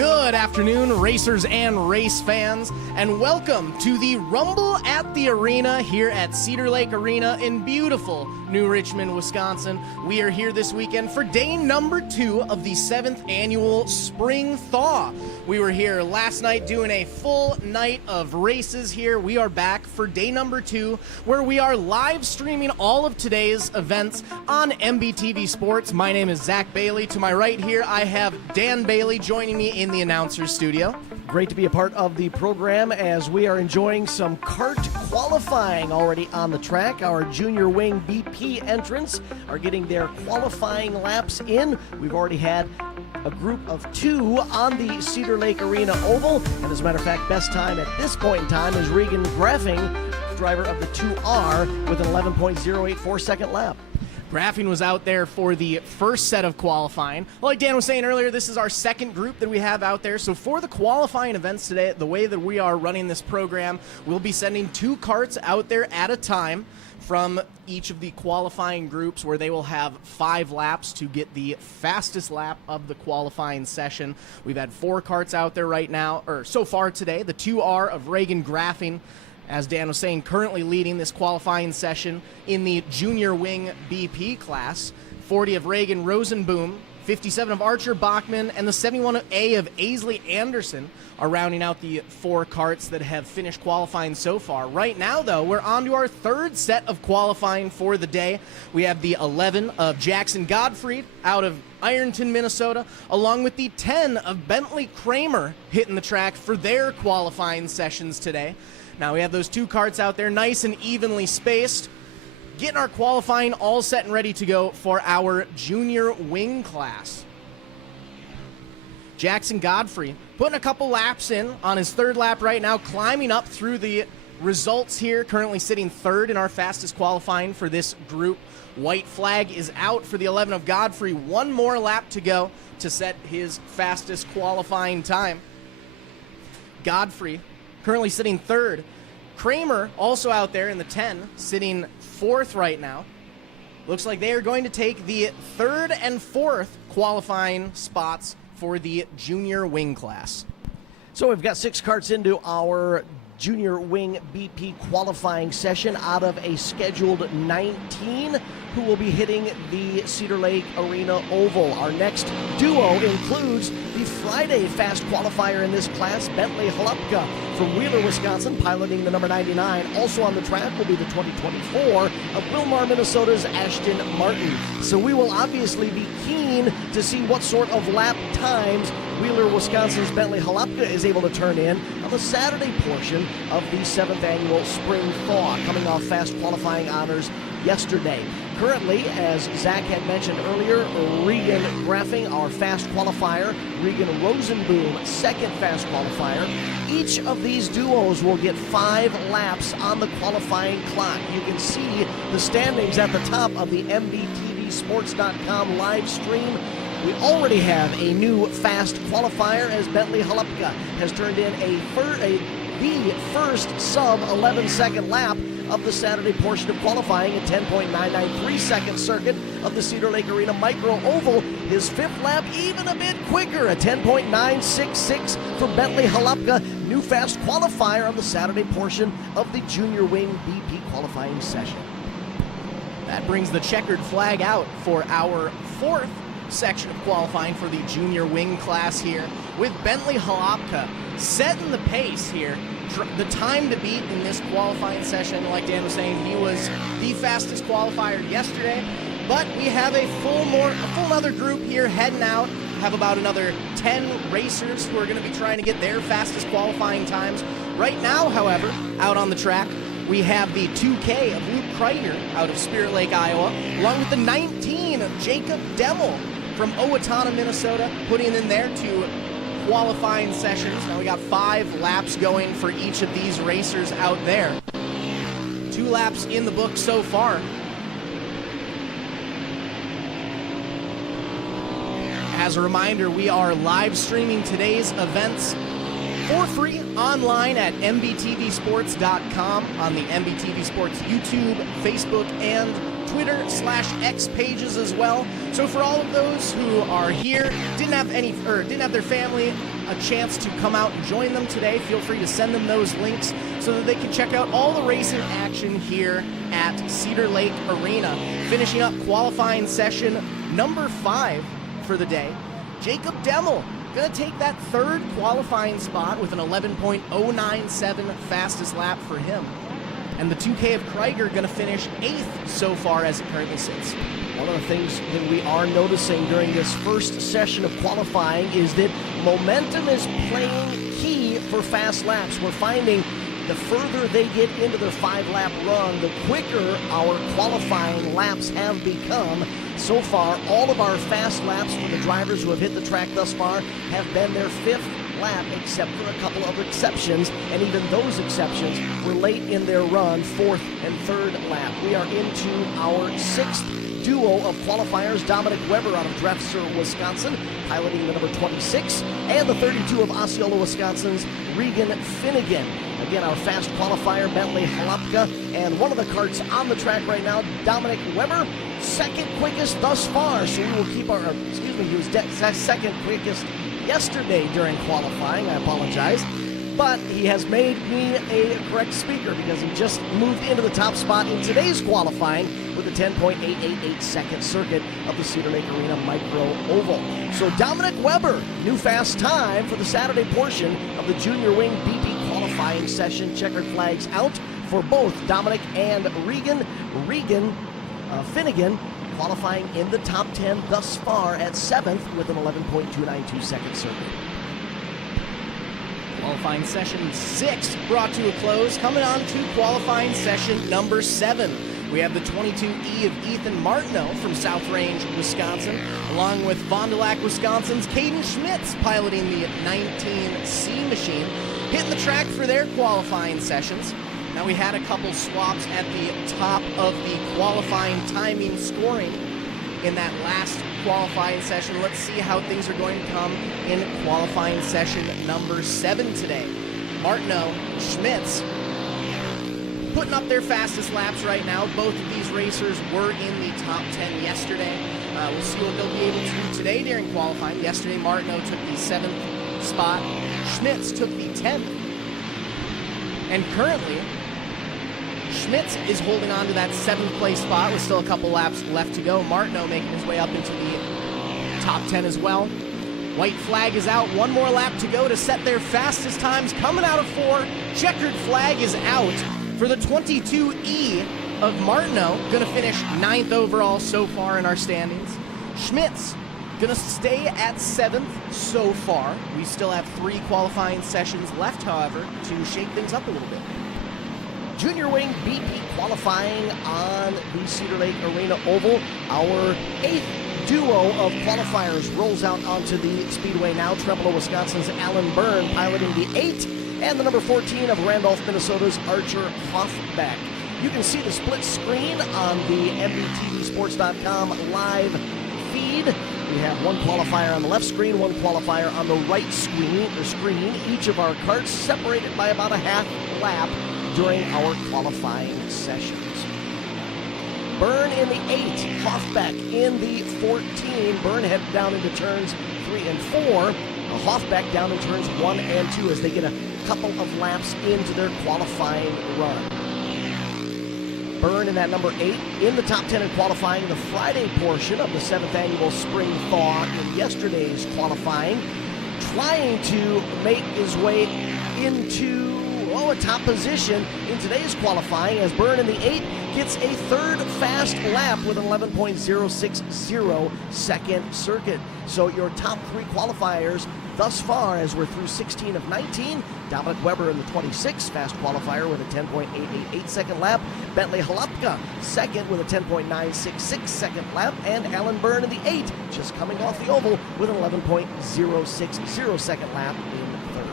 Good afternoon, racers and race fans, and welcome to the Rumble at the Arena here at Cedar Lake Arena in beautiful New Richmond, Wisconsin. We are here this weekend for day number 2 of the 7th Annual Spring Thaw. We were here last night doing a full night of races here. We are back for day number 2, where we are live streaming all of today's events on MBTV Sports. My name is Zach Bailey. To my right here, I have Dan Bailey joining me in the announcer's studio. Great to be a part of the program as we are enjoying some kart qualifying already on the track. Our junior wing BP entrants are getting their qualifying laps in. We've already had a group of 2 on the Cedar Lake Arena oval. And as a matter of fact, best time at this point in time is Regan Graffing, driver of the 2R, with an 11.084 second lap. Graffing was out there for the first set of qualifying. Like Dan was saying earlier, this is our second group that we have out there. So for the qualifying events today, the way that we are running this program, we'll be sending 2 carts out there at a time from each of the qualifying groups, where they will have 5 laps to get the fastest lap of the qualifying session. We've had 4 carts out there right now, or so far today. The 2R of Regan Graffing, as Dan was saying, currently leading this qualifying session in the junior wing BP class. 40 of Reagan Rosenboom, 57 of Archer Bachman, and the 71A of Aisley Anderson are rounding out the 4 carts that have finished qualifying so far. Right now, though, we're on to our 3rd set of qualifying for the day. We have the 11 of Jackson Godfrey out of Ironton, Minnesota, along with the 10 of Bentley Kramer hitting the track for their qualifying sessions today. Now we have those 2 carts out there, nice and evenly spaced, getting our qualifying all set and ready to go for our junior wing class. Jackson Godfrey putting a couple laps in on his 3rd lap right now, climbing up through the results here, currently sitting 3rd in our fastest qualifying for this group. White flag is out for the 11 of Godfrey. 1 more lap to go to set his fastest qualifying time. Godfrey currently sitting 3rd. Kramer also out there in the 10, sitting 4th right now. Looks like they are going to take the 3rd and 4th qualifying spots for the junior wing class. So we've got 6 carts into our junior wing BP qualifying session out of a scheduled 19 who will be hitting the Cedar Lake Arena oval. Our next duo includes the Friday fast qualifier in this class, Bentley Jalapy from Wheeler, Wisconsin, piloting the number 99. Also on the track will be the 2024 of Wilmar, Minnesota's Ashton Martin. So we will obviously be keen to see what sort of lap times Wheeler, Wisconsin's Bentley Jalapy is able to turn in on the Saturday portion of the 7th Annual Spring Thaw, coming off fast qualifying honors yesterday. Currently, as Zach had mentioned earlier, Regan Graffing, our fast qualifier, Regan Rosenboom, 2nd fast qualifier. Each of these duos will get 5 laps on the qualifying clock. You can see the standings at the top of the MBTVsports.com live stream. We already have a new fast qualifier as Bentley Jalapy has turned in the first sub 11-second lap of the Saturday portion of qualifying at 10.993 second circuit of the Cedar Lake Arena Micro Oval. His 5th lap even a bit quicker at 10.966 for Bentley Jalapy, new fast qualifier of the Saturday portion of the junior wing BP qualifying session. That brings the checkered flag out for our 4th section of qualifying for the junior wing class here, with Bentley Jalapy setting the pace here. The time to beat in this qualifying session, like Dan was saying, he was the fastest qualifier yesterday, but we have a full other group here heading out. Have about another 10 racers who are going to be trying to get their fastest qualifying times. Right now, however, out on the track, we have the 2K of Luke Kreider out of Spirit Lake, Iowa, along with the 19 of Jacob Demmel from Owatonna, Minnesota, putting in their 2 qualifying sessions. Now we got 5 laps going for each of these racers out there. 2 laps in the book so far. As a reminder, we are live streaming today's events for free online at mbtvsports.com on the MBTV Sports YouTube, Facebook, and Twitter/X pages as well. So for all of those who are here, didn't have their family a chance to come out and join them today, feel free to send them those links so that they can check out all the racing action here at Cedar Lake Arena. Finishing up qualifying session number 5 for the day, Jacob Demmel going to take that third qualifying spot with an 11.097 fastest lap for him. And the 2K of Krieger going to finish 8th so far as it currently sits. One of the things that we are noticing during this first session of qualifying is that momentum is playing key for fast laps. We're finding the further they get into their 5-lap run, the quicker our qualifying laps have become. So far, all of our fast laps for the drivers who have hit the track thus far have been their 5th lap, except for a couple of exceptions, and even those exceptions were late in their run, 4th and 3rd lap. We are into our 6th duo of qualifiers. Dominic Weber out of Drexel, Wisconsin, piloting the number 26, and the 32 of Osceola, Wisconsin's Regan Finnegan. Again, our fast qualifier, Bentley Jalapy, and one of the karts on the track right now, Dominic Weber, second quickest thus far, so we will keep he was second quickest yesterday during qualifying, I apologize, but he has made me a correct speaker because he just moved into the top spot in today's qualifying with a 10.888 second circuit of the Cedar Lake Arena Micro Oval. So Dominic Weber, new fast time for the Saturday portion of the Junior Wing BP qualifying session. Checkered flags out for both Dominic and Regan. Finnegan qualifying in the top 10 thus far at 7th with an 11.292 second circuit. Qualifying session 6 brought to a close. Coming on to qualifying session number 7. We have the 22E of Ethan Martineau from South Range, Wisconsin, along with Fond du Lac, Wisconsin's Caden Schmitz piloting the 19C machine, hitting the track for their qualifying sessions. Now, we had a couple swaps at the top of the qualifying timing scoring in that last qualifying session. Let's see how things are going to come in qualifying session number 7 today. Martineau, Schmitz, putting up their fastest laps right now. Both of these racers were in the top 10 yesterday. We'll see what they'll be able to do today during qualifying. Yesterday, Martineau took the 7th spot. Schmitz took the 10th. And currently, Schmitz is holding on to that 7th place spot with still a couple laps left to go. Martineau making his way up into the top 10 as well. White flag is out. One more lap to go to set their fastest times. Coming out of 4. Checkered flag is out for the 22E of Martineau. Going to finish 9th overall so far in our standings. Schmitz going to stay at 7th so far. We still have 3 qualifying sessions left, however, to shake things up a little bit. Junior Wing BP qualifying on the Cedar Lake Arena Oval. Our 8th duo of qualifiers rolls out onto the speedway now. Trempealeau, Wisconsin's Alan Byrne piloting the 8, and the number 14 of Randolph, Minnesota's Archer Hoffbeck. You can see the split screen on the MBTV live feed. We have one qualifier on the left screen, one qualifier on the right screen. Each of our karts separated by about a half lap during our qualifying sessions. Byrne in the 8, Hoffbeck in the 14. Byrne headed down into turns 3 and 4. Hoffbeck down in turns 1 and 2 as they get a couple of laps into their qualifying run. Byrne in that number 8 in the top 10 in qualifying the Friday portion of the 7th Annual Spring Thaw in yesterday's qualifying, trying to make his way into a top position in today's qualifying as Byrne in the 8 gets a 3rd fast lap with an 11.060 second circuit. So your top 3 qualifiers thus far as we're through 16 of 19. Dominic Weber in the 26, fast qualifier with a 10.888 second lap. Bentley Jalapy second with a 10.966 second lap. And Alan Byrne in the 8, just coming off the oval with an 11.060 second lap in 3rd.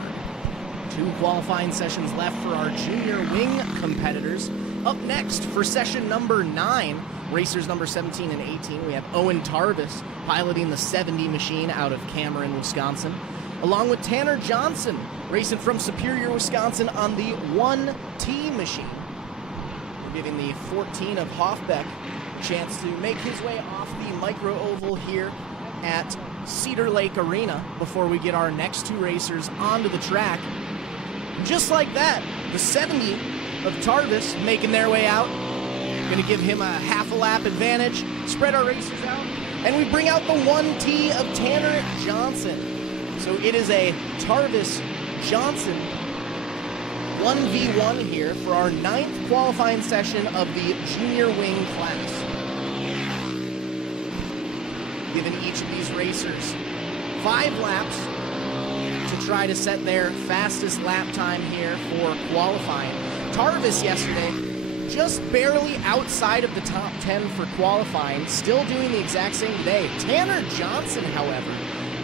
2 qualifying sessions left for our junior wing competitors. Up next for session number 9, racers number 17 and 18, we have Owen Tarvis piloting the 70 machine out of Cameron, Wisconsin, along with Tanner Johnson racing from Superior, Wisconsin on the 1T machine. We're giving the 14 of Hoffbeck a chance to make his way off the micro oval here at Cedar Lake Arena before we get our next two racers onto the track. Just like that, the 70 of Tarvis making their way out. Going to give him a half a lap advantage, spread our racers out, and we bring out the 1T of Tanner Johnson. So it is a Tarvis Johnson 1v1 here for our 9th qualifying session of the junior wing class. Giving each of these racers 5 laps to try to set their fastest lap time here for qualifying. Tarvis yesterday just barely outside of the top 10 for qualifying, still doing the exact same day. Tanner Johnson, however,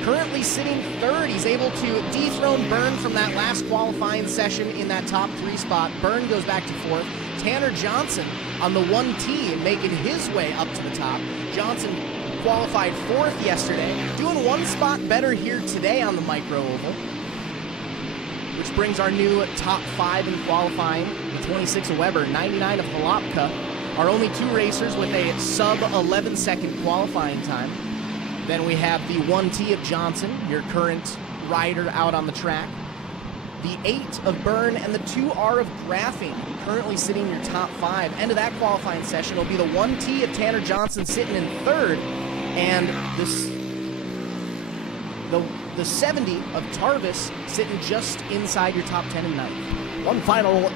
currently sitting 3rd. He's able to dethrone Byrne from that last qualifying session in that top 3 spot. Byrne goes back to 4th. Tanner Johnson on the 1T making his way up to the top. Johnson qualified 4th yesterday, doing 1 spot better here today on the micro oval, which brings our new top 5 in qualifying, the 26 of Weber, 99 of Jalapy, our only 2 racers with a sub 11 second qualifying time. Then we have the 1T of Johnson, your current rider out on the track, the 8 of Byrne, and the 2R of Graphing, currently sitting in your top 5. End of that qualifying session will be the 1T of Tanner Johnson sitting in 3rd, and the 70 of Tarvis sitting just inside your top 10 and 9th. One final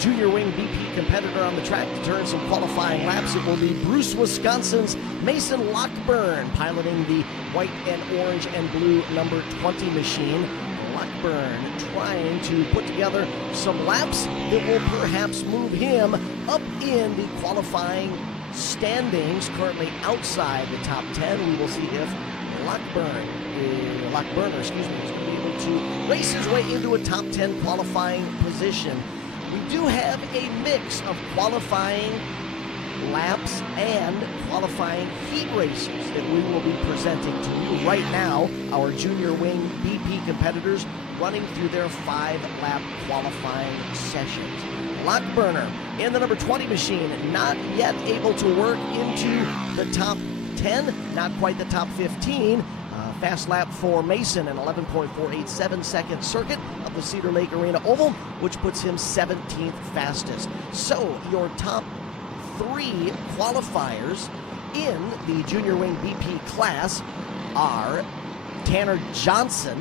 junior wing BP competitor on the track to turn some qualifying laps. It will be Bruce, Wisconsin's Mason Lockburn, piloting the white and orange and blue number 20 machine. Lockburn trying to put together some laps that will perhaps move him up in the qualifying standings, currently outside the top 10. We will see if Lockburner is going to be able to race his way into a top 10 qualifying position. We do have a mix of qualifying laps and qualifying heat races that we will be presenting to you. Right now, our junior wing BP competitors running through their 5-lap qualifying sessions. Lockburner in the number 20 machine, not yet able to work into the top 10, not quite the top 15. Fast lap for Mason, an 11.487 second circuit of the Cedar Lake Arena Oval, which puts him 17th fastest. So your top 3 qualifiers in the junior wing BP class are Tanner Johnson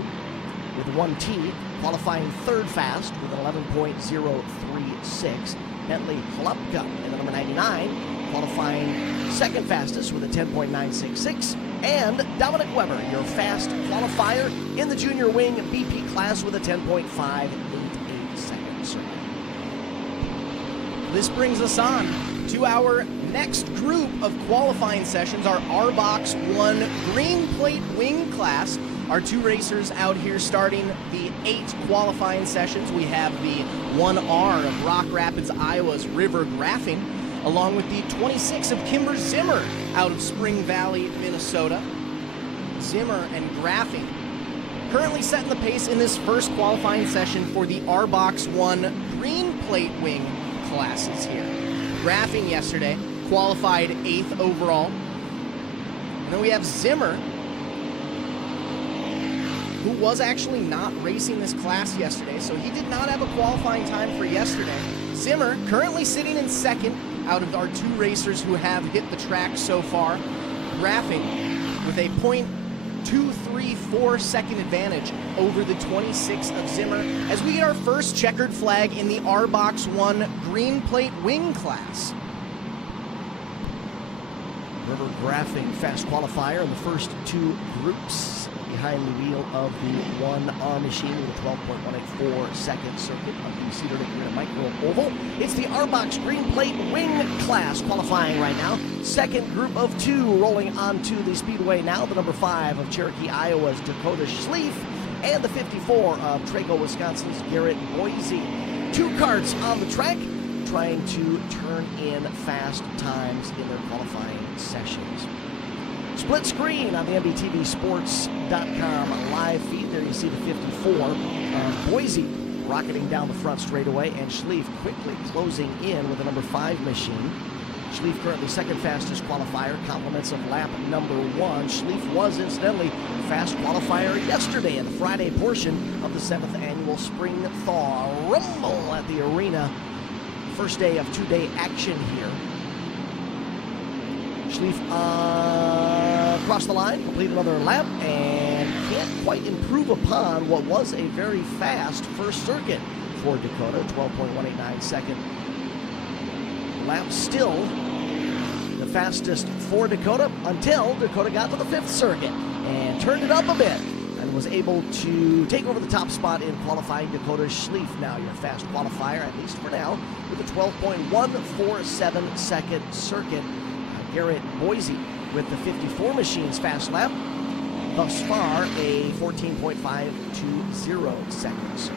with 1T, qualifying 3rd fast with an 11.036. Bentley Jalapy in the number 99, qualifying 2nd fastest with a 10.966. And Dominic Weber, your fast qualifier in the junior wing BP class with a 10.588 second circuit. This brings us on to our next group of qualifying sessions, our R-Box 1 green plate wing class. Our 2 racers out here starting the 8 qualifying sessions. We have the 1R of Rock Rapids, Iowa's River Graphing, along with the 26 of Kimber Zimmer out of Spring Valley, Minnesota. Zimmer and Graphing currently setting the pace in this first qualifying session for the R-Box 1 green plate wing classes here. Graphing yesterday qualified 8th overall. And then we have Zimmer, who was actually not racing this class yesterday, so he did not have a qualifying time for yesterday. Zimmer currently sitting in 2nd out of our 2 racers who have hit the track so far. Graphing with a .234 second advantage over the 26 of Zimmer as we get our first checkered flag in the R-Box 1 green plate wing class. River Graphing fast qualifier in the first 2 groups behind the wheel of the 1R machine with a 12.184 second circuit of the Cedar Lake Arena micro oval. It's the R-Box green plate wing class qualifying right now. Second group of 2 rolling onto the speedway now. The number 5 of Cherokee, Iowa's Dakota Schleif, and the 54 of Trago, Wisconsin's Garrett Boise. 2 karts on the track trying to turn in fast times in their qualifying sessions. Split screen on the MBTV sports.com live feed. There you see the 54 Boise rocketing down the front straightaway, and Schlief quickly closing in with the number 5 machine. Schlief currently second fastest qualifier, compliments of lap number 1. Schlief was incidentally fast qualifier yesterday in the Friday portion of the 7th Annual Spring Thaw Rumble at the arena. First day of 2-day action here. Schlief crossed the line, completed another lap, and can't quite improve upon what was a very fast first circuit for Dakota. 12.189 second lap, still the fastest for Dakota until Dakota got to the 5th circuit and turned it up a bit and was able to take over the top spot in qualifying. Dakota Schlief now your fast qualifier, at least for now, with a 12.147 second circuit. Garrett Boise with the 54 machine's fast lap. Thus far, a 14.520 seconds.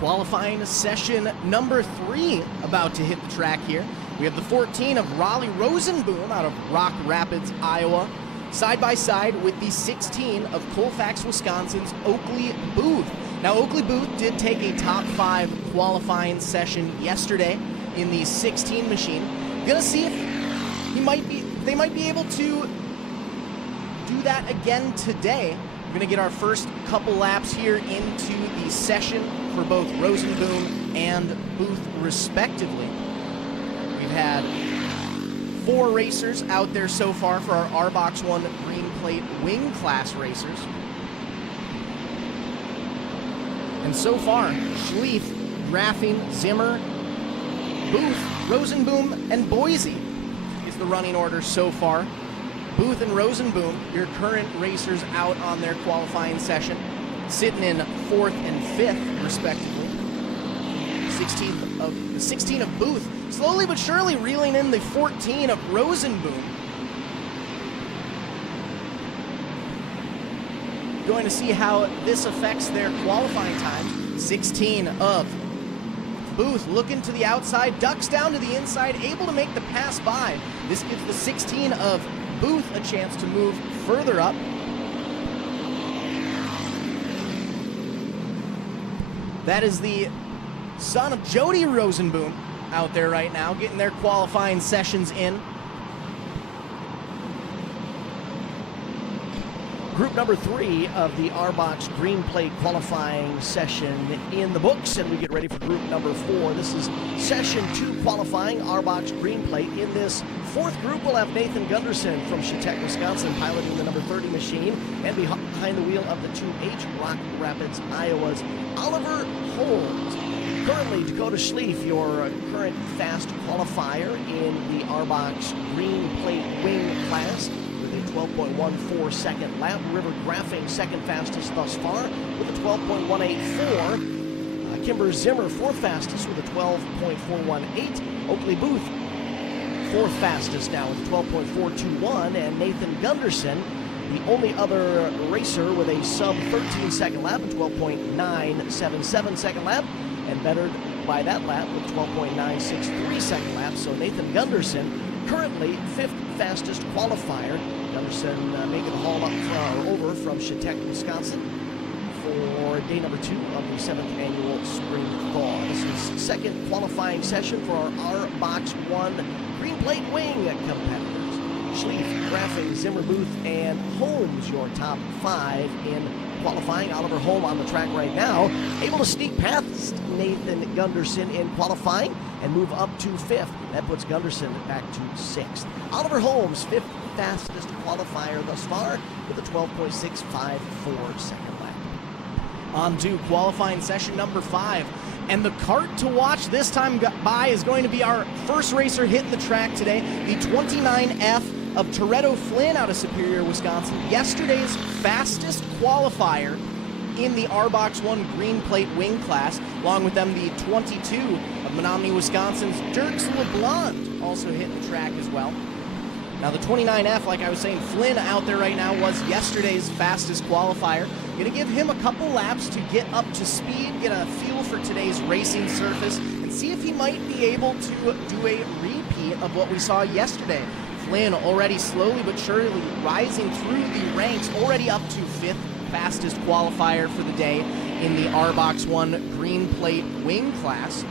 Qualifying session number 3 about to hit the track here. We have the 14 of Raleigh Rosenboom out of Rock Rapids, Iowa, side by side with the 16 of Colfax, Wisconsin's Oakley Booth. Now, Oakley Booth did take a top 5 qualifying session yesterday in the 16 machine. Gonna see if they might be able to do that again today. We're gonna get our first couple laps here into the session for both Rosenboom and Booth respectively. We've had 4 racers out there so far for our R-Box 1 green plate wing class racers. And so far, Schlief, Graffing, Zimmer, Booth, Rosenboom, and Boise is the running order so far. Booth and Rosenboom, your current racers out on their qualifying session, sitting in 4th and 5th, respectively. The 16 of Booth, slowly but surely reeling in the 14 of Rosenboom. Going to see how this affects their qualifying time. 16 of Booth looking to the outside, ducks down to the inside, able to make the pass by. This gives the 16 of Booth a chance to move further up. That is the son of Jody Rosenboom out there right now, getting their qualifying sessions in. Group number 3 of the R-Box green plate qualifying session in the books, and we get ready for group number 4. This is session 2 qualifying R-Box green plate. In this 4th group, we'll have Nathan Gunderson from Chetek, Wisconsin, piloting the number 30 machine, and behind the wheel of the 2H Rock Rapids, Iowa's Oliver Holmes. Currently, Dakota Schlief, your current fast qualifier in the R-Box green plate wing class, 12.14 second lap. River Graffing second fastest thus far with a 12.184. Kimber Zimmer 4th fastest with a 12.418. Oakley Booth 4th fastest now with a 12.421. And Nathan Gunderson, the only other racer with a sub 13 second lap, a 12.977 second lap, and bettered by that lap with 12.963 second lap. So Nathan Gunderson currently 5th fastest qualifier. Gunderson making the haul up over from Chetek, Wisconsin for day number 2 of the 7th Annual Spring Thaw. This is second qualifying session for our R-Box 1 green plate wing competitors. Schlief, Graffing, Zimmer, Booth, and Holmes, your top 5 in qualifying. Oliver Holm on the track right now, able to sneak past Nathan Gunderson in qualifying and move up to 5th. That puts Gunderson back to 6th. Oliver Holmes, 5th fastest qualifier thus far with a 12.654 second lap. On to qualifying session number 5. And the cart to watch this time by is going to be our first racer hitting the track today, the 29F of Toretto Flynn out of Superior, Wisconsin. Yesterday's fastest qualifier in the R-Box 1 green plate wing class. Along with them, the 22 of Menominee, Wisconsin's Dirks LeBlond also hitting the track as well. Now the 29F, like I was saying, Flynn out there right now was yesterday's fastest qualifier. Gonna give him a couple laps to get up to speed, get a feel for today's racing surface, and see if he might be able to do a repeat of what we saw yesterday. Flynn already slowly but surely rising through the ranks, already up to 5th fastest qualifier for the day in the R-Box 1 green plate wing class.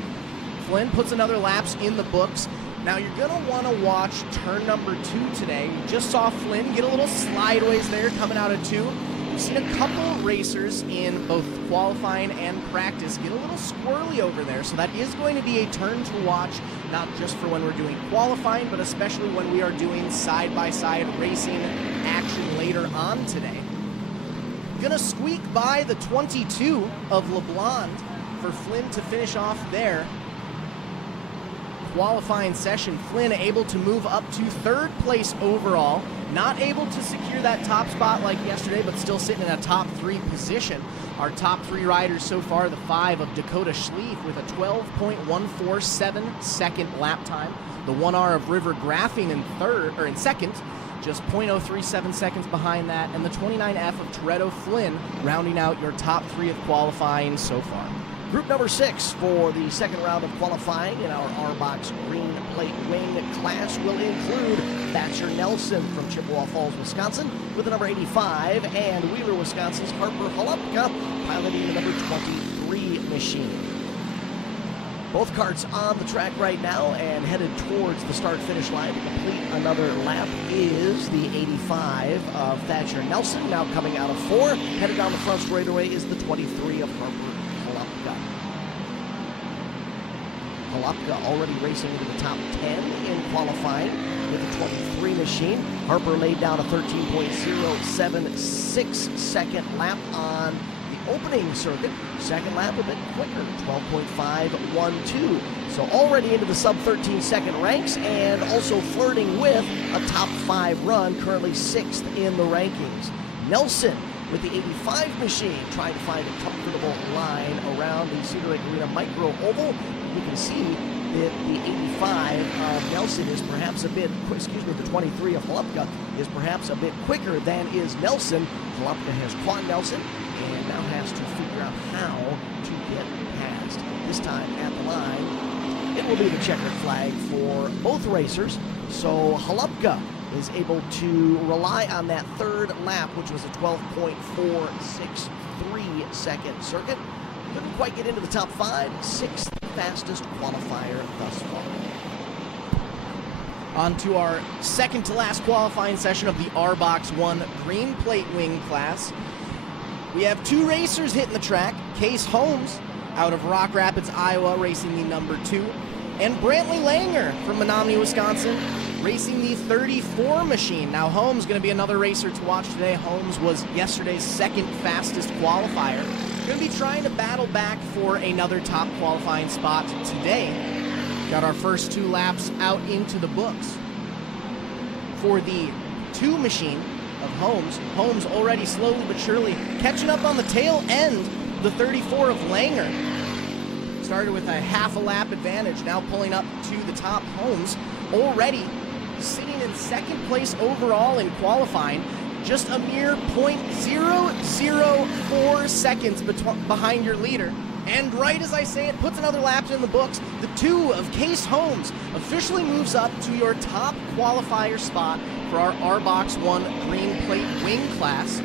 Flynn puts another laps in the books. Now you're going to want to watch turn number 2 today. You just saw Flynn get a little slideways there coming out of 2. We've seen a couple racers in both qualifying and practice get a little squirrely over there, so that is going to be a turn to watch, not just for when we're doing qualifying, but especially when we are doing side-by-side racing action later on today. Gonna squeak by the 22 of LeBlanc for Flynn to finish off there. Qualifying session, Flynn able to move up to 3rd place overall, not able to secure that top spot like yesterday, but still sitting in a top 3 position. Our top 3 riders so far, the 5 of Dakota Schlief with a 12.147 second lap time, the 1R of River Graphing in 2nd, just 0.037 seconds behind that, and the 29F of Toretto Flynn rounding out your top 3 of qualifying so far. Group number 6 for the second round of qualifying in our R-Box green plate wing class will include Thatcher Nelson from Chippewa Falls, Wisconsin, with the number 85, and Wheeler, Wisconsin's Harper Halupka piloting the number 23 machine. Both karts on the track right now and headed towards the start-finish line to complete another lap is the 85 of Thatcher Nelson, now coming out of 4. Headed down the front straightaway is the 23 of Harper Halupka. Halupka already racing into the top 10 in qualifying with the 23 machine. Harper laid down a 13.076 second lap on the opening circuit. Second lap a bit quicker, 12.512. So already into the sub 13 second ranks and also flirting with a top 5 run, currently 6th in the rankings. Nelson with the 85 machine trying to find a comfortable line around the Cedar Lake Arena micro oval. You can see that the 85 of Nelson is perhaps a bit, the 23 of Halupka is perhaps a bit quicker than is Nelson. Halupka has caught Nelson and now has to figure out how to get past. This time at the line, it will be the checkered flag for both racers. So Halupka is able to rely on that 3rd lap, which was a 12.463 second circuit. Couldn't quite get into the top 5, 6th fastest qualifier thus far. On to our second to last qualifying session of the R-Box 1 green plate wing class. We have 2 racers hitting the track. Case Holmes out of Rock Rapids, Iowa, racing the number 2. And Brantley Langer from Menominee, Wisconsin, racing the 34 machine. Now Holmes going to be another racer to watch today. Holmes was yesterday's 2nd fastest qualifier. Going to be trying to battle back for another top qualifying spot today. Got our first 2 laps out into the books. For the 2 machine of Holmes, Holmes already slowly but surely catching up on the tail end, the 34 of Langer. Started with a half a lap advantage, now pulling up to the top. Holmes already sitting in 2nd place overall in qualifying, just a mere 0.004 seconds behind your leader. And right as I say it, puts another lap in the books. The 2 of Case Holmes officially moves up to your top qualifier spot for our R-Box 1 green plate wing class.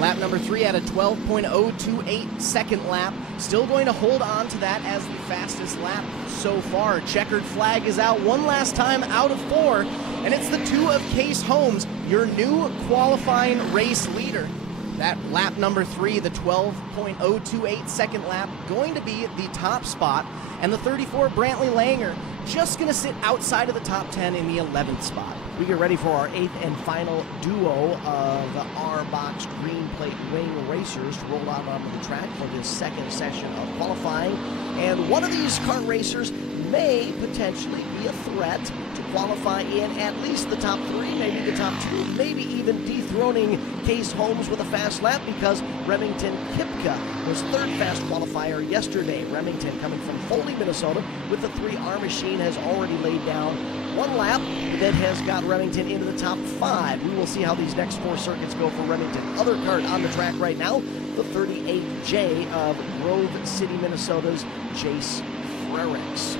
Lap number 3 at a 12.028 second lap. Still going to hold on to that as the fastest lap so far. Checkered flag is out one last time out of 4. And it's the 2 of Case Holmes, your new qualifying race leader. That lap number 3, the 12.028 second lap, going to be the top spot. And the 34 Brantley Langer just going to sit outside of the top 10 in the 11th spot. We get ready for our 8th and final duo of the R-Box green plate wing racers to roll out onto the track for this 2nd session of qualifying. And one of these kart racers may potentially be a threat to qualify in at least the top 3, maybe the top 2, maybe even dethroning Case Holmes with a fast lap, because Remington Kipka was 3rd fast qualifier yesterday. Remington, coming from Foley, Minnesota, with the 3R machine, has already laid down 1 lap that has got Remington into the top 5. We will see how these next 4 circuits go for Remington. Other kart on the track right now, the 38J of Grove City, Minnesota's Jace Frericks.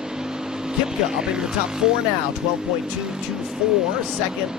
Kipka up in the top 4 now, 12.224, second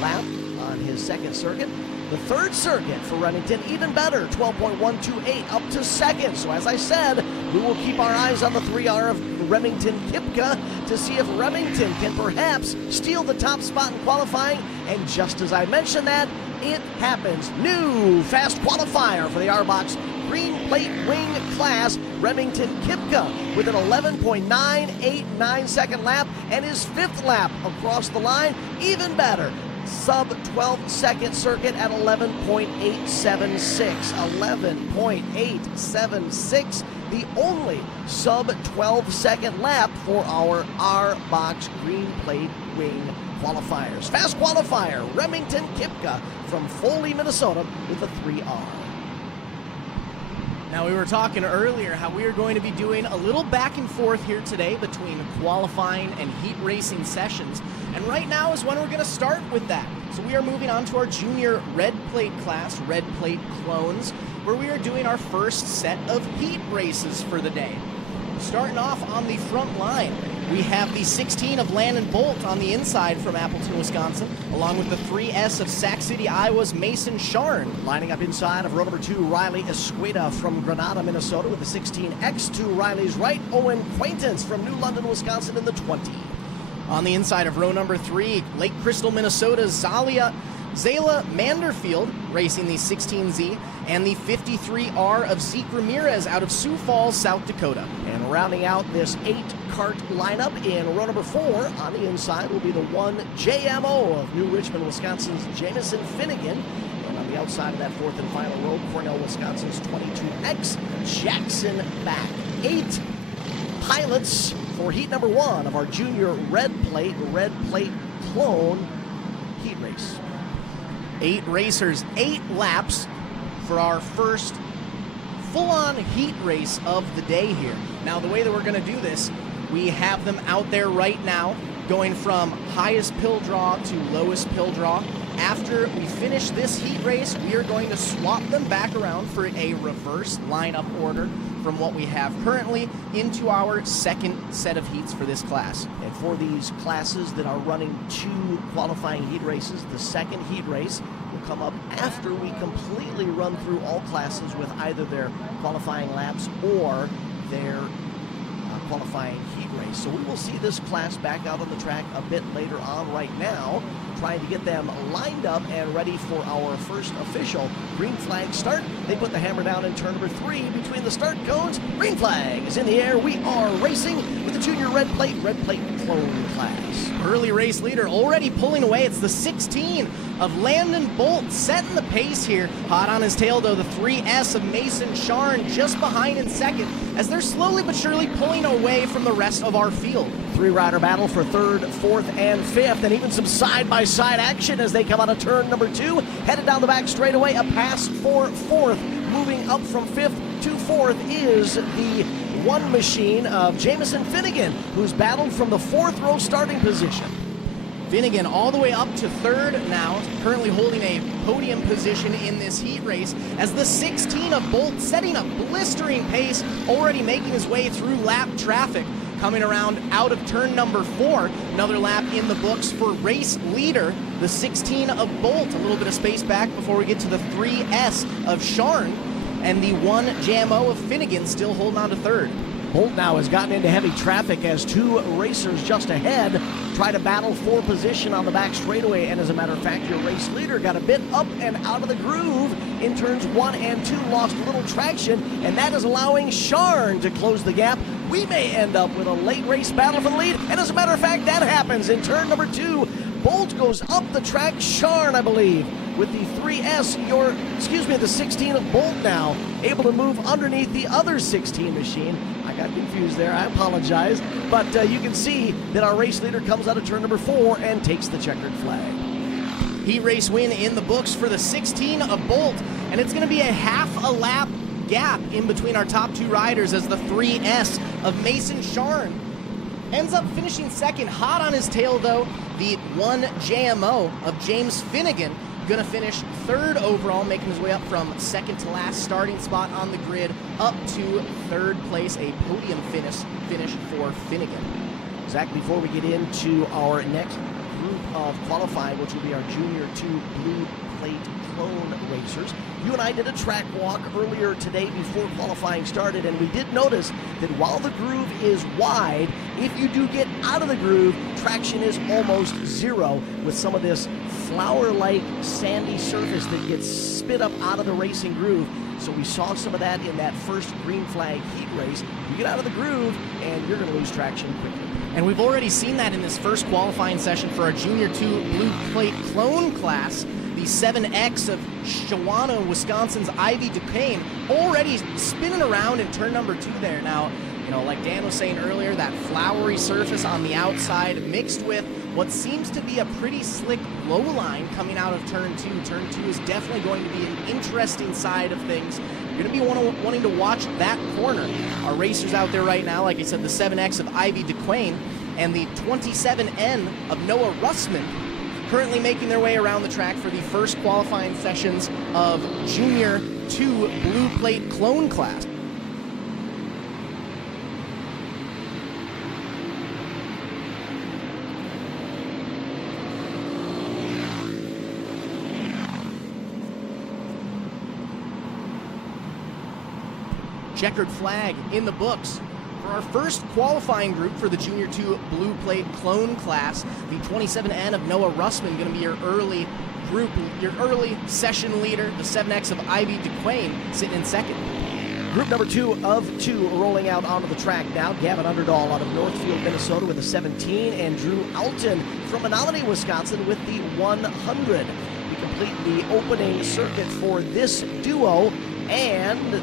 lap on his second circuit. The third circuit for Remington, even better, 12.128 up to second. So as I said, we will keep our eyes on the 3R of Remington Kipka to see if Remington can perhaps steal the top spot in qualifying. And just as I mentioned that, it happens. New fast qualifier for the R-Box Green Plate Wing class, Remington Kipka with an 11.989 second lap and his fifth lap across the line, even better. Sub 12 second circuit at 11.876. 11.876, the only sub 12 second lap for our R-Box Green Plate Wing qualifiers. Fast qualifier, Remington Kipka from Foley, Minnesota with a 3R. Now, we were talking earlier how we are going to be doing a little back and forth here today between qualifying and heat racing sessions. And right now is when we're going to start with that. So we are moving on to our junior red plate class, red plate clones, where we are doing our first set of heat races for the day. Starting off on the front line, we have the 16 of Landon Bolt on the inside from Appleton, Wisconsin, along with the 3S of Sac City, Iowa's Mason Sharn. Lining up inside of row number 2, Riley Escueda from Granada, Minnesota with the 16X to Riley's right. Owen Quaintance from New London, Wisconsin in the 20. On the inside of row number 3, Lake Crystal, Minnesota's Zayla Manderfield racing the 16Z and the 53R of Zeke Ramirez out of Sioux Falls, South Dakota. And rounding out this 8-cart lineup in row number 4, on the inside will be the 1 JMO of New Richmond, Wisconsin's Jamison Finnegan. And on the outside of that fourth and final row, Cornell, Wisconsin's 22X Jackson Back. 8 pilots for heat number 1 of our junior red plate clone heat race. 8 racers, 8 laps for our first full-on heat race of the day here. Now, the way that we're going to do this, we have them out there right now, going from highest pill draw to lowest pill draw. After we finish this heat race, we are going to swap them back around for a reverse lineup order from what we have currently into our second set of heats for this class. And for these classes that are running 2 qualifying heat races, the second heat race will come up after we completely run through all classes with either their qualifying laps or their qualifying heat race. So we will see this class back out on the track a bit later on right now, trying to get them lined up and ready for our first official green flag start. They put the hammer down in turn number 3 between the start cones. Green flag is in the air. We are racing with the junior red plate clone class. Early race leader already pulling away. It's the 16 of Landon Bolt setting the pace here. Hot on his tail, though, the 3S of Mason Sharn just behind in second as they're slowly but surely pulling away from the rest of our field. 3-rider battle for 3rd, 4th, and 5th, and even some side-by-side action as they come out of turn number 2. Headed down the back straightaway, a pass for 4th. Moving up from 5th to 4th is the 1 machine of Jamison Finnegan, who's battled from the 4th row starting position. Finnegan all the way up to 3rd now, currently holding a podium position in this heat race as the 16 of Bolt setting a blistering pace, already making his way through lap traffic. Coming around out of turn number 4, another lap in the books for race leader, the 16 of Bolt. A little bit of space back before we get to the 3S of Sharn, and the 1 JMO of Finnegan still holding on to 3rd. Bolt now has gotten into heavy traffic as 2 racers just ahead try to battle for position on the back straightaway. And as a matter of fact, your race leader got a bit up and out of the groove in turns 1 and 2, lost a little traction, and that is allowing Sharn to close the gap. We may end up with a late race battle for the lead, and as a matter of fact, that happens in turn number 2. Bolt goes up the track. Sharn, I believe, with the 3S, the 16 of Bolt now, able to move underneath the other 16 machine. I got confused there, I apologize. But you can see that our race leader comes out of turn number 4 and takes the checkered flag. Heat race win in the books for the 16 of Bolt, and it's going to be a half a lap gap in between our top 2 riders as the 3S of Mason Sharn ends up finishing second. Hot on his tail, though, the 1 JMO of James Finnegan, going to finish third overall, making his way up from second to last starting spot on the grid up to third place, a podium finish for Finnegan. Zach, before we get into our next group of qualifying, which will be our Junior 2 Blue Plate Clone Racers, you and I did a track walk earlier today before qualifying started, and we did notice that while the groove is wide, if you do get out of the groove, traction is almost zero with some of this flour-like sandy surface that gets spit up out of the racing groove. So we saw some of that in that first green flag heat race. You get out of the groove, and you're going to lose traction quickly. And we've already seen that in this first qualifying session for our Junior 2 Blue Plate Clone class. The 7X of Shawano, Wisconsin's Ivy Duquesne, already spinning around in turn number 2 there. Now, you know, like Dan was saying earlier, that floury surface on the outside mixed with what seems to be a pretty slick low line coming out of turn 2. Turn 2 is definitely going to be an interesting side of things. You're going to be wanting to watch that corner. Our racers out there right now, like I said, the 7X of Ivy Duquesne and the 27N of Noah Russman, currently making their way around the track for the first qualifying sessions of Junior 2 Blue Plate Clone class. Checkered flag in the books for our first qualifying group for the Junior 2 Blue Plate Clone class. The 27N of Noah Russman going to be your early group, your early session leader. The 7X of Ivy Duquesne sitting in second. Group number 2 of 2 rolling out onto the track now. Gavin Underdahl out of Northfield, Minnesota with a 17, and Drew Alton from Menominee, Wisconsin with the 100. We complete the opening circuit for this duo, and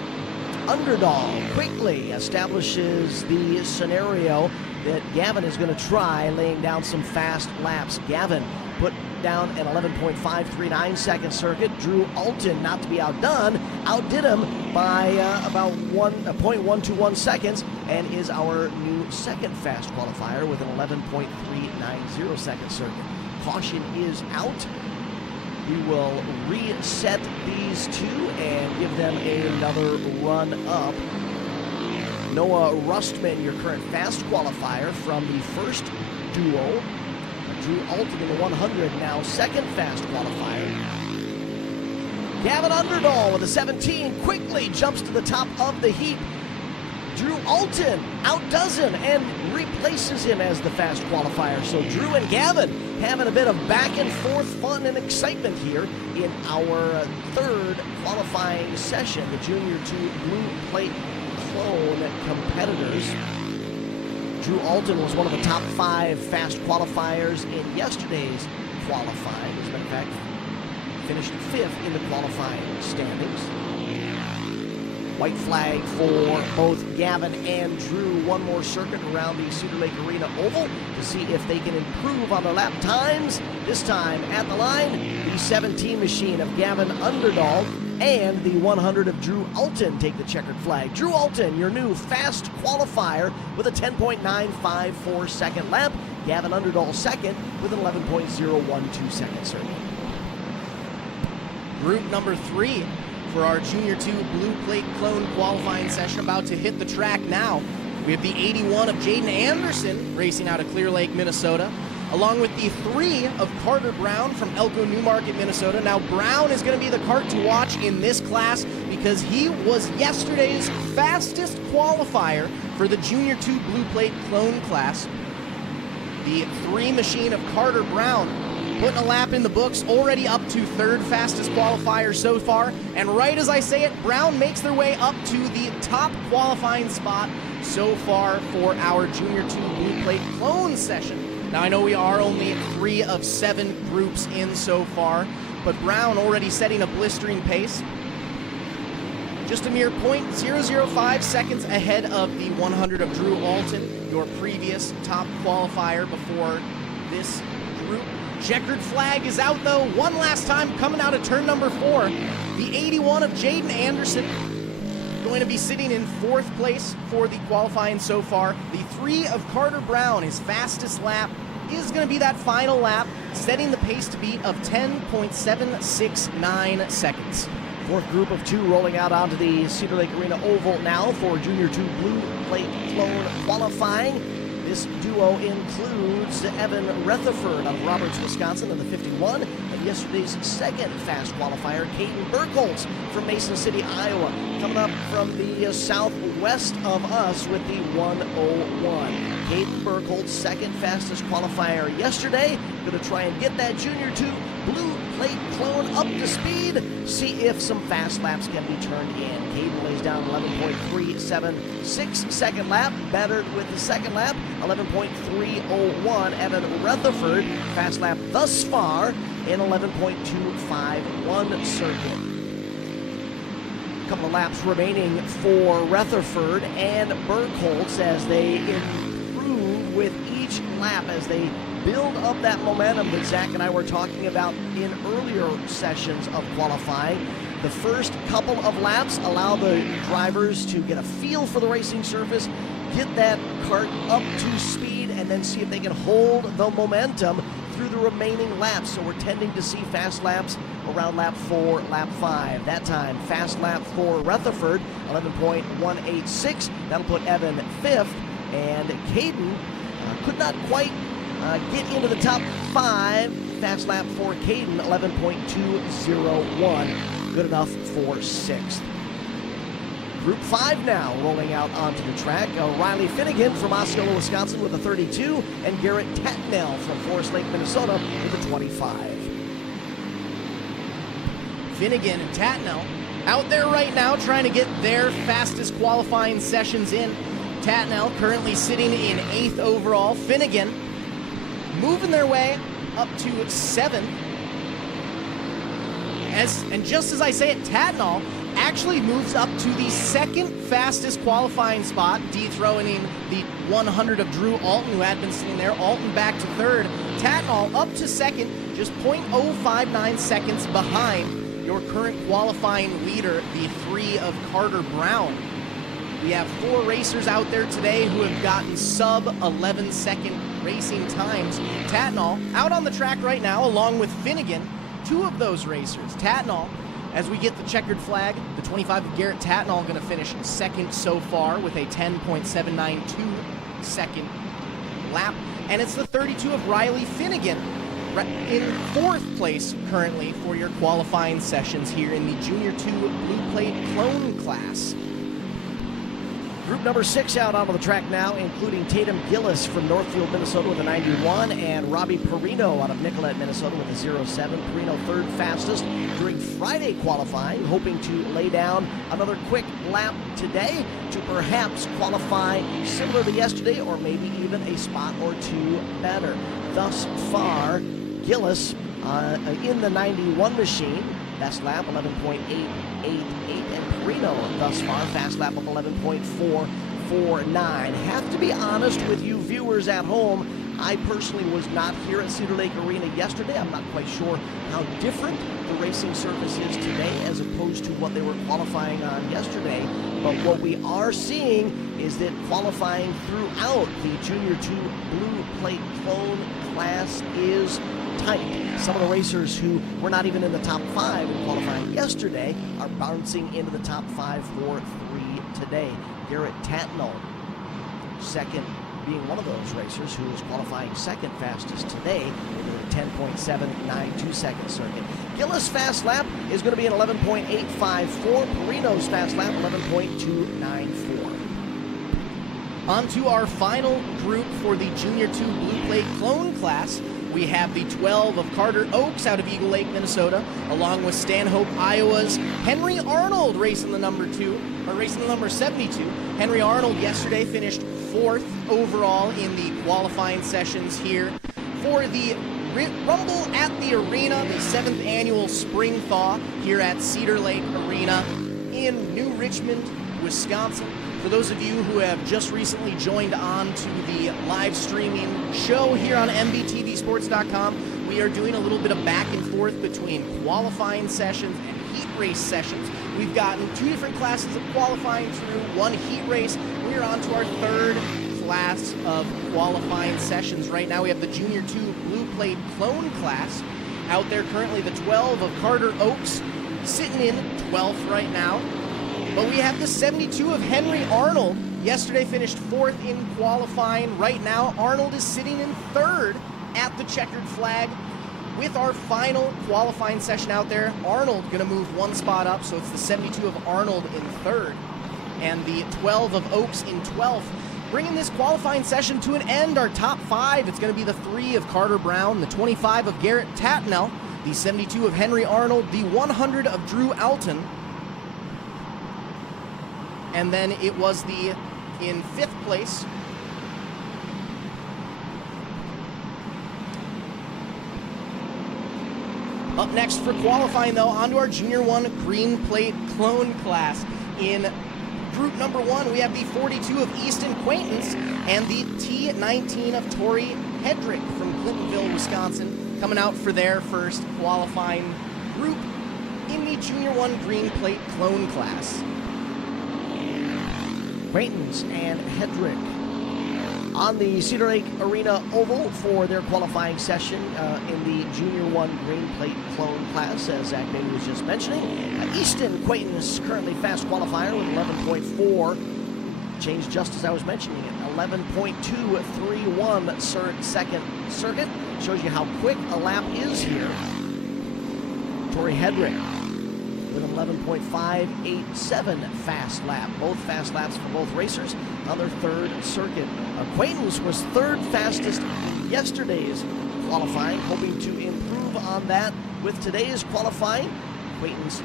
Underdahl quickly establishes the scenario that Gavin is going to try, laying down some fast laps. Gavin put down an 11.539 second circuit. Drew Alton, not to be outdone, outdid him by about 0.121 seconds, and is our new second fast qualifier with an 11.390 second circuit. Caution is out. We will reset these two and give them another run up. Noah Rustman, your current fast qualifier from the first duo. Drew Alton in the 100, now second fast qualifier. Gavin Underdahl with a 17 quickly jumps to the top of the heap. Drew Alton outdoes him and replaces him as the fast qualifier. So Drew and Gavin having a bit of back and forth fun and excitement here in our third qualifying session. The Junior 2 Blue Plate Clone competitors. Drew Alton was one of the top 5 fast qualifiers in yesterday's qualifying. As a matter of fact, finished 5th in the qualifying standings. White flag for both Gavin and Drew. One more circuit around the Cedar Lake Arena oval to see if they can improve on their lap times. This time at the line, the 17 machine of Gavin Underdahl and the 100 of Drew Alton take the checkered flag. Drew Alton, your new fast qualifier with a 10.954 second lap. Gavin Underdahl second with an 11.012 second circuit. Group number 3 for our Junior 2 Blue Plate Clone qualifying session about to hit the track now. We have the 81 of Jaden Anderson racing out of Clear Lake, Minnesota, along with the 3 of Carter Brown from Elko Newmarket, Minnesota. Now Brown is going to be the cart to watch in this class because he was yesterday's fastest qualifier for the Junior 2 Blue Plate Clone class. The 3 machine of Carter Brown putting a lap in the books, already up to third fastest qualifier so far. And right as I say it, Brown makes their way up to the top qualifying spot so far for our Junior 2 Blue Plate Clone session. Now I know we are only 3 of 7 groups in so far, but Brown already setting a blistering pace. Just a mere 0.005 seconds ahead of the 100 of Drew Alton, your previous top qualifier before this group. Checkered flag is out though, one last time coming out of turn number 4. The 81 of Jaden Anderson Going to be sitting in 4th place for the qualifying so far. The 3 of Carter Brown, his fastest lap, is going to be that final lap, setting the pace to beat of 10.769 seconds. Fourth group of 2 rolling out onto the Cedar Lake Arena Oval now for Junior 2 Blue Plate Clone qualifying. This duo includes Evan Rutherford out of Roberts, Wisconsin in the 51, and yesterday's second fast qualifier, Caden Burkholz from Mason City, Iowa, coming up from the southwest of us with the 101. Caden Burkholz, second fastest qualifier yesterday, going to try and get that Junior 2 Blue Plate Clone up to speed, see if some fast laps can be turned in. Caden lays down 11.376 second lap, bettered with the second lap, 11.301. Evan Rutherford, fast lap thus far in 11.251 circuit. A couple of laps remaining for Rutherford and Burkholz as they improve with each lap, as they build up that momentum that Zach and I were talking about in earlier sessions of qualifying. The first couple of laps allow the drivers to get a feel for the racing surface, get that kart up to speed, and then see if they can hold the momentum through the remaining laps. So we're tending to see fast laps around lap 4, lap 5. That time, fast lap for Rutherford, 11.186. That'll put Evan 5th, and Caden could not quite get into the top 5. Fast lap for Caden, 11.201. Good enough for 6th. Group 5 now rolling out onto the track. Riley Finnegan from Osceola, Wisconsin with a 32, and Garrett Tatnell from Forest Lake, Minnesota with a 25. Finnegan and Tatnell out there right now trying to get their fastest qualifying sessions in. Tatnell currently sitting in 8th overall. Finnegan moving their way up to 7th. And just as I say it, Tatnall actually moves up to the 2nd fastest qualifying spot, dethroning the 100 of Drew Alton, who had been sitting there. Alton back to 3rd. Tatnall up to 2nd, just 0.059 seconds behind your current qualifying leader, the 3 of Carter Brown. We have 4 racers out there today who have gotten sub 11-second racing times. Tatnall out on the track right now along with Finnegan, 2 of those racers. Tatnall, as we get the checkered flag, the 25 of Garrett Tatnall going to finish 2nd so far with a 10.792 second lap. And it's the 32 of Riley Finnegan in 4th place currently for your qualifying sessions here in the Junior 2 Blue Plate Clone class. Group number 6 out onto the track now, including Tatum Gillis from Northfield, Minnesota with a 91, and Robbie Perino out of Nicollet, Minnesota with a 07. Perino 3rd fastest during Friday qualifying, hoping to lay down another quick lap today to perhaps qualify similar to yesterday, or maybe even a spot or 2 better. Thus far, Gillis in the 91 machine, best lap 11.888, and Perino thus far, fast lap of 11.449. Have to be honest with you viewers at home, I personally was not here at Cedar Lake Arena yesterday. I'm not quite sure how different the racing surface is today as opposed to what they were qualifying on yesterday. But what we are seeing is that qualifying throughout the Junior 2 Blue Plate Clone class is tight. Some of the racers who were not even in the top 5 in qualifying yesterday are bouncing into the top 5 for 3 today. Garrett Tatnall, second, being one of those racers who is qualifying 2nd fastest today with a 10.792 second circuit. Gillis' fast lap is going to be an 11.854. Perino's fast lap, 11.294. On to our final group for the Junior 2 Blue Plate Clone class. We have the 12 of Carter Oaks out of Eagle Lake, Minnesota, along with Stanhope, Iowa's Henry Arnold racing the number 72. Henry Arnold yesterday finished 4th overall in the qualifying sessions here for the Rumble at the Arena, the 7th annual Spring Thaw here at Cedar Lake Arena in New Richmond, Wisconsin. For those of you who have just recently joined on to the live streaming show here on MBTVsports.com, we are doing a little bit of back and forth between qualifying sessions and heat race sessions We've gotten 2 different classes of qualifying through, 1 heat race. We're on to our 3rd class of qualifying sessions. Right now we have the Junior 2 Blue Plate Clone class out there currently. The 12 of Carter Oaks sitting in 12th right now. But we have the 72 of Henry Arnold. Yesterday finished 4th in qualifying. Right now Arnold is sitting in 3rd at the checkered flag. With our final qualifying session out there, Arnold going to move 1 spot up, so it's the 72 of Arnold in 3rd and the 12 of Oaks in 12th. Bringing this qualifying session to an end, our top 5, it's going to be the 3 of Carter Brown, the 25 of Garrett Tatnell, the 72 of Henry Arnold, the 100 of Drew Alton, and then it was in 5th place, up next for qualifying, though, onto our Junior 1 Green Plate Clone class. In group number 1, we have the 42 of Easton Quaintance and the T19 of Tori Hedrick from Clintonville, Wisconsin, coming out for their first qualifying group in the Junior 1 Green Plate Clone class. Quaintance and Hedrick on the Cedar Lake Arena Oval for their qualifying session in the Junior 1 Green Plate Clone class, as Zach Bailey was just mentioning. Easton Quaintance currently fast qualifier with 11.4. Changed just as I was mentioning it. 11.231 second circuit. Shows you how quick a lap is here. Tori Hedrick with 11.587 fast lap. Both fast laps for both racers on their 3rd circuit. Quaintance was 3rd fastest in yesterday's qualifying, hoping to improve on that with today's qualifying. Quaintance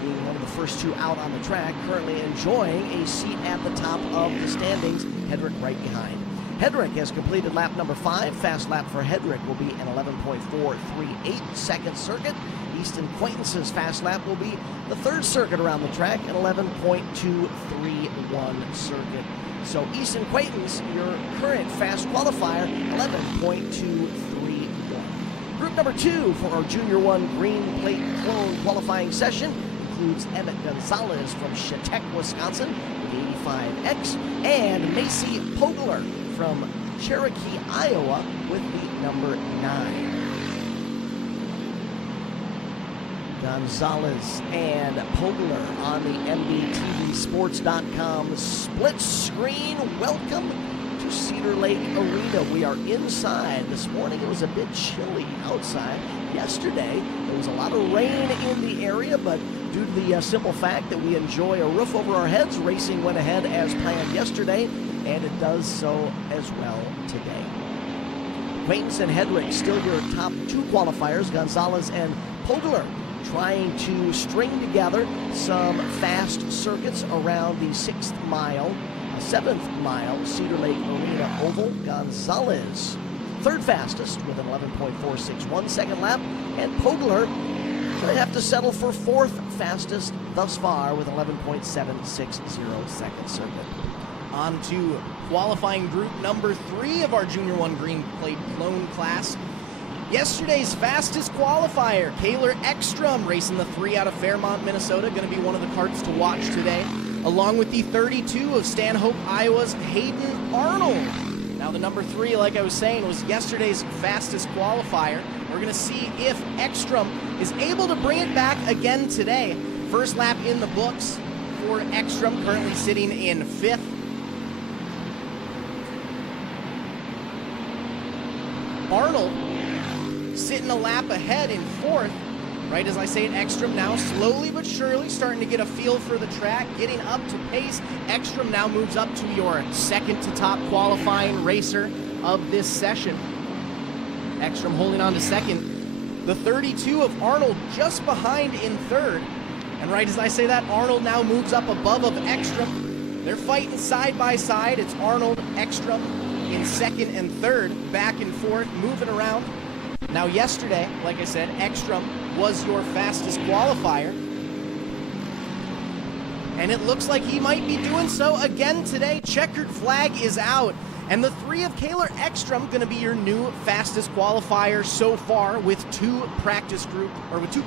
being one of the first 2 out on the track, currently enjoying a seat at the top of the standings. Hedrick right behind. Hedrick has completed lap number 5. Fast lap for Hedrick will be an 11.438 second circuit. Easton Quaintance's fast lap will be the 3rd circuit around the track, an 11.231 circuit. So Easton Quaintance, your current fast qualifier, 11.231. Group number 2 for our Junior 1 Green Plate Clone qualifying session includes Emmett Gonzalez from Chautauqua, Wisconsin with the 85X, and Macy Pogler from Cherokee, Iowa with the number 9. Gonzalez and Pogler on the MBTVsports.com split screen. Welcome to Cedar Lake Arena. We are inside. This morning it was a bit chilly outside. Yesterday there was a lot of rain in the area, but due to the simple fact that we enjoy a roof over our heads, racing went ahead as planned yesterday, and it does so as well today. Quaintance and Hedrick still your top 2 qualifiers. Gonzalez and Pogler trying to string together some fast circuits around the 6th mile, 7th mile Cedar Lake Arena Oval. Gonzalez 3rd fastest with an 11.461 second lap, and Pogler going to have to settle for 4th fastest thus far with 11.760 second circuit. On to qualifying group number 3 of our Junior 1 Green Plate Clone class. Yesterday's fastest qualifier, Kaylor Ekstrom, racing the 3 out of Fairmont, Minnesota, going to be one of the karts to watch today, along with the 32 of Stanhope, Iowa's Hayden Arnold. Now the number 3, like I was saying, was yesterday's fastest qualifier. We're going to see if Ekstrom is able to bring it back again today. First lap in the books for Ekstrom, currently sitting in 5th. Arnold sitting a lap ahead in 4th. Right as I say it, Ekstrom now slowly but surely starting to get a feel for the track, getting up to pace. Ekstrom now moves up to your 2nd to top qualifying racer of this session. Ekstrom holding on to 2nd. The 32 of Arnold just behind in 3rd. And right as I say that, Arnold now moves up above of Ekstrom. They're fighting side by side. It's Arnold, Ekstrom in 2nd and 3rd, back and forth, moving around. Now yesterday, like I said, Ekstrom was your fastest qualifier. And it looks like he might be doing so again today. Checkered flag is out. And the 3 of Kaylor Ekstrom going to be your new fastest qualifier so far with 2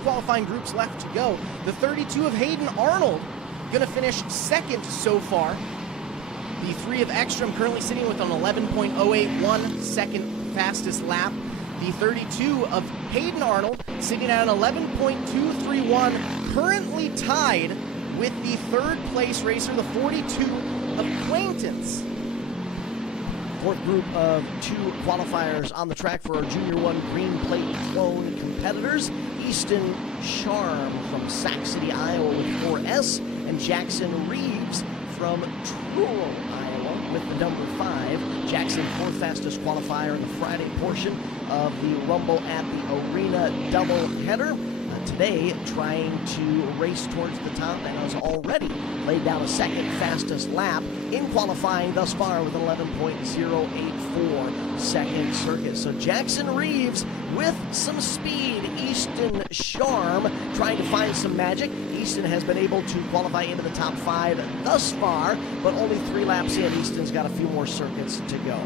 qualifying groups left to go. The 32 of Hayden Arnold going to finish second so far. The 3 of Ekstrom currently sitting with an 11.081 second fastest lap. The 32 of Hayden Arnold sitting at an 11.231, currently tied with the 3rd place racer, the 42 of Quaintance. 4th group of 2 qualifiers on the track for our Junior 1 Green Plate Clone competitors. Easton Charm from Sac City, Iowa with 4S, and Jackson Reeves from Truro, Iowa with the number 5. Jackson, 4th fastest qualifier in the Friday portion of the Rumble at the Arena doubleheader. Today, trying to race towards the top and has already laid down a 2nd fastest lap in qualifying thus far with an 11.084 second circuit. So Jackson Reeves with some speed. Easton Charm trying to find some magic. Easton has been able to qualify into the top 5 thus far, but only 3 laps in. Easton's got a few more circuits to go.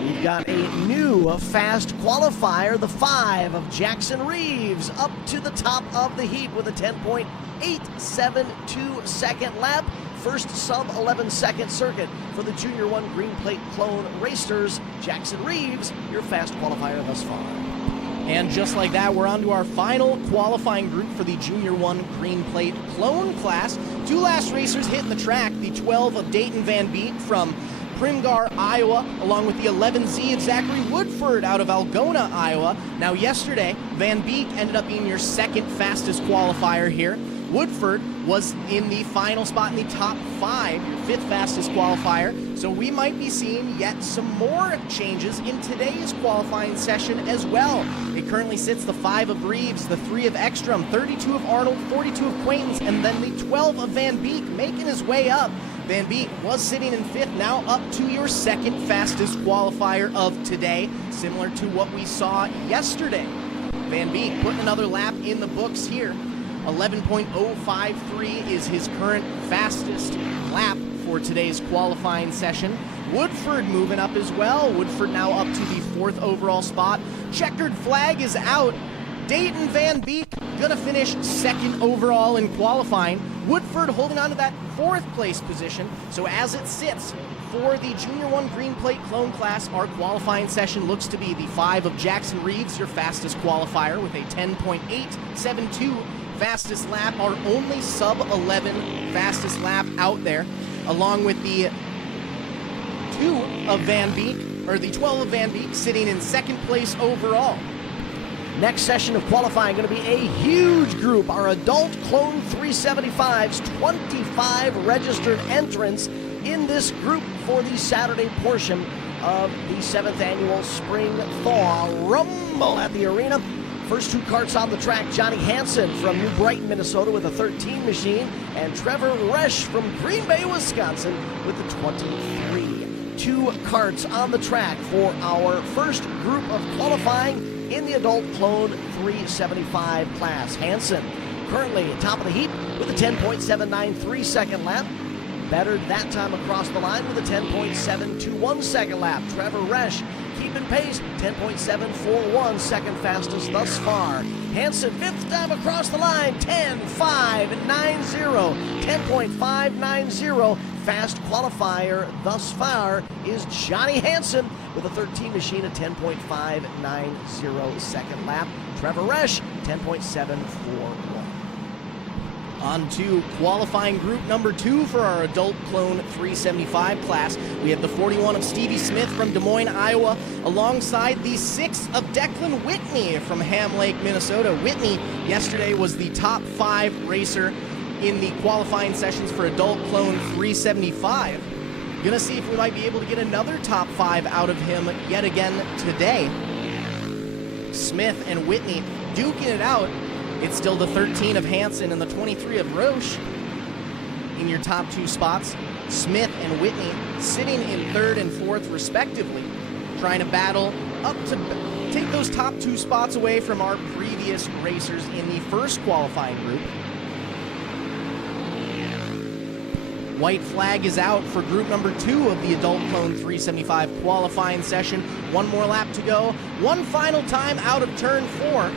We've got a new fast qualifier, the 5 of Jackson Reeves, up to the top of the heap with a 10.872 second lap. First sub-11 second circuit for the Junior 1 Green Plate Clone racers. Jackson Reeves, your fast qualifier thus far. And just like that, we're on to our final qualifying group for the Junior 1 Green Plate Clone class. 2 last racers hitting the track, the 12 of Dayton Van Beek from Primgar, Iowa, along with the 11Z of Zachary Woodford out of Algona, Iowa. Now yesterday, Van Beek ended up being your 2nd fastest qualifier here. Woodford was in the final spot in the top 5, your 5th fastest qualifier. So we might be seeing yet some more changes in today's qualifying session as well. It currently sits the 5 of Reeves, the 3 of Ekstrom, 32 of Arnold, 42 of Quaintance, and then the 12 of Van Beek making his way up. Van Beek was sitting in 5th, now up to your 2nd fastest qualifier of today, similar to what we saw yesterday. Van Beek putting another lap in the books here. 11.053 is his current fastest lap for today's qualifying session. Woodford moving up as well. Woodford now up to the 4th overall spot. Checkered flag is out. Dayton Van Beek gonna finish 2nd overall in qualifying. Woodford holding on to that 4th place position. So as it sits for the Junior 1 Green Plate Clone class, our qualifying session looks to be the 5 of Jackson Reeves, your fastest qualifier with a 10.872 fastest lap, our only sub-11 fastest lap out there, along with the 2 of Van Beek, or the 12 of Van Beek, sitting in 2nd place overall. Next session of qualifying going to be a huge group. Our adult Clone 375s, 25 registered entrants in this group for the Saturday portion of the 7th Annual Spring Thaw Rumble at the Arena. First 2 karts on the track, Johnny Hansen from New Brighton, Minnesota with a 13 machine, and Trevor Resch from Green Bay, Wisconsin with the 23. 2 karts on the track for our first group of qualifying in the adult Clone 375 class. Hansen currently top of the heap with a 10.793 second lap. Bettered that time across the line with a 10.721 second lap. Trevor Resch keeping pace, 10.741 second fastest thus far. Hansen 5th time across the line, 10.590. 10.590 fast qualifier thus far is Johnny Hansen with a 13 machine, a 10.590 second lap. Trevor Resch, 10.741. On to qualifying group number 2 for our adult Clone 375 class. We have the 41 of Stevie Smith from Des Moines, Iowa, alongside the 6 of Declan Whitney from Ham Lake, Minnesota. Whitney yesterday was the top 5 racer in the qualifying sessions for adult Clone 375. Gonna see if we might be able to get another top 5 out of him yet again today. Smith and Whitney duking it out. It's still the 13 of Hansen and the 23 of Roche in your top 2 spots. Smith and Whitney sitting in 3rd and 4th respectively, trying to battle up to take those top 2 spots away from our previous racers in the first qualifying group. White flag is out for group number 2 of the Adult Clone 375 qualifying session. One more lap to go. One final time out of turn 4.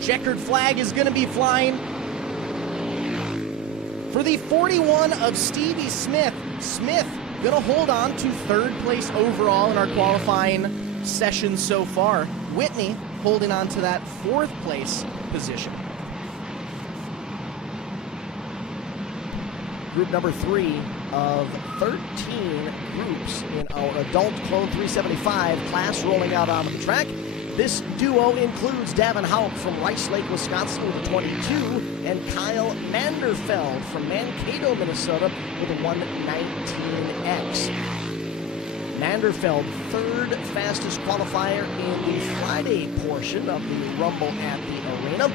Checkered flag is going to be flying for the 41 of Stevie Smith. Smith going to hold on to 3rd place overall in our qualifying session so far. Whitney holding on to that 4th place position. Group number 3 of 13 groups in our Adult Clone 375 class rolling out onto the track. This duo includes Davin Hauk from Rice Lake, Wisconsin with a 22, and Kyle Manderfeld from Mankato, Minnesota with a 119X. Manderfeld, 3rd fastest qualifier in the Friday portion of the Rumble at the Arena.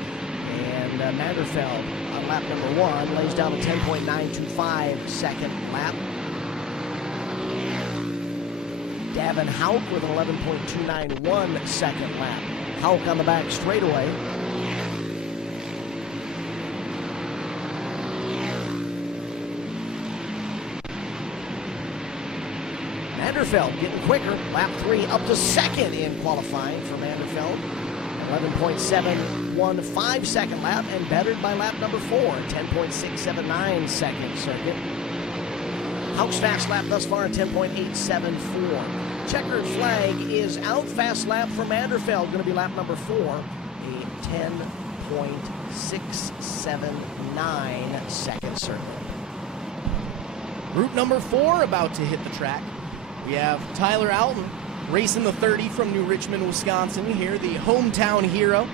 And Manderfeld on lap number 1 lays down a 10.925 second lap. Davin Hauk with an 11.291 second lap. Hauk on the back straightaway. Manderfeld getting quicker. Lap 3 up to 2nd in qualifying for Manderfeld. 11.715 second lap and bettered by lap number 4. 10.679 second circuit. Hauk's fast lap thus far at 10.874. Checkered flag is out. Fast lap for Manderfeld, going to be lap number 4. A 10.679 second circuit. Group number 4 about to hit the track. We have Tyler Alton racing the 30 from New Richmond, Wisconsin here, the hometown hero.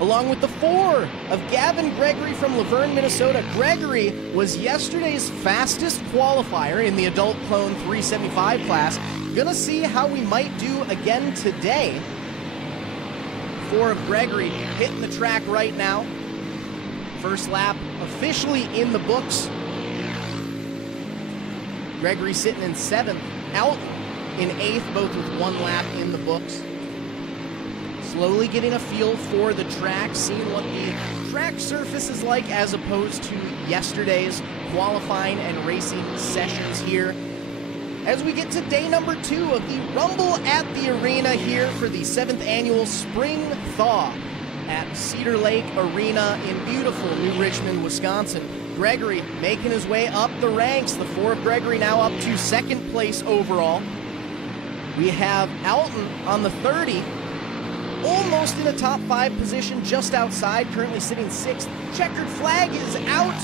Along with the 4 of Gavin Gregory from Laverne, Minnesota. Gregory was yesterday's fastest qualifier in the Adult Clone 375 class. Gonna see how we might do again today. 4 of Gregory hitting the track right now. First lap officially in the books. Gregory sitting in 7th. Alton in 8th, both with 1 lap in the books. Slowly getting a feel for the track, seeing what the track surface is like as opposed to yesterday's qualifying and racing sessions here. As we get to day number 2 of the Rumble at the Arena here for the 7th Annual Spring Thaw at Cedar Lake Arena in beautiful New Richmond, Wisconsin. Gregory making his way up the ranks. The 4 of Gregory now up to 2nd place overall. We have Alton on the 30. Almost in a top 5 position, just outside, currently sitting 6th. Checkered flag is out.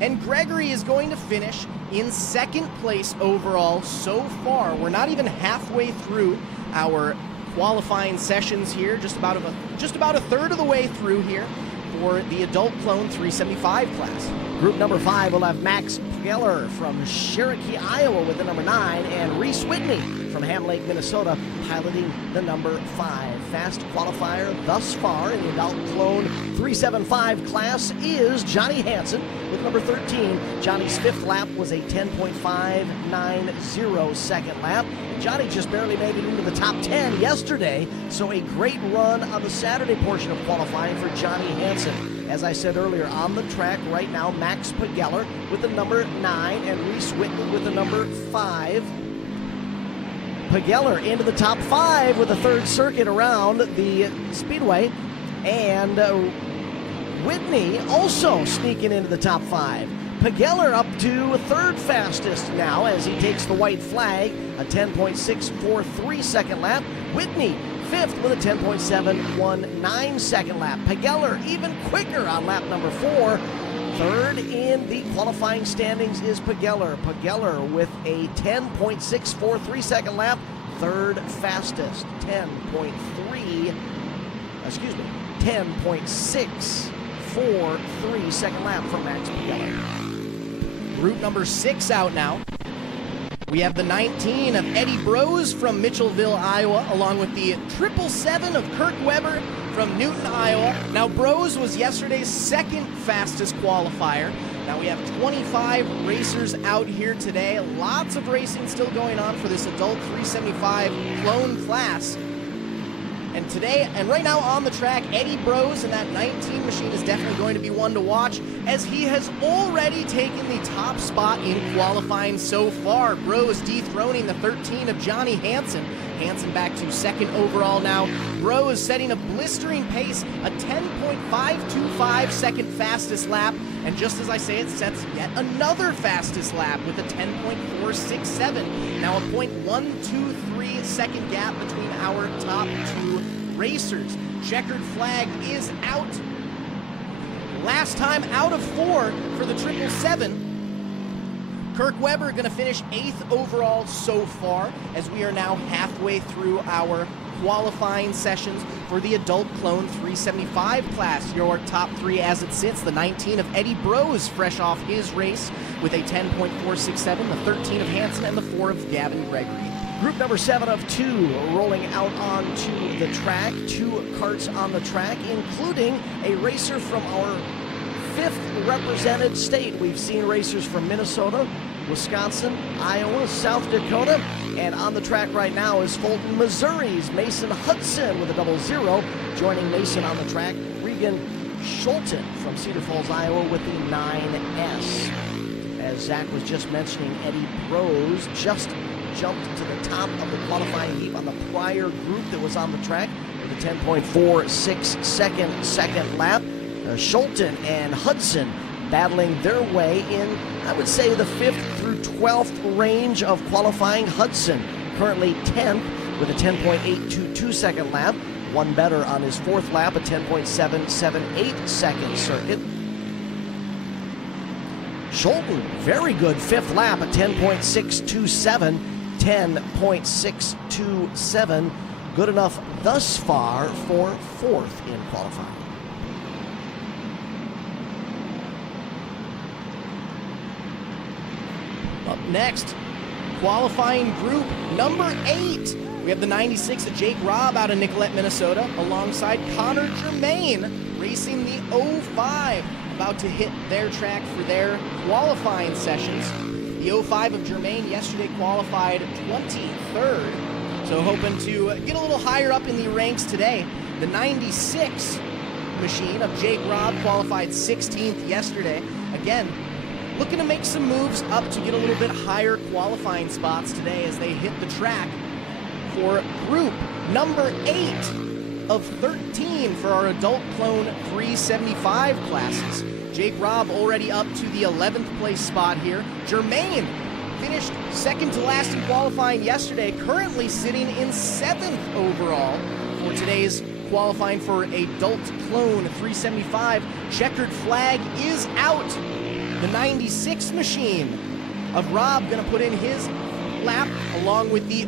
And Gregory is going to finish in 2nd place overall so far. We're not even halfway through our qualifying sessions here, just about a third of the way through here for the Adult Clone 375 class. Group number 5 will have Max Geller from Cherokee, Iowa with the number 9, and Reese Whitney from Ham Lake, Minnesota, piloting the number 5. Fast qualifier thus far in the Adult Clone 375 class is Johnny Hansen with number 13. Johnny's 5th lap was a 10.590 second lap. Johnny just barely made it into the top 10 yesterday, so a great run on the Saturday portion of qualifying for Johnny Hansen. As I said earlier, on the track right now, Max Pageller with the number 9 and Reese Whitney with the number 5. Pageller into the top 5 with the 3rd circuit around the Speedway. And Whitney also sneaking into the top 5. Pageller up to 3rd fastest now as he takes the white flag, a 10.643 second lap. Whitney 5th with a 10.719 second lap. Pageller even quicker on lap number 4. 3rd in the qualifying standings is Pageller. Pageller with a 10.643 second lap. 3rd fastest, 10.643 second lap for Max Pageller. Group number 6 out now. We have the 19 of Eddie Brose from Mitchellville, Iowa, along with the 777 of Kirk Weber from Newton, Iowa. Now, Brose was yesterday's 2nd fastest qualifier. Now we have 25 racers out here today. Lots of racing still going on for this Adult 375 clone class. And today, and right now on the track, Eddie Brose in that 19 machine is definitely going to be one to watch, as he has already taken the top spot in qualifying so far. Brose dethroning the 13 of Johnny Hansen. Hansen back to second overall now. Brose setting a blistering pace, a 10.525 second fastest lap. And just as I say it, sets yet another fastest lap with a 10.467. Now a 0.123 second gap between our top two racers. Checkered flag is out. Last time out of 4 for the 777. Kirk Webber going to finish 8th overall so far, as we are now halfway through our qualifying sessions for the adult clone 375 class. Your top 3 as it sits: the 19 of Eddie Brose, fresh off his race with a 10.467, the 13 of Hansen, and the 4 of Gavin Gregory. Group number 7 of 2 rolling out onto the track. 2 karts on the track, including a racer from our 5th represented state. We've seen racers from Minnesota, Wisconsin, Iowa, South Dakota, and on the track right now is Fulton, Missouri's Mason Hudson with a 00. Joining Mason on the track, Regan Schulten from Cedar Falls, Iowa with the 9S. As Zach was just mentioning, Eddie Brose just jumped to the top of the qualifying heap on the prior group that was on the track with a 10.46 second lap. Schulten and Hudson battling their way in, I would say, the 5th through 12th range of qualifying. Hudson currently 10th with a 10.822 second lap, one better on his 4th lap, a 10.778 second circuit. Schulten, very good 5th lap, a 10.627, 10.627, good enough thus far for 4th in qualifying. Up next, qualifying group number 8. We have the 96 of Jake Robb out of Nicollet, Minnesota, alongside Connor Germain racing the 05, about to hit their track for their qualifying sessions. The 05 of Germain yesterday qualified 23rd, so hoping to get a little higher up in the ranks today. The 96 machine of Jake Robb qualified 16th yesterday. Again, looking to make some moves up to get a little bit higher qualifying spots today as they hit the track for group number 8 of 13 for our adult clone 375 classes. Jake Robb already up to the 11th place spot here. Germain finished second to last in qualifying yesterday, currently sitting in 7th overall for today's qualifying for adult clone 375. Checkered flag is out. The 96 machine of Robb going to put in his lap along with the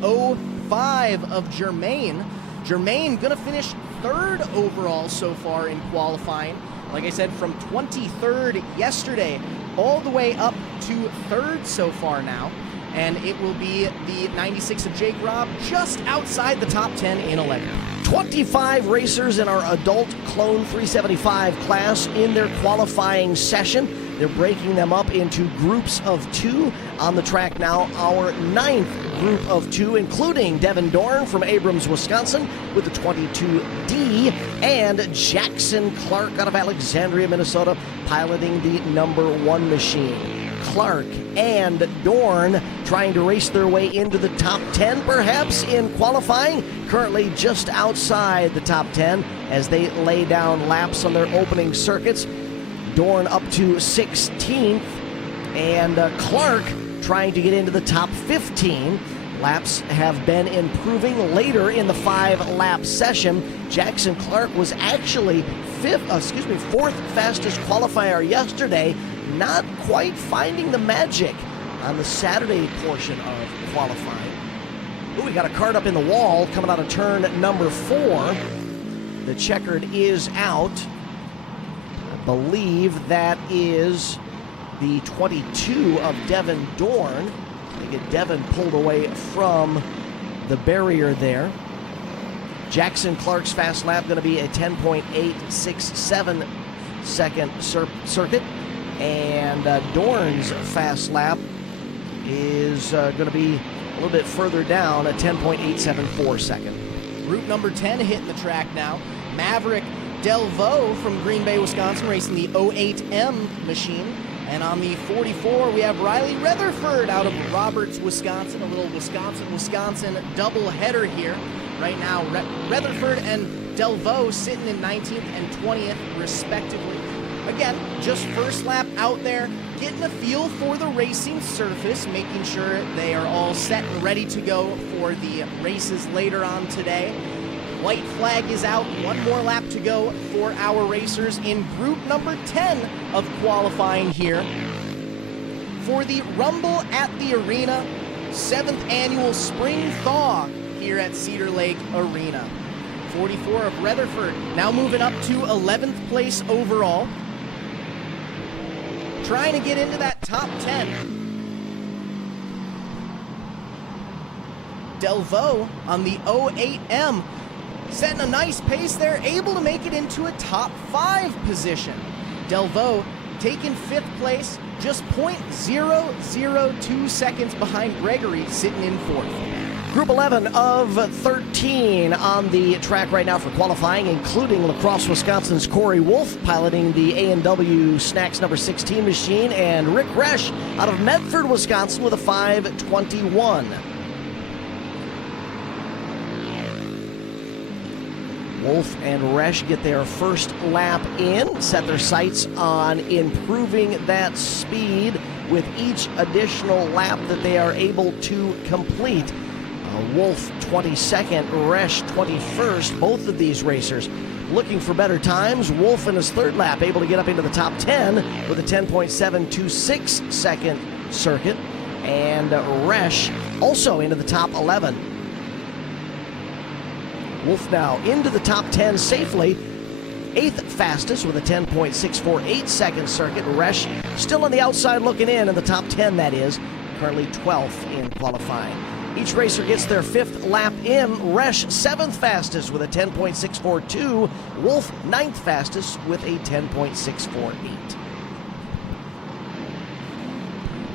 05 of Germain. Germain going to finish 3rd overall so far in qualifying. Like I said, from 23rd yesterday all the way up to 3rd so far now. And it will be the 96 of Jake Robb just outside the top 10 in 11. 25 racers in our adult clone 375 class in their qualifying session. They're breaking them up into groups of 2 on the track now. Our 9th group of 2, including Devin Dorn from Abrams, Wisconsin with the 22D, and Jackson Clark out of Alexandria, Minnesota, piloting the number 1 machine. Clark and Dorn trying to race their way into the top 10 perhaps in qualifying, currently just outside the top 10 as they lay down laps on their opening circuits. Dorn up to 16th, and Clark trying to get into the top 15. Laps have been improving later in the 5-lap session. Jackson Clark was actually 4th fastest qualifier yesterday, not quite finding the magic on the Saturday portion of qualifying. Ooh, we got a cart up in the wall coming out of turn number 4. The checkered is out. I believe that is the 22 of Devin Dorn. They get Devin pulled away from the barrier there. Jackson Clark's fast lap going to be a 10.867 second circuit. And Dorn's fast lap is going to be a little bit further down, a 10.874 second. Group number 10 hitting the track now. Maverick Delvaux from Green Bay, Wisconsin, racing the 08M machine. And on the 44, we have Riley Rutherford out of Roberts, Wisconsin. A little Wisconsin double header here. Right now, Rutherford and Delvaux sitting in 19th and 20th, respectively. Again, just first lap out there, getting a feel for the racing surface, making sure they are all set and ready to go for the races later on today. White flag is out, one more lap to go for our racers in group number 10 of qualifying here for the Rumble at the Arena, 7th Annual Spring Thaw here at Cedar Lake Arena. 44 of Rutherford now moving up to 11th place overall, trying to get into that top 10. Delvaux on the 08M setting a nice pace there, able to make it into a top 5 position. Delvaux taking 5th place, just 0.002 seconds behind Gregory, sitting in 4th. Group 11 of 13 on the track right now for qualifying, including La Crosse, Wisconsin's Corey Wolf piloting the A&W Snacks number 16 machine, and Rick Resch out of Medford, Wisconsin with a 5:21. Wolf and Resch get their first lap in, set their sights on improving that speed with each additional lap that they are able to complete. Wolf 22nd, Resch 21st, both of these racers looking for better times. Wolf in his third lap able to get up into the top 10 with a 10.726 second circuit, and Resch also into the top 11. Wolf now into the top 10 safely, 8th fastest with a 10.648 second circuit. Resch still on the outside looking in the top 10, that is, currently 12th in qualifying. Each racer gets their 5th lap in. Resch 7th fastest with a 10.642. Wolf 9th fastest with a 10.648.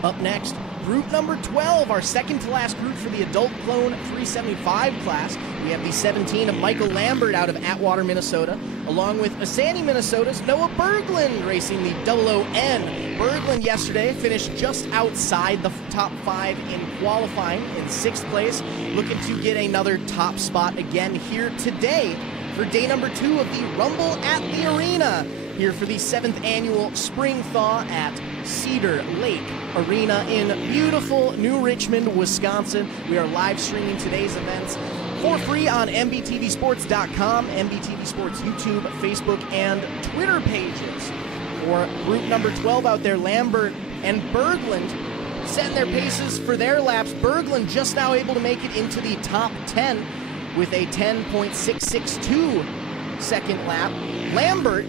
Up next, group number 12, our second to last group for the adult clone 375 class. We have the 17 of Michael Lambert out of Atwater, Minnesota, along with Asani, Minnesota's Noah Berglund racing the 00N. Berglund yesterday finished just outside the top 5 in qualifying in 6th place, looking to get another top spot again here today for day number 2 of the Rumble at the Arena, here for the 7th Annual Spring Thaw at Cedar Lake Arena in beautiful New Richmond, Wisconsin. We are live streaming today's events for free on MBTVsports.com, MBTV Sports YouTube, Facebook, and Twitter pages. For group number 12 out there, Lambert and Berglund setting their paces for their laps. Berglund just now able to make it into the top 10 with a 10.662 second lap. Lambert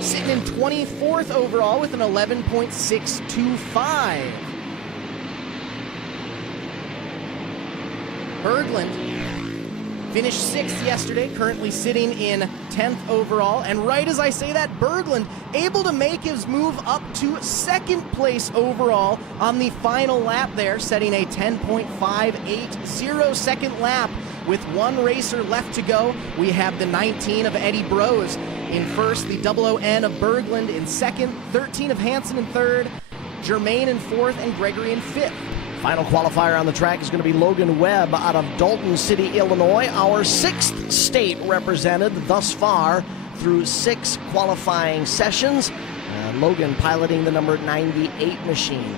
sitting in 24th overall with an 11.625. Berglund finished 6th yesterday, currently sitting in 10th overall. And right as I say that, Berglund able to make his move up to 2nd place overall on the final lap there, setting a 10.580 second lap. With one racer left to go, we have the 19 of Eddie Brose in 1st, the 00N of Berglund in 2nd, 13 of Hansen in 3rd, Germain in 4th, and Gregory in 5th. Final qualifier on the track is going to be Logan Webb out of Dalton City, Illinois, our 6th state represented thus far through 6 qualifying sessions. Logan piloting the number 98 machine.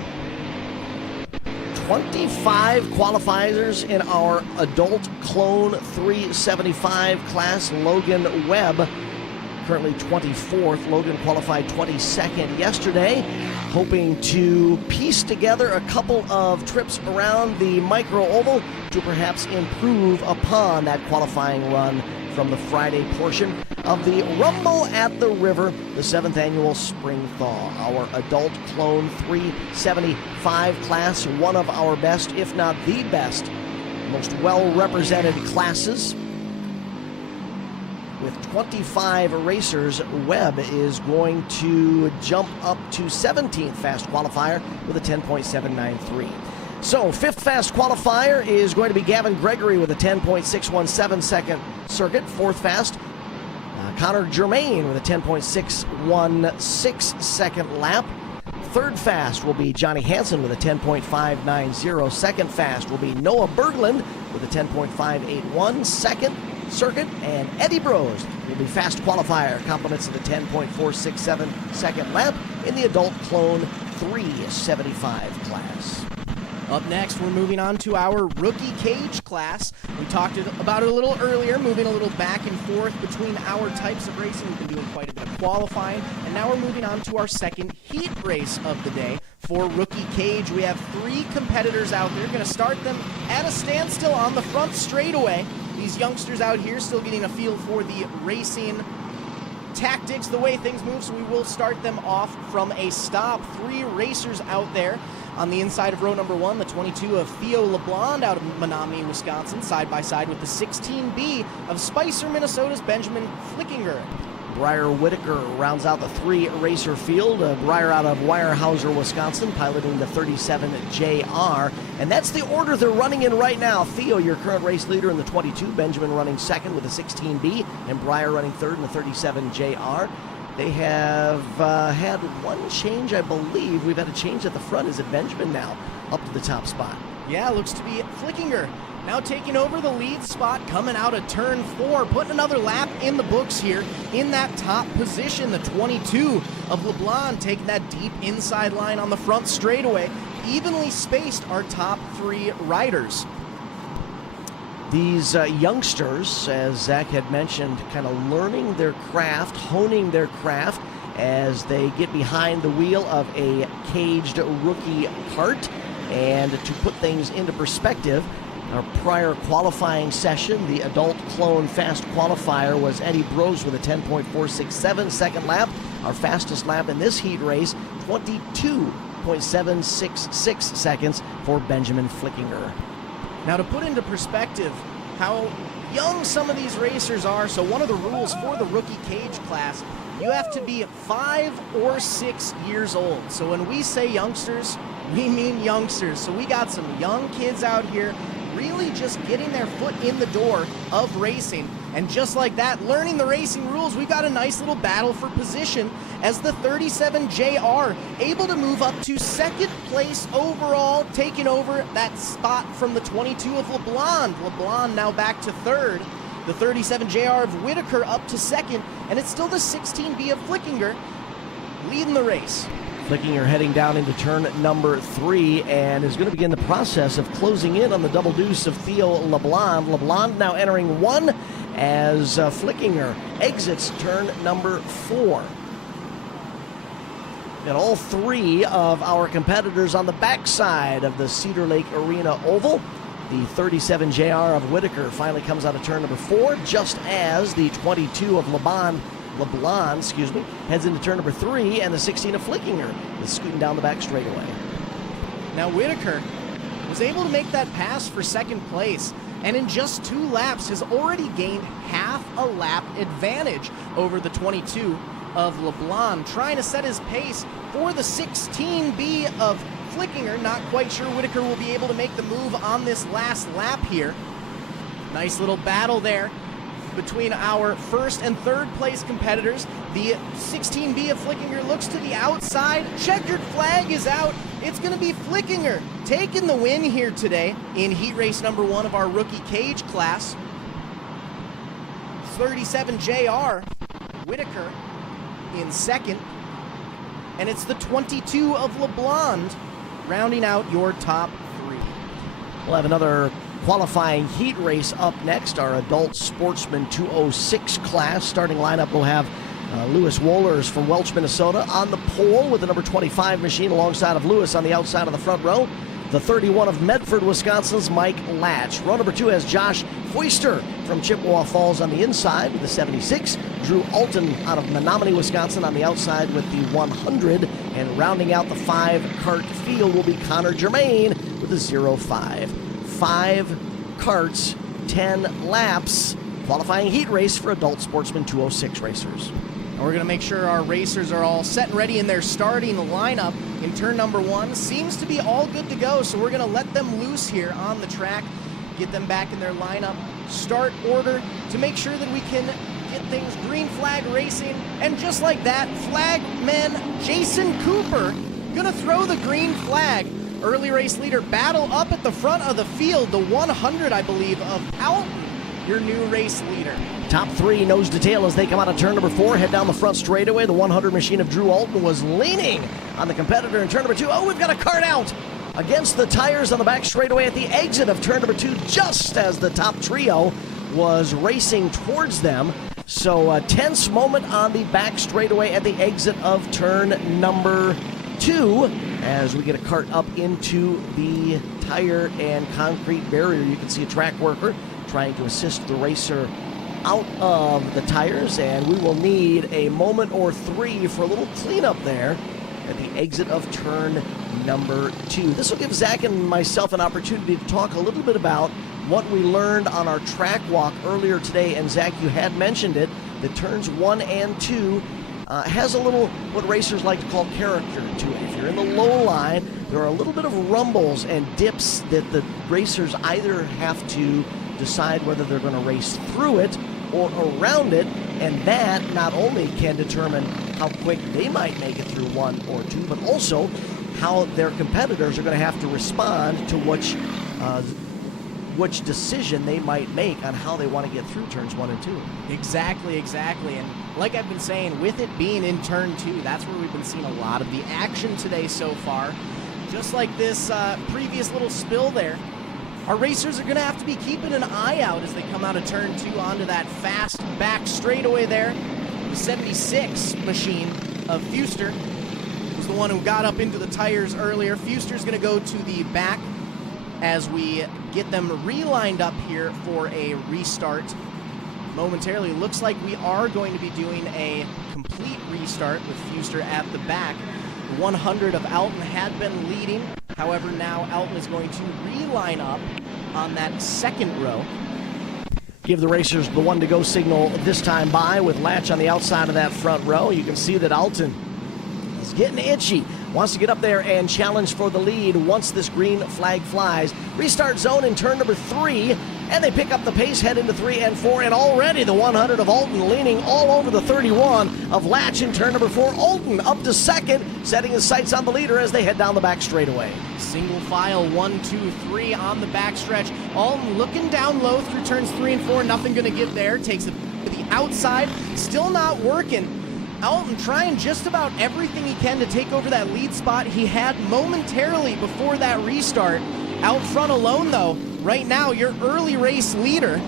25 qualifiers in our adult clone 375 class. Logan Webb currently 24th. Logan qualified 22nd yesterday, hoping to piece together a couple of trips around the micro oval to perhaps improve upon that qualifying run from the Friday portion of the Rumble at the River, the 7th Annual Spring Thaw. Our adult clone 375 class, one of our best, if not the best, most well-represented classes. With 25 racers, Webb is going to jump up to 17th fast qualifier with a 10.793. So, fifth fast qualifier is going to be Gavin Gregory with a 10.617 second circuit. Fourth fast, Connor Germain with a 10.616 second lap. Third fast will be Johnny Hansen with a 10.590. Second fast will be Noah Berglund with a 10.581 second circuit. And Eddie Brose will be fast qualifier, compliments of the 10.467 second lap in the adult clone 375 class. Up next, we're moving on to our rookie cage class. We talked about it a little earlier, moving a little back and forth between our types of racing. We've been doing quite a bit of qualifying, and now we're moving on to our second heat race of the day. For rookie cage, we have 3 competitors out there. Going to start them at a standstill on the front straightaway. These youngsters out here still getting a feel for the racing tactics, the way things move, so we will start them off from a stop. 3 racers out there. On the inside of row number 1, the 22 of Theo LeBlond out of Menominee, Wisconsin, side by side with the 16B of Spicer, Minnesota's Benjamin Flickinger. Breyer Whitaker rounds out the 3 racer field. Breyer out of Weyerhaeuser, Wisconsin, piloting the 37JR. And that's the order they're running in right now. Theo, your current race leader in the 22, Benjamin running second with the 16B, and Breyer running third in the 37JR. They have had one change, I believe. We've had a change at the front. Is it Benjamin now up to the top spot? Yeah, looks to be Flickinger now taking over the lead spot, coming out of turn 4, putting another lap in the books here in that top position. The 22 of LeBlanc taking that deep inside line on the front straightaway. Evenly spaced our top 3 riders. These youngsters, as Zach had mentioned, kind of learning their craft, honing their craft as they get behind the wheel of a caged rookie kart. And to put things into perspective, our prior qualifying session, the adult clone fast qualifier, was Eddie Brose with a 10.467 second lap. Our fastest lap in this heat race, 22.766 seconds for Benjamin Flickinger. Now, to put into perspective how young some of these racers are, so one of the rules for the rookie cage class, you have to be 5 or 6 years old. So when we say youngsters, we mean youngsters. So we got some young kids out here really just getting their foot in the door of racing. And just like that, learning the racing rules, we've got a nice little battle for position as the 37JR able to move up to second place overall, taking over that spot from the 22 of LeBlanc. LeBlanc now back to third. The 37JR of Whitaker up to second, and it's still the 16B of Flickinger leading the race. Flickinger heading down into turn number 3 and is going to begin the process of closing in on the double deuce of Theo LeBlanc. LeBlanc now entering 1 as Flickinger exits turn number 4. And all 3 of our competitors on the backside of the Cedar Lake Arena oval. The 37JR of Whitaker finally comes out of turn number 4, just as the 22 of LeBlanc, heads into turn number 3, and the 16 of Flickinger is scooting down the back straightaway. Now Whitaker was able to make that pass for second place, and in just 2 laps has already gained half a lap advantage over the 22 of LeBlanc, trying to set his pace for the 16B of Flickinger. Not quite sure Whitaker will be able to make the move on this last lap here. Nice little battle there between our first and third place competitors. The 16B of Flickinger looks to the outside. Checkered flag is out. It's going to be Flickinger taking the win here today in heat race number 1 of our rookie cage class. 37JR, Whitaker in second. And it's the 22 of LeBlanc rounding out your top 3. We'll have another qualifying heat race up next, our adult sportsman 206 class. Starting lineup will have Lewis Wohlers from Welch, Minnesota on the pole with the number 25 machine alongside of Lewis on the outside of the front row. The 31 of Medford, Wisconsin's Mike Latch. Row number 2 has Josh Foister from Chippewa Falls on the inside with the 76. Drew Alton out of Menominee, Wisconsin on the outside with the 100. And rounding out the 5 kart field will be Connor Germain with the 05. 5 karts, 10 laps. Qualifying heat race for adult sportsman 206 racers. And we're going to make sure our racers are all set and ready in their starting lineup in turn number 1 seems to be all good to go, so we're going to let them loose here on the track, get them back in their lineup, start order to make sure that we can get things green flag racing. And just like that, flagman Jason Cooper going to throw the green flag. Early race leader battle up at the front of the field, the 100, I believe, of Alton, your new race leader. Top 3 nose to tail as they come out of turn number 4, head down the front straightaway. The 100 machine of Drew Alton was leaning on the competitor in turn number 2. Oh, we've got a cart out against the tires on the back straightaway at the exit of turn number 2, just as the top trio was racing towards them. So a tense moment on the back straightaway at the exit of turn number 2 as we get a cart up into the tire and concrete barrier. You can see a track worker trying to assist the racer out of the tires, and we will need a moment or 3 for a little cleanup there at the exit of turn number 2. This will give Zach and myself an opportunity to talk a little bit about what we learned on our track walk earlier today. And Zach, you had mentioned it, that turns 1 and 2 has a little, what racers like to call character to it. If you're in the low line, there are a little bit of rumbles and dips that the racers either have to decide whether they're going to race through it or around it, and that not only can determine how quick they might make it through 1 or 2, but also how their competitors are going to have to respond to which decision they might make on how they want to get through turns 1 and 2. Exactly. And like I've been saying, with it being in turn 2, that's where we've been seeing a lot of the action today so far. Just like this previous little spill there, our racers are going to have to be keeping an eye out as they come out of turn 2 onto that fast back straightaway there. The 76 machine of Fuster was the one who got up into the tires earlier. Fuster's going to go to the back as we get them relined up here for a restart momentarily. Looks like we are going to be doing a complete restart with Fuster at the back. The 100 of Alton had been leading. However, now Alton is going to reline up on that second row. Give the racers the 1 to go signal this time by with Latch on the outside of that front row. You can see that Alton is getting itchy. Wants to get up there and challenge for the lead once this green flag flies. Restart zone in turn number 3, and they pick up the pace, head into 3 and 4, and already the 100 of Alton leaning all over the 31 of Latch in turn number 4. Alton up to second, setting his sights on the leader as they head down the back straightaway. Single file, 1, 2, 3 on the backstretch. Alton looking down low through turns 3 and 4. Nothing going to give there. Takes it to the outside. Still not working. Alton trying just about everything he can to take over that lead spot he had momentarily before that restart. Out front alone, though, right now, your early race leader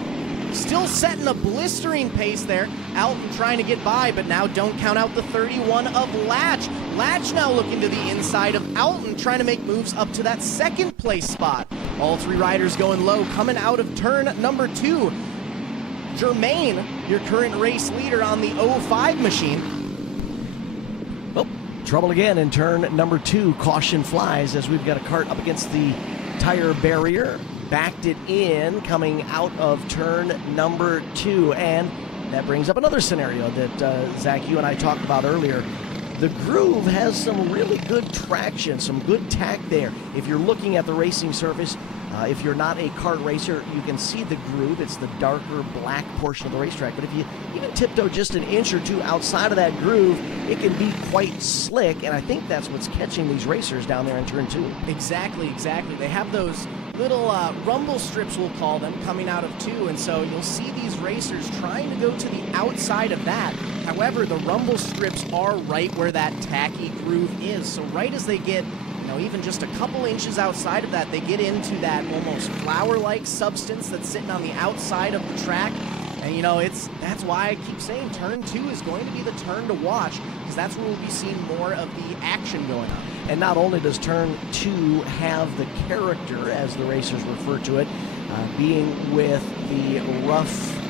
still setting a blistering pace there. Alton trying to get by, but now don't count out the 31 of Latch. Latch now looking to the inside of Alton, trying to make moves up to that second place spot. All 3 riders going low, coming out of turn number 2. Jermaine, your current race leader on the 05 machine. Well, trouble again in turn number 2. Caution flies as we've got a cart up against the tire barrier. Backed it in, coming out of turn number 2. And that brings up another scenario that, Zach, you and I talked about earlier. The groove has some really good traction, some good tack there. If you're looking at the racing surface, if you're not a kart racer, you can see the groove. It's the darker black portion of the racetrack. But if you even tiptoe just an inch or 2 outside of that groove, it can be quite slick. And I think that's what's catching these racers down there in turn 2. Exactly. They have those little rumble strips, we'll call them, coming out of 2. And so you'll see these racers trying to go to the outside of that. However, the rumble strips are right where that tacky groove is. So right as they get, even just a couple inches outside of that, they get into that almost flour-like substance that's sitting on the outside of the track. And, that's why I keep saying turn 2 is going to be the turn to watch, because that's where we'll be seeing more of the action going on. And not only does turn 2 have the character, as the racers refer to it, being with the rough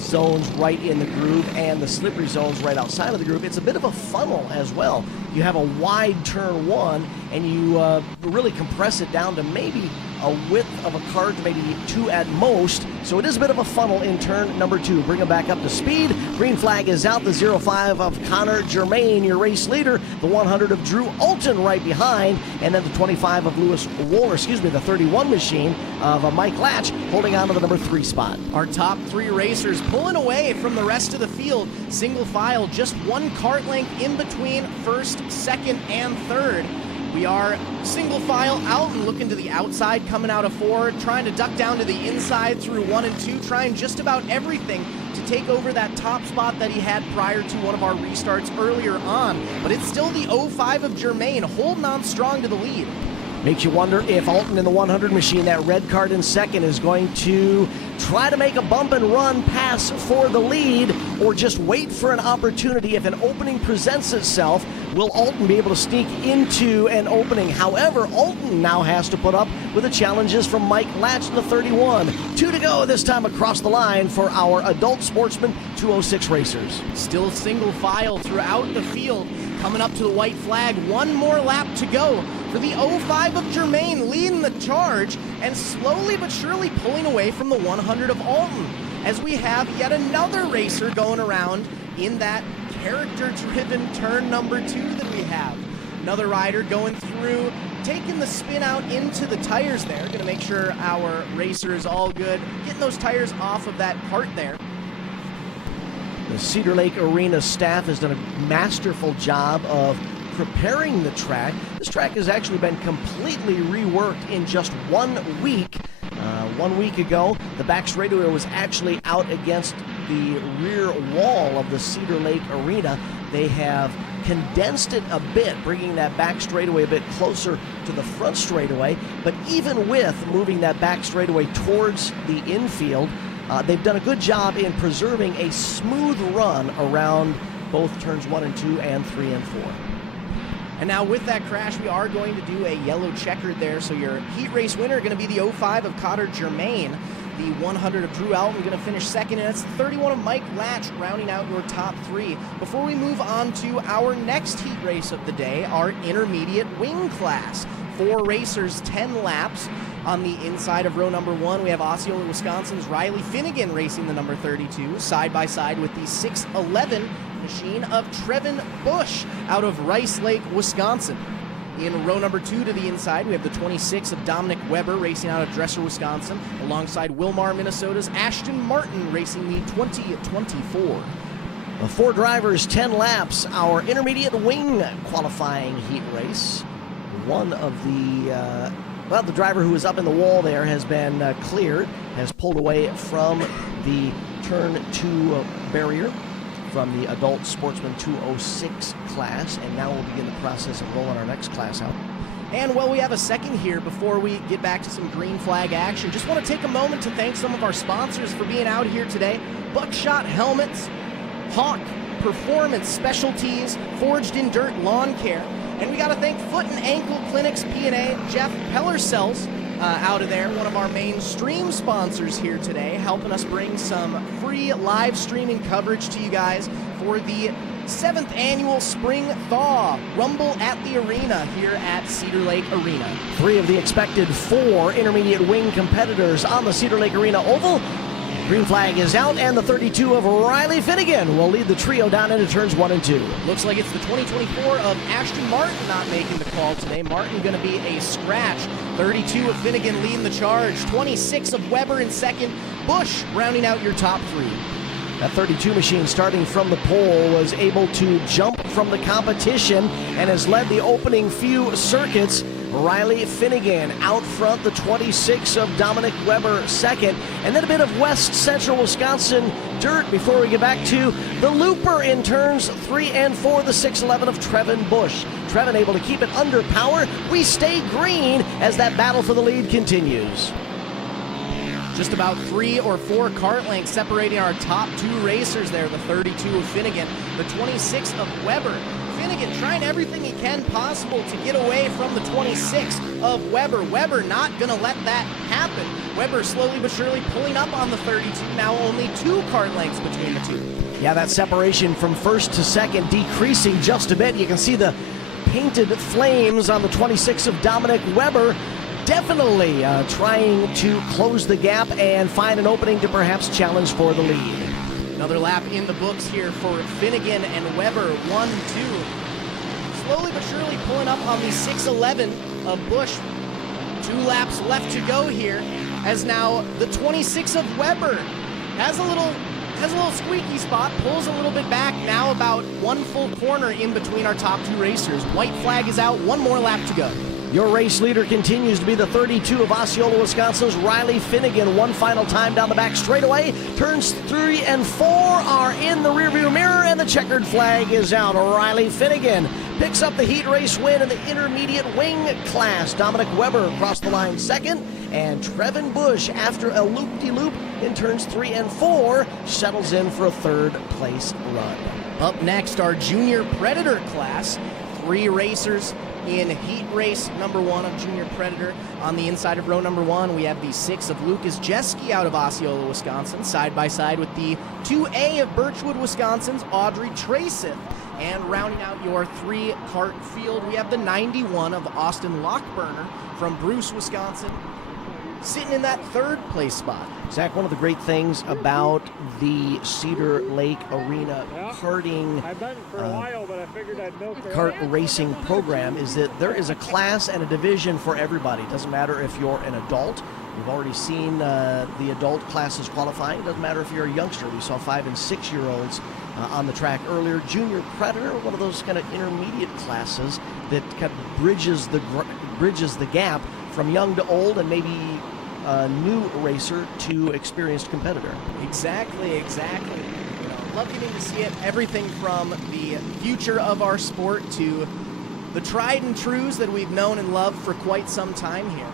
zones right in the groove and the slippery zones right outside of the groove, it's a bit of a funnel as well. You have a wide turn 1, and you really compress it down to maybe a width of a cart, maybe 2 at most. So it is a bit of a funnel in turn number 2. Bring them back up to speed. Green flag is out. The 05 of Connor Germain, your race leader. The 100 of Drew Alton right behind. And then the 25 of Lewis Wohler, the 31 machine of Mike Latch holding on to the number 3 spot. Our top 3 racers pulling away from the rest of the field. Single file, just 1 cart length in between first, second, and third. We are single file out and looking to the outside, coming out of 4, trying to duck down to the inside through 1 and 2, trying just about everything to take over that top spot that he had prior to one of our restarts earlier on. But it's still the 05 of Germain holding on strong to the lead. Makes you wonder if Alton in the 100 machine, that red card in second, is going to try to make a bump and run pass for the lead, or just wait for an opportunity. If an opening presents itself, will Alton be able to sneak into an opening? However, Alton now has to put up with the challenges from Mike Latch in the 31. 2 to go this time across the line for our adult sportsman 206 racers. Still single file throughout the field. Coming up to the white flag, 1 more lap to go for the 05 of Germain, leading the charge and slowly but surely pulling away from the 100 of Alton, as we have yet another racer going around in that character-driven turn number 2 that we have. Another rider going through, taking the spin out into the tires there. Going to make sure our racer is all good, getting those tires off of that cart there. The Cedar Lake Arena staff has done a masterful job of preparing the track. This track has actually been completely reworked in just 1 week. 1 week ago, the back straightaway was actually out against the rear wall of the Cedar Lake Arena. They have condensed it a bit, bringing that back straightaway a bit closer to the front straightaway. But even with moving that back straightaway towards the infield, they've done a good job in preserving a smooth run around both turns 1 and 2 and 3 and 4. And now with that crash, we are going to do a yellow checkered there. So your heat race winner going to be the 05 of Connor Germain. The 100 of Drew Alton going to finish second, and it's the 31 of Mike Latch rounding out your top 3. Before we move on to our next heat race of the day, our intermediate wing class. 4 racers, 10 laps. On the inside of row number 1, we have Osceola, Wisconsin's Riley Finnegan racing the number 32, side by side with the 6'11 machine of Trevin Bush out of Rice Lake, Wisconsin. In row number 2 to the inside, we have the 26 of Dominic Weber racing out of Dresser, Wisconsin, alongside Wilmar, Minnesota's Ashton Martin racing the 2024. The 4 drivers, 10 laps, our intermediate wing qualifying heat race. One of the the driver who was up in the wall there has been cleared, has pulled away from the turn 2 barrier from the adult sportsman 206 class, and now we'll begin the process of rolling our next class out. And well, we have a second here before we get back to some green flag action. Just want to take a moment to thank some of our sponsors for being out here today. Buckshot Helmets, Hawk Performance Specialties, Forged in Dirt Lawn Care. And we got to thank Foot and Ankle Clinics P&A, Jeff Pellercells out of there, one of our main stream sponsors here today, helping us bring some free live streaming coverage to you guys for the 7th Annual Spring Thaw Rumble at the Arena here at Cedar Lake Arena. 3 of the expected 4 intermediate wing competitors on the Cedar Lake Arena oval. Green flag is out, and the 32 of Riley Finnegan will lead the trio down into turns 1 and 2. Looks like it's the 2024 of Ashton Martin not making the call today. Martin going to be a scratch. 32 of Finnegan leading the charge. 26 of Weber in second. Bush rounding out your top 3. That 32 machine, starting from the pole, was able to jump from the competition and has led the opening few circuits. Riley Finnegan out front, the 26 of Dominic Weber second, and then a bit of West Central Wisconsin dirt before we get back to the looper in turns 3 and 4, the 6'11 of Trevin Bush. Trevin able to keep it under power. We stay green as that battle for the lead continues. Just about 3 or 4 cart lengths separating our top 2 racers there. The 32 of Finnegan, the 26 of Weber. Finnegan trying everything he can possible to get away from the 26 of Weber. Weber not going to let that happen. Weber slowly but surely pulling up on the 32. Now only 2 cart lengths between the 2. Yeah, that separation from first to second decreasing just a bit. You can see the painted flames on the 26 of Dominic Weber. definitely trying to close the gap and find an opening to perhaps challenge for the lead. Another lap in the books here for Finnegan and Weber, 1-2. Slowly but surely pulling up on the 6:11 of Busch. 2 laps left to go here, as now the 26 of Weber has a little squeaky spot, pulls a little bit back, now about 1 full corner in between our top 2 racers. White flag is out, 1 more lap to go. Your race leader continues to be the 32 of Osceola, Wisconsin's Riley Finnegan. One final time down the back straightaway. Turns 3 and 4 are in the rearview mirror, and the checkered flag is out. Riley Finnegan picks up the heat race win in the intermediate wing class. Dominic Weber across the line second, and Trevin Busch, after a loop-de-loop in turns 3 and 4, settles in for a 3rd place run. Up next, our Junior Predator class. 3 racers in heat race number 1 of Junior Predator. On the inside of row number 1, we have the 6 of Lucas Jeske out of Osceola, Wisconsin, side by side with the 2A of Birchwood, Wisconsin's Audrey Traceth. And rounding out your 3-cart field, we have the 91 of Austin Lockburner from Bruce, Wisconsin, sitting in that 3rd place spot. Zach, one of the great things about the Cedar Lake Arena karting kart racing program is that there is a class and a division for everybody. It doesn't matter if you're an adult. We've already seen the adult classes qualifying. It doesn't matter if you're a youngster. We saw 5 and 6-year-olds on the track earlier. Junior Predator, one of those kind of intermediate classes that kind of bridges the gap from young to old, and maybe a new racer to experienced competitor. Exactly. Love getting to see it. Everything from the future of our sport to the tried and trues that we've known and loved for quite some time here.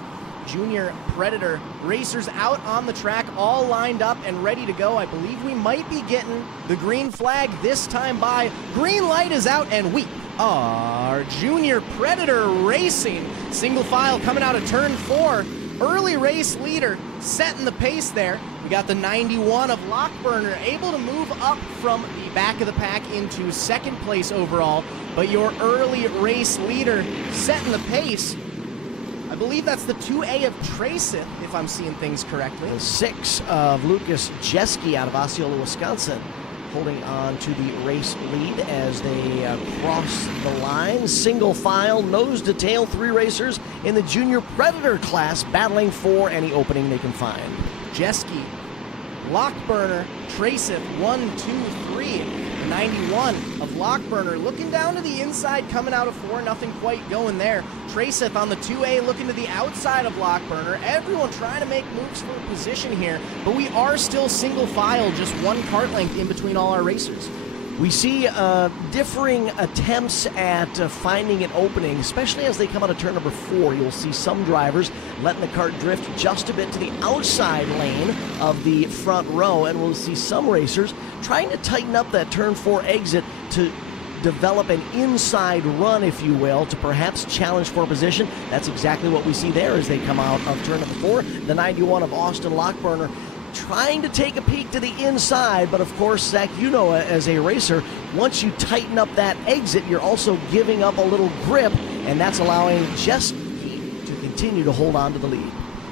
Junior Predator racers out on the track, all lined up and ready to go. I believe we might be getting the green flag this time by. Green light is out, and we are Junior Predator racing. Single file coming out of turn 4. Early race leader setting the pace there. We got the 91 of Lockburner able to move up from the back of the pack into 2nd place overall. But your early race leader setting the pace, I believe that's the 2A of Traceth, if I'm seeing things correctly. The 6 of Lucas Jeske out of Osceola, Wisconsin, holding on to the race lead as they cross the line. Single file, nose to tail, 3 racers in the Junior Predator class battling for any opening they can find. Jeske, Lockburner, Traceth, 1, 2, 3. 91 of Lockburner looking down to the inside, coming out of 4, nothing quite going there. Traceth on the 2A looking to the outside of Lockburner. Everyone trying to make moves for position here, but we are still single file, just 1 cart length in between all our racers. We see differing attempts at finding an opening, especially as they come out of turn number 4. You'll see some drivers letting the cart drift just a bit to the outside lane of the front row, and we'll see some racers trying to tighten up that turn 4 exit to develop an inside run, if you will, to perhaps challenge for position. That's exactly what we see there as they come out of turn number 4. The 91 of Austin Lockburner trying to take a peek to the inside, but of course, Zach, you know, as a racer, once you tighten up that exit, you're also giving up a little grip, and that's allowing Jeske to continue to hold on to the lead.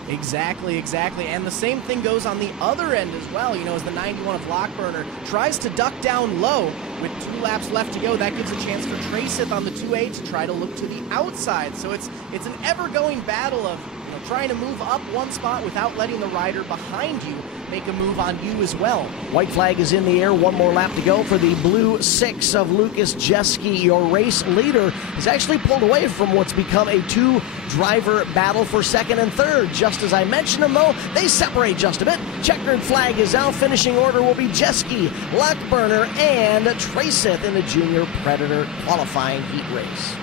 Exactly. And the same thing goes on the other end as well. You know, as the 91 of Lockburner tries to duck down low with 2 laps left to go, that gives a chance for Traceth on the 2A to try to look to the outside. So it's an ever-going battle of trying to move up 1 spot without letting the rider behind you make a move on you as well. White flag is in the air. 1 more lap to go for the blue 6 of Lucas Jeske. Your race leader has actually pulled away from what's become a 2-driver battle for 2nd and 3rd. Just as I mentioned them, though, they separate just a bit. Checkered flag is out. Finishing order will be Jeske, Lockburner, and Traceth in the Junior Predator qualifying heat race.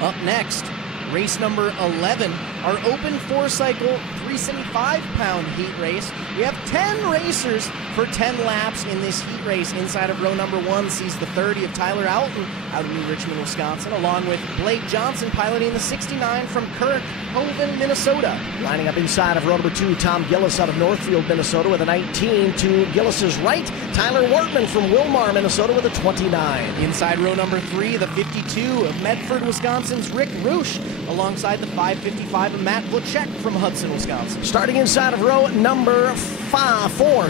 Up next, race number 11, our open 4-cycle 375-pound heat race. We have 10 racers for 10 laps in this heat race. Inside of row number 1 sees the 30 of Tyler Alton out of New Richmond, Wisconsin, along with Blake Johnson piloting the 69 from Kirkhoven, Minnesota. Lining up inside of row number 2, Tom Gillis out of Northfield, Minnesota with a 19. To Gillis's right, Tyler Wortman from Wilmar, Minnesota with a 29. Inside row number 3, the 52 of Medford, Wisconsin's Rick Roosh, alongside the 555 of Matt Butchek from Hudson, Wisconsin. Starting inside of row number 4,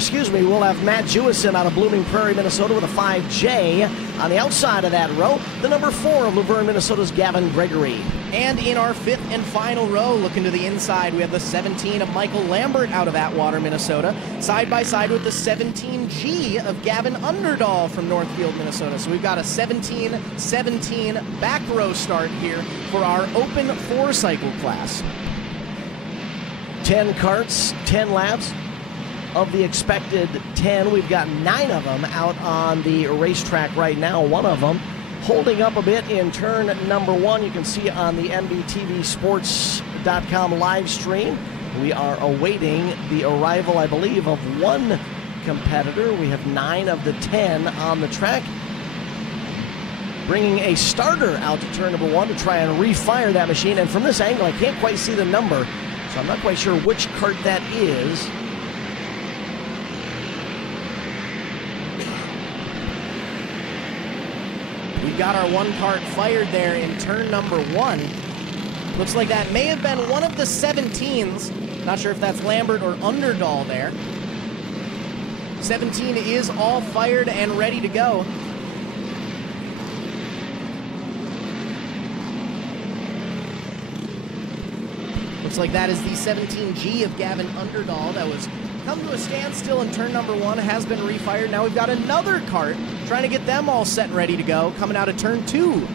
we'll have Matt Jewison out of Blooming Prairie, Minnesota with a 5J. On the outside of that row, the number 4 of Luverne, Minnesota's Gavin Gregory. And in our 5th and final row, looking to the inside, we have the 17 of Michael Lambert out of Atwater, Minnesota, side by side with the 17G of Gavin Underdahl from Northfield, Minnesota. So we've got a 17-17 back row start here for our open 4-cycle class. 10 carts, 10 laps. Of the expected 10, we've got 9 of them out on the racetrack right now. One of them holding up a bit in turn number 1. You can see on the MBTV sports.com live stream. We are awaiting the arrival, I believe, of one competitor. We have 9 of the 10 on the track. Bringing a starter out to turn number 1 to try and refire that machine. And from this angle, I can't quite see the number, so I'm not quite sure which cart that is. We've got our 1 cart fired there in turn number 1. Looks like that may have been one of the 17s. Not sure if that's Lambert or Underdahl there. 17 is all fired and ready to go. Looks like that is the 17G of Gavin Underdahl that was come to a standstill in turn number 1, has been refired. Now we've got another cart trying to get them all set and ready to go, coming out of turn 2.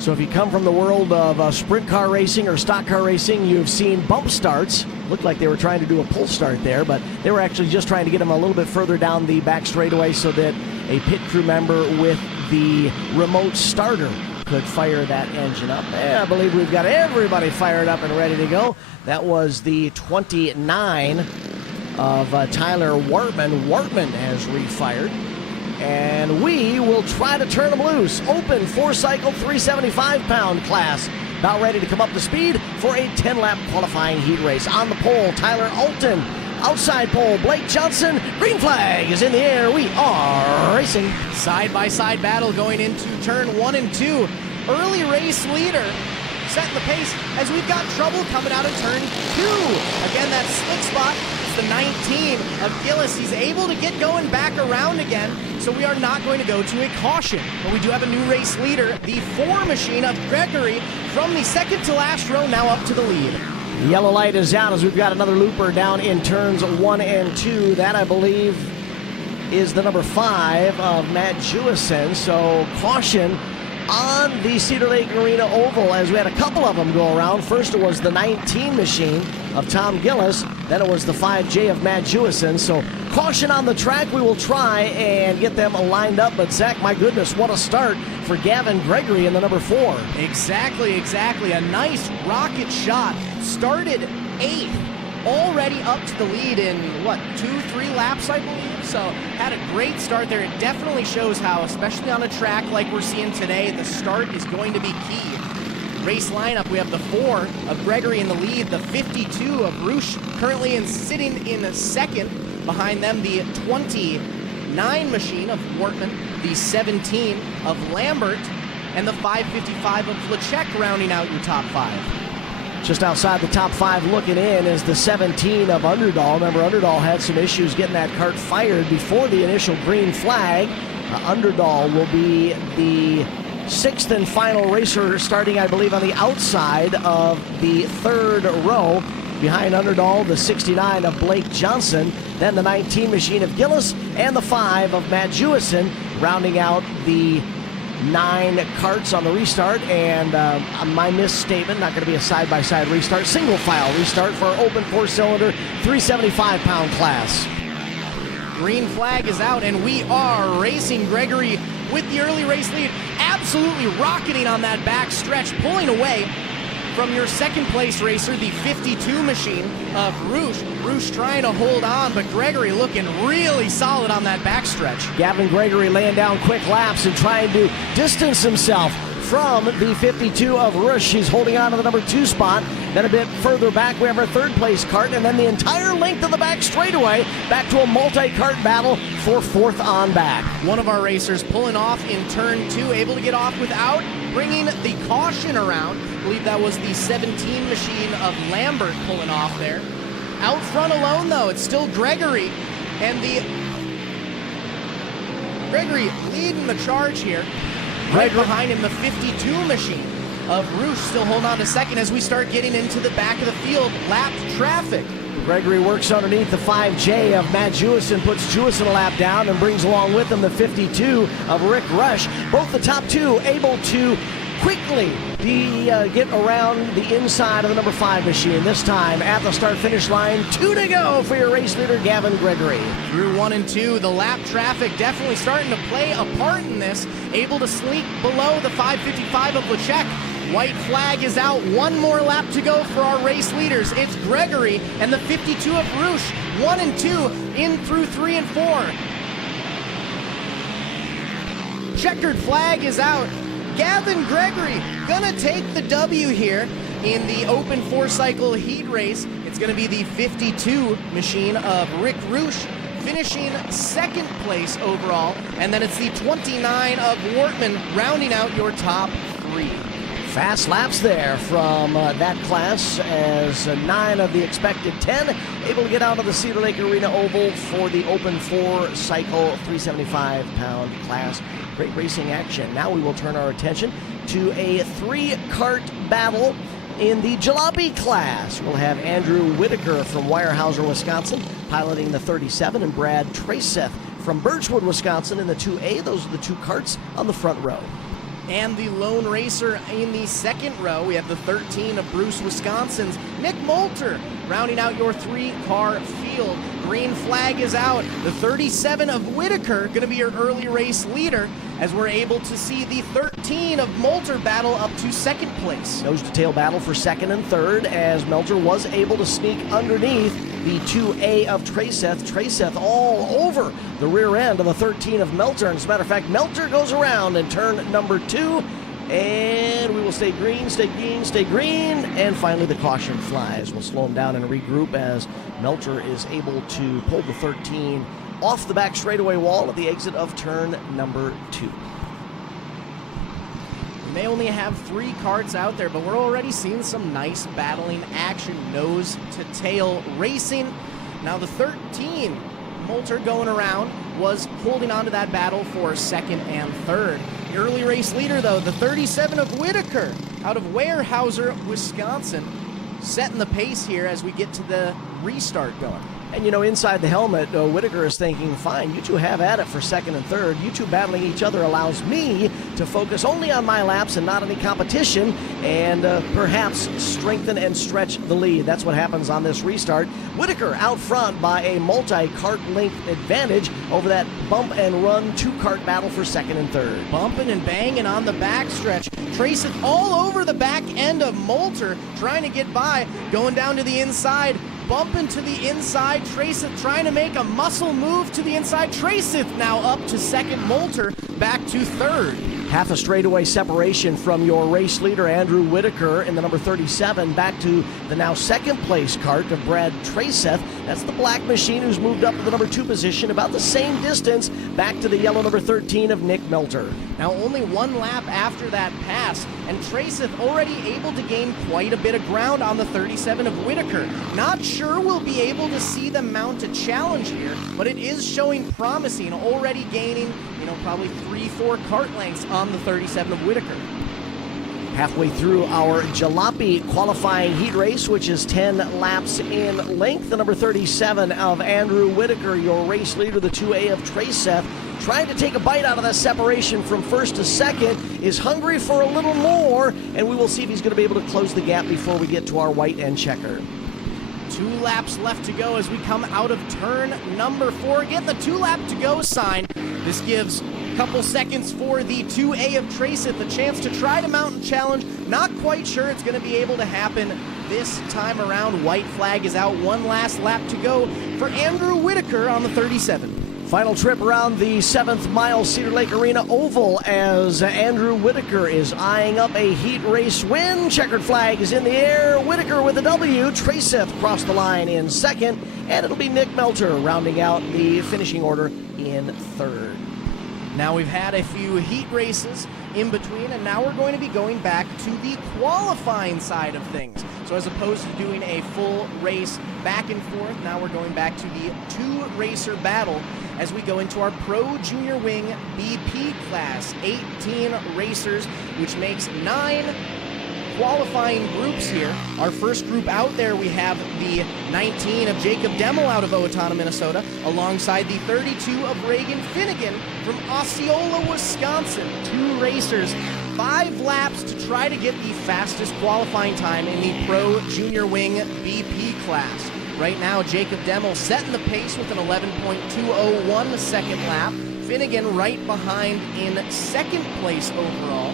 So if you come from the world of sprint car racing or stock car racing, you've seen bump starts. Looked like they were trying to do a pull start there, but they were actually just trying to get them a little bit further down the back straightaway so that a pit crew member with the remote starter could fire that engine up. And I believe we've got everybody fired up and ready to go. That was the 29 of Tyler Wortman. Wortman has refired. And we will try to turn them loose. Open 4-cycle, 375-pound class. About ready to come up to speed for a 10-lap qualifying heat race. On the pole, Tyler Alton. Outside pole, Blake Johnson. Green flag is in the air. We are racing. Side-by-side battle going into turn 1 and 2. Early race leader setting the pace as we've got trouble coming out of turn 2. Again, that slick spot is the 19 of Gillis. He's able to get going back around again, so we are not going to go to a caution. But we do have a new race leader, the 4 machine of Gregory, from the second to last row, now up to the lead. The yellow light is out as we've got another looper down in turns 1 and 2. That, I believe, is the number 5 of Matt Jewison. So caution on the Cedar Lake Arena oval as we had a couple of them go around. First it was the 19 machine of Tom Gillis. Then it was the 5J of Matt Jewison. So caution on the track. We will try and get them lined up. But Zach, my goodness, what a start for Gavin Gregory in the number 4. Exactly. A nice rocket shot. Started 8th, already up to the lead in, 2-3 laps, I believe? So had a great start there. It definitely shows how, especially on a track like we're seeing today, the start is going to be key. Race lineup, we have the 4 of Gregory in the lead, the 52 of Roosh currently sitting in second. Behind them, the 29 machine of Wortman, the 17 of Lambert, and the 555 of Lechek rounding out your top 5. Just outside the top 5 looking in is the 17 of Underdahl. Remember, Underdahl had some issues getting that cart fired before the initial green flag. Underdahl will be the 6th and final racer starting, I believe, on the outside of the 3rd row. Behind Underdahl, the 69 of Blake Johnson, then the 19 machine of Gillis, and the 5 of Matt Jewison, rounding out the 9 carts on the restart. And my misstatement, not going to be a side-by-side restart, single file restart for our open 4-cylinder 375-pound class. Green flag is out, and we are racing. Gregory with the early race lead, absolutely rocketing on that back stretch, pulling away from your second place racer, the 52 machine of Rouge. Rouge trying to hold on, but Gregory looking really solid on that backstretch. Gavin Gregory laying down quick laps and trying to distance himself from the 52 of Rush. He's holding on to the number 2 spot. Then a bit further back, we have our third place cart, and then the entire length of the back straightaway back to a multi-cart battle for fourth on back. One of our racers pulling off in turn 2, able to get off without bringing the caution around. I believe that was the 17 machine of Lambert pulling off there. Out front alone, though, it's still Gregory, and Gregory leading the charge here. Right behind him, the 52 machine of Rouge still holding on to second as we start getting into the back of the field. Lapped traffic. Gregory works underneath the 5J of Matt Jewison, puts Jewison a lap down and brings along with him the 52 of Rick Rush. Both the top two able to quickly get around the inside of the number 5 machine. This time at the start-finish line, 2 to go for your race leader, Gavin Gregory. Through 1 and 2, the lap traffic definitely starting to play a part in this. Able to sneak below the 555 of Lechek. White flag is out. 1 more lap to go for our race leaders. It's Gregory and the 52 of Rouge. 1 and 2 in through 3 and 4. Checkered flag is out. Gavin Gregory gonna take the W here in the open 4-cycle heat race. It's gonna be the 52 machine of Rick Rouge finishing second place overall, and then it's the 29 of Wortman rounding out your top 3. Fast laps there from that class, as 9 of the expected 10 able to get out of the Cedar Lake Arena Oval for the open 4-cycle 375-pound class. Great racing action. Now we will turn our attention to a 3-cart battle in the Jalapy class. We'll have Andrew Whitaker from Weyerhaeuser, Wisconsin, piloting the 37, and Brad Traceth from Birchwood, Wisconsin in the 2A. Those are the 2 carts on the front row. And the lone racer in the second row, we have the 13 of Bruce, Wisconsin's Nick Moulter, rounding out your 3-car field. Green flag is out. The 37 of Whitaker going to be your early race leader, as we're able to see the 13 of Moulter battle up to second place. Nose to tail battle for second and third, as Melter was able to sneak underneath the 2A of Traceth. Traceth all over the rear end of the 13 of Melter. And as a matter of fact, Melter goes around in turn number 2. And we will stay green, stay green, stay green. And finally the caution flies. We'll slow him down and regroup as Melter is able to pull the 13 off the back straightaway wall at the exit of turn number 2. We may only have 3 carts out there, but we're already seeing some nice battling action, nose to tail racing. Now the 13, Moulter going around, was holding on to that battle for second and third. The early race leader, though, the 37 of Whitaker out of Weyerhaeuser, Wisconsin, setting the pace here as we get to the restart going. And, you know, inside the helmet, Whitaker is thinking, fine, you two have at it for second and third. You two battling each other allows me to focus only on my laps and not any competition, and perhaps strengthen and stretch the lead. That's what happens on this restart. Whitaker out front by a multi-cart length advantage over that bump and run 2-cart battle for second and third. Bumping and banging on the backstretch. Tracing all over the back end of Moulter, trying to get by, going down to the inside. Bumping to the inside, Traceth trying to make a muscle move to the inside. Traceth now up to second, Moulter back to third. Half a straightaway separation from your race leader, Andrew Whitaker, in the number 37, back to the now second place cart of Brad Traceth. That's the black machine who's moved up to the number 2 position, about the same distance back to the yellow number 13 of Nick Melter. Now only 1 lap after that pass, and Traceth already able to gain quite a bit of ground on the 37 of Whitaker. Not sure we'll be able to see them mount a challenge here, but it is showing promising, already gaining, probably 3-4 cart lengths on the 37 of Whitaker. Halfway through our Jalapy qualifying heat race, which is 10 laps in length, the number 37 of Andrew Whitaker, your race leader, the 2A of Traceth, trying to take a bite out of that separation from first to second, is hungry for a little more, and we will see if he's going to be able to close the gap before we get to our white and checker. 2 laps left to go as we come out of turn number 4. Get the 2 lap to go sign. This gives Couple seconds for the 2A of Traceth, the chance to try to mountain challenge. Not quite sure it's going to be able to happen this time around. White flag is out. One last lap to go for Andrew Whitaker on the 37. Final trip around the 7th mile Cedar Lake Arena Oval as Andrew Whitaker is eyeing up a heat race win. Checkered flag is in the air. Whitaker with a W. Traceth crossed the line in second, and it'll be Nick Melter rounding out the finishing order in third. Now we've had a few heat races in between, and now we're going to be going back to the qualifying side of things. So as opposed to doing a full race back and forth, now we're going back to the two-racer battle as we go into our Pro Junior Wing BP class. 18 racers, which makes 9 qualifying groups here. Our first group out there, we have the 19 of Jacob Demmel out of Owatonna, Minnesota, alongside the 32 of Reagan Finnegan from Osceola, Wisconsin. 2 racers, 5 laps to try to get the fastest qualifying time in the Pro Junior Wing BP class. Right now, Jacob Demmel setting the pace with an 11.201 second lap. Finnegan right behind in second place overall.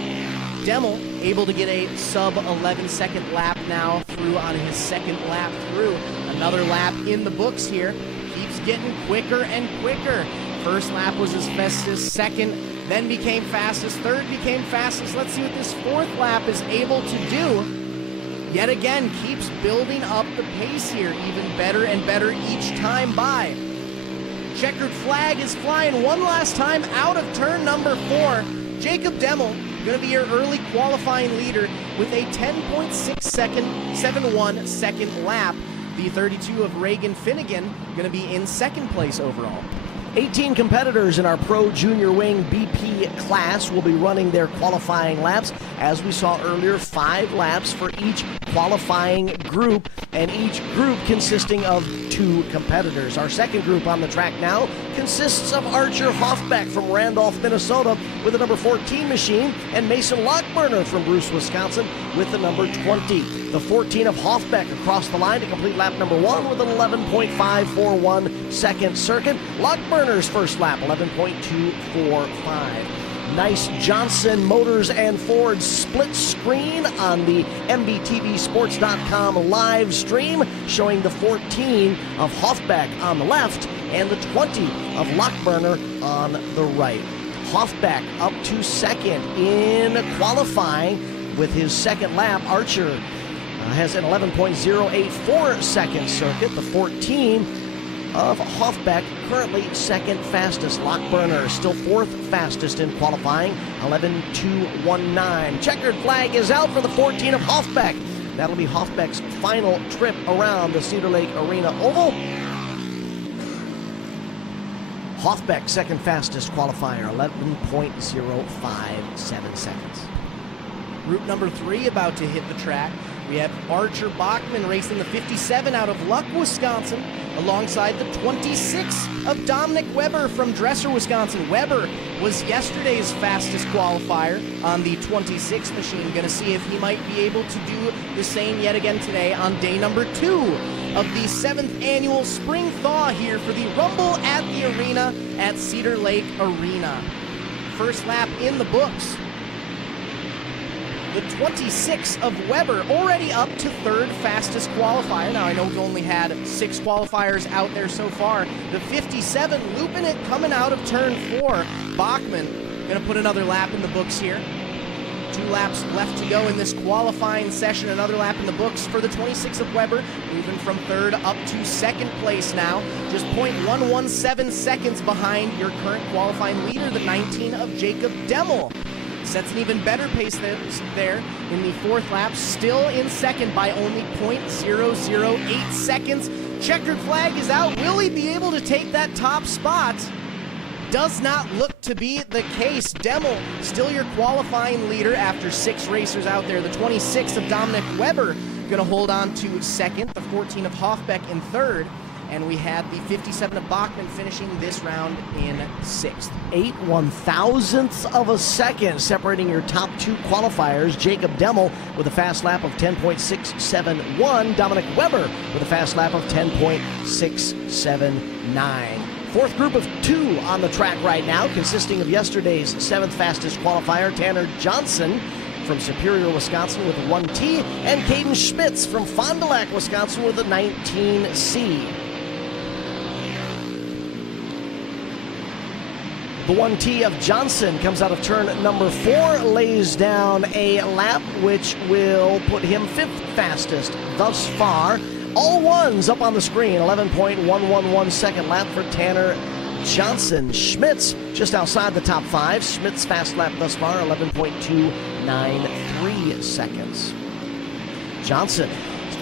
Demmel able to get a sub-11 second lap now through on his second lap through. Another lap in the books here. Keeps getting quicker and quicker. First lap was his fastest, second then became fastest, third became fastest. Let's see what this fourth lap is able to do. Yet again, keeps building up the pace here, even better and better each time by. Checkered flag is flying one last time out of turn number 4. Jacob Demmel going to be your early qualifying leader with a 10.671 second lap. The 32 of Reagan Finnegan going to be in second place overall. 18 competitors in our Pro Junior Wing BP class will be running their qualifying laps. As we saw earlier, 5 laps for each qualifying group, and each group consisting of 2 competitors. Our second group on the track now consists of Archer Hoffbeck from Randolph, Minnesota with the number 14 machine, and Mason Lockburner from Bruce, Wisconsin with the number 20. The 14 of Hoffbeck across the line to complete lap number 1 with an 11.541 second circuit. Lockburner's first lap, 11.245. Nice Johnson Motors and Ford split screen on the MBTV Sports.com live stream, showing the 14 of Hoffbeck on the left and the 20 of Lockburner on the right. Hoffbeck up to second in qualifying with his second lap. Archer has an 11.084 second circuit. The 14 of Hoffbeck currently second fastest. Lockburner still 4th fastest in qualifying, 11.219. Checkered flag is out for the 14 of Hoffbeck. That'll be Hoffbeck's final trip around the Cedar Lake Arena Oval. Hoffbeck second fastest qualifier, 11.057 seconds. Group number 3 about to hit the track. We have Archer Bachman racing the 57 out of Luck, Wisconsin, alongside the 26 of Dominic Weber from Dresser, Wisconsin. Weber was yesterday's fastest qualifier on the 26 machine. Going to see if he might be able to do the same yet again today on day number 2 of the 7th Annual Spring Thaw here for the Rumble at the Arena at Cedar Lake Arena. First lap in the books. The 26 of Weber already up to 3rd fastest qualifier. Now, I know we've only had 6 qualifiers out there so far. The 57 looping it coming out of turn 4. Bachman going to put another lap in the books here. 2 laps left to go in this qualifying session. Another lap in the books for the 26 of Weber, moving from 3rd up to 2nd place now. Just 0.117 seconds behind your current qualifying leader, the 19 of Jacob Demmel. Sets an even better pace there in the 4th lap, still in second by only 0.008 seconds. Checkered flag is out. Will he be able to take that top spot? Does not look to be the case. Demmel still your qualifying leader after 6 racers out there. The 26 of Dominic Weber going to hold on to second, the 14 of Hoffbeck in third. And we had the 57 of Bachman finishing this round in 6th. 8 1,000ths of a second separating your top 2 qualifiers. Jacob Demmel with a fast lap of 10.671. Dominic Weber with a fast lap of 10.679. Fourth group of 2 on the track right now, consisting of yesterday's 7th fastest qualifier, Tanner Johnson from Superior, Wisconsin with a 1T, and Caden Schmitz from Fond du Lac, Wisconsin with a 19C. The 1T of Johnson comes out of turn number 4, lays down a lap, which will put him 5th fastest thus far. All ones up on the screen, 11.111 second lap for Tanner Johnson. Schmitz just outside the top 5. Schmitz fast lap thus far, 11.293 seconds. Johnson,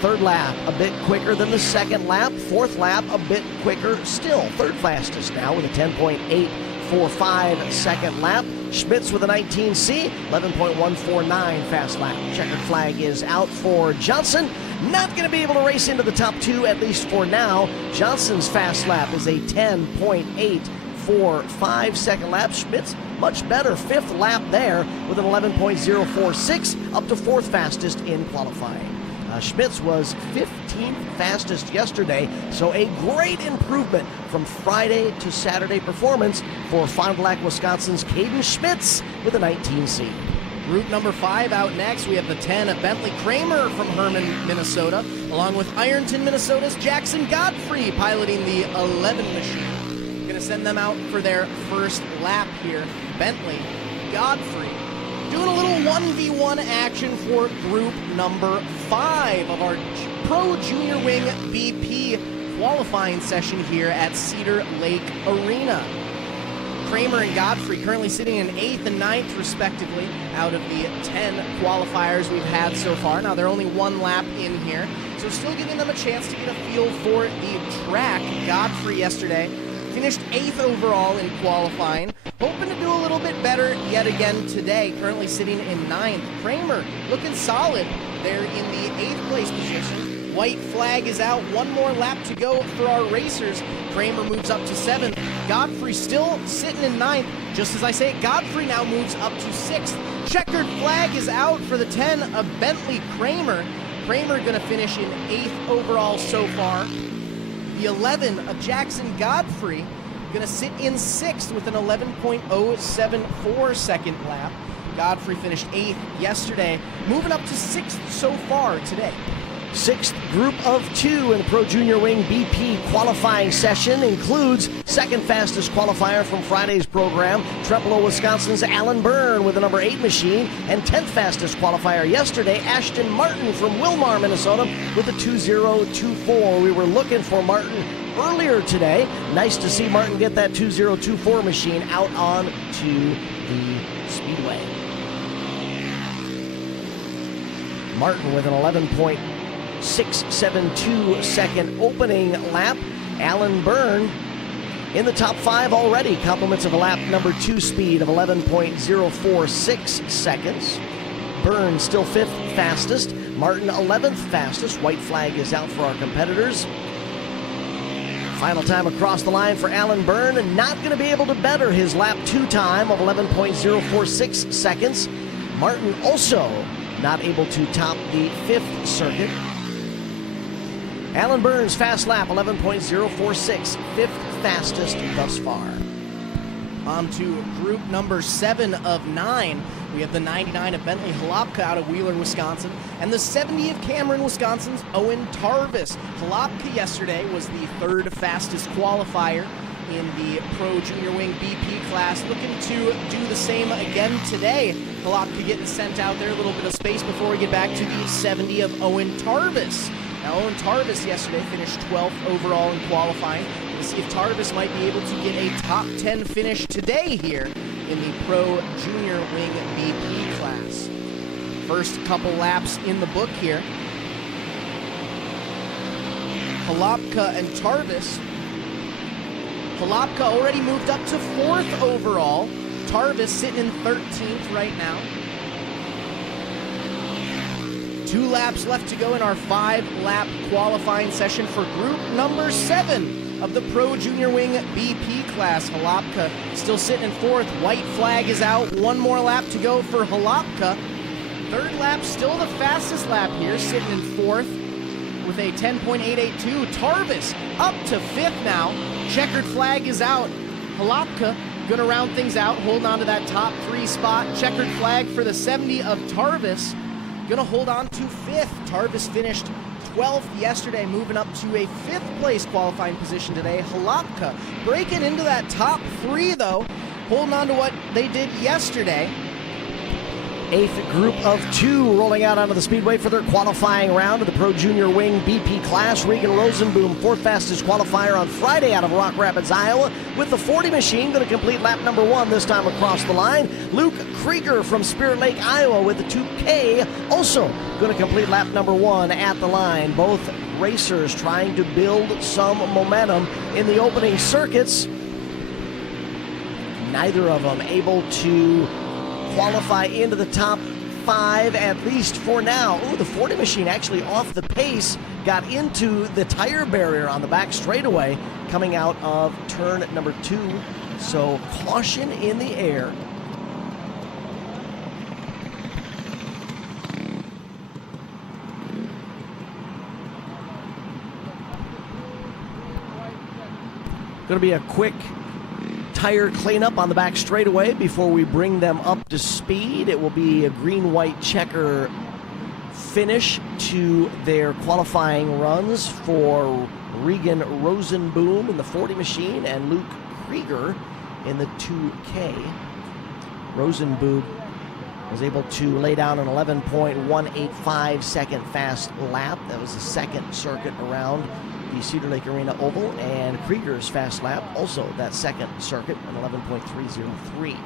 third lap, a bit quicker than the second lap. Fourth lap, a bit quicker still. Third fastest now with a 10.845 second lap. Schmitz with a 19C, 11.149 fast lap. Checkered flag is out for Johnson. Not going to be able to race into the top 2, at least for now. Johnson's fast lap is a 10.845 second lap. Schmitz, much better. 5th lap there with an 11.046, up to 4th fastest in qualifying. Schmitz was 15th fastest yesterday, so a great improvement from Friday to Saturday performance for Fond du Lac, Wisconsin's Caden Schmitz with a 19C. Group number 5 out next. We have the 10 of Bentley Kramer from Herman, Minnesota, along with Ironton, Minnesota's Jackson Godfrey piloting the 11 machine. Going to send them out for their first lap here. Bentley, Godfrey, doing a little 1v1 action for group number 5 of our Pro Junior Wing BP qualifying session here at Cedar Lake Arena. Kramer and Godfrey currently sitting in 8th and 9th respectively out of the 10 qualifiers we've had so far. Now they're only 1 lap in here, so still giving them a chance to get a feel for the track. Godfrey yesterday finished 8th overall in qualifying, hoping to do a little bit better yet again today, currently sitting in 9th. Kramer looking solid there in the 8th place position. White flag is out, 1 more lap to go for our racers. Kramer moves up to 7th. Godfrey still sitting in 9th. Just as I say it, Godfrey now moves up to 6th. Checkered flag is out for the 10 of Bentley Kramer. Kramer gonna finish in 8th overall so far. The 11 of Jackson Godfrey gonna sit in 6th with an 11.074 second lap. Godfrey finished 8th yesterday, moving up to 6th so far today. 6th group of 2 in the Pro Junior Wing BP qualifying session includes 2nd fastest qualifier from Friday's program, Trempealeau, Wisconsin's Alan Byrne with a number 8 machine, and 10th fastest qualifier yesterday, Ashton Martin from Wilmar, Minnesota with a 2024. We were looking for Martin earlier today. Nice to see Martin get that 2024 machine out on to the speedway. Martin with an 11.672 second opening lap. Alan Byrne in the top 5 already, compliments of a lap number 2 speed of 11.046 seconds. Byrne still 5th fastest. Martin 11th fastest. White flag is out for our competitors. Final time across the line for Alan Byrne, and not going to be able to better his lap 2 time of 11.046 seconds. Martin also not able to top the 5th circuit. Alan Byrne's fast lap, 11.046, 5th fastest thus far. On to group number 7 of 9. We have the 99 of Bentley Jalapy out of Wheeler, Wisconsin, and the 70 of Cameron, Wisconsin's Owen Tarvis. Jalapy yesterday was the 3rd fastest qualifier in the Pro Junior Wing BP class, looking to do the same again today. Jalapy getting sent out there, a little bit of space before we get back to the 70 of Owen Tarvis. Now, Owen Tarvis yesterday finished 12th overall in qualifying. We'll see if Tarvis might be able to get a top 10 finish today here in the Pro Junior Wing BP class. First couple laps in the book here. Jalapy and Tarvis. Jalapy already moved up to 4th overall. Tarvis sitting in 13th right now. 2 laps left to go in our 5-lap qualifying session for group number 7 of the Pro Junior Wing BP class. Jalapy still sitting in 4th. White flag is out. 1 more lap to go for Jalapy. 3rd lap, still the fastest lap here, sitting in 4th. with a 10.882. Tarvis up to 5th now. Checkered flag is out. Jalapy gonna round things out, holding on to that top 3 spot. Checkered flag for the 70 of Tarvis. Gonna hold on to 5th. Tarvis finished 12th yesterday, moving up to a 5th place qualifying position today. Jalapy breaking into that top 3 though, holding on to what they did yesterday. 8th group of 2 rolling out onto the speedway for their qualifying round of the Pro Junior Wing BP class. Regan Rosenboom, 4th fastest qualifier on Friday out of Rock Rapids, Iowa, with the 40 machine going to complete lap number 1 this time across the line. Luke Krieger from Spirit Lake, Iowa, with the 2K, also going to complete lap number 1 at the line. Both racers trying to build some momentum in the opening circuits. Neither of them able to qualify into the top 5, at least for now. Ooh, the 40 machine actually off the pace, got into the tire barrier on the back straightaway coming out of turn number 2. So caution in the air. Going to be a quick tire cleanup on the back straightaway before we bring them up to speed. It will be a green-white checker finish to their qualifying runs for Regan Rosenboom in the 40 machine and Luke Krieger in the 2K. Rosenboom was able to lay down an 11.185 second fast lap. That was the second circuit around the Cedar Lake Arena Oval, and Krieger's fast lap, also that second circuit, an 11.303.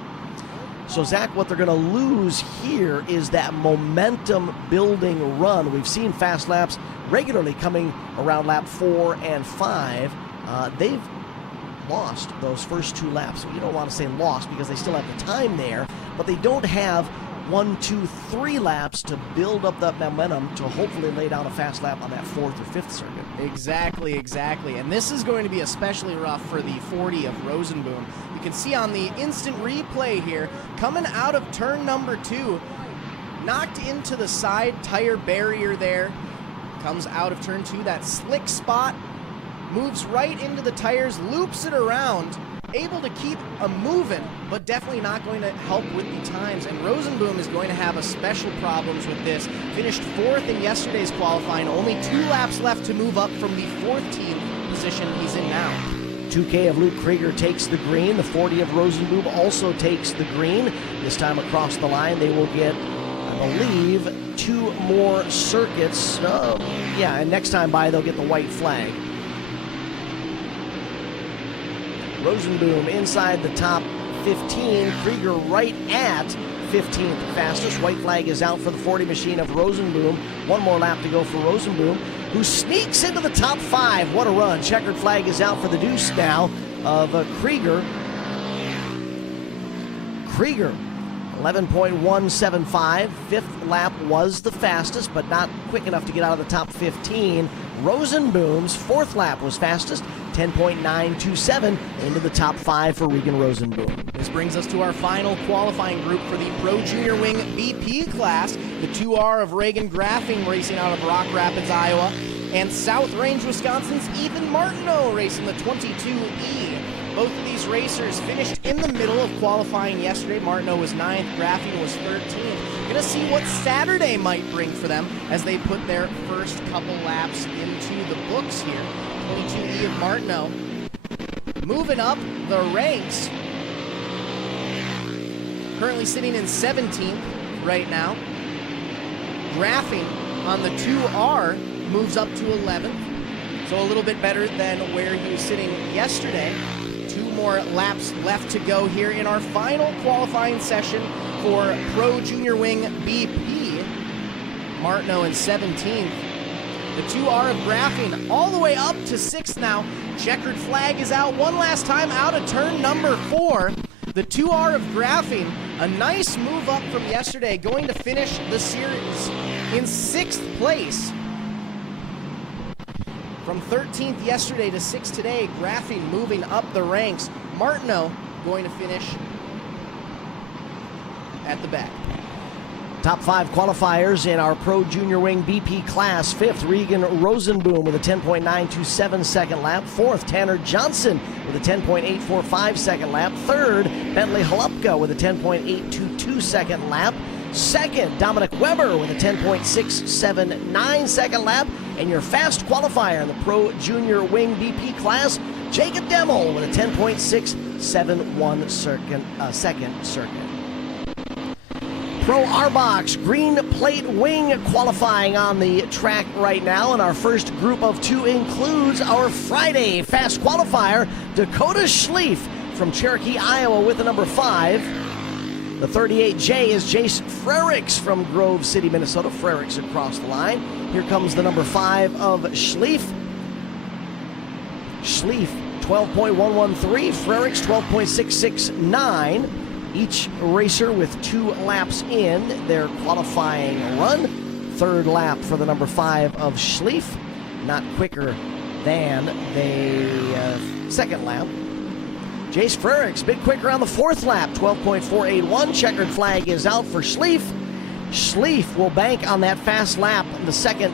So, Zach, what they're going to lose here is that momentum-building run. We've seen fast laps regularly coming around lap 4 and 5. They've lost those first 2 laps. You don't want to say lost because they still have the time there, but they don't have 1, 2, 3 laps to build up that momentum to hopefully lay down a fast lap on that 4th or 5th circuit. Exactly. And this is going to be especially rough for the 40 of Rosenboom. You can see on the instant replay here, coming out of turn number 2, knocked into the side tire barrier there, comes out of turn 2, that slick spot, moves right into the tires, loops it around, able to keep a moving, but definitely not going to help with the times. And Rosenboom is going to have a special problems with this. Finished 4th in yesterday's qualifying, only 2 laps left to move up from the 4th team position he's in now. 2K of Luke Krieger takes the green. The 40 of Rosenboom also takes the green. This time across the line, they will get, I believe, 2 more circuits. And next time by, they'll get the white flag. Rosenboom inside the top 15. Krieger right at 15th fastest. White flag is out for the 40 machine of Rosenboom. 1 more lap to go for Rosenboom, who sneaks into the top 5. What a run. Checkered flag is out for the deuce now of Krieger. Krieger, 11.175. 5th lap was the fastest, but not quick enough to get out of the top 15. Rosenboom's 4th lap was fastest, 10.927 into the top 5 for Regan Rosenboom. This brings us to our final qualifying group for the Pro Junior Wing BP class. The 2R of Reagan Graphing racing out of Rock Rapids, Iowa, and South Range, Wisconsin's Ethan Martineau racing the 22E. Both of these racers finished in the middle of qualifying yesterday. Martineau was 9th, Graphing was 13th. Gonna see what Saturday might bring for them as they put their first couple laps into the books here. 22E of Martineau moving up the ranks. Currently sitting in 17th right now. Graphing on the 2R moves up to 11th. So a little bit better than where he was sitting yesterday. 2 more laps left to go here in our final qualifying session for Pro Junior Wing BP. Martineau in 17th. The 2R of Graphing all the way up to 6th now. Checkered flag is out one last time out of turn number 4. The 2R of Graphing, a nice move up from yesterday, going to finish the series in 6th place. From 13th yesterday to 6th today, Graphing moving up the ranks. Martineau going to finish at the back. Top 5 qualifiers in our Pro Junior Wing BP class. 5th, Regan Rosenboom with a 10.927 second lap. 4th, Tanner Johnson with a 10.845 second lap. 3rd, Bentley Halupka with a 10.822 second lap. 2nd, Dominic Weber with a 10.679 second lap. And your fast qualifier in the Pro Junior Wing BP class, Jacob Demmel with a 10.671 second circuit. Pro R-Box Green Plate Wing qualifying on the track right now, and our first group of 2 includes our Friday fast qualifier, Dakota Schlief from Cherokee, Iowa with the number 5. The 38J is Jace Frericks from Grove City, Minnesota. Frericks across the line. Here comes the number 5 of Schlief. Schlief 12.113, Frericks 12.669. Each racer with 2 laps in their qualifying run. 3rd lap for the number 5 of Schlief, not quicker than the 2nd lap. Jace Frericks, a bit quicker on the 4th lap, 12.481. Checkered flag is out for Schlief. Schlief will bank on that fast lap in the 2nd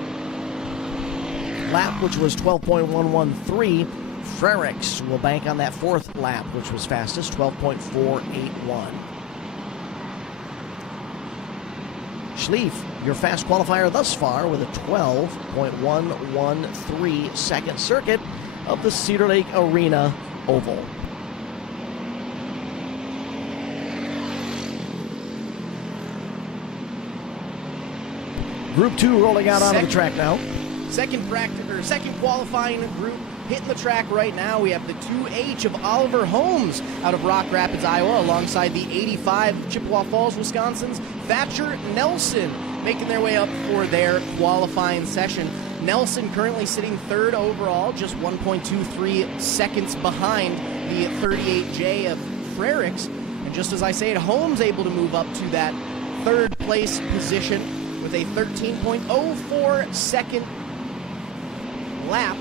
lap, which was 12.113. Frericks will bank on that 4th lap, which was fastest, 12.481. Schlief, your fast qualifier thus far with a 12.113 second circuit of the Cedar Lake Arena Oval. Group 2 rolling out onto the track now. Second qualifying group hitting the track right now. We have the 2H of Oliver Holmes out of Rock Rapids, Iowa, alongside the 85 Chippewa Falls, Wisconsin's Thatcher Nelson, making their way up for their qualifying session. Nelson currently sitting 3rd overall, just 1.23 seconds behind the 38J of Frericks. And just as I say it, Holmes able to move up to that 3rd place position with a 13.04 second lap.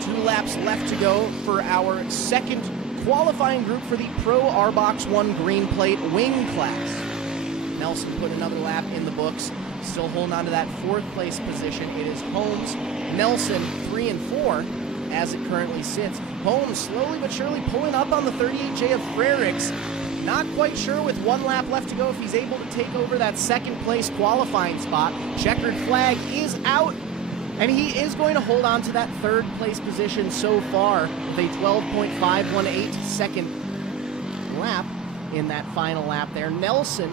2 laps left to go for our 2nd qualifying group for the Pro R-Box 1 Green Plate Wing class. Nelson put another lap in the books, still holding on to that 4th place position. It is Holmes, Nelson, 3 and 4 as it currently sits. Holmes slowly but surely pulling up on the 38J of Frericks. Not quite sure with 1 lap left to go if he's able to take over that 2nd place qualifying spot. Checkered flag is out, and he is going to hold on to that 3rd place position so far with a 12.518 second lap in that final lap there. Nelson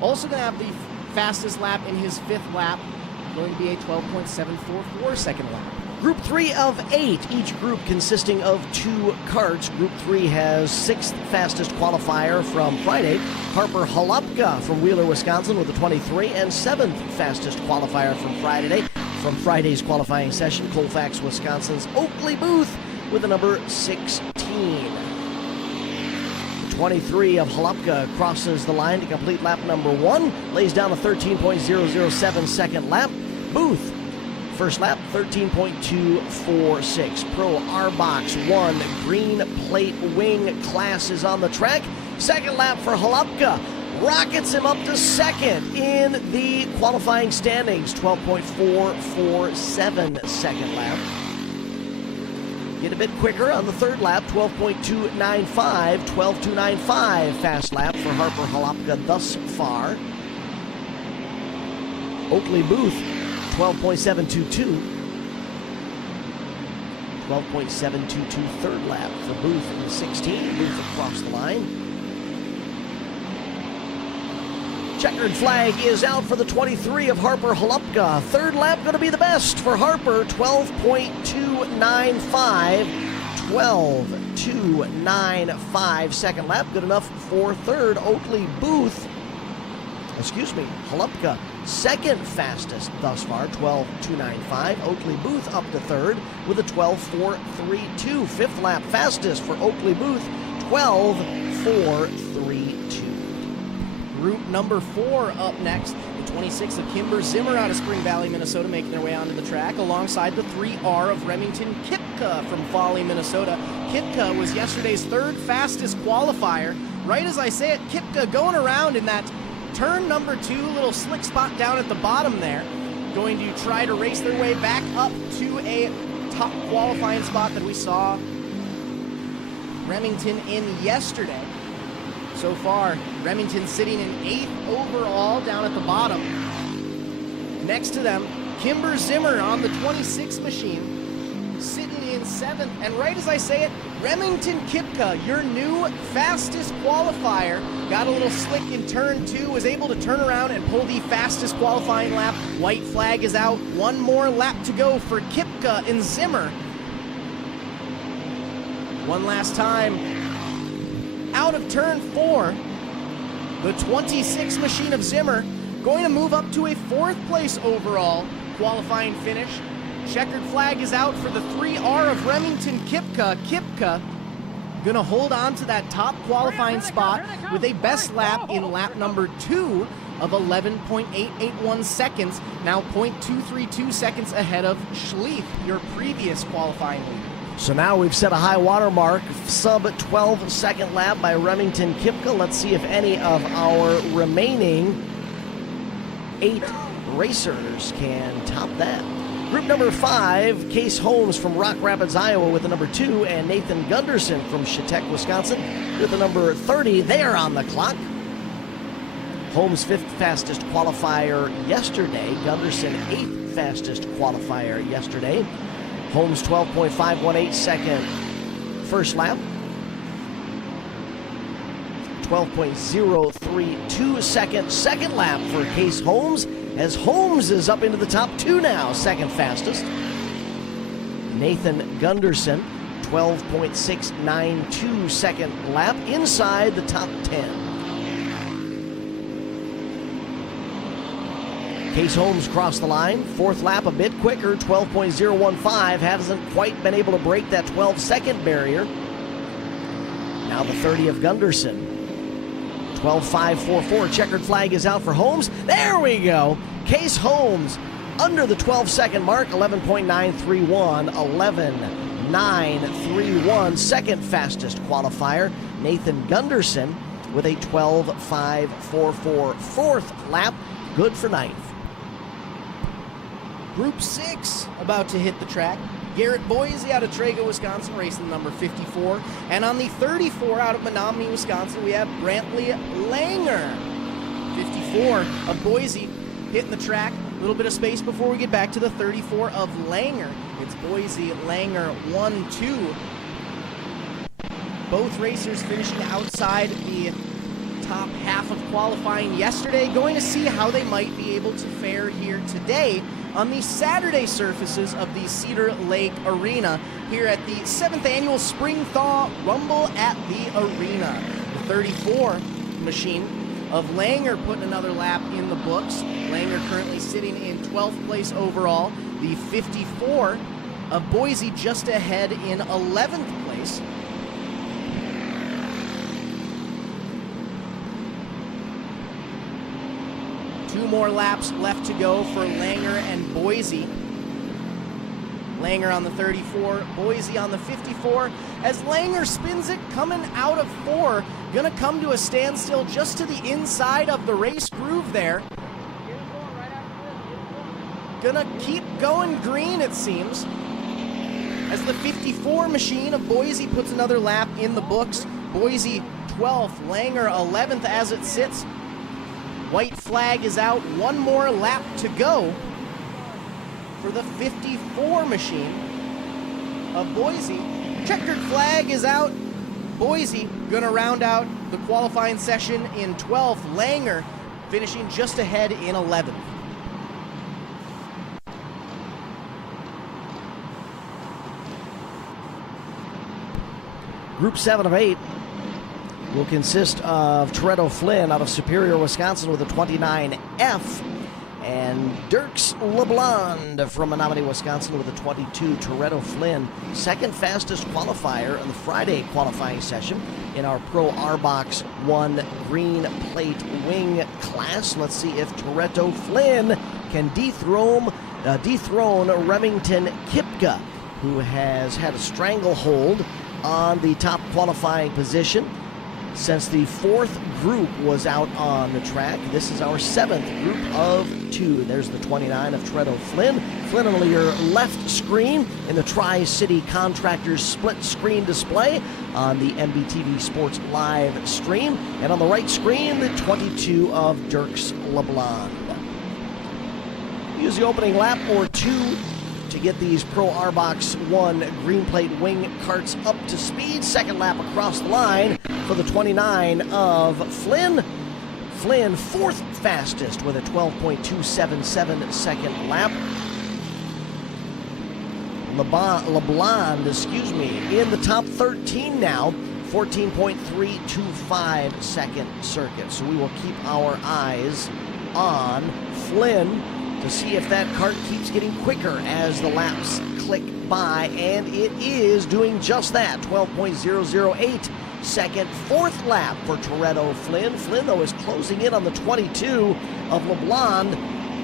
also going to have the fastest lap in his 5th lap, going to be a 12.744 second lap. Group 3 of 8, each group consisting of 2 karts. Group 3 has 6th fastest qualifier from Friday, Harper Halupka from Wheeler, Wisconsin with a 23, and 7th fastest qualifier from Friday's qualifying session, Colfax, Wisconsin's Oakley Booth with a number 16. The 23 of Halupka crosses the line to complete lap number 1, lays down a 13.007 second lap. Booth, first lap, 13.246. Pro R-Box 1 Green Plate Wing class is on the track. 2nd lap for Halupka. Rockets him up to 2nd in the qualifying standings, 12.447 second lap. Get a bit quicker on the 3rd lap, 12.295, 12.295 fast lap for Harper Halupka thus far. Oakley Booth, 12.722. 12.722 3rd lap for Booth in the 16. Booth across the line. Checkered flag is out for the 23 of Harper Halupka. 3rd lap going to be the best for Harper, 12.295. 12.295 second lap, good enough for 3rd. Halupka, 2nd fastest thus far, 12.295. Oakley Booth up to 3rd with a 12.432. 5th lap fastest for Oakley Booth, 12.432. Group number 4 up next. The 26 of Kimber Zimmer out of Spring Valley, Minnesota, making their way onto the track alongside the 3R of Remington Kipka from Foley, Minnesota. Kipka was yesterday's 3rd fastest qualifier. Right as I say it, Kipka going around in that turn number 2, little slick spot down at the bottom there. Going to try to race their way back up to a top qualifying spot that we saw Remington in yesterday. So far, Remington sitting in 8th overall down at the bottom. Next to them, Kimber Zimmer on the 26 machine, sitting in 7th. And right as I say it, Remington Kipka, your new fastest qualifier, got a little slick in turn 2, was able to turn around and pull the fastest qualifying lap. White flag is out. One more lap to go for Kipka and Zimmer. One last time. Out of turn 4, the 26 machine of Zimmer going to move up to a 4th place overall qualifying finish. Checkered flag is out for the 3R of Remington Kipka. Kipka gonna hold on to that top qualifying spot with a best lap in lap number 2 of 11.881 seconds, now 0.232 seconds ahead of Schlief, your previous qualifying leader. So now we've set a high water mark, sub 12-second lap by Remington Kipka. Let's see if any of our remaining 8 racers can top that. Group number 5, Case Holmes from Rock Rapids, Iowa with the number 2, and Nathan Gunderson from Chautauqua, Wisconsin with the number 30. They are on the clock. Holmes 5th fastest qualifier yesterday. Gunderson 8th fastest qualifier yesterday. Holmes 12.518 second first lap. 12.032 second lap for Case Holmes, as Holmes is up into the top 2 now, second fastest. Nathan Gunderson, 12.692 second lap, inside the top 10. Case Holmes crossed the line, 4th lap a bit quicker, 12.015, hasn't quite been able to break that 12-second barrier. Now the 30 of Gunderson. 12.544. Checkered flag is out for Holmes. There we go. Case Holmes under the 12-second mark, 11.931, 11.931. Second fastest qualifier, Nathan Gunderson with a 12.544. 4th lap, good for 9th. Group 6 about to hit the track. Garrett Boise out of Traego, Wisconsin, racing number 54. And on the 34 out of Menominee, Wisconsin, we have Brantley Langer. 54 of Boise hitting the track. A little bit of space before we get back to the 34 of Langer. It's Boise, Langer, 1-2. Both racers finishing outside the top half of qualifying yesterday. Going to see how they might be able to fare here today on the Saturday surfaces of the Cedar Lake Arena here at the 7th Annual Spring Thaw Rumble at the Arena. The 34 machine of Langer putting another lap in the books. Langer currently sitting in 12th place overall. The 54 of Boise just ahead in 11th place. Two more laps left to go for Langer and Boise. Langer on the 34, Boise on the 54. As Langer spins it, coming out of 4, gonna come to a standstill just to the inside of the race groove there. Gonna keep going green, it seems, as the 54 machine of Boise puts another lap in the books. Boise 12th, Langer 11th as it sits. White flag is out. One more lap to go for the 54 machine of Boise. Checkered flag is out. Boise gonna round out the qualifying session in 12th. Langer finishing just ahead in 11th. Group 7 of 8 will consist of Toretto Flynn out of Superior, Wisconsin with a 29F, and Dirks LeBlond from Menominee, Wisconsin with a 22. Toretto Flynn, second fastest qualifier in the Friday qualifying session in our Pro R-Box 1 green plate wing class. Let's see if Toretto Flynn can dethrone Remington Kipka, who has had a stranglehold on the top qualifying position. since the fourth group was out on the track. This is our seventh group of 2. There's the 29 of Toretto Flynn. Flynn on your left screen in the Tri-City Contractors split screen display on the MBTV Sports live stream. And on the right screen, the 22 of Dirks LeBlanc. Use the opening lap or 2 to get these Pro R-Box 1 green plate wing carts up to speed. Second lap across the line for the 29 of Flynn. Flynn, fourth fastest with a 12.277 second lap. LeBlanc, in the top 13 now, 14.325 second circuit. So we will keep our eyes on Flynn to see if that cart keeps getting quicker as the laps click by, and it is doing just that. 12.008 second, fourth lap for Toretto Flynn. Flynn, though, is closing in on the 22 of LeBlanc.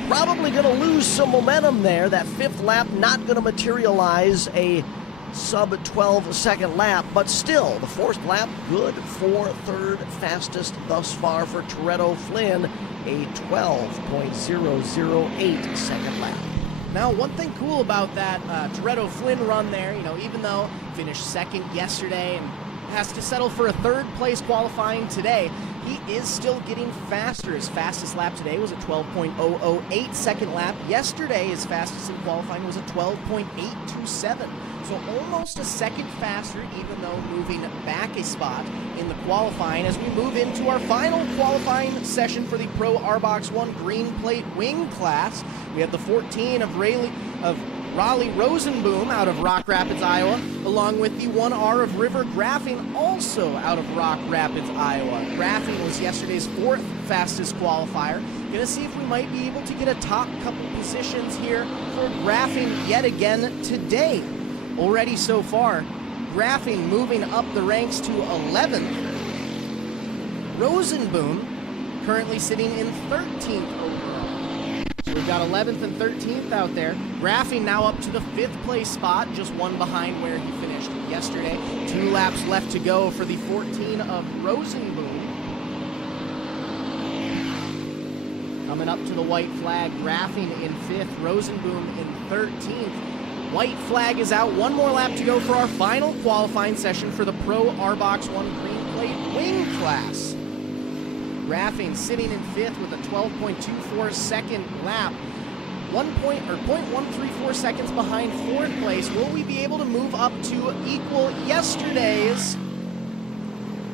Probably going to lose some momentum there. That fifth lap not going to materialize a sub-12 second lap, but still, the fourth lap good for third fastest thus far for Toretto Flynn, a 12.008 second lap. Now, one thing cool about that Toretto Flynn run there, even though finished second yesterday and has to settle for a third place qualifying today, he is still getting faster. His fastest lap today was a 12.008 second lap. Yesterday, his fastest in qualifying was a 12.827. So almost a second faster, even though moving back a spot in the qualifying. As we move into our final qualifying session for the Pro R-Box 1 green plate wing class, we have the 14 of Raleigh Rosenboom out of Rock Rapids, Iowa, along with the 1R of River Graphing, also out of Rock Rapids, Iowa. Graphing was yesterday's fourth fastest qualifier. Gonna see if we might be able to get a top couple positions here for Graphing yet again today. Already so far, Graphing moving up the ranks to 11th. Rosenboom currently sitting in 13th overall. So we've got 11th and 13th out there. Graphing now up to the 5th place spot, just one behind where he finished yesterday. 2 laps left to go for the 14 of Rosenboom. Coming up to the white flag, Graphing in 5th, Rosenboom in 13th. White flag is out. One more lap to go for our final qualifying session for the Pro R-Box 1 green plate wing class. Graphing sitting in 5th with a 12.24 second lap. 0.134 seconds behind 4th place. Will we be able to move up to equal yesterday's?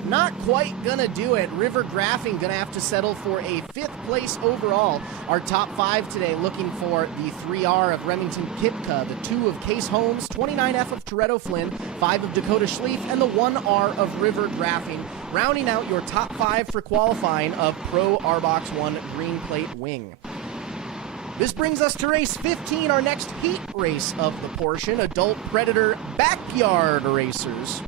Not quite gonna do it. River Graphing gonna have to settle for a 5th place overall. Our top 5 today looking for the 3R of Remington Kipka, the 2 of Case Holmes, 29F of Toretto Flynn, 5 of Dakota Schleif, and the 1R of River Graphing. Rounding out your top 5 for qualifying of Pro R-Box 1 green plate wing. This brings us to race 15, our next heat race of the portion, Adult Predator Backyard Racers.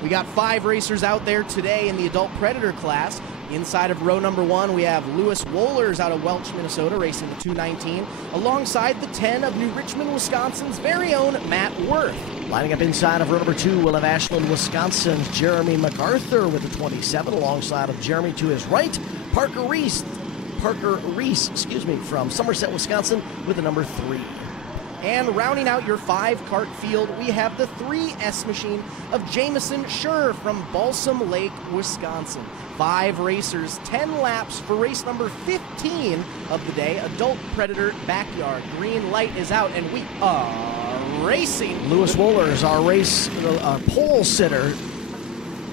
We got 5 racers out there today in the Adult Predator class. Inside of row number 1, we have Lewis Wohlers out of Welch, Minnesota, racing the 219, alongside the 10 of New Richmond, Wisconsin's very own Matt Worth. Lining up inside of row number 2, we'll have Ashland, Wisconsin's Jeremy MacArthur with the 27, alongside of Jeremy to his right, Parker Reese, from Somerset, Wisconsin, with the number 3. And rounding out your 5-cart field, we have the 3S machine of Jameson Schur from Balsam Lake, Wisconsin. 5 racers, 10 laps for race number 15 of the day, Adult Predator Backyard. Green light is out, and we are racing. Lewis Wohlers, our pole sitter,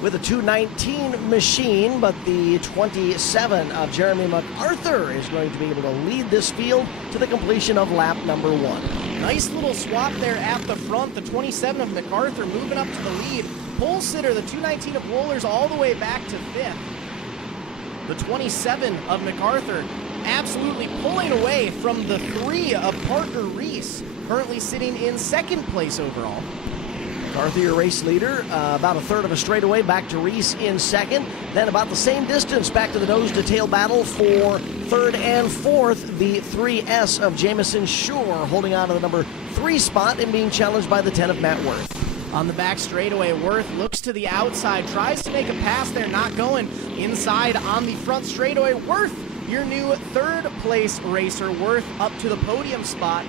with a 219 machine, but the 27 of Jeremy MacArthur is going to be able to lead this field to the completion of lap number 1. Nice little swap there at the front. The 27 of MacArthur moving up to the lead. Pole sitter, the 219 of Wohlers, all the way back to 5th. The 27 of MacArthur absolutely pulling away from the 3 of Parker Reese, currently sitting in 2nd place overall. MacArthur, your race leader, about a third of a straightaway back to Reese in 2nd. Then about the same distance back to the nose-to-tail battle for 3rd and 4th. The 3S of Jameson Schur holding on to the number 3 spot and being challenged by the 10 of Matt Worth. On the back straightaway, Worth looks to the outside, tries to make a pass there, not going. Inside on the front straightaway, Worth, your new third place racer. Worth up to the podium spot.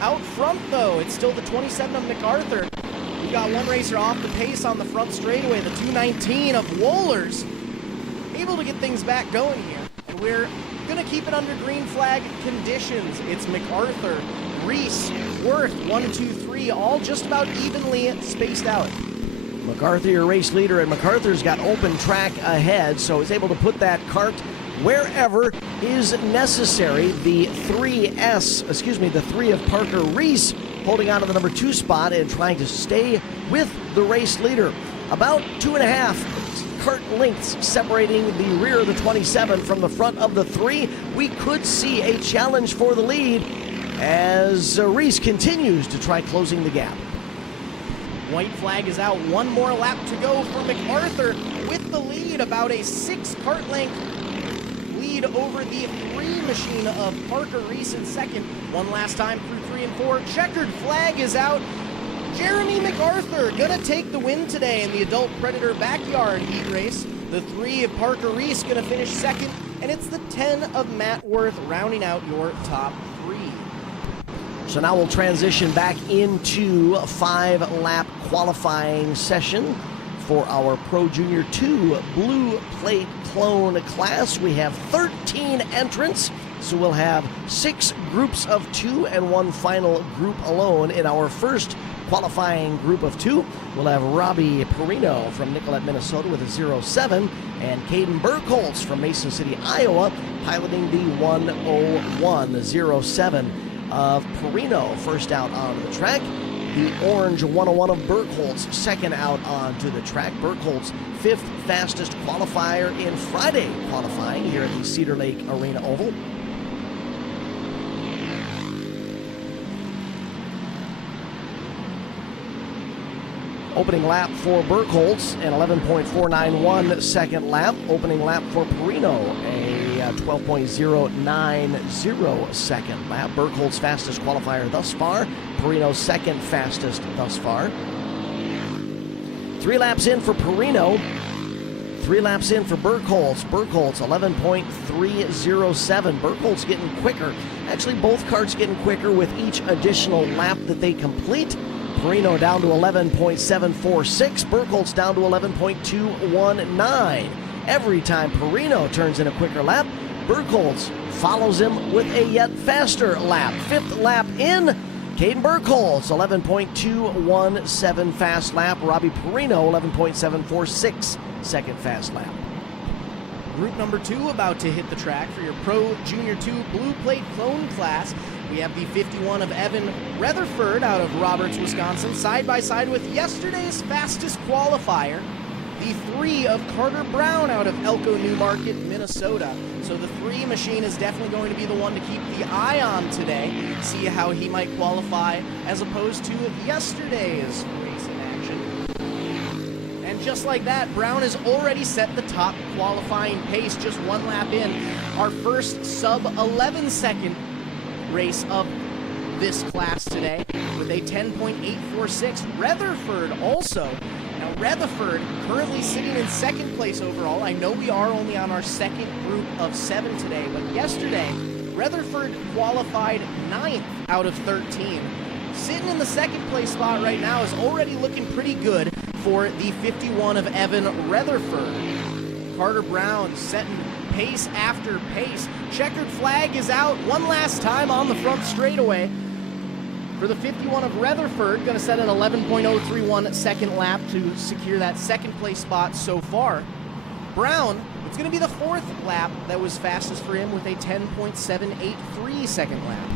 Out front though, it's still the 27 of MacArthur. We've got one racer off the pace on the front straightaway, the 219 of Wohlers. Able to get things back going here. And we're gonna keep it under green flag conditions. It's MacArthur, Reese, Worth, 1, 2, 3, all just about evenly spaced out. MacArthur, your race leader, and MacArthur's got open track ahead, so he's able to put that cart wherever is necessary. The three of Parker Reese holding on to the number 2 spot and trying to stay with the race leader. About 2.5 cart lengths separating the rear of the 27 from the front of the 3. We could see a challenge for the lead as Reese continues to try closing the gap. White flag is out. One more lap to go for MacArthur with the lead, about a 6 cart length lead over the 3 machine of Parker Reese in second. One last time through 3 and 4. Checkered flag is out. Jeremy MacArthur gonna take the win today in the Adult Predator Backyard Heat Race. The 3 of Parker Reese gonna finish second, and it's the 10 of Matt Worth rounding out your top 3. So now we'll transition back into a 5-lap qualifying session for our Pro Junior 2 Blue Plate Clone class. We have 13 entrants, so we'll have 6 groups of 2 and 1 final group alone. In our first qualifying group of 2, we'll have Robbie Perino from Nicollet, Minnesota with a 07, and Caden Burkholz from Mason City, Iowa, piloting the 101, the 07 of Perino first out onto the track. The orange 101 of Burkholz second out onto the track. Burkholz 5th fastest qualifier in Friday qualifying here at the Cedar Lake Arena Oval. Opening lap for Burkholz, an 11.491 second lap. Opening lap for Perino, a 12.090 second lap. Burkholz fastest qualifier thus far. Perino second fastest thus far. 3 laps in for Perino. 3 laps in for Burkholz. Burkholz 11.307. Burkholz getting quicker. Actually, both carts getting quicker with each additional lap that they complete. Perino down to 11.746. Burkholz down to 11.219. Every time Perino turns in a quicker lap, Burkholz follows him with a yet faster lap. 5th lap in, Caden Burkholz, 11.217 fast lap. Robbie Perino, 11.746 second fast lap. Group number 2 about to hit the track for your Pro Junior 2 Blue Plate Clone class. We have the 51 of Evan Rutherford out of Roberts, Wisconsin, side by side with yesterday's fastest qualifier, the 3 of Carter Brown out of Elko, Newmarket, Minnesota. So the 3 machine is definitely going to be the one to keep the eye on today, see how he might qualify as opposed to yesterday's race in action. And just like that, Brown has already set the top qualifying pace just 1 lap in. Our first sub-11 second race of this class today with a 10.846. Rutherford also. Now Rutherford currently sitting in second place overall. I know we are only on our second group of 7 today, but yesterday Rutherford qualified 9th out of 13. Sitting in the second place spot right now is already looking pretty good for the 51 of Evan Rutherford. Carter Brown setting pace after pace. Checkered flag is out one last time on the front straightaway. For the 51 of Rutherford, going to set an 11.031 second lap to secure that second place spot so far. Brown, it's going to be the 4th lap that was fastest for him with a 10.783 second lap.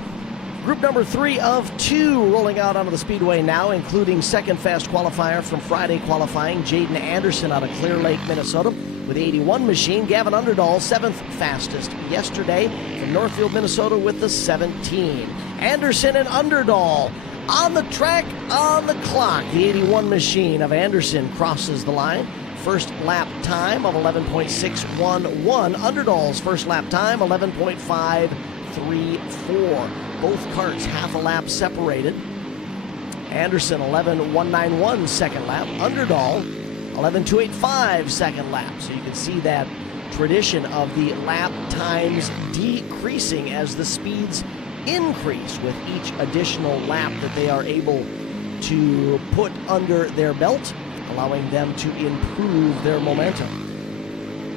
Group number 3 of 2 rolling out onto the speedway now, including second fast qualifier from Friday qualifying, Jaden Anderson out of Clear Lake, Minnesota, with the 81 machine. Gavin Underdahl, 7th fastest yesterday from Northfield, Minnesota, with the 17. Anderson and Underdahl on the track, on the clock. The 81 machine of Anderson crosses the line. First lap time of 11.611. Underdahl's first lap time, 11.534. Both carts half a lap separated. Anderson 11.191 second lap. Underdahl 11.285 second lap. So you can see that tradition of the lap times decreasing as the speeds increase with each additional lap that they are able to put under their belt, allowing them to improve their momentum.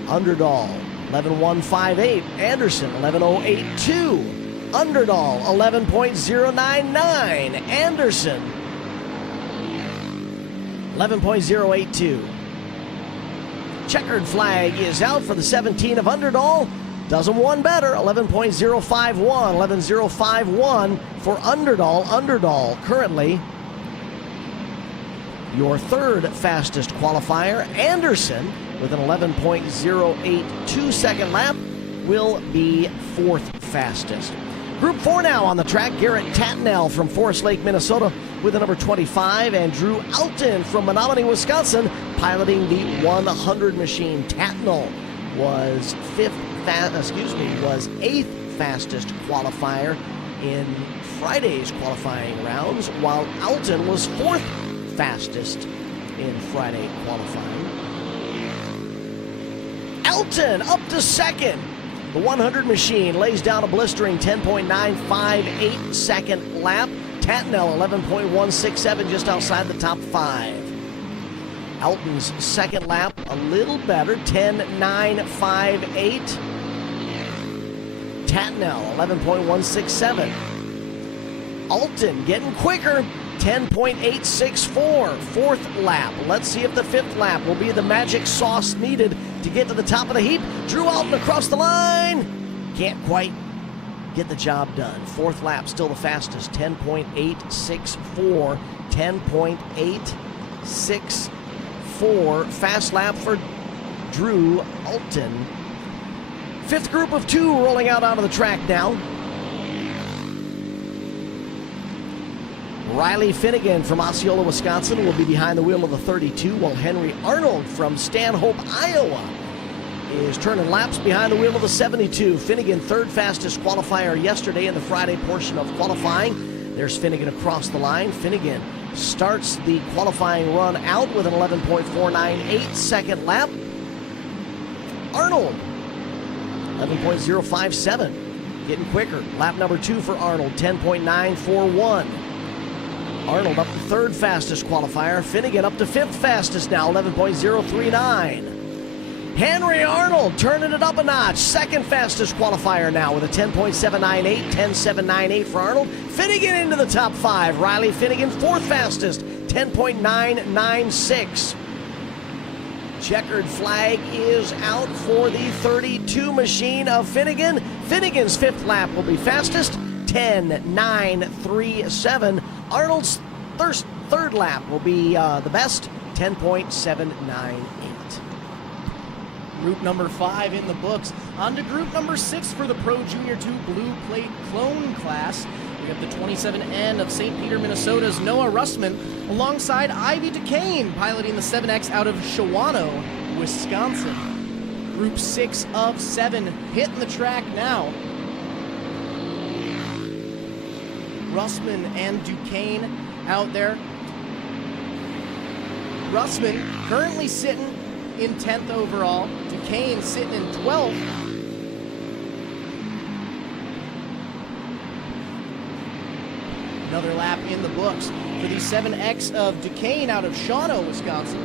Underdahl 11.158, Anderson 11.082, Underdahl 11.099, Anderson 11.082. Checkered flag is out for the 17 of Underdahl. Does them one better, 11.051, 11.051 for Underdahl. Underdahl currently your third fastest qualifier. Anderson with an 11.082 second lap will be fourth fastest. Group 4 now on the track. Garrett Tatnell from Forest Lake, Minnesota with the number 25, and Drew Alton from Menominee, Wisconsin piloting the 100 machine. Tatnell was eighth fastest qualifier in Friday's qualifying rounds, while Alton was fourth fastest in Friday qualifying. Alton up to second. The 100 machine lays down a blistering 10.958 second lap. Tatnell 11.167 just outside the top 5. Alton's second lap a little better, 10.958. Tatnell 11.167. Alton getting quicker, 10.864. Fourth lap. Let's see if the fifth lap will be the magic sauce needed to get to the top of the heap. Drew Alton across the line. Can't quite get the job done. Fourth lap still the fastest, 10.864. 10.864. Fast lap for Drew Alton. Fifth group of 2 rolling out onto the track now. Riley Finnegan from Osceola, Wisconsin will be behind the wheel of the 32, while Henry Arnold from Stanhope, Iowa is turning laps behind the wheel of the 72. Finnegan, third fastest qualifier yesterday in the Friday portion of qualifying. There's Finnegan across the line. Finnegan starts the qualifying run out with an 11.498 second lap. Arnold, 11.057, getting quicker. Lap number 2 for Arnold, 10.941. Arnold up to third fastest qualifier. Finnegan up to fifth fastest now, 11.039. Henry Arnold turning it up a notch. Second fastest qualifier now with a 10.798, 10.798 for Arnold. Finnegan into the top 5. Riley Finnegan, fourth fastest, 10.996. Checkered flag is out for the 32 machine of Finnegan. Finnegan's fifth lap will be fastest, 10.937. Arnold's third lap will be the best, 10.798. Group number 5 in the books. On to group number 6 for the Pro Junior 2 Blue Plate Clone class. We have the 27N of St. Peter, Minnesota's Noah Russman alongside Ivy Duquesne piloting the 7X out of Shawano, Wisconsin. Group 6 of 7 hitting the track now. Russman and Duquesne out there. Russman currently sitting in 10th overall. Duquesne sitting in 12th. Another lap in the books for the 7X of Duquesne out of Shawano, Wisconsin.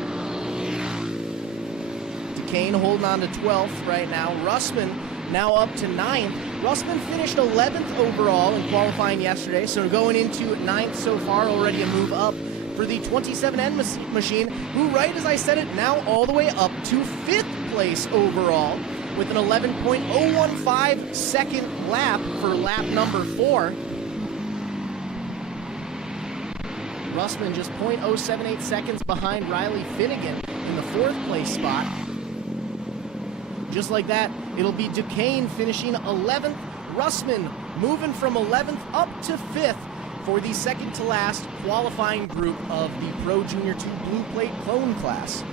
Duquesne holding on to 12th right now. Russman now up to 9th. Russman finished 11th overall in qualifying yesterday, so going into 9th so far, already a move up for the 27N machine, who, right as I said it, now all the way up to 5th place overall with an 11.015 second lap for lap number 4. Russman just 0.078 seconds behind Riley Finnegan in the 4th place spot. Just like that, it'll be Duquesne finishing 11th. Russman moving from 11th up to 5th for the second to last qualifying group of the Pro Junior 2 Blue Plate Clone class.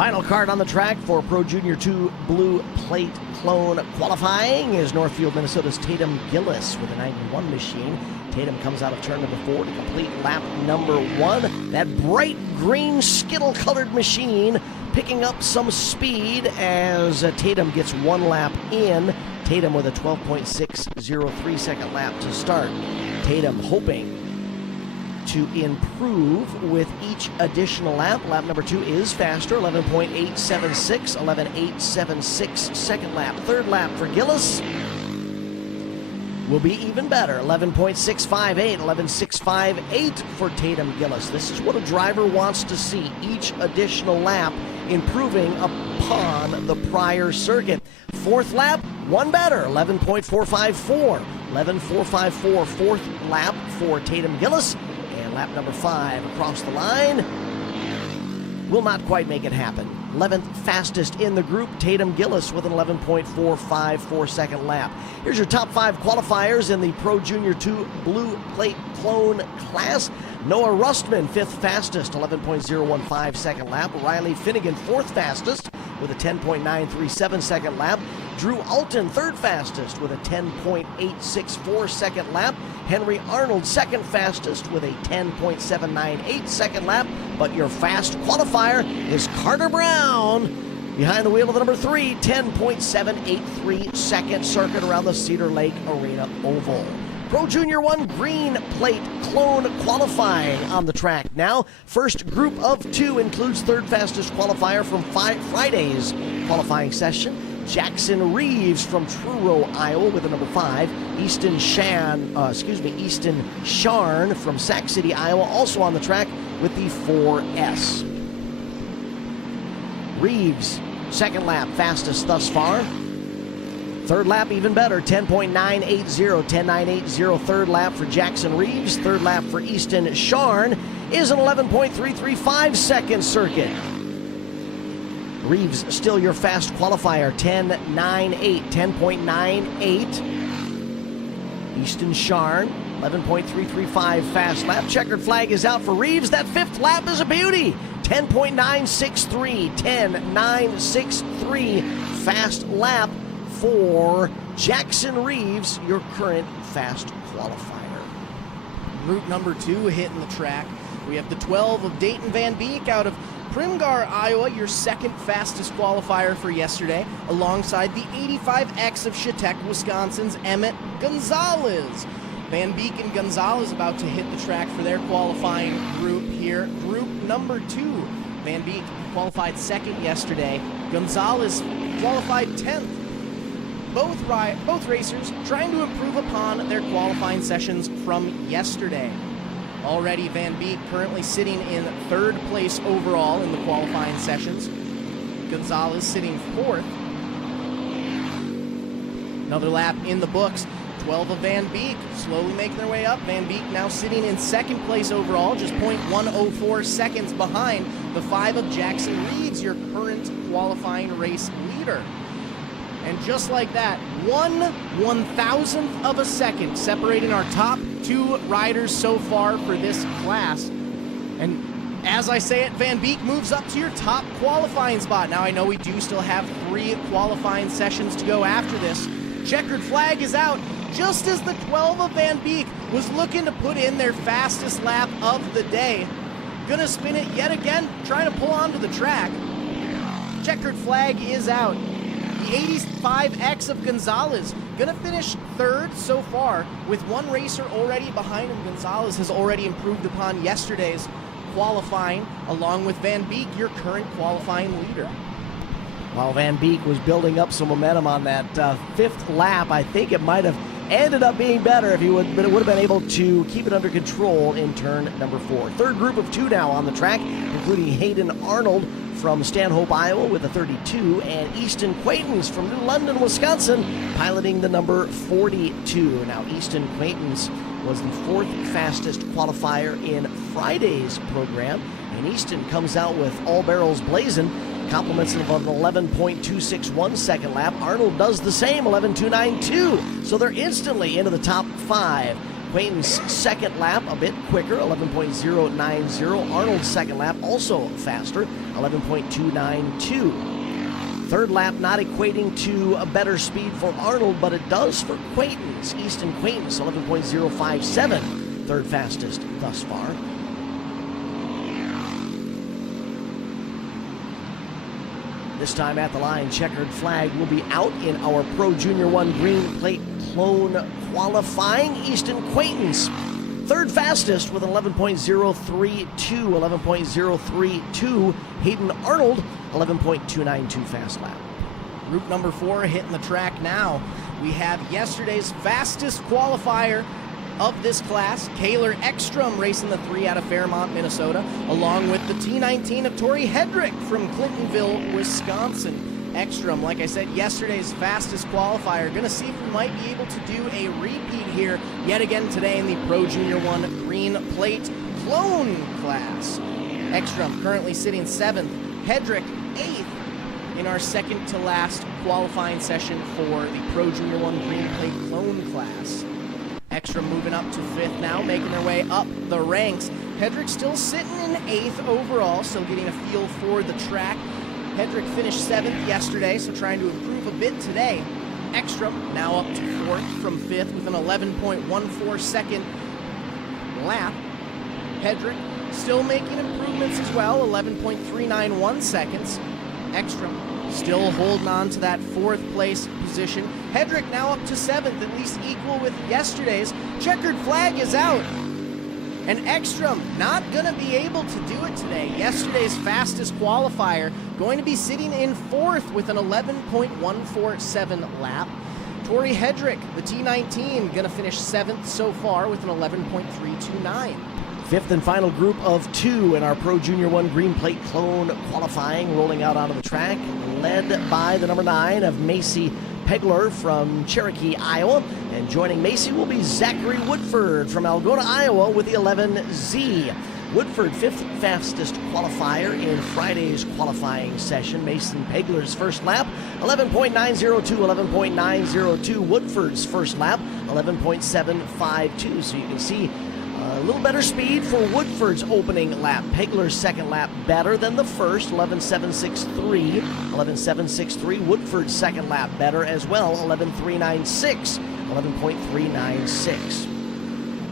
Final card on the track for Pro Junior 2 Blue Plate Clone qualifying is Northfield, Minnesota's Tatum Gillis with a 91 machine. Tatum comes out of turn number 4 to complete lap number 1. That bright green skittle-colored machine picking up some speed as Tatum gets 1 lap in. Tatum with a 12.603 second lap to start. Tatum hoping to improve with each additional lap. Lap number 2 is faster, 11.876, 11.876 second lap. Third lap for Gillis will be even better, 11.658, 11.658 for Tatum Gillis. This is what a driver wants to see, each additional lap improving upon the prior circuit. Fourth lap, one better, 11.454, 11.454 fourth lap for Tatum Gillis. Lap number 5 across the line will not quite make it happen. 11th fastest in the group, Tatum Gillis with an 11.454 second lap. Here's your top 5 qualifiers in the Pro Junior 2 Blue Plate Clone class. Noah Rustman, 5th fastest, 11.015 second lap. Riley Finnegan, 4th fastest with a 10.937 second lap. Drew Alton, 3rd fastest with a 10.864 second lap. Henry Arnold, 2nd fastest with a 10.798 second lap. But your fast qualifier is Carter Brown behind the wheel of the number 3, 10.783 second circuit around the Cedar Lake Arena Oval. Pro Junior 1 Green Plate Clone qualifying on the track now. First group of 2 includes 3rd fastest qualifier from Friday's qualifying session. Jackson Reeves from Truro, Iowa with the number 5. Easton Sharn from Sac City, Iowa, also on the track with the 4S. Reeves, second lap, fastest thus far. Third lap, even better, 10.980, 10.980 third lap for Jackson Reeves. Third lap for Easton Sharn is an 11.335 second circuit. Reeves still your fast qualifier, 10.98, 10.98. Easton Sharn, 11.335 fast lap. Checkered flag is out for Reeves. That 5th lap is a beauty, 10.963, 10.963 fast lap for Jackson Reeves, your current fast qualifier. Route number 2 hitting the track. We have the 12 of Dayton Van Beek out of Primgar, Iowa, your 2nd fastest qualifier for yesterday, alongside the 85X of Chautauqua, Wisconsin's Emmett Gonzalez. Van Beek and Gonzalez about to hit the track for their qualifying group here. Group number 2. Van Beek qualified 2nd yesterday. Gonzalez qualified 10th. Both racers trying to improve upon their qualifying sessions from yesterday. Already Van Beek currently sitting in 3rd place overall in the qualifying sessions. Gonzalez sitting 4th. Another lap in the books. 12 of Van Beek slowly making their way up. Van Beek now sitting in 2nd place overall, just 0.104 seconds behind the 5 of Jackson Reeves, your current qualifying race leader. And just like that, 1/1000th of a second separating our top 2 riders so far for this class. And as I say it, Van Beek moves up to your top qualifying spot. Now I know we do still have 3 qualifying sessions to go after this. Checkered flag is out just as the 12 of Van Beek was looking to put in their fastest lap of the day. Gonna spin it yet again, trying to pull onto the track. Checkered flag is out. The 85X of Gonzalez gonna finish 3rd so far with 1 racer already behind him. Gonzalez has already improved upon yesterday's qualifying, along with Van Beek, your current qualifying leader. While Van Beek was building up some momentum on that 5th lap, I think it might have ended up being better if he would, but it would have been able to keep it under control in turn number 4. Third group of 2 now on the track, including Hayden Arnold from Stanhope, Iowa with a 32, and Easton Quaintance from New London, Wisconsin, piloting the number 42. Now, Easton Quaintance was the 4th fastest qualifier in Friday's program, and Easton comes out with all barrels blazing, compliments of an 11.261 second lap. Arnold does the same, 11.292. So they're instantly into the top 5. Quainton's second lap a bit quicker, 11.090. Arnold's second lap also faster, 11.292. Third lap not equating to a better speed for Arnold, but it does for Quainton's. Easton Quainton's 11.057, third fastest thus far. This time at the line, checkered flag will be out in our Pro Junior 1 green plate clone qualifying. Easton Quainton's third fastest with 11.032, 11.032. Hayden Arnold, 11.292 fast lap. Group number 4 hitting the track now. We have yesterday's fastest qualifier of this class, Kaylor Ekstrom, racing the 3 out of Fairmont, Minnesota, along with the T19 of Tori Hedrick from Clintonville, Wisconsin. Ekstrom, like I said, yesterday's fastest qualifier. Going to see if we might be able to do a repeat here yet again today in the Pro Junior 1 green plate clone class. Ekstrom currently sitting 7th, Hedrick 8th in our second to last qualifying session for the Pro Junior 1 green plate clone class. Ekstrom moving up to 5th now, making their way up the ranks. Hedrick still sitting in 8th overall, still getting a feel for the track. Hedrick finished 7th yesterday, so trying to improve a bit today. Ekstrom now up to 4th from 5th with an 11.14 second lap. Hedrick still making improvements as well, 11.391 seconds. Ekstrom still holding on to that 4th place position. Hedrick now up to 7th, at least equal with yesterday's. Checkered flag is out. And Ekstrom not going to be able to do it today. Yesterday's fastest qualifier going to be sitting in 4th with an 11.147 lap. Tori Hedrick, the T19, going to finish 7th so far with an 11.329. Fifth and final group of 2 in our Pro Junior 1 green plate clone qualifying, rolling out onto the track, led by the number 9 of Macy Pegler from Cherokee, Iowa. And joining Macy will be Zachary Woodford from Algona, Iowa with the 11Z. Woodford, 5th fastest qualifier in Friday's qualifying session. Mason Pegler's first lap, 11.902, 11.902. Woodford's first lap, 11.752. So you can see a little better speed for Woodford's opening lap. Pegler's second lap better than the first, 11.763. 11.763. Woodford's second lap better as well, 11.396. 11.396.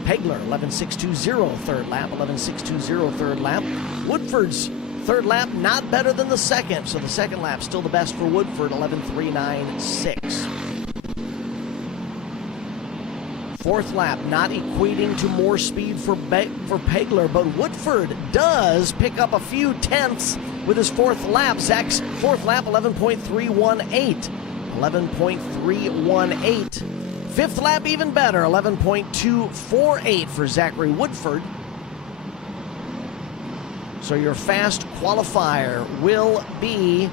Pegler, 11.620 third lap, 11.620 third lap. Woodford's third lap not better than the second, so the second lap still the best for Woodford, 11.396. Fourth lap not equating to more speed for Pegler, but Woodford does pick up a few tenths with his fourth lap. Zach's fourth lap, 11.318. 11.318. Fifth lap even better, 11.248 for Zachary Woodford. So your fast qualifier will be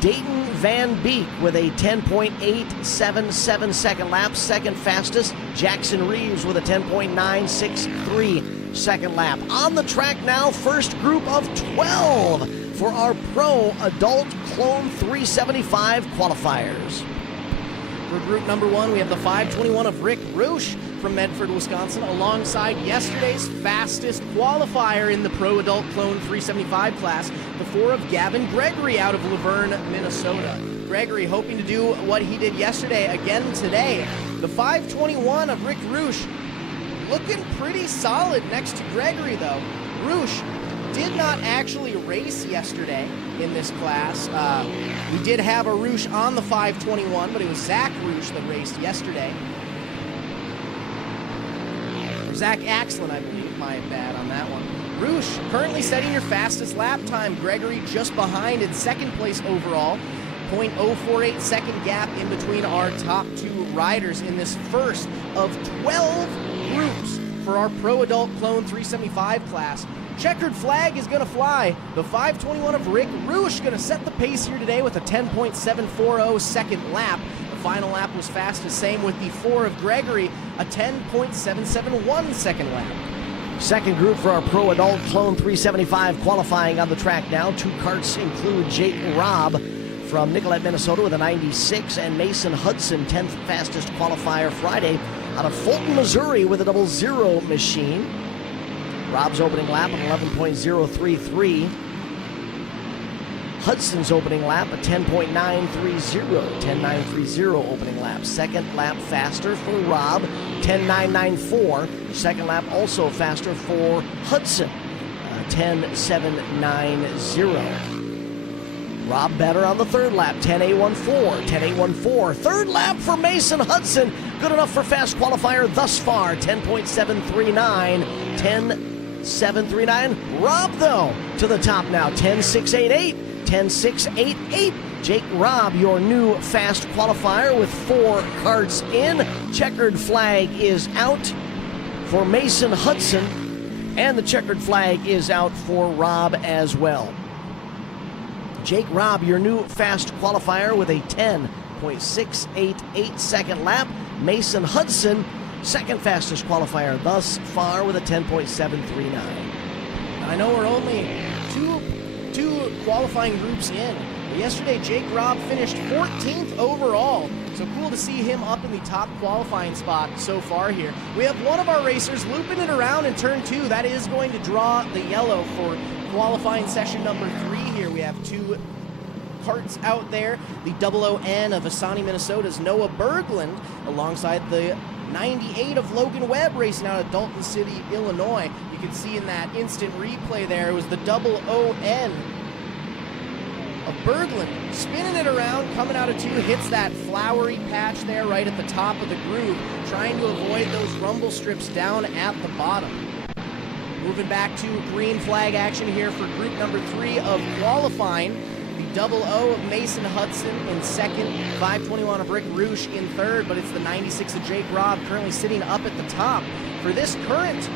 Dayton Van Beek with a 10.877 second lap, second fastest. Jackson Reeves with a 10.963 second lap. On the track now, first group of 12 for our Pro Adult Clone 375 qualifiers. For group number 1, we have the 521 of Rick Roosh from Medford, Wisconsin, alongside yesterday's fastest qualifier in the Pro Adult Clone 375 class, the 4 of Gavin Gregory out of Laverne, Minnesota. Gregory hoping to do what he did yesterday again today. The 521 of Rick Roosh looking pretty solid next to Gregory, though. Roosh did not actually race yesterday in this class. We did have a Roosh on the 521, but it was Zach Roosh that raced yesterday. Zach Axlin, I believe, my bad on that one. Roosh currently setting your fastest lap time. Gregory just behind in second place overall. 0.048 second gap in between our top 2 riders in this first of 12 groups for our Pro Adult Clone 375 class. Checkered flag is going to fly. The 521 of Rick Roosh going to set the pace here today with a 10.740 second lap. The final lap was fastest, same with the 4 of Gregory, a 10.771 second lap. Second group for our Pro Adult Clone 375 qualifying on the track now. 2 carts include Jake Robb from Nicollet, Minnesota with a 96, and Mason Hudson, 10th fastest qualifier Friday, out of Fulton, Missouri with a 00 machine. Rob's opening lap at 11.033. Hudson's opening lap at 10.930. 10.930 opening lap. Second lap faster for Rob, 10.994. Second lap also faster for Hudson, 10.790. Rob better on the third lap, 10.814. 10.814. Third lap for Mason Hudson. Good enough for fast qualifier thus far, 10.739. 10.739. Rob, though, to the top now, 10.688. 10.688. Jake Robb, your new fast qualifier with 4 karts in. Checkered flag is out for Mason Hudson, and the checkered flag is out for Rob as well. Jake Robb, your new fast qualifier with a 10.688 second lap. Mason Hudson, second fastest qualifier thus far with a 10.739. I know we're only two qualifying groups in. But yesterday, Jake Robb finished 14th overall. So cool to see him up in the top qualifying spot so far here. We have one of our racers looping it around in turn 2. That is going to draw the yellow for qualifying session number 3 here. We have 2 karts out there. The 00N of Asani, Minnesota's Noah Berglund alongside the 98 of Logan Webb racing out of Dalton City, Illinois. You can see in that instant replay there, it was the 00N of Berglund spinning it around, coming out of 2, hits that flowery patch there right at the top of the groove, trying to avoid those rumble strips down at the bottom. Moving back to green flag action here for group number 3 of qualifying. The 00 of Mason Hudson in second, 521 of Rick Roosh in third, but it's the 96 of Jake Robb currently sitting up at the top. For this current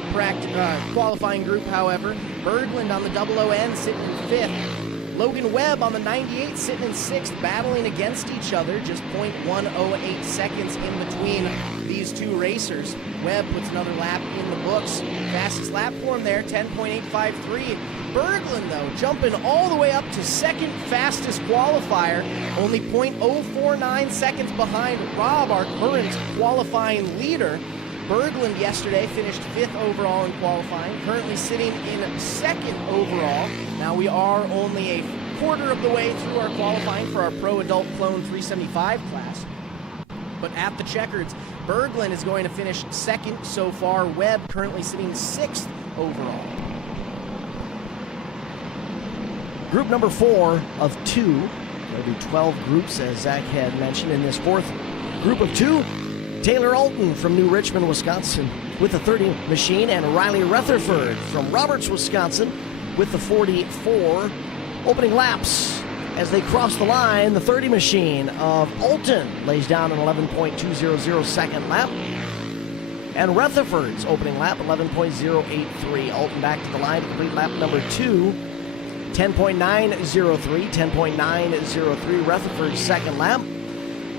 qualifying group, however, Berglund on the 00N sitting in 5th. Logan Webb on the 98 sitting in 6th, battling against each other, just 0.108 seconds in between these 2 racers. Webb puts another lap in the books. Fastest lap for him there, 10.853. Berglund, though, jumping all the way up to second fastest qualifier, only 0.049 seconds behind Rob, our current qualifying leader. Berglund yesterday finished 5th overall in qualifying, currently sitting in 2nd overall. Now we are only a quarter of the way through our qualifying for our Pro Adult Clone 375 class. But at the checkers, Berglund is going to finish 2nd so far. Webb currently sitting 6th overall. Group number 4 of 2. There'll be 12 groups, as Zach had mentioned, in this 4th group of 2. Taylor Alton from New Richmond, Wisconsin with the 30 machine, and Riley Rutherford from Roberts, Wisconsin with the 44. Opening laps as they cross the line, the 30 machine of Alton lays down an 11.200 second lap. And Rutherford's opening lap, 11.083. Alton back to the line to complete lap number 2. 10.903, 10.903. Rutherford's second lap.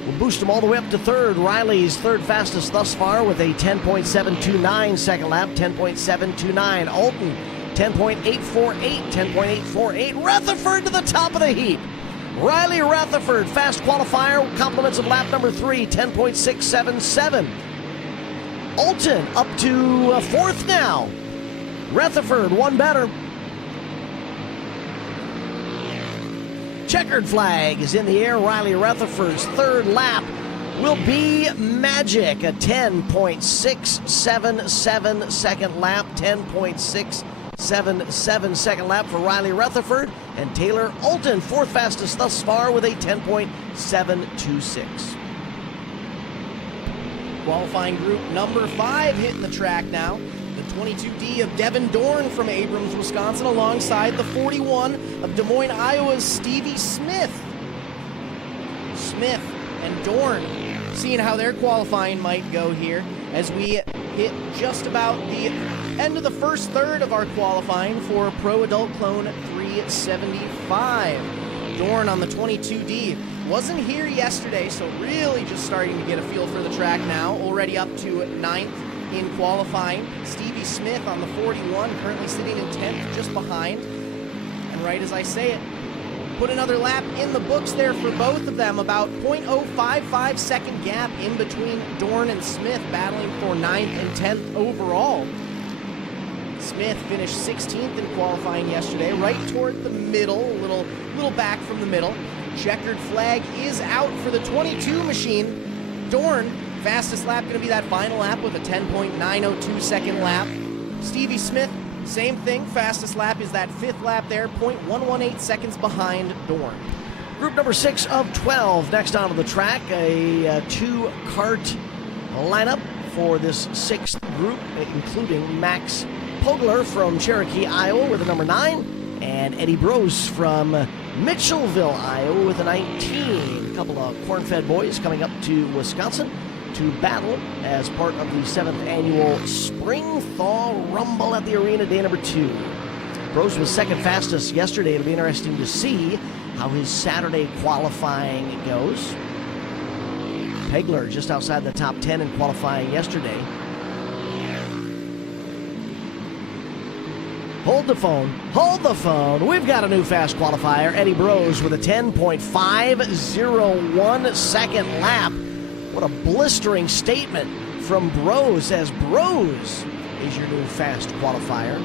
We'll boost him all the way up to third. Riley's third fastest thus far with a 10.729 second lap, 10.729. Alton, 10.848, 10.848. Rutherford to the top of the heap. Riley Rutherford, fast qualifier, compliments of lap number 3, 10.677. Alton up to 4th now. Rutherford, one better. Checkered flag is in the air. Riley Rutherford's third lap will be magic. A 10.677 second lap. 10.677 second lap for Riley Rutherford. And Taylor Alton, 4th fastest thus far with a 10.726. Qualifying group number 5 hitting the track now. The 22D of Devin Dorn from Abrams, Wisconsin, alongside the 41 of Des Moines, Iowa's Stevie Smith. Smith and Dorn seeing how their qualifying might go here as we hit just about the end of the first third of our qualifying for Pro Adult Clone 375. Dorn on the 22D. Wasn't here yesterday, so really just starting to get a feel for the track now. Already up to 9th in qualifying. Stevie Smith on the 41, currently sitting in 10th, just behind. And right as I say it, Put another lap in the books there for both of them. About 0.055 second gap in between Dorn and Smith, battling for 9th and 10th overall. Smith finished 16th in qualifying yesterday, right toward the middle, a little back from the middle. Checkered flag is out for the 22 machine. Dorn, fastest lap going to be that final lap with a 10.902 second lap. Stevie Smith, same thing, fastest lap is that 5th lap there, 0.118 seconds behind Dorn. Group number 6 of 12 next onto the track, a 2-kart lineup for this 6th group, including Max Pogler from Cherokee, Iowa with a number 9, and Eddie Brose from Mitchellville, Iowa with a 19. A couple of corn-fed boys coming up to Wisconsin to battle as part of the 7th Annual Spring Thaw Rumble at the Arena, day number 2. Brose was second fastest yesterday. It'll be interesting to see how his Saturday qualifying goes. Pegler just outside the top 10 in qualifying yesterday. Hold the phone. Hold the phone. We've got a new fast qualifier. Eddie Brose with a 10.501 second lap. What a blistering statement from Brose, as Brose is your new fast qualifier.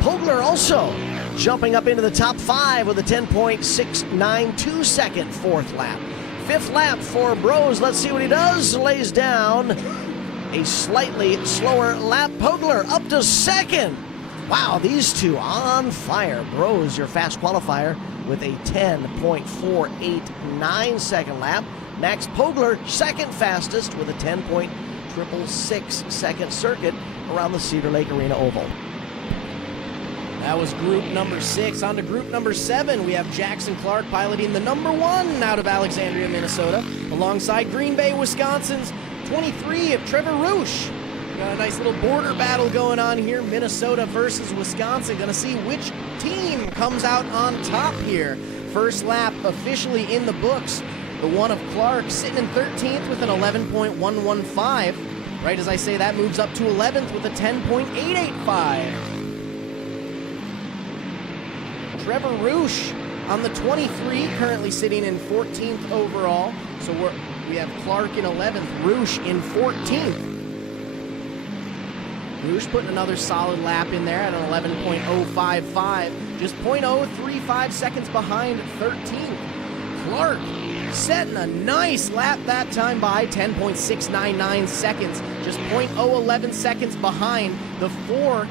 Pogler also jumping up into the top 5 with a 10.692 second 4th lap. 5th lap for Brose. Let's see what he does. Lays down a slightly slower lap. Pogler up to 2nd. Wow, these two on fire. Brose, your fast qualifier, with a 10.489 second lap. Max Pogler, 2nd fastest, with a 10.666 second circuit around the Cedar Lake Arena Oval. That was group number 6. On to group number 7. We have Jackson Clark piloting the number 1 out of Alexandria, Minnesota, alongside Green Bay, Wisconsin's 23 of Trevor Roosh. Got a nice little border battle going on here. Minnesota versus Wisconsin. Going to see which team comes out on top here. First lap officially in the books. The one of Clark sitting in 13th with an 11.115. Right as I say that, moves up to 11th with a 10.885. Trevor Roosh on the 23, currently sitting in 14th overall. So we have Clark in 11th, Roosh in 14th. Roosh putting another solid lap in there at an 11.055, just 0.035 seconds behind 13th. Clark setting a nice lap that time by 10.699 seconds, just 0.011 seconds behind the fourth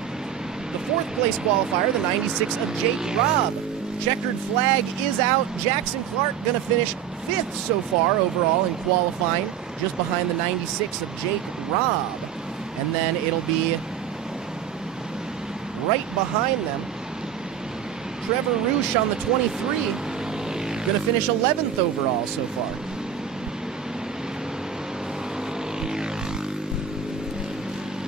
place qualifier, the 96 of Jake Robb. Checkered flag is out. Jackson Clark gonna finish 5th so far overall in qualifying, just behind the 96 of Jake Robb. And then it'll be right behind them, Trevor Roosh on the 23, gonna finish 11th overall so far.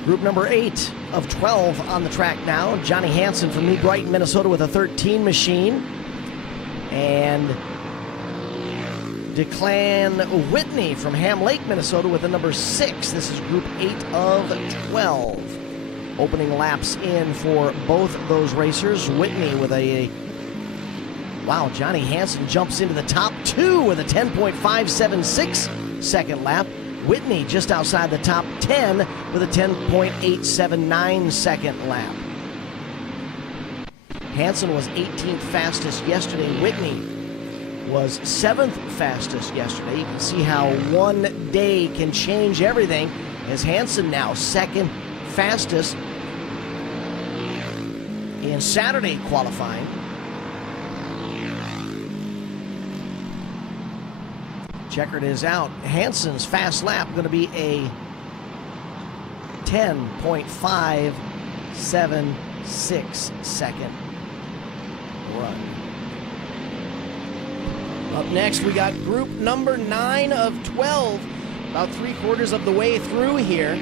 Group number 8 of 12 on the track now. Johnny Hansen from New Brighton, Minnesota with a 13 machine. And Declan Whitney from Ham Lake, Minnesota with a number 6. This is group 8 of 12. Opening laps in for both those racers. Whitney with a... Wow, Johnny Hansen jumps into the top 2 with a 10.576 second lap. Whitney just outside the top 10 with a 10.879 second lap. Hansen was 18th fastest yesterday. Whitney was 7th fastest yesterday. You can see how one day can change everything, as Hansen now 2nd fastest in Saturday qualifying. Checkered is out. Hansen's fast lap going to be a 10.576 second run. Up next, we got group number 9 of 12. About 3/4 of the way through here.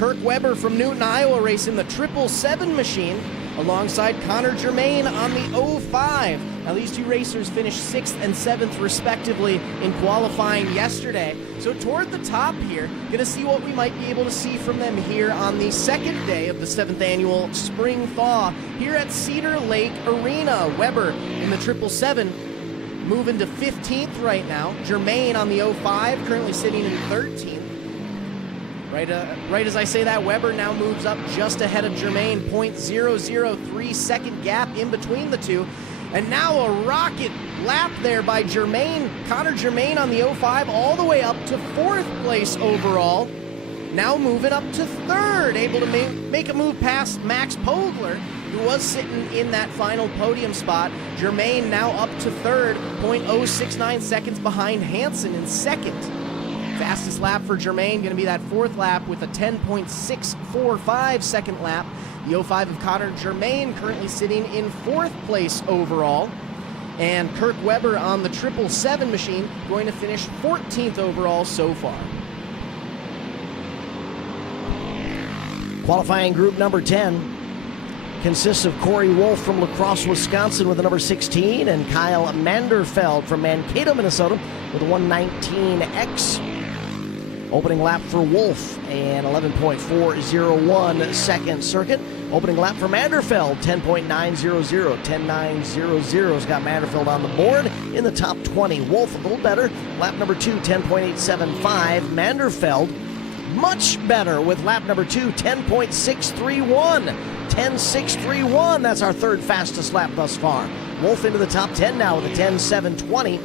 Kirk Weber from Newton, Iowa, racing the 777 machine alongside Connor Germain on the 05. Now, these two racers finished 6th and 7th, respectively, in qualifying yesterday. So toward the top here, going to see what we might be able to see from them here on the second day of the 7th Annual Spring Thaw here at Cedar Lake Arena. Weber in the 777, moving to 15th right now. Germain on the 05, currently sitting in 13th. Right as I say that, Weber now moves up just ahead of Germain, 0.003 second gap in between the two. And now a rocket lap there by Germain. Connor Germain on the 05 all the way up to 4th place overall. Now moving up to 3rd, able to make a move past Max Pogler, who was sitting in that final podium spot. Germain now up to 3rd, 0.069 seconds behind Hansen in 2nd. Fastest lap for Germain going to be that 4th lap with a 10.645 second lap. The 05 of Connor Germain currently sitting in 4th place overall. And Kirk Weber on the 777 machine going to finish 14th overall so far. Qualifying group number 10 consists of Corey Wolf from La Crosse, Wisconsin with the number 16, and Kyle Manderfeld from Mankato, Minnesota with a 119X. Opening lap for Wolf, an 11.401 second circuit. Opening lap for Manderfeld, 10.900. 10.900's got Manderfeld on the board in the top 20. Wolf a little better. Lap number 2, 10.875. Manderfeld much better with lap number 2, 10.631. 10.631, that's our 3rd fastest lap thus far. Wolf into the top 10 now with a 10.720.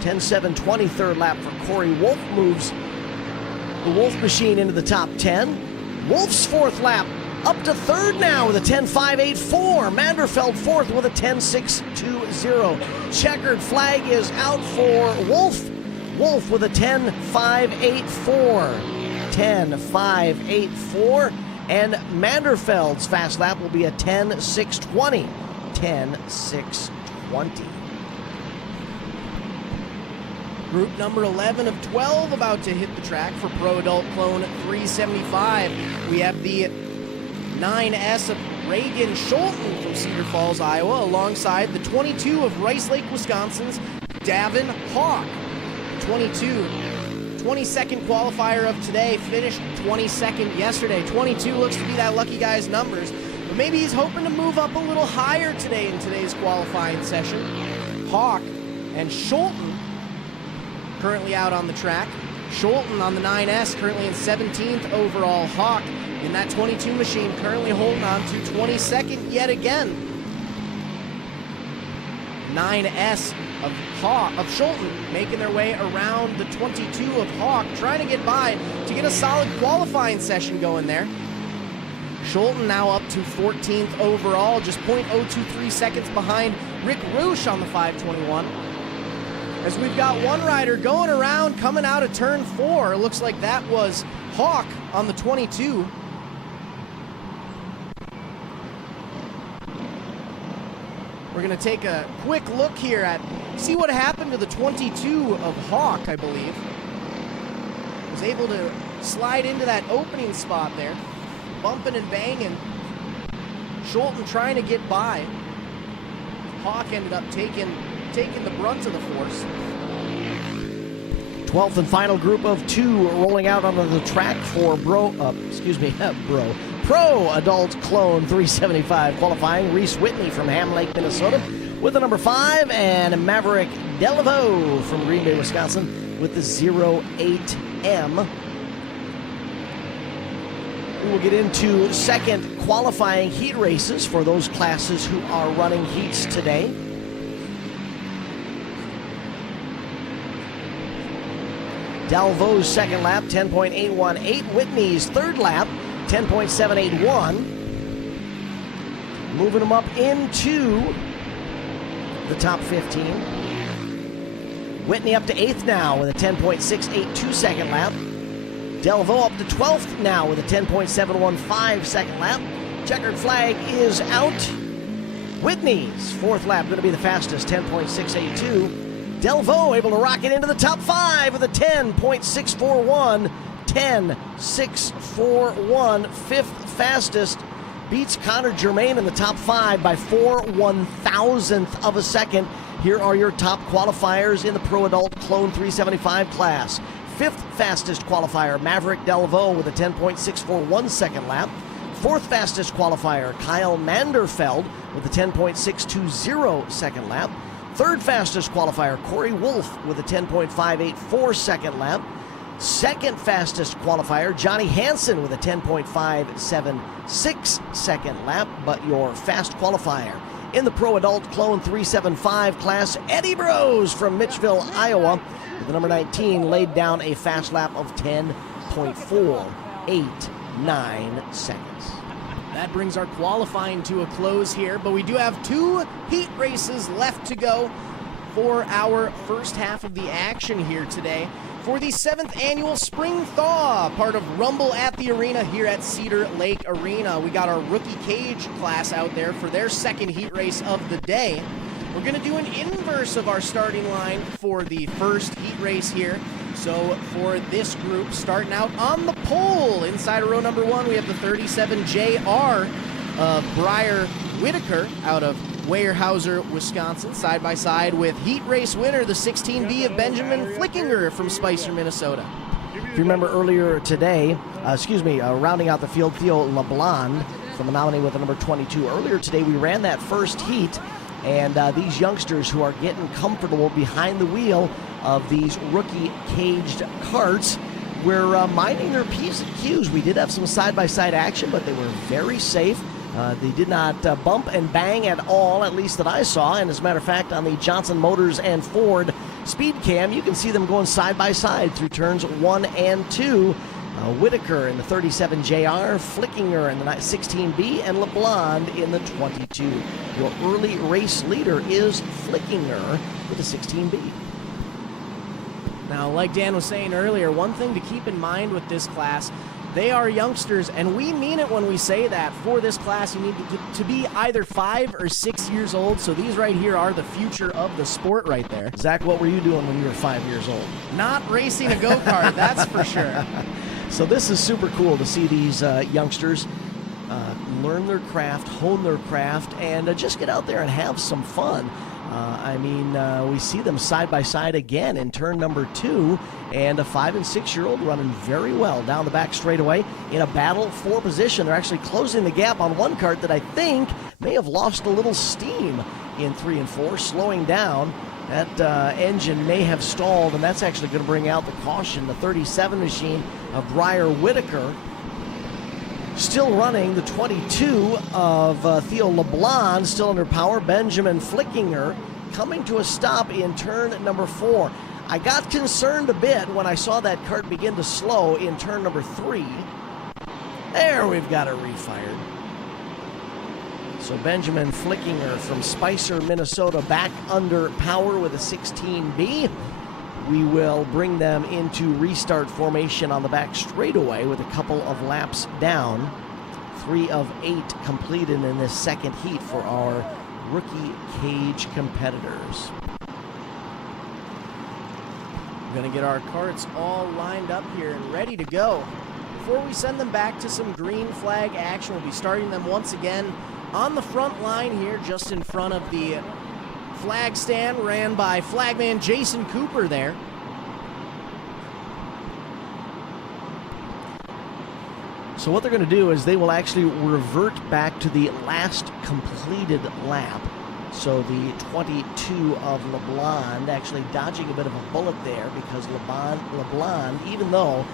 10.720 third lap for Corey Wolf moves the Wolf machine into the top 10. Wolf's 4th lap up to 3rd now with a 10.584. Manderfeld 4th with a 10.620. Checkered flag is out for Wolf. Wolf with a 10.584. 10.584. And Manderfeld's fast lap will be a 10.620. 10.620. Group number 11 of 12 about to hit the track for Pro Adult Clone 375. We have the 9S of Reagan Scholten from Cedar Falls, Iowa, alongside the 22 of Rice Lake, Wisconsin's Davin Hawk. 22nd qualifier of today, finished 22nd yesterday. 22 looks to be that lucky guy's numbers, but maybe he's hoping to move up a little higher today in today's qualifying session. Hawk and Scholten currently out on the track. Scholten on the 9S currently in 17th overall. Hawk in that 22 machine currently holding on to 22nd yet again. 9S of Scholten making their way around the 22 of Hawk, trying to get by to get a solid qualifying session going there. Scholten now up to 14th overall, just 0.023 seconds behind Rick Roosh on the 521. As we've got one rider going around, coming out of turn 4. It looks like that was Hawk on the 22. We're going to take a quick look here at, see what happened to the 22 of Hawk, I believe. Was able to slide into that opening spot there, bumping and banging. Scholten trying to get by. Hawk ended up taking the brunt of the force. 12th and final group of 2 rolling out onto the track for Pro Adult Clone 375 qualifying. Reese Whitney from Ham Lake, Minnesota with the number 5, and Maverick Delaveau from Green Bay, Wisconsin with the 08M. We will get into second qualifying heat races for those classes who are running heats today. Dalvo's second lap, 10.818. Whitney's third lap, 10.781. Moving them up into the top 15. Whitney up to 8th now with a 10.682 second lap. Delvaux up to 12th now with a 10.715 second lap. Checkered flag is out. Whitney's 4th lap going to be the fastest, 10.682. Delvaux able to rocket into the top 5 with a 10.641. 10, 6, 4, 1. Fifth fastest beats Connor Germain in the top 5 by 4/1000th of a second. Here are your top qualifiers in the Pro Adult Clone 375 class. Fifth fastest qualifier, Maverick Delvaux with a 10.641 second lap. Fourth fastest qualifier, Kyle Manderfeld with a 10.620 second lap. Third fastest qualifier, Corey Wolf with a 10.584 second lap. Second fastest qualifier, Johnny Hansen with a 10.576 second lap. But your fast qualifier in the Pro Adult Clone 375 class, Eddie Bros from Mitchville, Iowa, with the number 19, laid down a fast lap of 10.489 seconds. That brings our qualifying to a close here, but we do have 2 heat races left to go for our first half of the action here today. For the 7th Annual Spring Thaw, part of Rumble at the Arena here at Cedar Lake Arena. We got our rookie cage class out there for their second heat race of the day. We're going to do an inverse of our starting line for the first heat race here. So for this group, starting out on the pole, inside of row number 1, we have the 37JR of Briar Whitaker out of Weyerhaeuser, Wisconsin, side by side with heat race winner, the 16B of Benjamin Flickinger from Spicer, Minnesota. If you remember earlier today, rounding out the field, Theo LeBlanc from Menominee with the number 22. Earlier today, we ran that first heat, and these youngsters who are getting comfortable behind the wheel of these rookie caged karts, we're minding their P's and Q's. We did have some side-by-side action, but they were very safe. They did not bump and bang at all, at least that I saw. And as a matter of fact, on the Johnson Motors and Ford speed cam, you can see them going side by side through turns 1 and 2. Whitaker in the 37JR, Flickinger in the 16B, and LeBlanc in the 22. Your early race leader is Flickinger with the 16B. Now, like Dan was saying earlier, one thing to keep in mind with this class, they are youngsters, and we mean it when we say that. For this class, you need to be either 5 or 6 years old, so these right here are the future of the sport right there. Zach, what were you doing when you were 5 years old? Not racing a go-kart, that's for sure. So this is super cool to see these youngsters learn their craft, hone their craft, and just get out there and have some fun. We see them side by side again in turn number 2, and a 5 and 6 year old running very well down the back straightaway in a battle for position. They're actually closing the gap on one kart that I think may have lost a little steam in 3 and 4, slowing down. That engine may have stalled, and that's actually going to bring out the caution. The 37 machine of Briar Whitaker still running. The 22 of Theo LeBlanc still under power. Benjamin Flickinger coming to a stop in turn number 4. I got concerned a bit when I saw that kart begin to slow in turn number 3. There, we've got it refired. So Benjamin Flickinger from Spicer, Minnesota, back under power with a 16B. We will bring them into restart formation on the back straightaway with a couple of laps down. 3 of 8 completed in this second heat for our rookie cage competitors. We're going to get our karts all lined up here and ready to go. Before we send them back to some green flag action, we'll be starting them once again on the front line here, just in front of the flag stand ran by flagman Jason Cooper there. So what they're going to do is they will actually revert back to the last completed lap. So the 22 of LeBlanc actually dodging a bit of a bullet there, because LeBlanc, even though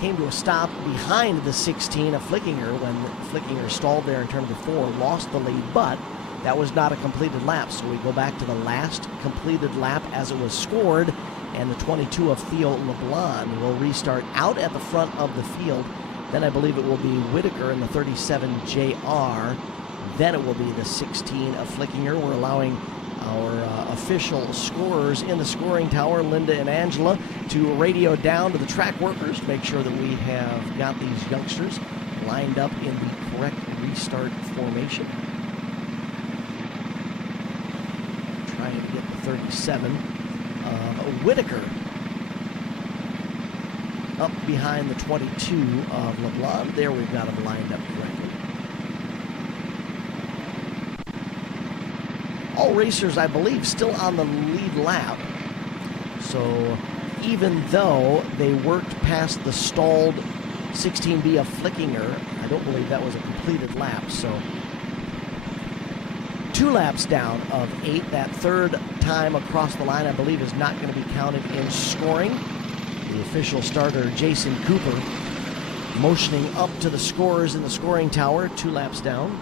came to a stop behind the 16 of Flickinger when Flickinger stalled there in turn number 4, lost the lead, but that was not a completed lap. So we go back to the last completed lap as it was scored, and the 22 of Theo LeBlanc will restart out at the front of the field. Then I believe it will be Whitaker in the 37JR. Then it will be the 16 of Flickinger. We're allowing our official scorers in the scoring tower, Linda and Angela, to radio down to the track workers to make sure that we have got these youngsters lined up in the correct restart formation. Trying to get the 37 of Whitaker up behind the 22 of LeBlanc. There we've got him lined up correctly. All racers, I believe, still on the lead lap. So even though they worked past the stalled 16B of Flickinger, I don't believe that was a completed lap. So 2 laps down of 8. That third time across the line, I believe, is not going to be counted in scoring. The official starter, Jason Cooper, motioning up to the scorers in the scoring tower, 2 laps down.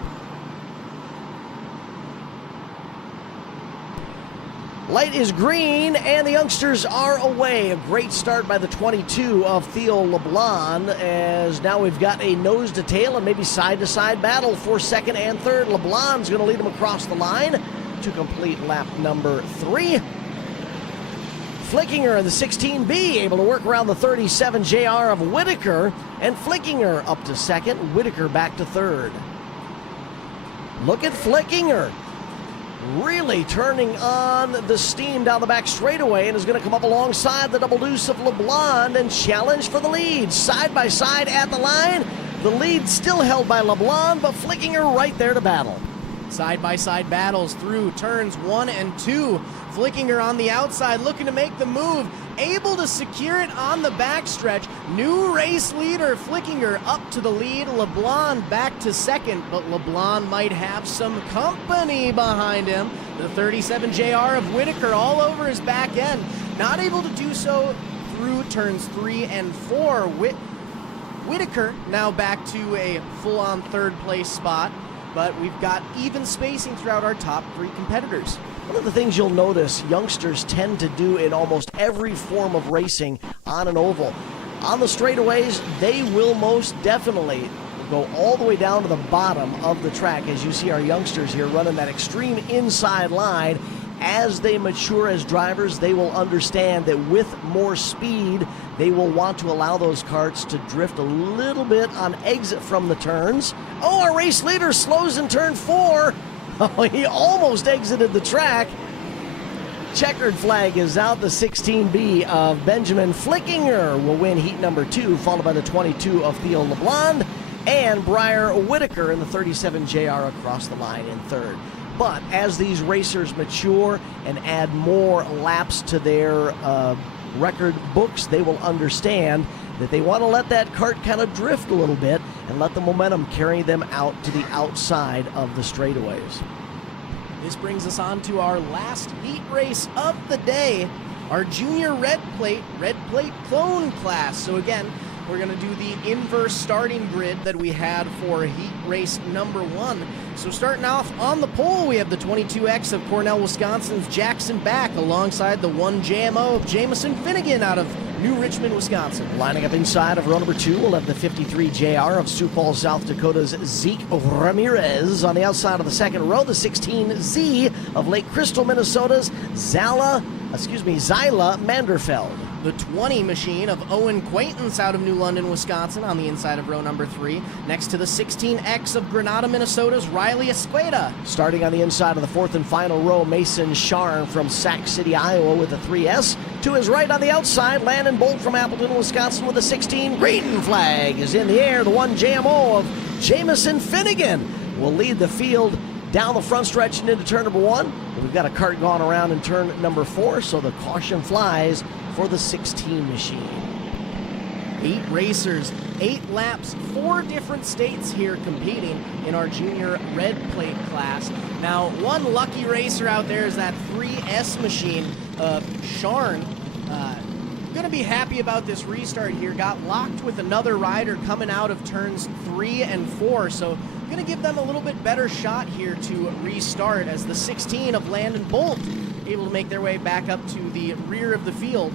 Light is green, and the youngsters are away. A great start by the 22 of Theo LeBlanc, as now we've got a nose-to-tail and maybe side-to-side battle for second and third. LeBlanc's going to lead them across the line to complete lap number 3. Flickinger in the 16B able to work around the 37 JR of Whitaker, and Flickinger up to second, Whitaker back to third. Look at Flickinger really turning on the steam down the back straightaway, and is going to come up alongside the double deuce of LeBlanc and challenge for the lead. Side by side at the line, the lead still held by LeBlanc, but Flickinger right there to battle. Side-by-side battles through turns 1 and 2. Flickinger on the outside looking to make the move, able to secure it on the backstretch. New race leader Flickinger up to the lead. LeBlanc back to second, but LeBlanc might have some company behind him. The 37 JR of Whitaker all over his back end. Not able to do so through turns 3 and 4. Whitaker now back to a full-on third place spot, but we've got even spacing throughout our top 3 competitors. One of the things you'll notice youngsters tend to do in almost every form of racing on an oval, on the straightaways, they will most definitely go all the way down to the bottom of the track, as you see our youngsters here running that extreme inside line. As they mature as drivers, they will understand that with more speed, they will want to allow those karts to drift a little bit on exit from the turns. Oh, our race leader slows in turn 4. Oh, he almost exited the track. Checkered flag is out. The 16B of Benjamin Flickinger will win heat number 2, followed by the 22 of Theo LeBlanc and Briar Whitaker in the 37 JR across the line in third. But as these racers mature and add more laps to their record books, they will understand that they want to let that kart kind of drift a little bit and let the momentum carry them out to the outside of the straightaways. This brings us on to our last heat race of the day, our junior red plate clone class. So again, we're going to do the inverse starting grid that we had for heat race number 1. So starting off on the pole, we have the 22X of Cornell, Wisconsin's Jackson Back, alongside the 1JMO of Jamison Finnegan out of New Richmond, Wisconsin. Lining up inside of row number 2, we'll have the 53 JR of Sioux Falls, South Dakota's Zeke Ramirez. On the outside of the second row, the 16Z of Lake Crystal, Minnesota's Zyla Manderfeld. The 20 machine of Owen Quaintance out of New London, Wisconsin, on the inside of row number 3, next to the 16X of Granada, Minnesota's Riley Esqueda. Starting on the inside of the fourth and final row, Mason Sharn from Sac City, Iowa with a 3S. To his right on the outside, Landon Bolt from Appleton, Wisconsin with a 16. Green flag is in the air. The 1JMO of Jamison Finnegan will lead the field down the front stretch and into turn number 1. We've got a kart going around in turn number 4, so the caution flies for the 16 machine. 8 racers, 8 laps, 4 different states here competing in our junior red plate class. Now, one lucky racer out there is that 3S machine of Sharn. Going to be happy about this restart here. Got locked with another rider coming out of turns 3 and 4, so going to give them a little bit better shot here to restart, as the 16 of Landon Bolt able to make their way back up to the rear of the field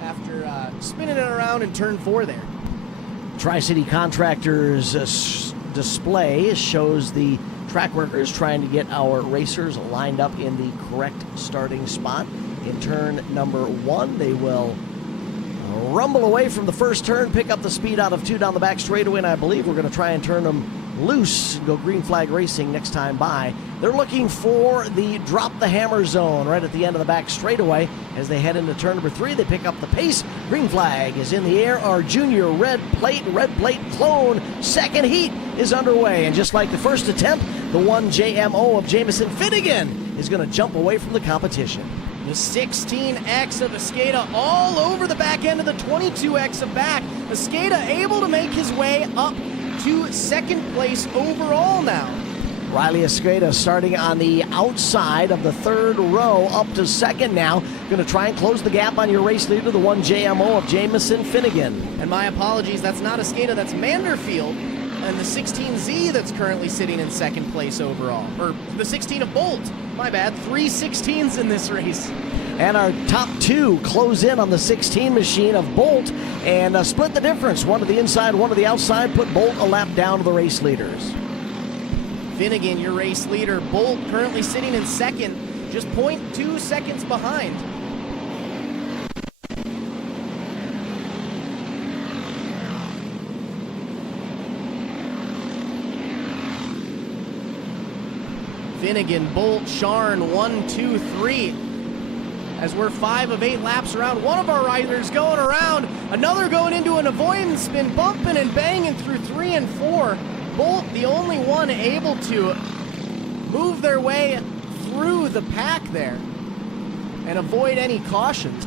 after spinning it around in turn 4 there. Tri-City Contractors display shows the track workers trying to get our racers lined up in the correct starting spot. In turn number 1, they will rumble away from the first turn, pick up the speed out of 2 down the back straightaway, and I believe we're going to try and turn them loose. Go green flag racing next time by. They're looking for the drop the hammer zone right at the end of the back straightaway. As they head into turn number 3, they pick up the pace. Green flag is in the air. Our junior red plate clone second heat is underway. And just like the first attempt, the 1 JMO of Jamison Finnegan is going to jump away from the competition. The 16X of Escada all over the back end of the 22X of back. Escada able to make his way up to second place overall now. Riley Escada starting on the outside of the third row up to second now. Going to try and close the gap on your race leader, the 1 JMO of Jamison Finnegan. And my apologies, that's not Escada, that's Manderfield. And the 16Z that's currently sitting in second place overall. Or the 16 of Bolt. My bad, 3 16s in this race. And our top 2 close in on the 16 machine of Bolt and split the difference. One to the inside, one to the outside, put Bolt a lap down to the race leaders. Finnegan, your race leader. Bolt currently sitting in second, just 0.2 seconds behind. Finnegan, Bolt, Sharn, 1, 2, 3. As we're 5 of 8 laps around, one of our riders going around, another going into an avoidance spin, bumping and banging through 3 and 4. Bolt, the only one able to move their way through the pack there and avoid any cautions.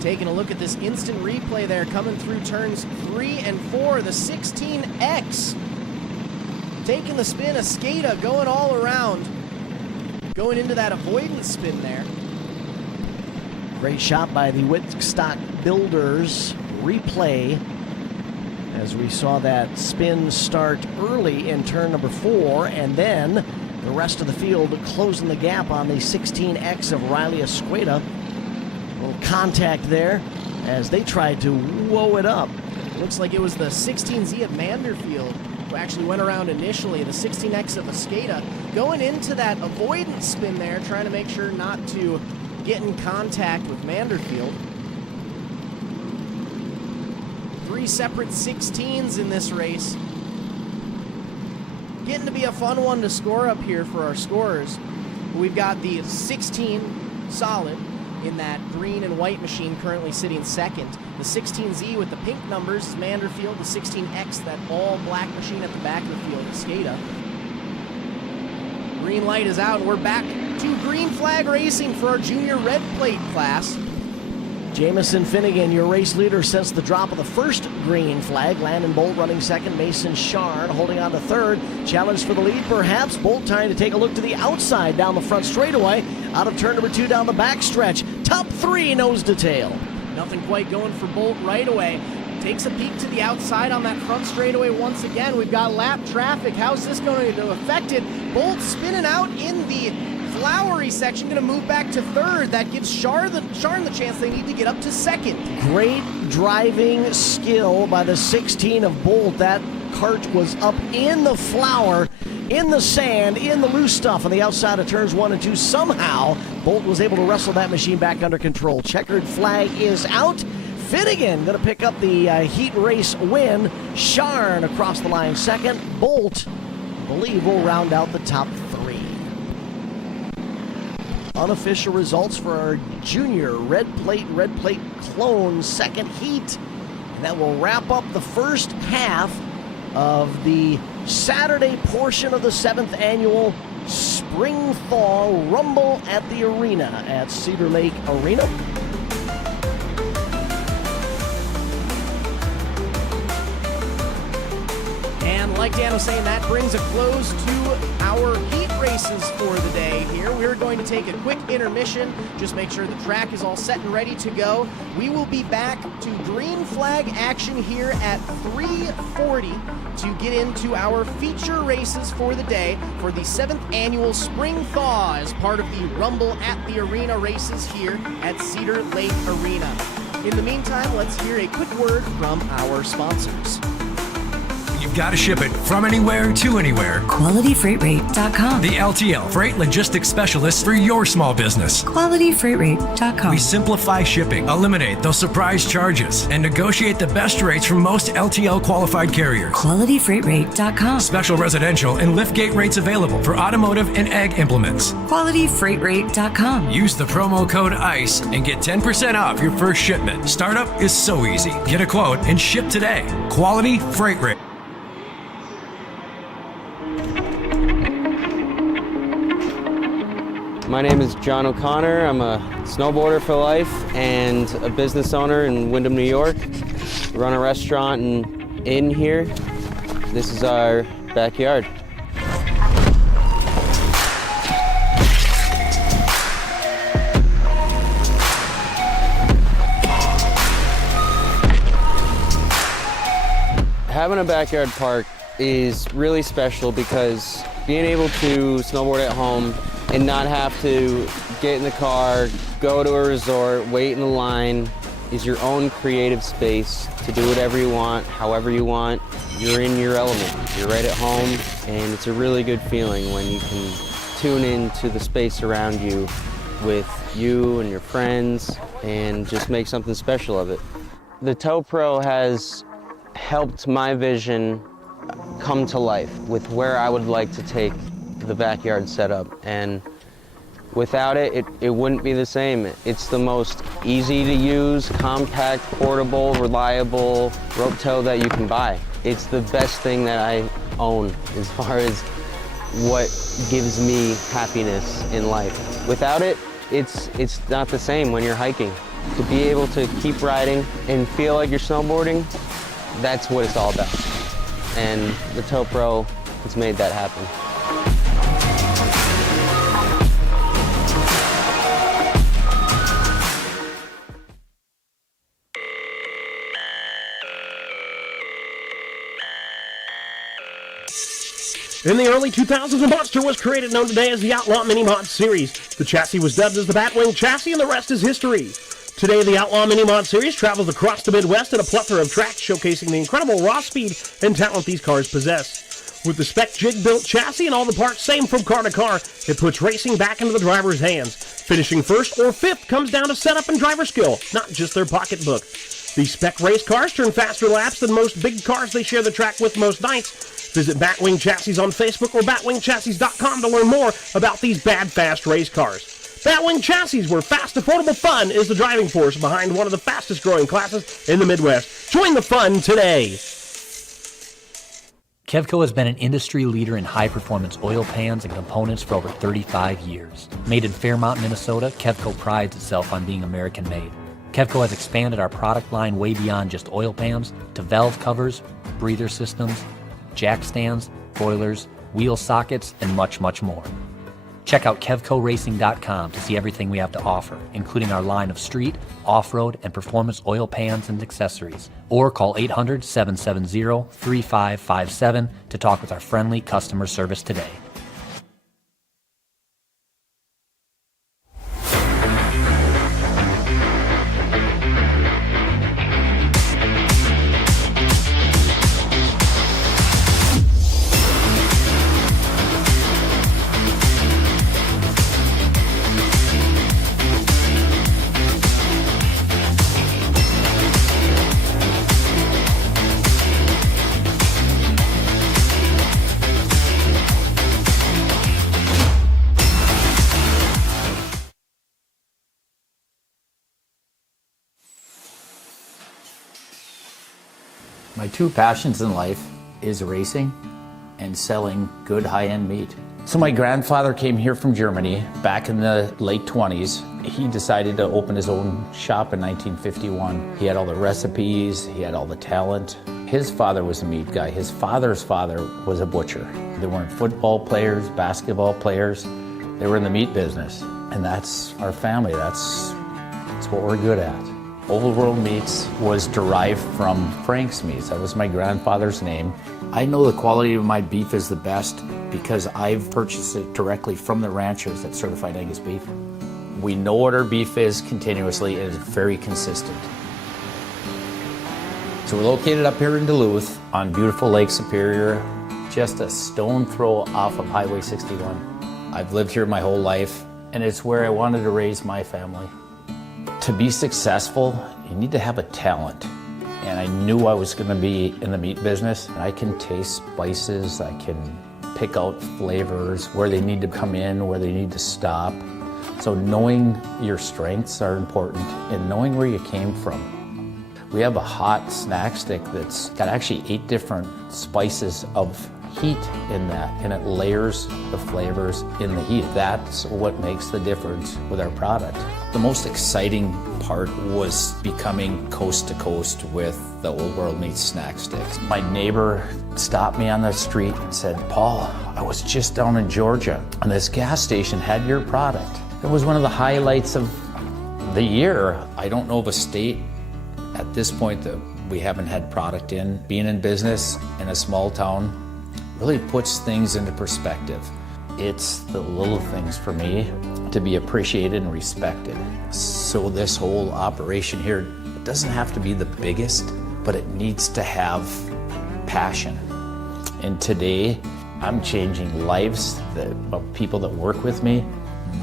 Taking a look at this instant replay there, coming through turns 3 and 4, the 16X taking the spin. Escada going all around, going into that avoidance spin there. Great shot by the Wittstock Builders replay as we saw that spin start early in turn number 4, and then the rest of the field closing the gap on the 16X of Riley Escada. Little contact there as they tried to whoa it up. Looks like it was the 16Z of Manderfield who actually went around initially. The 16X of Escada going into that avoidance spin there, trying to make sure not to get in contact with Manderfield. 3 separate 16s in this race. Getting to be a fun one to score up here for our scorers. We've got the 16 solid in that green and white machine currently sitting second. The 16Z with the pink numbers is Manderfield. The 16X, that all black machine at the back of the field, Escada. Green light is out and we're back to green flag racing for our junior red plate class. Jamison Finnegan, your race leader since the drop of the first green flag. Landon Bolt running second. Mason Sharn holding on to third. Challenge for the lead perhaps. Bolt trying to take a look to the outside down the front straightaway. Out of turn number 2 down the back stretch. Top 3 nose to tail. Nothing quite going for Bolt right away. Takes a peek to the outside on that front straightaway once again. We've got lap traffic. How's this going to affect it? Bolt spinning out in the flowery section, going to move back to third. That gives Sharn the chance they need to get up to second. Great driving skill by the 16 of Bolt. That cart was up in the flower, in the sand, in the loose stuff on the outside of turns 1 and 2. Somehow, Bolt was able to wrestle that machine back under control. Checkered flag is out. Finnegan going to pick up the heat race win. Sharn across the line second. Bolt, I believe, will round out the top 3. Unofficial results for our junior red plate clone second heat. And that will wrap up the first half of the Saturday portion of the 7th annual Spring Thaw Rumble at the arena at Cedar Lake Arena. And like Dan was saying, that brings a close to our heat races for the day here. We're going to take a quick intermission, just make sure the track is all set and ready to go. We will be back to green flag action here at 3:40 to get into our feature races for the day for the 7th Annual Spring Thaw as part of the Rumble at the Arena races here at Cedar Lake Arena. In the meantime, let's hear a quick word from our sponsors. You've got to ship it from anywhere to anywhere. QualityFreightRate.com. The LTL Freight Logistics Specialist for your small business. QualityFreightRate.com. We simplify shipping, eliminate those surprise charges, and negotiate the best rates from most LTL qualified carriers. QualityFreightRate.com. Special residential and liftgate rates available for automotive and ag implements. QualityFreightRate.com. Use the promo code ICE and get 10% off your first shipment. Startup is so easy. Get a quote and ship today. Quality Freight Rate. My name is John O'Connor. I'm a snowboarder for life and a business owner in Windham, New York. We run a restaurant and inn here. This is our backyard. Having a backyard park is really special because being able to snowboard at home and not have to get in the car, go to a resort, wait in the line, is your own creative space to do whatever you want, however you want. You're in your element. You're right at home, and it's a really good feeling when you can tune into the space around you with you and your friends and just make something special of it. The Tow Pro has helped my vision come to life with where I would like to take the backyard setup, and without it, it wouldn't be the same. It's the most easy to use, compact, portable, reliable rope tow that you can buy. It's the best thing that I own as far as what gives me happiness in life. Without it, it's not the same when you're hiking. To be able to keep riding and feel like you're snowboarding, that's what it's all about. And the Tow Pro has made that happen. In the early 2000s, a monster was created known today as the Outlaw Mini Mod Series. The chassis was dubbed as the Batwing chassis, and the rest is history. Today, the Outlaw Mini Mod Series travels across the Midwest in a plethora of tracks, showcasing the incredible raw speed and talent these cars possess. With the spec jig-built chassis and all the parts same from car to car, it puts racing back into the driver's hands. Finishing first or fifth comes down to setup and driver skill, not just their pocketbook. These spec race cars turn faster laps than most big cars they share the track with most nights. Visit Batwing Chassis on Facebook or batwingchassis.com to learn more about these bad, fast race cars. Batwing Chassis, where fast, affordable fun is the driving force behind one of the fastest growing classes in the Midwest. Join the fun today. Kevco has been an industry leader in high-performance oil pans and components for over 35 years. Made in Fairmont, Minnesota, Kevco prides itself on being American-made. Kevco has expanded our product line way beyond just oil pans to valve covers, breather systems, jack stands, boilers, wheel sockets, and much, much more. Check out KevcoRacing.com to see everything we have to offer, including our line of street, off-road, and performance oil pans and accessories. Or call 800-770-3557 to talk with our friendly customer service today. My two passions in life is racing and selling good high-end meat. So my grandfather came here from Germany back in the late 20s. He decided to open his own shop in 1951. He had all the recipes, he had all the talent. His father was a meat guy. His father's father was a butcher. They weren't football players, basketball players. They were in the meat business. And that's our family. That's what we're good at. Old World Meats was derived from Frank's Meats. That was my grandfather's name. I know the quality of my beef is the best because I've purchased it directly from the ranchers that certified Angus beef. We know what our beef is continuously, and it's very consistent. So we're located up here in Duluth on beautiful Lake Superior, just a stone throw off of Highway 61. I've lived here my whole life, and it's where I wanted to raise my family. To be successful, you need to have a talent. And I knew I was going to be in the meat business. I can taste spices, I can pick out flavors, where they need to come in, where they need to stop. So knowing your strengths are important and knowing where you came from. We have a hot snack stick that's got actually 8 different spices of heat in that, and it layers the flavors in the heat. That's what makes the difference with our product. The most exciting part was becoming coast to coast with the Old World Meats snack sticks. My neighbor stopped me on the street and said, "Paul, I was just down in Georgia and this gas station had your product." It was one of the highlights of the year. I don't know of a state at this point that we haven't had product in. Being in business in a small town really puts things into perspective. It's the little things for me to be appreciated and respected. So this whole operation here, it doesn't have to be the biggest, but it needs to have passion. And today, I'm changing lives of people that work with me.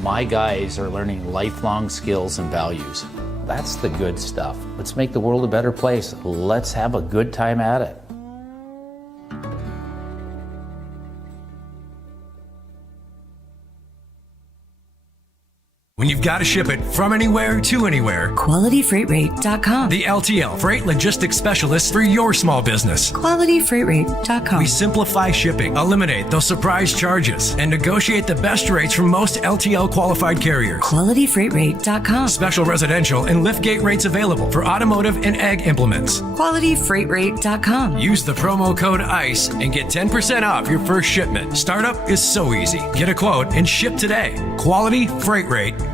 My guys are learning lifelong skills and values. That's the good stuff. Let's make the world a better place. Let's have a good time at it. When you've got to ship it from anywhere to anywhere, QualityFreightRate.com. the LTL Freight Logistics Specialist for your small business. QualityFreightRate.com. We simplify shipping, eliminate those surprise charges, and negotiate the best rates from most LTL qualified carriers. QualityFreightRate.com. Special residential and liftgate rates available for automotive and ag implements. QualityFreightRate.com. Use the promo code ICE and get 10% off your first shipment. Startup is so easy. Get a quote and ship today. QualityFreightRate.com.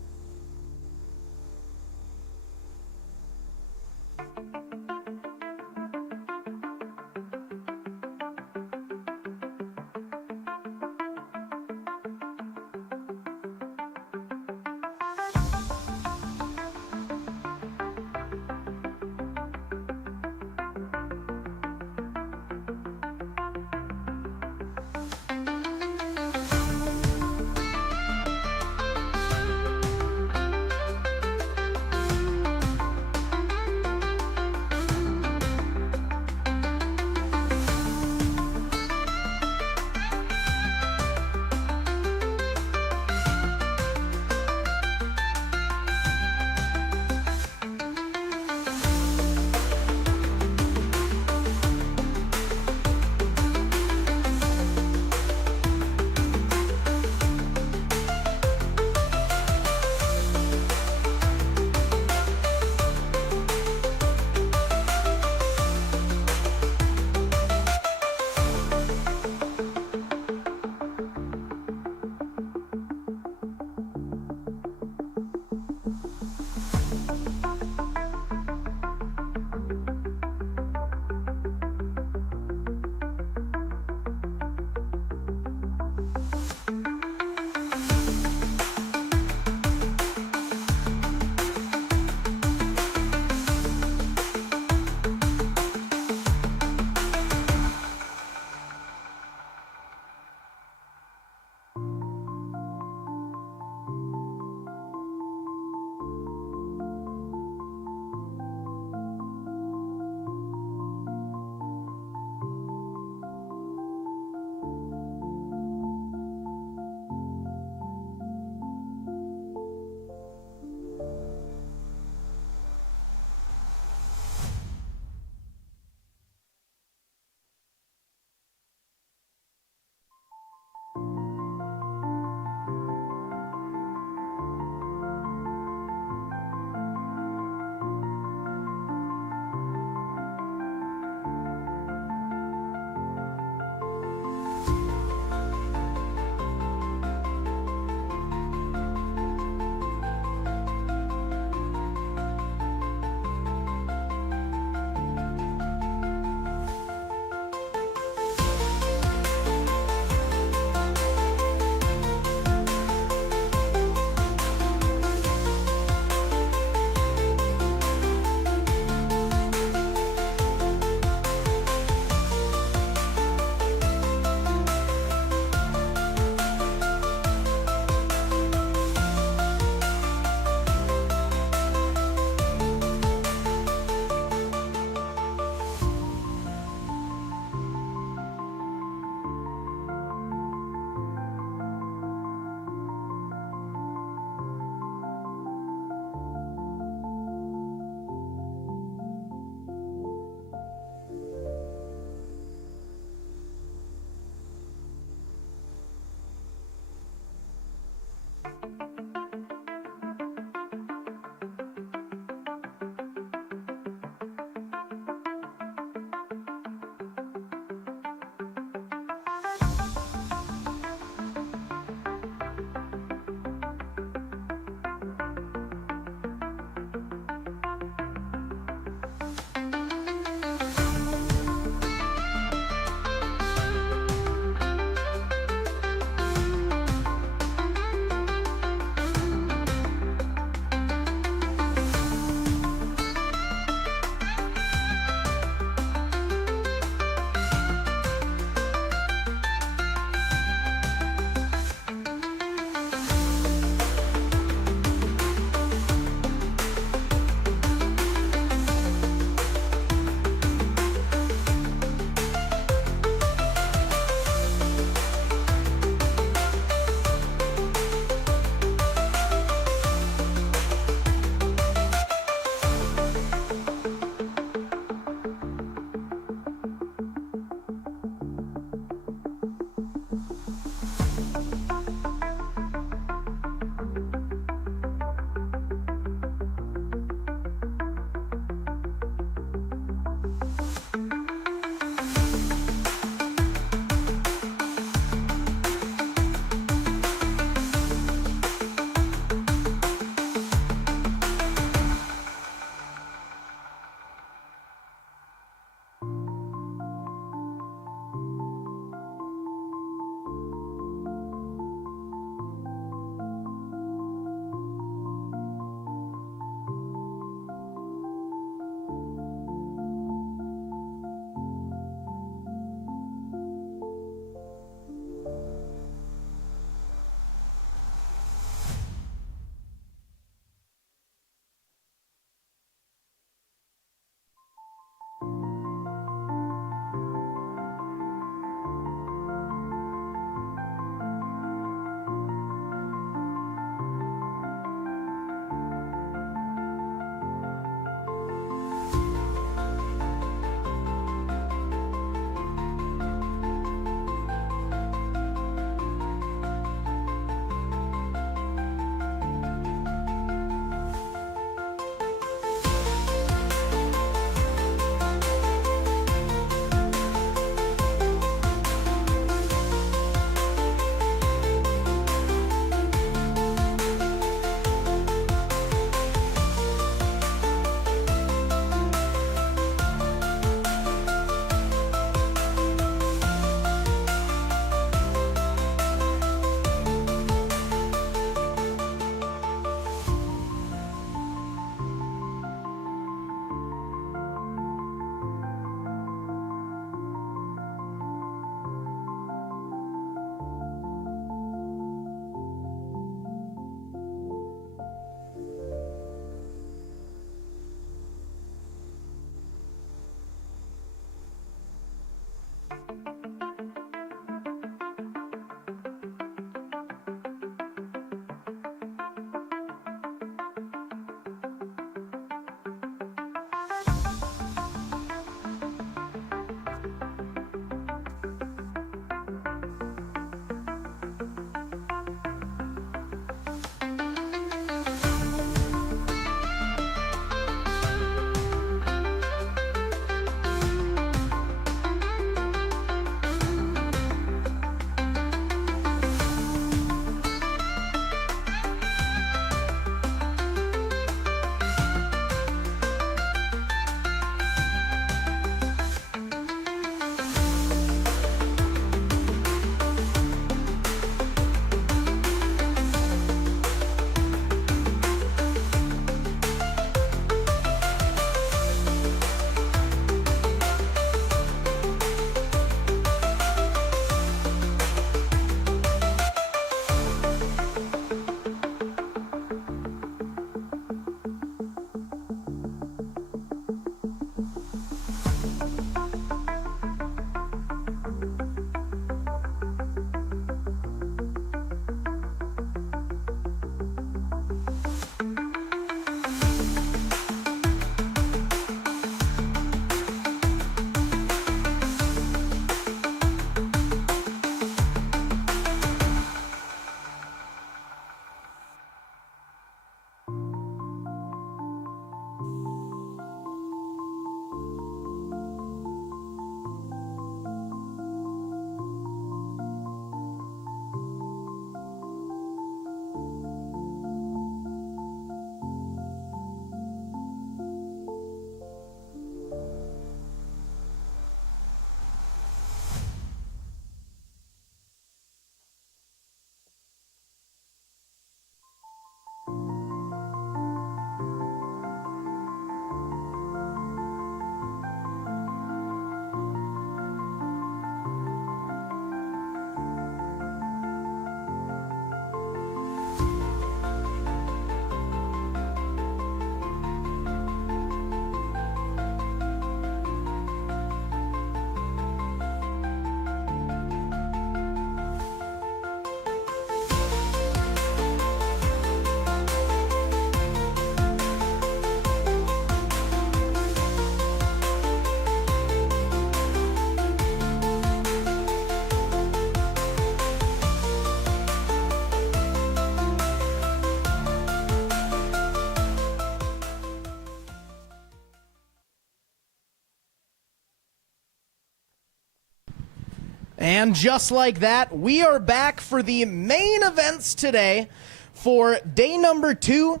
And just like that, we are back for the main events today for day number 2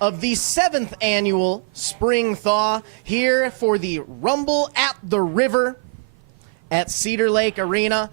of the 7th annual Spring Thaw here for the Rumble at the River at Cedar Lake Arena,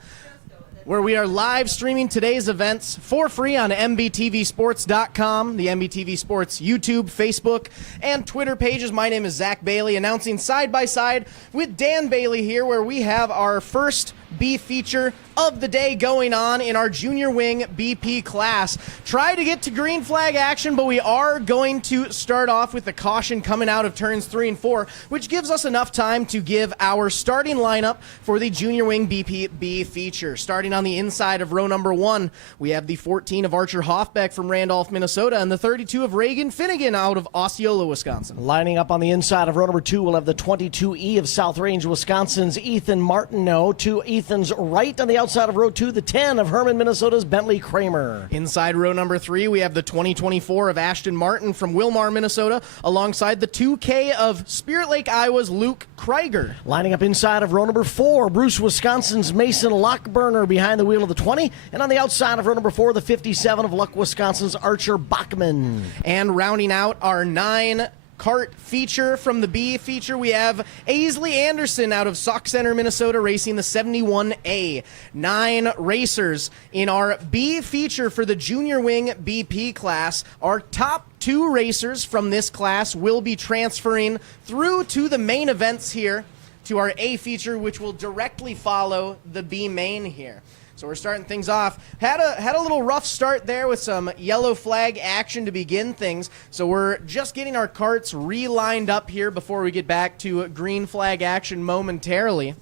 where we are live streaming today's events for free on MBTVsports.com, the MBTV Sports YouTube, Facebook, and Twitter pages. My name is Zach Bailey, announcing side by side with Dan Bailey here, where we have our first B feature of the day going on in our junior wing BP class. Try to get to green flag action, but we are going to start off with the caution coming out of turns 3 and 4, which gives us enough time to give our starting lineup for the junior wing BP B feature. Starting on the inside of row number 1, we have the 14 of Archer Hoffbeck from Randolph, Minnesota, and the 32 of Reagan Finnegan out of Osceola, Wisconsin. Lining up on the inside of row number 2, we'll have the 22E of South Range, Wisconsin's Ethan Martineau. To Ethan's right on the outside of row 2, the 10 of Herman, Minnesota's Bentley Kramer. Inside row number 3, we have the 2024 of Ashton Martin from Wilmar, Minnesota, alongside the 2K of Spirit Lake, Iowa's Luke Krieger. Lining up inside of row number 4, Bruce, Wisconsin's Mason Lockburner behind the wheel of the 20, and on the outside of row number 4, the 57 of Luck, Wisconsin's Archer Bachman. And rounding out our 9 kart feature from the B feature, we have Aisley Anderson out of Sauk Center, Minnesota, racing the 71A. 9 racers in our B feature for the junior wing BP class. Our top 2 racers from this class will be transferring through to the main events here to our A feature, which will directly follow the B main here. So we're starting things off. Had a little rough start there with some yellow flag action to begin things. So we're just getting our carts relined up here before we get back to green flag action momentarily.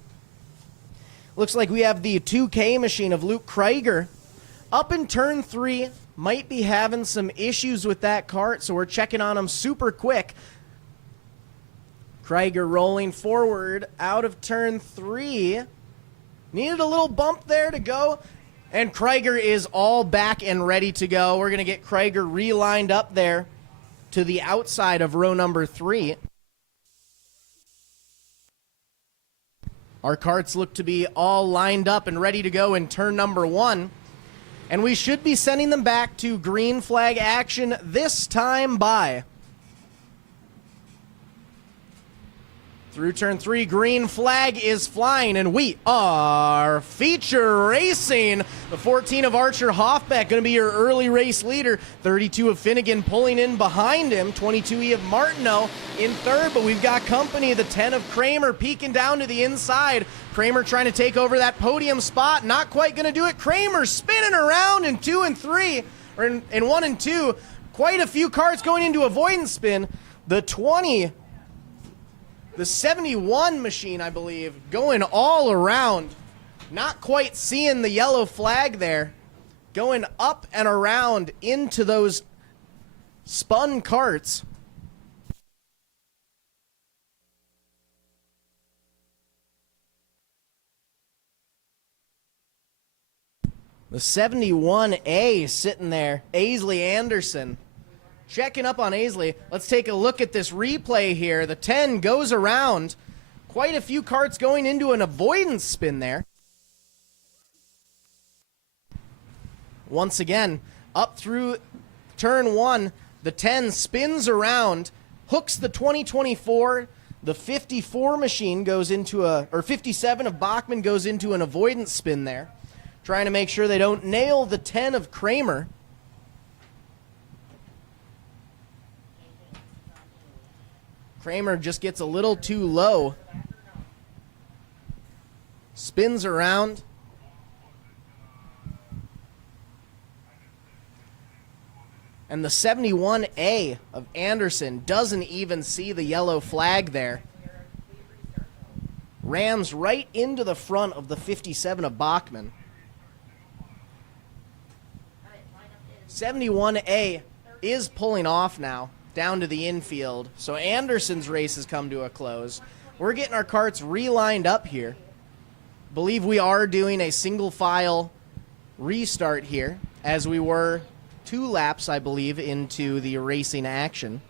Looks like we have the 2K machine of Luke Krieger up in turn 3. Might be having some issues with that cart, so we're checking on him super quick. Krieger rolling forward out of turn 3. Needed a little bump there to go. And Krieger is all back and ready to go. We're going to get Krieger relined up there to the outside of row number 3. Our carts look to be all lined up and ready to go in turn number 1. And we should be sending them back to green flag action this time by. Through turn 3, green flag is flying, and we are feature racing. The 14 of Archer Hoffbeck going to be your early race leader. 32 of Finnegan pulling in behind him. 22E of Martineau in third, but we've got company. The 10 of Kramer peeking down to the inside. Kramer trying to take over that podium spot. Not quite going to do it. Kramer spinning around in 2 and 3, or in 1 and 2. Quite a few carts going into avoidance spin. The 20... The 71 machine, I believe, going all around. Not quite seeing the yellow flag there. Going up and around into those spun carts. The 71A sitting there. Aisley Anderson. Checking up on Aisley. Let's take a look at this replay here. The 10 goes around. Quite a few carts going into an avoidance spin there. Once again, up through turn 1, the 10 spins around, hooks the 2024. The 54 machine goes into or 57 of Bachman goes into an avoidance spin there. Trying to make sure they don't nail the 10 of Kramer. Kramer just gets a little too low. Spins around. And the 71A of Anderson doesn't even see the yellow flag there. Rams right into the front of the 57 of Bachman. 71A is pulling off now, down to the infield. So Anderson's race has come to a close. We're getting our carts relined up here. Believe we are doing a single file restart here, as we were 2 laps, I believe, into the racing action.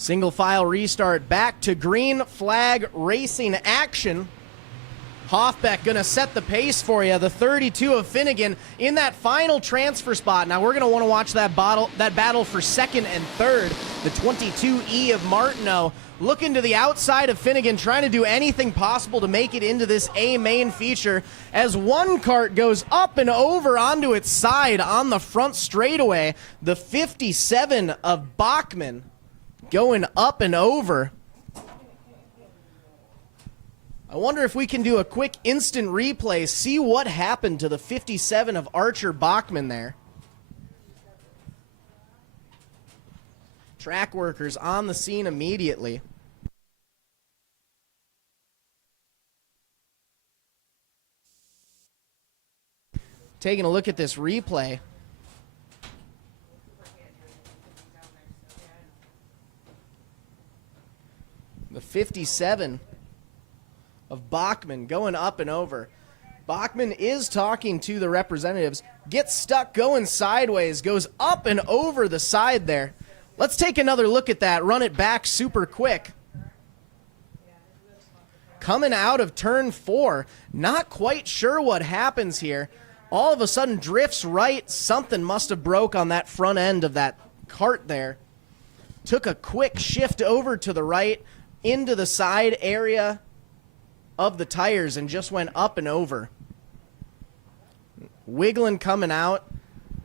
Single file restart back to green flag racing action. Hoffbeck going to set the pace for you. The 32 of Finnegan in that final transfer spot. Now we're going to want to watch that battle for second and third. The 22E of Martineau looking to the outside of Finnegan, trying to do anything possible to make it into this A main feature, as one cart goes up and over onto its side on the front straightaway. The 57 of Bachman going up and over. I wonder if we can do a quick instant replay, see what happened to the 57 of Archer Bachman there. Track workers on the scene immediately. Taking a look at this replay. The 57 of Bachman going up and over. Bachman is talking to the representatives, gets stuck going sideways, goes up and over the side there. Let's take another look at that, run it back super quick. Coming out of turn 4, not quite sure what happens here. All of a sudden drifts right. Something must have broke on that front end of that cart there. Took a quick shift over to the right into the side area of the tires and just went up and over. Wiggling coming out.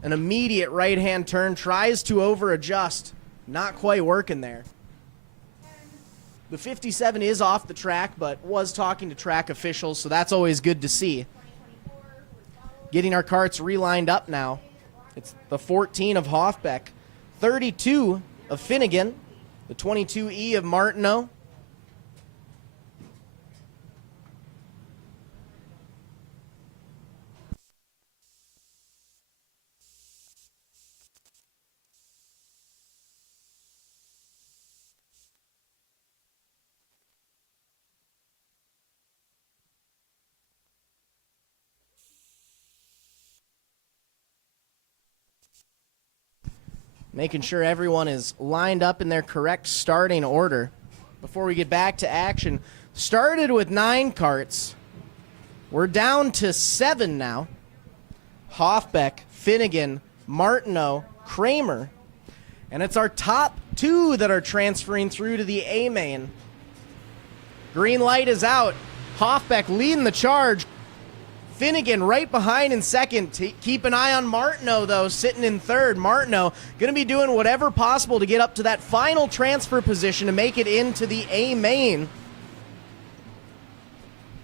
An immediate right-hand turn. Tries to over-adjust. Not quite working there. The 57 is off the track, but was talking to track officials, so that's always good to see. Getting our carts relined up now. It's the 14 of Hoffbeck, 32 of Finnegan, the 22E of Martineau, making sure everyone is lined up in their correct starting order. Before we get back to action, started with 9 carts. We're down to 7 now. Hoffbeck, Finnegan, Martineau, Kramer. And it's our top 2 that are transferring through to the A main. Green light is out. Hoffbeck leading the charge. Finnegan right behind in second. Keep an eye on Martineau, though, sitting in third. Martineau going to be doing whatever possible to get up to that final transfer position to make it into the A main.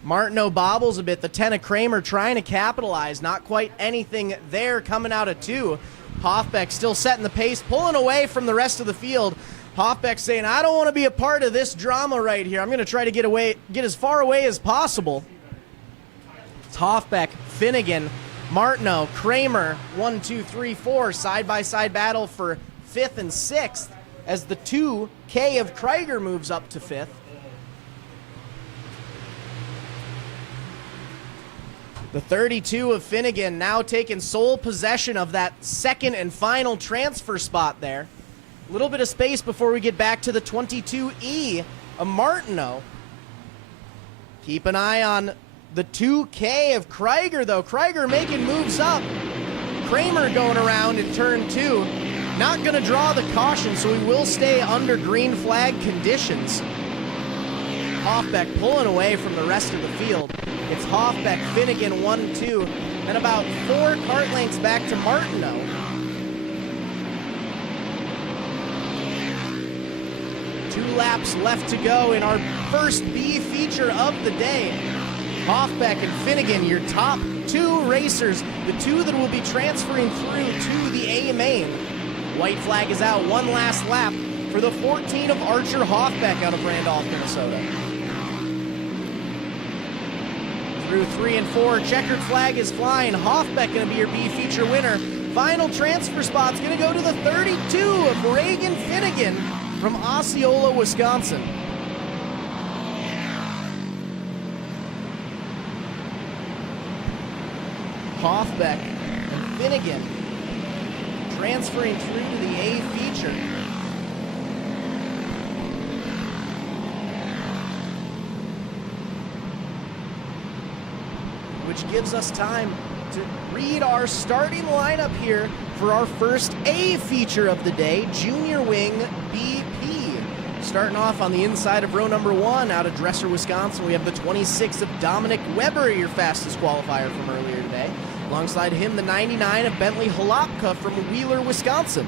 Martineau bobbles a bit. The 10 of Kramer trying to capitalize. Not quite anything there coming out of 2. Hoffbeck still setting the pace, pulling away from the rest of the field. Hoffbeck saying, I don't want to be a part of this drama right here. I'm going to try to get as far away as possible. It's Hoffbeck, Finnegan, Martineau, Kramer, 1, 2, 3, 4, side-by-side battle for 5th and 6th as the 2K of Krieger moves up to 5th. The 32 of Finnegan now taking sole possession of that second and final transfer spot there. A little bit of space before we get back to the 22E of Martineau. Keep an eye on the 2K of Krieger, though. Krieger making moves up. Kramer going around in turn 2. Not going to draw the caution, so we will stay under green flag conditions. Hoffbeck pulling away from the rest of the field. It's Hoffbeck, Finnegan, 1, 2, and about 4 cart lengths back to Martineau. Two laps left to go in our first B feature of the day. Hoffbeck and Finnegan, your top 2 racers, the 2 that will be transferring through to the A main. White flag is out, one last lap for the 14 of Archer Hoffbeck out of Randolph, Minnesota. Through 3 and 4, checkered flag is flying. Hoffbeck going to be your B feature winner. Final transfer spot's going to go to the 32 of Reagan Finnegan from Osceola, Wisconsin. Hoffbeck and Finnegan transferring through to the A feature. Which gives us time to read our starting lineup here for our first A feature of the day, Junior Wing BP. Starting off on the inside of row number 1 out of Dresser, Wisconsin, we have the 26 of Dominic Weber, your fastest qualifier from earlier today. Alongside him, the 99 of Bentley Jalapy from Wheeler, Wisconsin.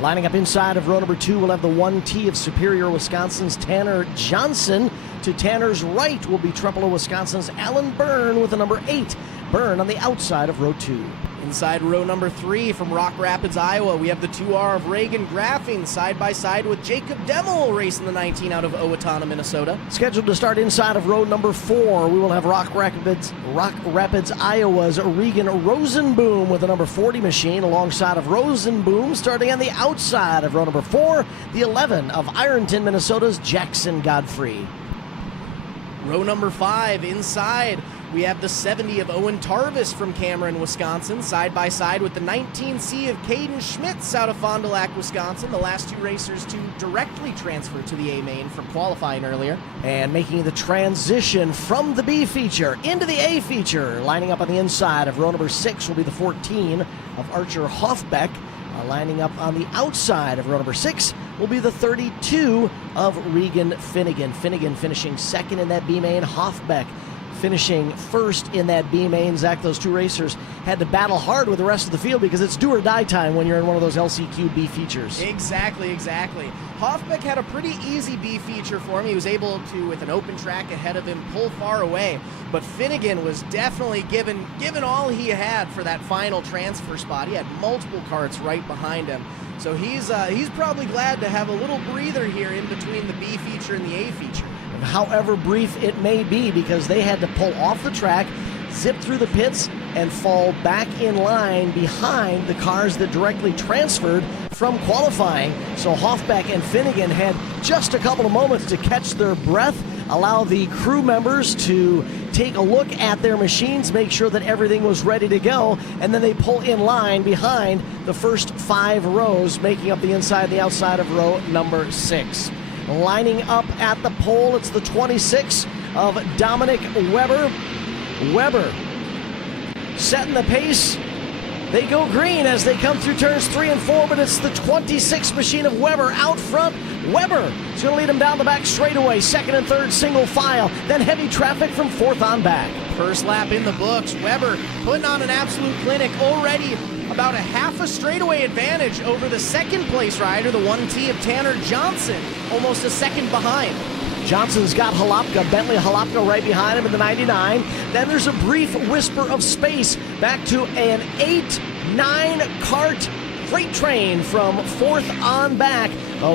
Lining up inside of row number 2, we'll have the 1T of Superior, Wisconsin's Tanner Johnson. To Tanner's right will be Trempealeau, Wisconsin's Alan Byrne with the number 8. Byrne on the outside of row 2. Inside row number 3 from Rock Rapids, Iowa, we have the 2R of Reagan Graffing side by side with Jacob Demmel racing the 19 out of Owatonna, Minnesota. Scheduled to start inside of row number 4, we will have Rock Rapids, Iowa's Regan Rosenboom with the number 40 machine alongside of Rosenboom. Starting on the outside of row number 4, the 11 of Ironton, Minnesota's Jackson Godfrey. Row number 5 inside, we have the 70 of Owen Tarvis from Cameron, Wisconsin, side by side with the 19C of Caden Schmitz out of Fond du Lac, Wisconsin, the last 2 racers to directly transfer to the A main from qualifying earlier. And making the transition from the B feature into the A feature, lining up on the inside of row number 6 will be the 14 of Archer Hoffbeck. Lining up on the outside of row number 6 will be the 32 of Regan Finnegan. Finnegan finishing second in that B main. Hoffbeck finishing first in that B main. Zach, those two racers had to battle hard with the rest of the field because it's do or die time when you're in one of those LCQ B features. Exactly. Hoffbeck had a pretty easy B feature for him. He was able to, with an open track ahead of him, pull far away. But Finnegan was definitely given all he had for that final transfer spot. He had multiple carts right behind him. So he's probably glad to have a little breather here in between the B feature and the A feature. However brief it may be, because they had to pull off the track, zip through the pits, and fall back in line behind the cars that directly transferred from qualifying. So Hoffbeck and Finnegan had just a couple of moments to catch their breath, allow the crew members to take a look at their machines, make sure that everything was ready to go, and then they pull in line behind the first 5 rows, making up the inside and the outside of row number 6. Lining up at the pole, it's the 26 of Dominic Weber. Weber setting the pace. They go green as they come through turns 3 and 4, but it's the 26 machine of Weber out front. Weber is going to lead them down the back straightaway, second and third single file, then heavy traffic from fourth on back. First lap in the books. Weber putting on an absolute clinic, already about a half a straightaway advantage over the second place rider, the 1T of Tanner Johnson, almost a second behind. Johnson's got Jalapy, Bentley Jalapy right behind him in the 99. Then there's a brief whisper of space back to an 8-9 cart freight train from fourth on back.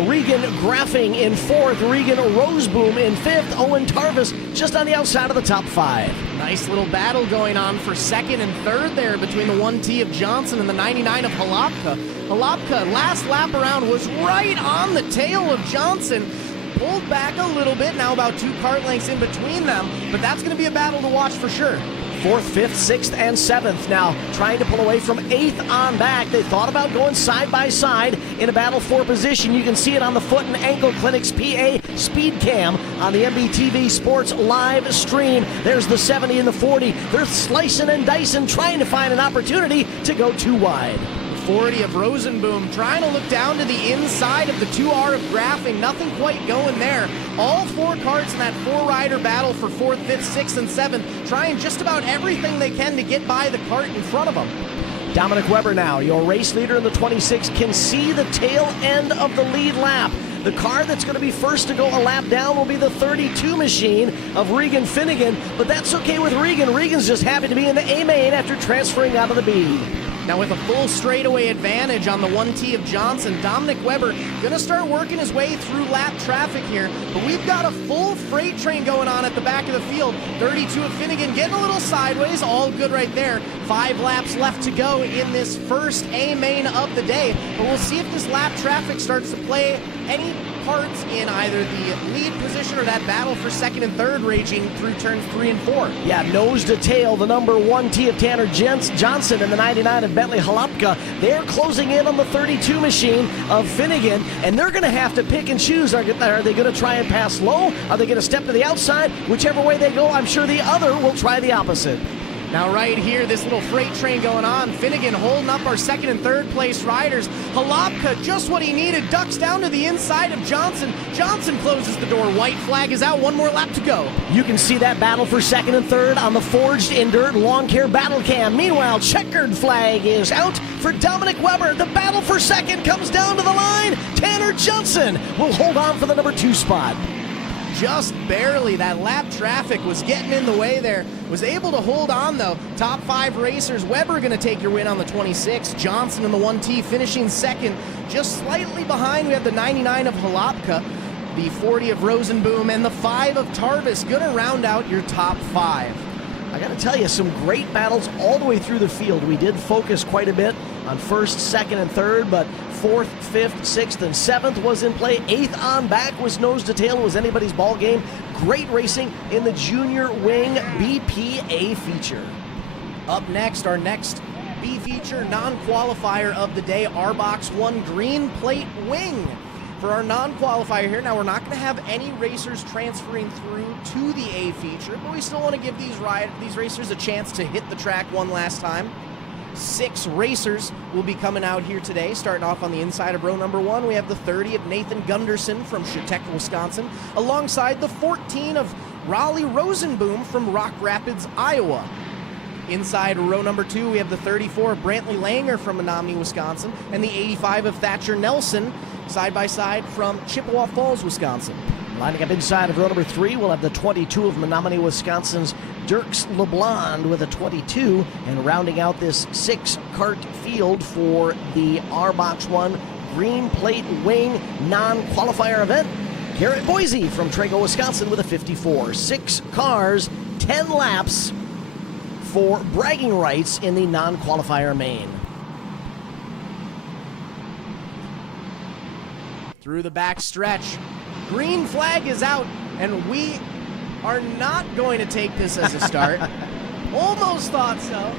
Regan Graffing in fourth, Regan Roseboom in fifth, Owen Tarvis just on the outside of the top 5. Nice little battle going on for second and third there between the 1T of Johnson and the 99 of Jalapy. Jalapy, last lap around, was right on the tail of Johnson. Pulled back a little bit, now about 2 cart lengths in between them, but that's going to be a battle to watch for sure. 4th, 5th, 6th, and 7th now trying to pull away from 8th on back. They thought about going side by side in a battle for position. You can see it on the Foot and Ankle Clinic's PA Speed Cam on the MBTV Sports live stream. There's the 70 and the 40. They're slicing and dicing, trying to find an opportunity to go too wide. 40 of Rosenboom trying to look down to the inside of the 2R of Graffing. Nothing quite going there. All 4 carts in that 4-rider battle for 4th, 5th, 6th, and 7th, trying just about everything they can to get by the cart in front of them. Dominic Weber now, your race leader in the 26, can see the tail end of the lead lap. The car that's going to be first to go a lap down will be the 32 machine of Regan Finnegan, but that's okay with Regan. Regan's just happy to be in the A main after transferring out of the B. Now with a full straightaway advantage on the 1T of Johnson, Dominic Weber going to start working his way through lap traffic here, but we've got a full freight train going on at the back of the field. 32 of Finnegan getting a little sideways, all good right there. 5 laps left to go in this first A main of the day, but we'll see if this lap traffic starts to play any parts in either the lead position or that battle for second and third raging through turns 3 and 4. Yeah, nose to tail, the number 1T of Tanner Johnson and the 99 of Bentley Jalapy. They're closing in on the 32 machine of Finnegan, and they're going to have to pick and choose. Are they going to try and pass low? Are they going to step to the outside? Whichever way they go, I'm sure the other will try the opposite. Now right here, this little freight train going on. Finnegan holding up our second and third place riders. Jalapy, just what he needed, ducks down to the inside of Johnson. Johnson closes the door. White flag is out. 1 more lap to go. You can see that battle for second and third on the Forged in Dirt Lawn Care Battle Cam. Meanwhile, checkered flag is out for Dominic Weber. The battle for second comes down to the line. Tanner Johnson will hold on for the number 2 spot. Just barely. That lap traffic was getting in the way there. Was able to hold on though. Top 5 racers. Weber going to take your win on the 26. Johnson in the 1T finishing second. Just slightly behind, we have the 99 of Jalapy, the 40 of Rosenboom, and the 5 of Tarvis. Going to round out your top 5. I got to tell you, some great battles all the way through the field. We did focus quite a bit on first, second, and third, but 4th, 5th, 6th, and 7th was in play. 8th on back was nose to tail. It was anybody's ball game. Great racing in the Junior Wing BPA feature. Up next, our next B feature non-qualifier of the day, R-Box 1 Green Plate Wing. For our non-qualifier here, now we're not going to have any racers transferring through to the A feature, but we still want to give these racers a chance to hit the track one last time. 6 racers will be coming out here today. Starting off on the inside of row number 1, we have the 30 of Nathan Gunderson from Chautauqua, Wisconsin, alongside the 14 of Raleigh Rosenboom from Rock Rapids, Iowa. Inside row number 2, we have the 34 of Brantley Langer from Menominee, Wisconsin, and the 85 of Thatcher Nelson, side by side from Chippewa Falls, Wisconsin. Lining up inside of row number 3, we'll have the 22 of Menominee, Wisconsin's Dirks LeBlond with a 22, and rounding out this 6-cart field for the R-Box 1 Green Plate Wing non-qualifier event, Garrett Boise from Trago, Wisconsin with a 54. 6 cars, 10 laps for bragging rights in the non-qualifier main. Through the back stretch, green flag is out, and we are not going to take this as a start. Almost thought so.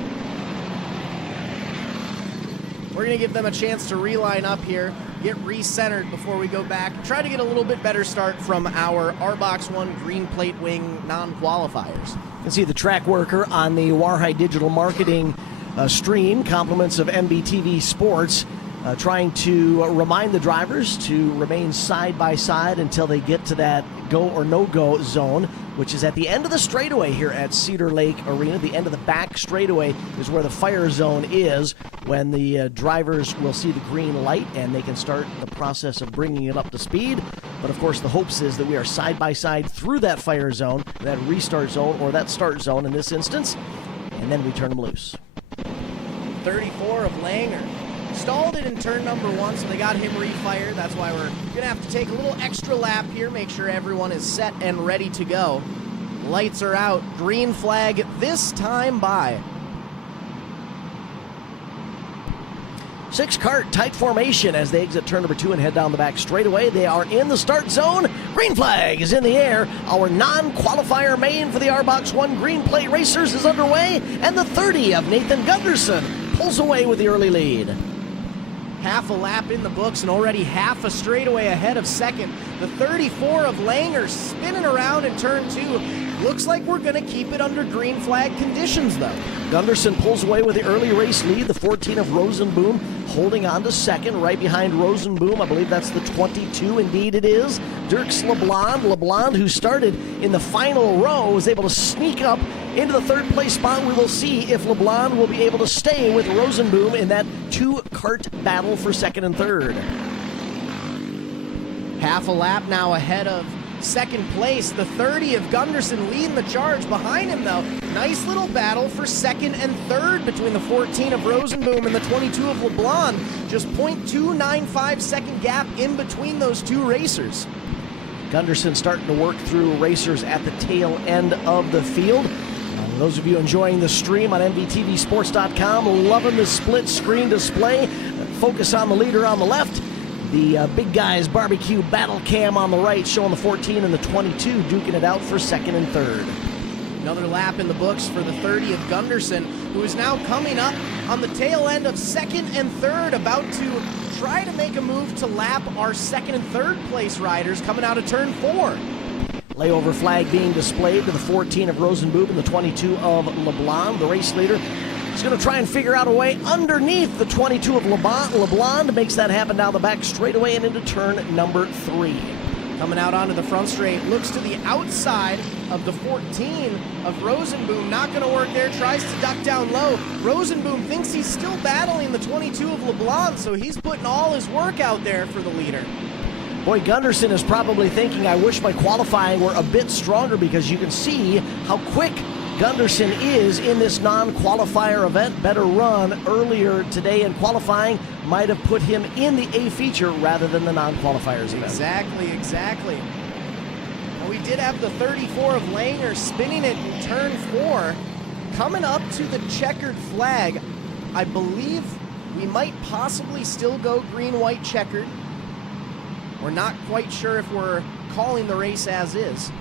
We're going to give them a chance to reline up here, get recentered before we go back, try to get a little bit better start from our R-Box 1 Green Plate Wing non-qualifiers. You can see the track worker on the Warhide Digital Marketing stream, compliments of MBTV Sports, trying to remind the drivers to remain side by side until they get to that go or no-go zone, which is at the end of the straightaway here at Cedar Lake Arena. The end of the back straightaway is where the fire zone is, when the drivers will see the green light and they can start the process of bringing it up to speed. But of course the hopes is that we are side by side through that fire zone, that restart zone, or that start zone in this instance, and then we turn them loose. 34 of Langer stalled it in turn number 1, so they got him refired. That's why we're gonna have to take a little extra lap here, make sure everyone is set and ready to go. Lights are out, green flag this time by. 6-cart tight formation as they exit turn number 2 and head down the back straightaway. They are in the start zone. Green flag is in the air. Our non-qualifier main for the R-Box 1 Green Plate Racers is underway, and the 30 of Nathan Gunderson pulls away with the early lead. Half a lap in the books and already half a straightaway ahead of second. The 34 of Langer spinning around in turn 2. Looks like we're going to keep it under green flag conditions, though. Gunderson pulls away with the early race lead. The 14 of Rosenboom holding on to second, right behind Rosenboom. I believe that's the 22. Indeed it is. Dirks LeBlond. LeBlond, who started in the final row, was able to sneak up into the third place spot. We will see if LeBlond will be able to stay with Rosenboom in that 2-cart battle for second and third. Half a lap now ahead of second place. The 30 of Gunderson leading the charge. Behind him, though, nice little battle for second and third between the 14 of Rosenboom and the 22 of LeBlond. Just 0.295 second gap in between those two racers. Gunderson starting to work through racers at the tail end of the field. Those of you enjoying the stream on MBTVsports.com, loving the split screen display. Focus on the leader on the left. The Big Guys Barbecue Battle Cam on the right, showing the 14 and the 22 duking it out for second and third. Another lap in the books for the 30 of Gunderson, who is now coming up on the tail end of second and third, about to try to make a move to lap our second and third place riders coming out of turn 4. Layover flag being displayed to the 14 of Rosenboom and the 22 of LeBlond. The race leader is going to try and figure out a way underneath the 22 of LeBlond. Makes that happen down the back straightaway and into turn number 3. Coming out onto the front straight, looks to the outside of the 14 of Rosenboom. Not going to work there, tries to duck down low. Rosenboom thinks he's still battling the 22 of LeBlond, so he's putting all his work out there for the leader. Boy, Gunderson is probably thinking, I wish my qualifying were a bit stronger, because you can see how quick Gunderson is in this non-qualifier event. Better run earlier today in qualifying might have put him in the A feature rather than the non-qualifiers event. Exactly. Well, we did have the 34 of Langer spinning it in turn 4. Coming up to the checkered flag, I believe we might possibly still go green-white checkered. We're not quite sure if we're calling the race as is.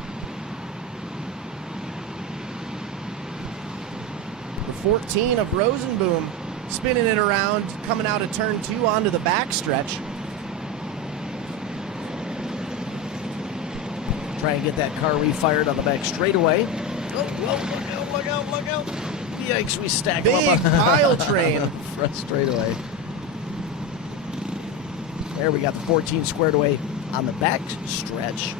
The 14 of Rosenboom spinning it around, coming out of turn 2 onto the backstretch. Try and get that car refired on the back straightaway. Oh, look out. Yikes, we stacked him Big up. pile train. Front straightaway. There we got the 14 squared away on the back stretch.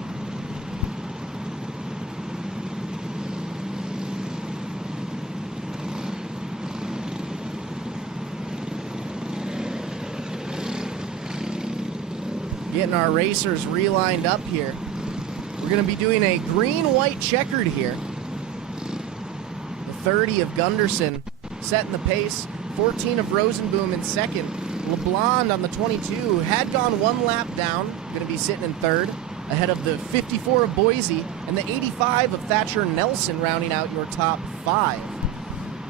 Getting our racers relined up here. We're going to be doing a green-white checkered here. The 30 of Gunderson setting the pace. 14 of Rosenboom in second. LeBlond on the 22 had gone one lap down. Going to be sitting in third. Ahead of the 54 of Boise and the 85 of Thatcher Nelson rounding out your top 5.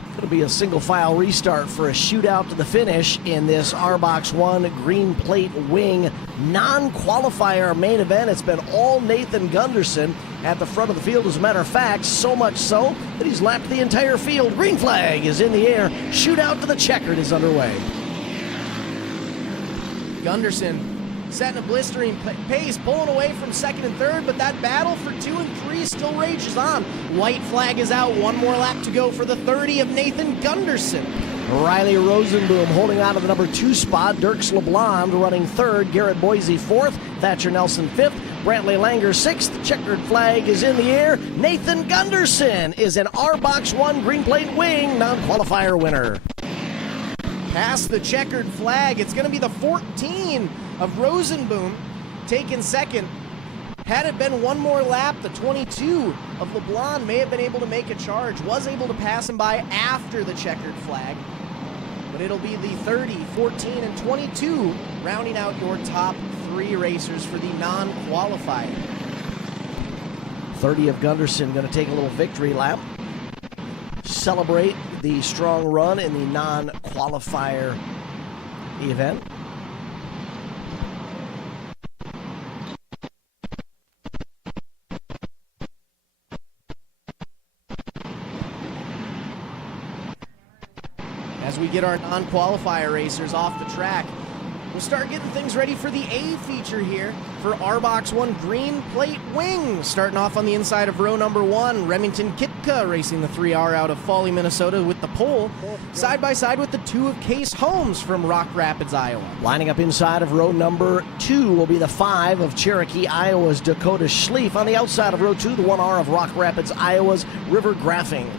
Going to be a single file restart for a shootout to the finish in this R-Box 1 green plate wing non-qualifier main event. It's been all Nathan Gunderson at the front of the field. As a matter of fact, so much so that he's lapped the entire field. Green flag is in the air. Shootout to the checkered is underway. Gunderson setting a blistering pace, pulling away from second and third, but that battle for 2 and 3 still rages on. White flag is out. One more lap to go for the 30 of Nathan Gunderson. Riley Rosenboom holding on to the number 2 spot. Dirks LeBlond running third. Garrett Boise 4th. Thatcher Nelson 5th. Brantley Langer 6th. Checkered flag is in the air. Nathan Gunderson is an R-Box 1 green plate wing non-qualifier winner. Past the checkered flag, it's going to be the 14 of Rosenboom taking second. Had it been one more lap, the 22 of LeBlond may have been able to make a charge, was able to pass him by after the checkered flag. But it'll be the 30, 14, and 22 rounding out your top 3 racers for the non-qualifier. 30 of Gunderson going to take a little victory lap. Celebrate the strong run in the non-qualifier event. As we get our non-qualifier racers off the track, we'll start getting things ready for the A feature here for R-Box 1 green plate wing. Starting off on the inside of row number 1, Remington Kipka racing the 3R out of Foley, Minnesota with the pole. Side by side with the 2 of Case Holmes from Rock Rapids, Iowa. Lining up inside of row number 2 will be the 5 of Cherokee, Iowa's Dakota Schlief. On the outside of row 2, the 1R of Rock Rapids, Iowa's River Graffing.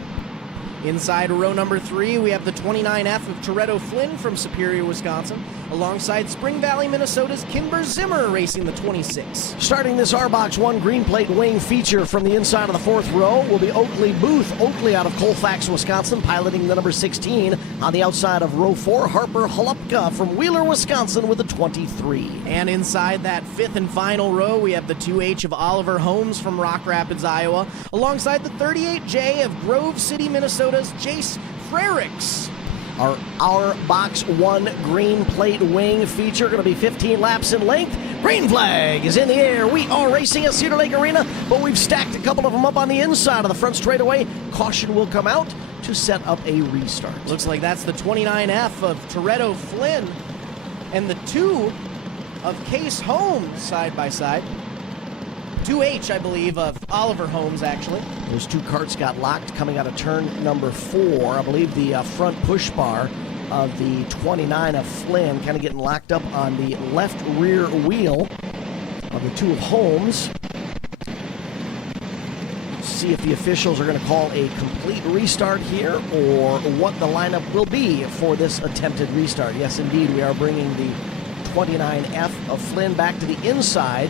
Inside row number 3, we have the 29F of Toretto Flynn from Superior, Wisconsin, alongside Spring Valley, Minnesota's Kimber Zimmer racing the 26. Starting this R-Box 1 green plate wing feature from the inside of the 4th row will be Oakley Booth. Oakley out of Colfax, Wisconsin, piloting the number 16. On the outside of row 4, Harper Holupka from Wheeler, Wisconsin with the 23. And inside that 5th and final row, we have the 2H of Oliver Holmes from Rock Rapids, Iowa, alongside the 38J of Grove City, Minnesota's Jace Frericks. Our R-Box 1 green plate wing feature going to be 15 laps in length. Green flag is in the air. We are racing at Cedar Lake Arena, but we've stacked a couple of them up on the inside of the front straightaway. Caution will come out to set up a restart. Looks like that's the 29F of Toretto Flynn and the 2 of Case Holmes side by side. 2H, I believe, of Oliver Holmes, actually. Those 2 carts got locked coming out of turn number 4. I believe the front push bar of the 29 of Flynn kind of getting locked up on the left rear wheel of the 2 of Holmes. See if the officials are going to call a complete restart here or what the lineup will be for this attempted restart. Yes, indeed, we are bringing the 29F of Flynn back to the inside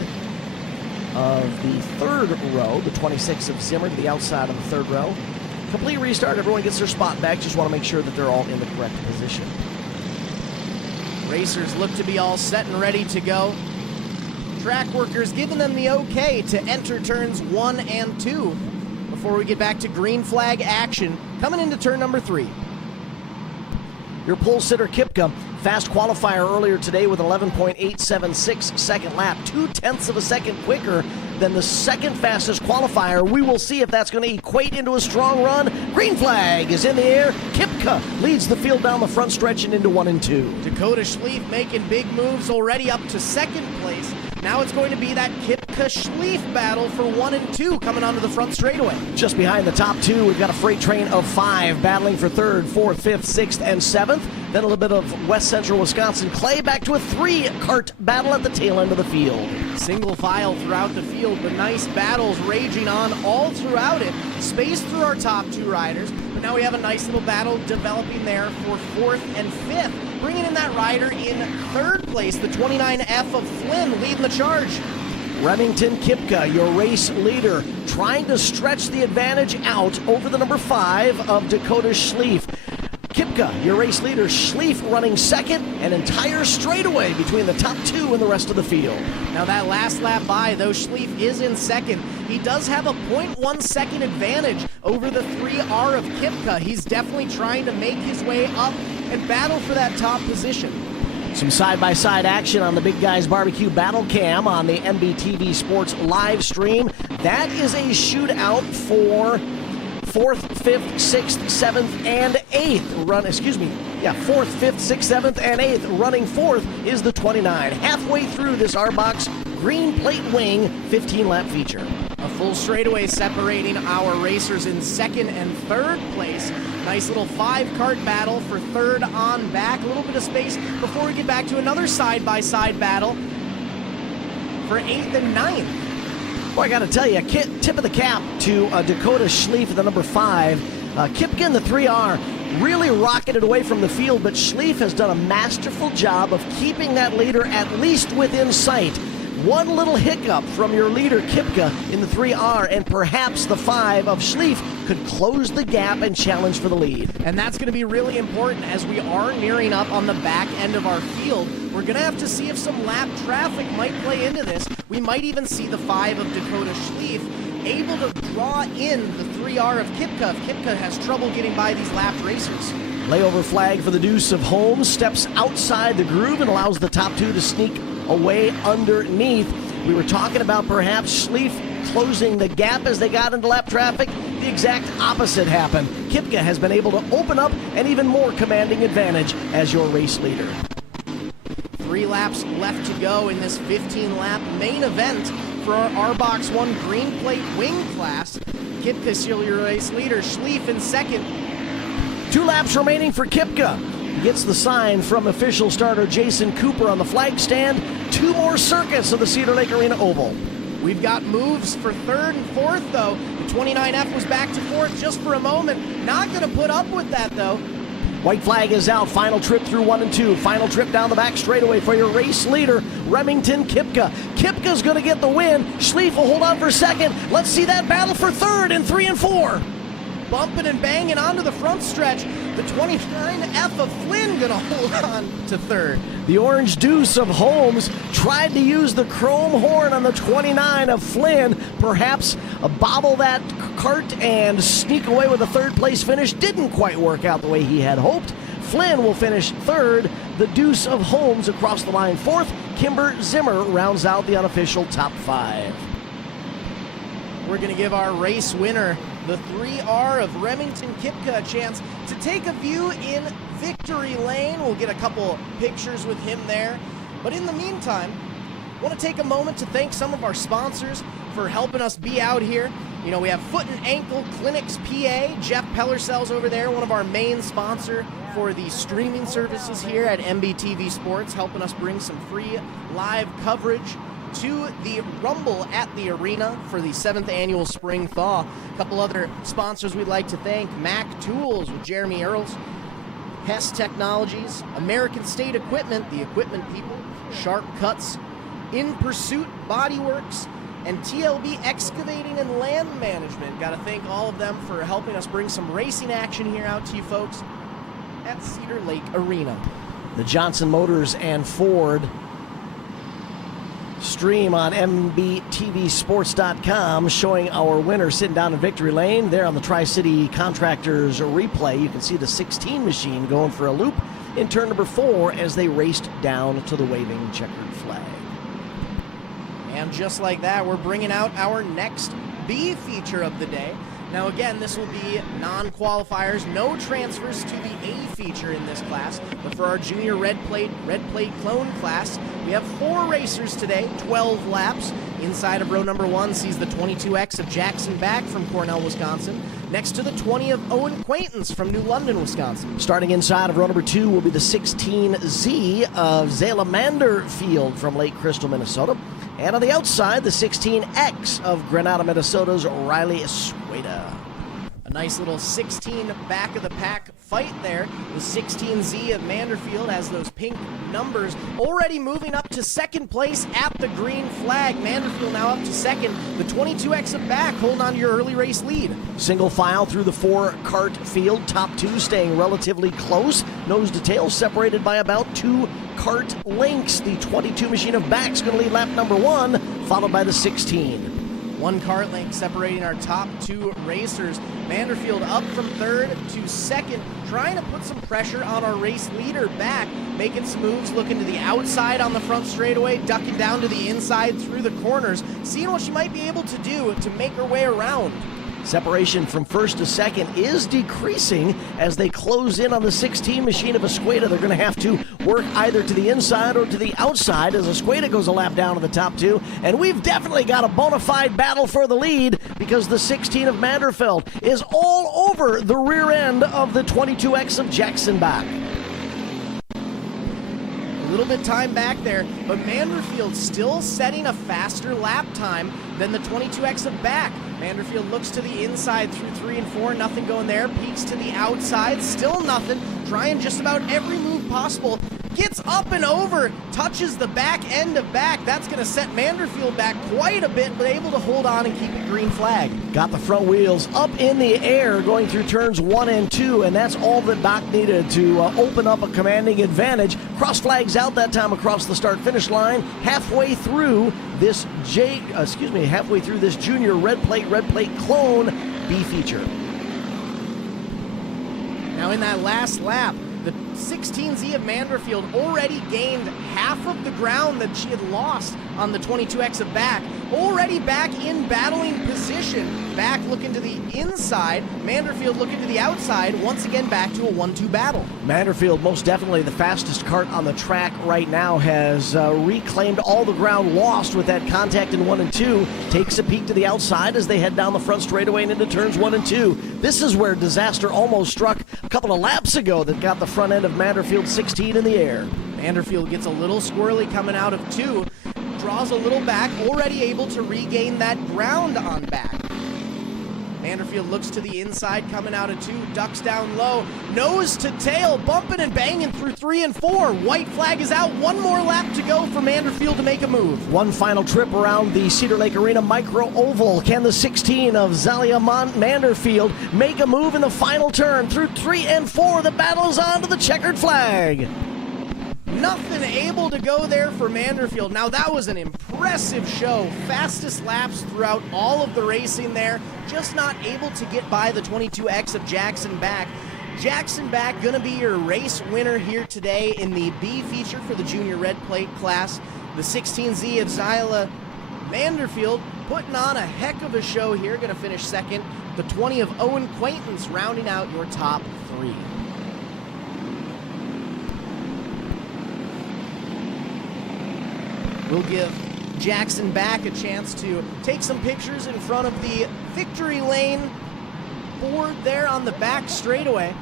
of the 3rd row, the 26 of Zimmer to the outside of the 3rd row. Complete restart, everyone gets their spot back. Just want to make sure that they're all in the correct position. Racers look to be all set and ready to go. Track workers giving them the okay to enter turns 1 and 2 before we get back to green flag action coming into turn number 3. Your pole sitter Kipka, fast qualifier earlier today with 11.876 second lap, 0.2 of a second quicker than the second fastest qualifier. We will see if that's going to equate into a strong run. Green flag is in the air. Kipka leads the field down the front stretch and into 1 and 2. Dakota Schlief making big moves already up to second place. Now it's going to be that Kipka-Schlief battle for 1 and 2 coming onto the front straightaway. Just behind the top 2, we've got a freight train of 5 battling for 3rd, 4th, 5th, 6th, and 7th. then a little bit of West Central Wisconsin clay, back to a 3-cart battle at the tail end of the field. Single file throughout the field, but nice battles raging on all throughout it. Space through our top 2 riders, but now we have a nice little battle developing there for 4th and 5th. Bringing in that rider in 3rd place, the 29F of Flynn leading the charge. Remington Kipka, your race leader, trying to stretch the advantage out over the number 5 of Dakota Schlief. Kipka, your race leader, Schlief running 2nd, an entire straightaway between the top 2 and the rest of the field. Now that last lap by, though Schlief is in 2nd, he does have a 0.1 second advantage over the 3R of Kipka. He's definitely trying to make his way up and battle for that top position. Some side-by-side action on the Big Guys Barbecue Battle Cam on the MBTV Sports live stream. That is a shootout for 4th, 5th, 6th, 7th, and 8th. 4th, 5th, 6th, 7th, and 8th. Running 4th is the 29. Halfway through this R-Box Green Plate Wing 15-lap feature. A full straightaway separating our racers in 2nd and 3rd place. Nice little 5-cart battle for 3rd on back. A little bit of space before we get back to another side-by-side battle for 8th and 9th. Well, I got to tell you, tip of the cap to Dakota Schlief, the number 5. Kipka in the 3R really rocketed away from the field, but Schlief has done a masterful job of keeping that leader at least within sight. One little hiccup from your leader, Kipka, in the 3R, and perhaps the 5 of Schlief could close the gap and challenge for the lead. And that's going to be really important as we are nearing up on the back end of our field. We're going to have to see if some lap traffic might play into this. We might even see the 5 of Dakota Schlief able to draw in the 3R of Kipka if Kipka has trouble getting by these lapped racers. Layover flag for the Deuce of Holmes, steps outside the groove and allows the top 2 to sneak away underneath. We were talking about perhaps Schlief closing the gap as they got into lap traffic. The exact opposite happened. Kipka has been able to open up an even more commanding advantage as your race leader. 3 laps left to go in this 15-lap main event for our R-Box 1 Green Plate Wing class. Kipka still your race leader, Schlief in 2nd. 2 laps remaining for Kipka. He gets the sign from official starter Jason Cooper on the flag stand. 2 more circuits of the Cedar Lake Arena Oval. We've got moves for 3rd and 4th, though. The 29F was back to 4th just for a moment. Not going to put up with that, though. White flag is out. Final trip through 1 and 2. Final trip down the back straightaway for your race leader, Remington Kipka. Kipka's going to get the win. Schlief will hold on for 2nd. Let's see that battle for 3rd and 3 and 4. Bumping and banging onto the front stretch. The 29F of Flynn gonna hold on to 3rd. The orange Deuce of Holmes tried to use the chrome horn on the 29 of Flynn. Perhaps bobble that cart and sneak away with a 3rd place finish. Didn't quite work out the way he had hoped. Flynn will finish 3rd. The Deuce of Holmes across the line 4th. Kimber Zimmer rounds out the unofficial top 5. We're gonna give our race winner, the 3R of Remington Kipka, a chance to take a view in victory lane. We'll get a couple pictures with him there. But in the meantime, I want to take a moment to thank some of our sponsors for helping us be out here. You know, we have Foot and Ankle Clinics PA, Jeff Pellercells over there, one of our main sponsor for the streaming services here at MBTV Sports, helping us bring some free live coverage to the Rumble at the arena for the 7th Annual Spring Thaw. A couple other sponsors we'd like to thank: Mac Tools with Jeremy Earls, Hess Technologies, American State Equipment, the equipment people, Sharp Cuts, In Pursuit Bodyworks, and TLB Excavating and Land Management. Got to thank all of them for helping us bring some racing action here out to you folks at Cedar Lake Arena. The Johnson Motors and Ford stream on MBTVsports.com showing our winner sitting down in victory lane. There on the Tri-City Contractors replay, you can see the 16 machine going for a loop in turn number 4 as they raced down to the waving checkered flag. And just like that, we're bringing out our next B feature of the day. Now again, this will be non-qualifiers, no transfers to the A feature in this class, but for our junior red plate clone class, we have 4 racers today, 12 laps. Inside of row number 1 sees the 22X of Jackson Back from Cornell, Wisconsin, next to the 20 of Owen Quaintance from New London, Wisconsin. Starting inside of row number 2 will be the 16Z of Jalapy Field from Lake Crystal, Minnesota. And on the outside, the 16X of Granada, Minnesota's Riley Escueda. A nice little 16 back of the pack fight there. The 16Z of Manderfield has those pink numbers, already moving up to second place at the green flag. Manderfield now up to second. The 22X of Back holding on to your early race lead. Single file through the 4-cart field. Top 2 staying relatively close. Nose to tail separated by about 2 cart lengths. The 22 machine of Back's going to lead lap number 1, followed by the 16. 1 cart length separating our top 2 racers. Manderfield up from 3rd to 2nd, trying to put some pressure on our race leader Back, making some moves, looking to the outside on the front straightaway, ducking down to the inside through the corners, seeing what she might be able to do to make her way around. Separation from 1st to 2nd is decreasing as they close in on the 16 machine of Escueda. They're going to have to work either to the inside or to the outside as Escueda goes a lap down to the top 2. And we've definitely got a bona fide battle for the lead because the 16 of Manderfeld is all over the rear end of the 22X of Jackson Back. A little bit time back there, but Manderfield still setting a faster lap time than the 22X of Back. Manderfield looks to the inside through 3 and 4, nothing going there. Peeks to the outside, still nothing. Trying just about every move possible. Gets up and over, touches the back end of Back. That's going to set Manderfield back quite a bit, but able to hold on and keep it green flag. Got the front wheels up in the air going through turns 1 and 2, and that's all that Back needed to open up a commanding advantage. Cross flags out that time across the start-finish line. Halfway through this junior red plate clone B feature. Now in that last lap, the 16Z of Manderfield already gained half of the ground that she had lost on the 22X of Back. Already back in battling position. Back looking to the inside, Manderfield looking to the outside, once again back to a 1-2 battle. Manderfield, most definitely the fastest cart on the track right now, has reclaimed all the ground lost with that contact in 1 and 2. Takes a peek to the outside as they head down the front straightaway and into turns 1 and 2. This is where disaster almost struck a couple of laps ago that got the front end of Manderfield 16 in the air. Manderfield gets a little squirrely coming out of 2, draws a little back, already able to regain that ground on Back. Manderfield looks to the inside coming out of 2, ducks down low, nose to tail, bumping and banging through 3 and 4. White flag is out, 1 more lap to go for Manderfield to make a move. One final trip around the Cedar Lake Arena micro oval. Can the 16 of Zalia Manderfield make a move in the final turn? Through 3 and 4, the battle is on to the checkered flag. Nothing able to go there for Manderfield. Now that was an impressive show. Fastest laps throughout all of the racing there. Just not able to get by the 22X of Jackson Back. Jackson Back gonna be your race winner here today in the B feature for the junior red plate class. The 16Z of Zyla Manderfield putting on a heck of a show here. Gonna finish second. The 20 of Owen Quaintance rounding out your top 3. We'll give Jackson Back a chance to take some pictures in front of the victory lane board there on the back straightaway.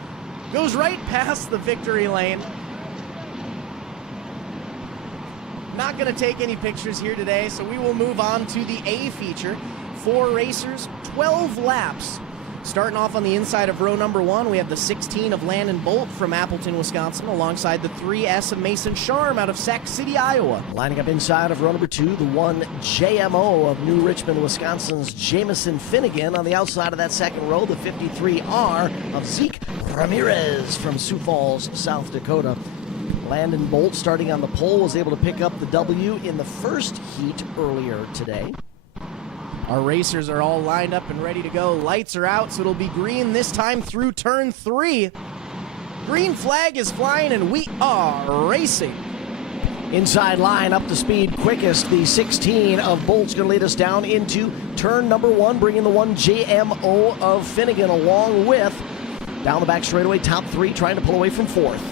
Goes right past the victory lane. Not going to take any pictures here today, so we will move on to the A feature. 4 racers, 12 laps. Starting off on the inside of row number 1, we have the 16 of Landon Bolt from Appleton, Wisconsin, alongside the 3S of Mason Sharm out of Sac City, Iowa. Lining up inside of row number 2, the 1 JMO of New Richmond, Wisconsin's Jamison Finnegan. On the outside of that second row, the 53R of Zeke Ramirez from Sioux Falls, South Dakota. Landon Bolt, starting on the pole, was able to pick up the W in the first heat earlier today. Our racers are all lined up and ready to go. Lights are out, so it'll be green this time through turn 3. Green flag is flying, and we are racing. Inside line, up to speed quickest. The 16 of Bolt's going to lead us down into turn number 1, bringing the 1 JMO of Finnegan along with, down the back straightaway, top 3, trying to pull away from 4th.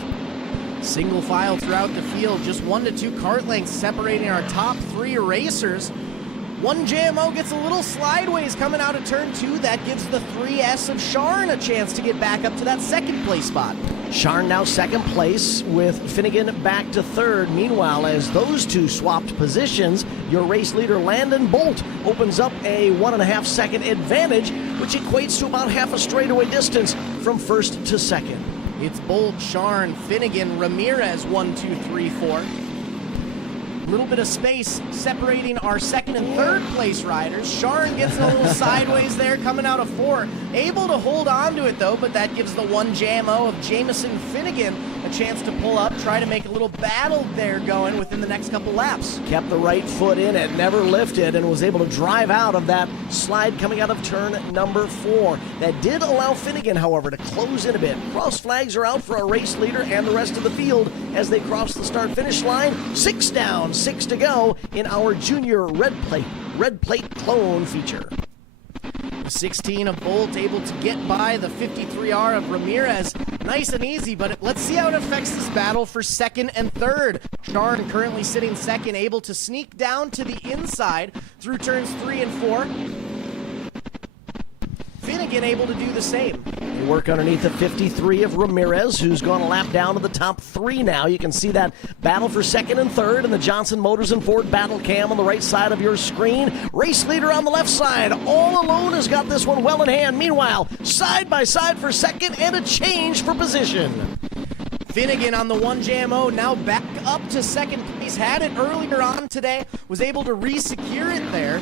Single file throughout the field, just 1 to 2 cart lengths separating our top 3 racers. One JMO gets a little sideways coming out of turn 2. That gives the 3S of Sharn a chance to get back up to that second place spot. Sharn now second place with Finnegan back to third. Meanwhile, as those two swapped positions, your race leader Landon Bolt opens up a 1.5 second advantage, which equates to about half a straightaway distance from first to second. It's Bolt, Sharn, Finnegan, Ramirez, 1, 2, 3, 4. A little bit of space separating our second and third place riders. Sharn gets a little sideways there coming out of 4. Able to hold on to it though, but that gives the one JMO of Jamison Finnegan a chance to pull up, try to make a little battle there going within the next couple laps. Kept the right foot in it, never lifted, and was able to drive out of that slide coming out of turn number 4. That did allow Finnegan, however, to close in a bit. Cross flags are out for our race leader and the rest of the field as they cross the start-finish line. 6 down, 6 to go in our junior red plate clone feature. The 16 of Bolt able to get by the 53R of Ramirez. Nice and easy, but let's see how it affects this battle for second and third. Sharn currently sitting second, able to sneak down to the inside through turns 3 and 4. Finnegan able to do the same. They work underneath the 53 of Ramirez, who's gone a lap down to the top 3 now. You can see that battle for second and third in the Johnson Motors and Ford battle cam on the right side of your screen. Race leader on the left side, all alone, has got this one well in hand. Meanwhile, side by side for second and a change for position. Finnegan on the 1 JMO now back up to second place. Had it earlier on today, was able to re-secure it there.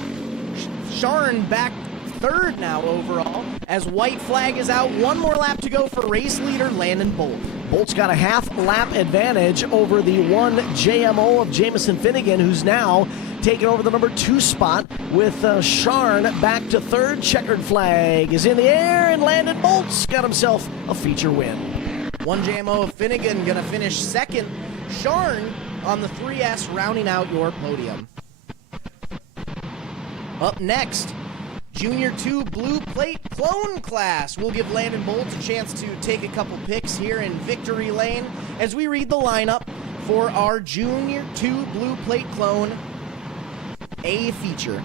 Sharn back third now overall, as white flag is out. One more lap to go for race leader Landon Bolt. Bolt's got a half lap advantage over the 1 JMO of Jamison Finnegan, who's now taken over the number 2 spot with Sharn back to third. Checkered flag is in the air, and Landon Bolt's got himself a feature win. 1 JMO of Finnegan gonna finish second. Sharn on the 3S rounding out your podium. Up next, Junior 2 Blue Plate Clone class. We'll give Landon Bolt a chance to take a couple picks here in Victory Lane as we read the lineup for our Junior 2 Blue Plate Clone A feature.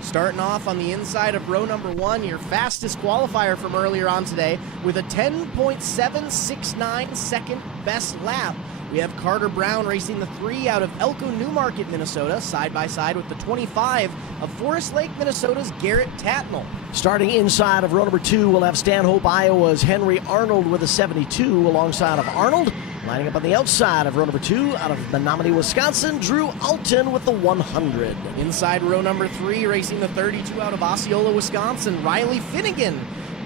Starting off on the inside of row number 1, your fastest qualifier from earlier on today with a 10.769 second best lap. We have Carter Brown racing the 3 out of Elko, Newmarket, Minnesota, side by side with the 25 of Forest Lake, Minnesota's Garrett Tatnall. Starting inside of row number 2, we'll have Stanhope, Iowa's Henry Arnold with a 72 alongside of Arnold. Lining up on the outside of row number 2, out of Menominee, Wisconsin, Drew Alton with the 100. Inside row number 3, racing the 32 out of Osceola, Wisconsin, Riley Finnegan.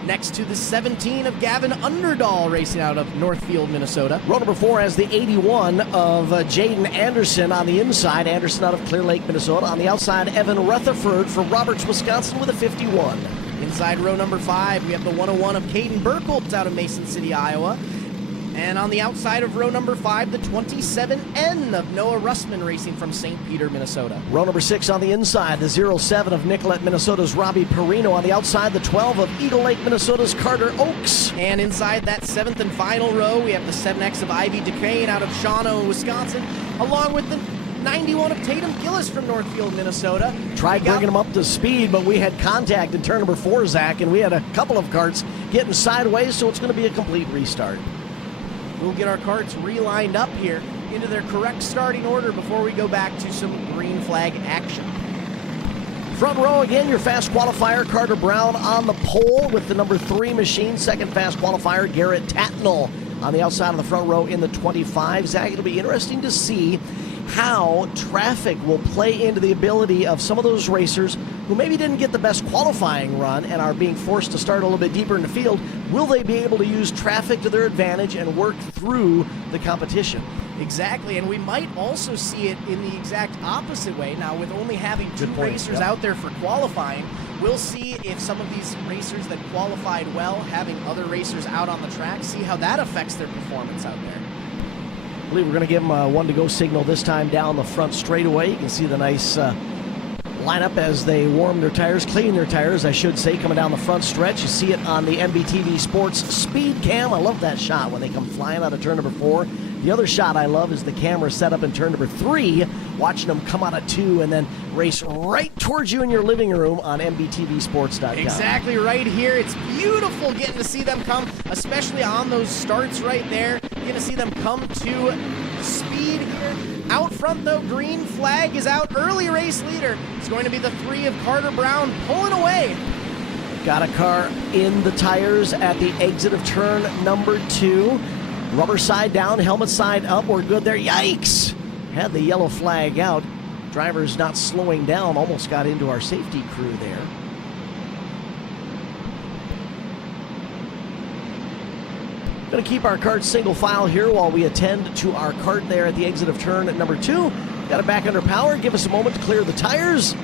Next to the 17 of Gavin Underdahl, racing out of Northfield, Minnesota. Row number 4 has the 81 of Jaden Anderson on the inside. Anderson out of Clear Lake, Minnesota. On the outside, Evan Rutherford for Roberts, Wisconsin with a 51. Inside row number 5, we have the 101 of Caden Burkholtz out of Mason City, Iowa. And on the outside of row number 5, the 27N of Noah Russman racing from St. Peter, Minnesota. Row number 6 on the inside, the 07 of Nicollet, Minnesota's Robbie Perino. On the outside, the 12 of Eagle Lake, Minnesota's Carter Oakes. And inside that 7th and final row, we have the 7X of Ivy DeCrane out of Shawano, Wisconsin, along with the 91 of Tatum Gillis from Northfield, Minnesota. Tried bringing him up to speed, but we had contact in turn number 4, Zach, and we had a couple of carts getting sideways, so it's going to be a complete restart. We'll get our carts relined up here into their correct starting order before we go back to some green flag action. Front row again, your fast qualifier, Carter Brown on the pole with the number 3 machine. Second fast qualifier, Garrett Tatnall on the outside of the front row in the 25. Zach, it'll be interesting to see how traffic will play into the ability of some of those racers who maybe didn't get the best qualifying run and are being forced to start a little bit deeper in the field. Will they be able to use traffic to their advantage and work through the competition? Exactly, and we might also see it in the exact opposite way. Now, with only having 2 racers out there for qualifying, we'll see if some of these racers that qualified well, having other racers out on the track, see how that affects their performance out there. I believe we're going to give them a 1-to-go signal this time down the front straightaway. You can see the nice lineup as they warm their tires, clean their tires, I should say, coming down the front stretch. You see it on the MBTV Sports Speed Cam. I love that shot when they come flying out of turn number 4. The other shot I love is the camera set up in turn number 3, watching them come out of 2 and then race right towards you in your living room on MBTVsports.com. Exactly right here. It's beautiful getting to see them come, especially on those starts right there. Getting to see them come to speed here. Out front, though, green flag is out. Early race leader is going to be the 3 of Carter Brown pulling away. Got a car in the tires at the exit of turn number 2. Rubber side down, helmet side up. We're good there. Yikes! Had the yellow flag out. Driver's not slowing down. Almost got into our safety crew there. Going to keep our cart single file here while we attend to our cart there at the exit of turn number 2. Got it back under power. Give us a moment to clear the tires,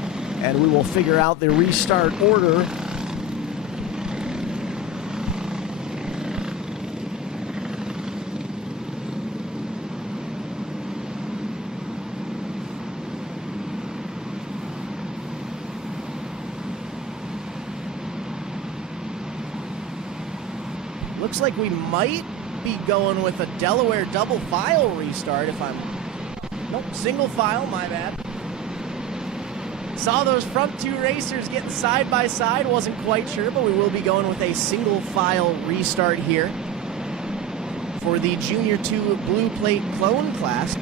and we will figure out the restart order. Looks like we might be going with a Delaware double file restart if I'm... Nope, single file, my bad. Saw those front 2 racers getting side by side, wasn't quite sure, but we will be going with a single file restart here for the Junior 2 Blue Plate Clone class.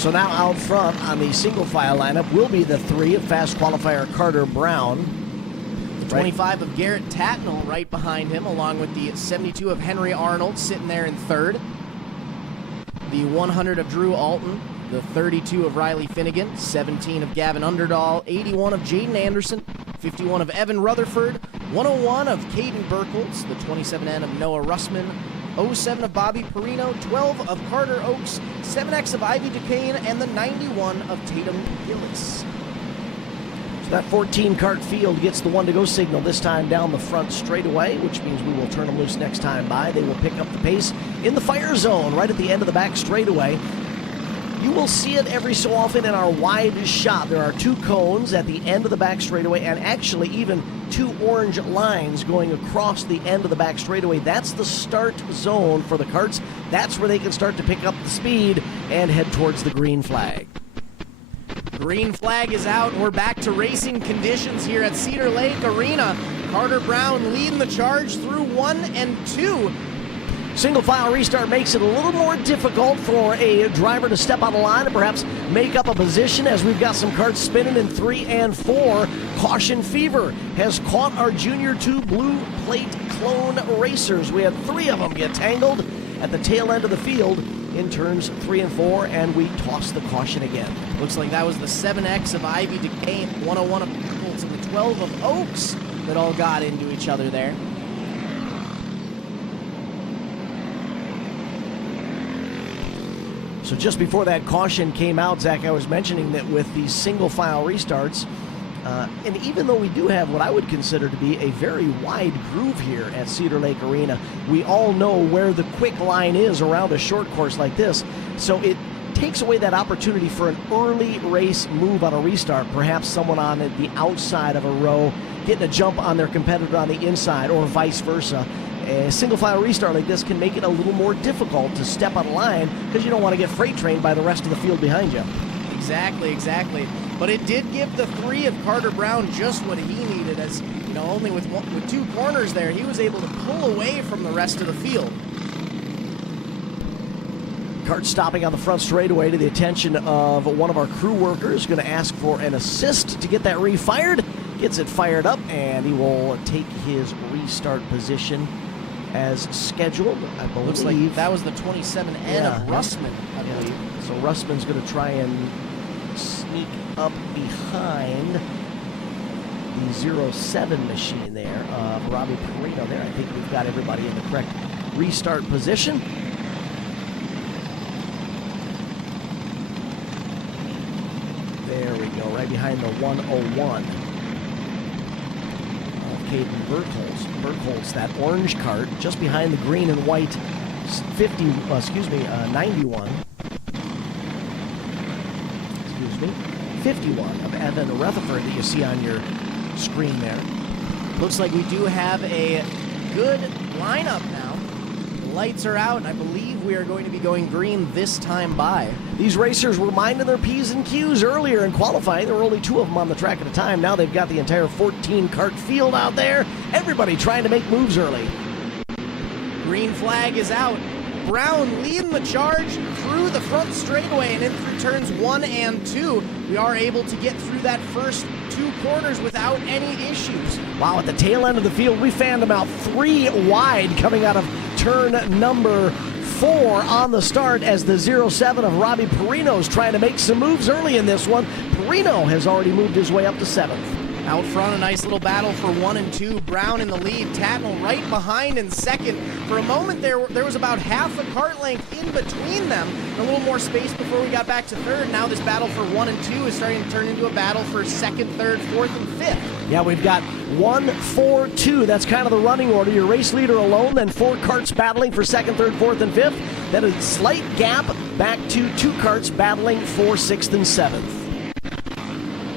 So now out front on the single file lineup will be the 3 of fast qualifier Carter Brown. 25 of Garrett Tatnall right behind him, along with the 72 of Henry Arnold sitting there in 3rd. The 100 of Drew Alton, the 32 of Riley Finnegan, 17 of Gavin Underdahl, 81 of Jaden Anderson, 51 of Evan Rutherford, 101 of Caden Burkholz, the 27N of Noah Russman, 07 of Bobby Perino, 12 of Carter Oakes, 7X of Ivy Duquesne, and the 91 of Tatum Gillis. That 14 cart field gets the 1 to go signal, this time down the front straightaway, which means we will turn them loose next time by. They will pick up the pace in the fire zone right at the end of the back straightaway. You will see it every so often in our wide shot. There are 2 cones at the end of the back straightaway, and actually even 2 orange lines going across the end of the back straightaway. That's the start zone for the carts. That's where they can start to pick up the speed and head towards the green flag. Green flag is out, and we're back to racing conditions here at Cedar Lake Arena. Carter Brown leading the charge through 1 and 2. Single file restart makes it a little more difficult for a driver to step on the line and perhaps make up a position, as we've got some carts spinning in 3 and 4. Caution fever has caught our Junior 2 Blue Plate Clone racers. We had 3 of them get tangled at the tail end of the field in turns 3 and 4, and we toss the caution again. Looks like that was the 7X of Ivy Duquesne, 101 of Burkholz, and the 12 of Oakes that all got into each other there. So just before that caution came out, Zach, I was mentioning that with these single file restarts, and even though we do have what I would consider to be a very wide groove here at Cedar Lake Arena, we all know where the quick line is around a short course like this. So it takes away that opportunity for an early race move on a restart. Perhaps someone on the outside of a row getting a jump on their competitor on the inside, or vice versa. A single file restart like this can make it a little more difficult to step on the line because you don't want to get freight trained by the rest of the field behind you. Exactly. But it did give the 3 of Carter Brown just what he needed, as you know, only with 2 corners there, he was able to pull away from the rest of the field. Kart stopping on the front straightaway to the attention of one of our crew workers, going to ask for an assist to get that refired. Gets it fired up, and he will take his restart position as scheduled, I believe. Looks like that was the 27N of Russman, I believe. So Russman's going to try and sneak up behind the 07 machine there of Robbie Perino there. I think we've got everybody in the correct restart position. There we go, right behind the 101 of Caden Burkholz, that orange cart, just behind the green and white 91. 51 of Evan Rutherford that you see on your screen there. Looks like we do have a good lineup now. Lights are out, and I believe we are going to be going green this time by. These racers were minding their P's and Q's earlier in qualifying. There were only 2 of them on the track at a time. Now they've got the entire 14-kart field out there. Everybody trying to make moves early. Green flag is out. Brown leading the charge through the front straightaway and in through turns 1 and 2. We are able to get through that first 2 corners without any issues. Wow, at the tail end of the field, we fanned them out 3 wide coming out of turn number 4 on the start as the 07 of Robbie Perino's trying to make some moves early in this one. Perino has already moved his way up to 7th. Out front, a nice little battle for 1 and 2. Brown in the lead, Tatnall right behind in second. For a moment there was about half a kart length in between them. A little more space before we got back to third. Now this battle for 1 and 2 is starting to turn into a battle for second, third, fourth, and fifth. Yeah, we've got 1, 4, 2. That's kind of the running order. Your race leader alone, then 4 karts battling for second, third, fourth, and fifth. Then a slight gap back to 2 karts battling for 6th and 7th.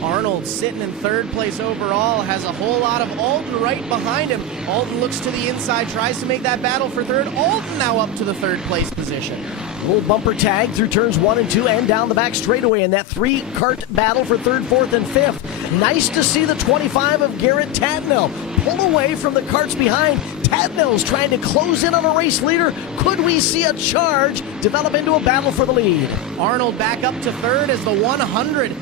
Arnold sitting in third place overall, has a whole lot of Alton right behind him. Alton looks to the inside, tries to make that battle for third. Alton now up to the 3rd place position. A little bumper tag through turns 1 and 2 and down the back straightaway in that 3-kart battle for 3rd, 4th, and 5th. Nice to see the 25 of Garrett Tatnall pull away from the karts behind. Tatnall's trying to close in on a race leader. Could we see a charge develop into a battle for the lead? Arnold back up to 3rd as the 100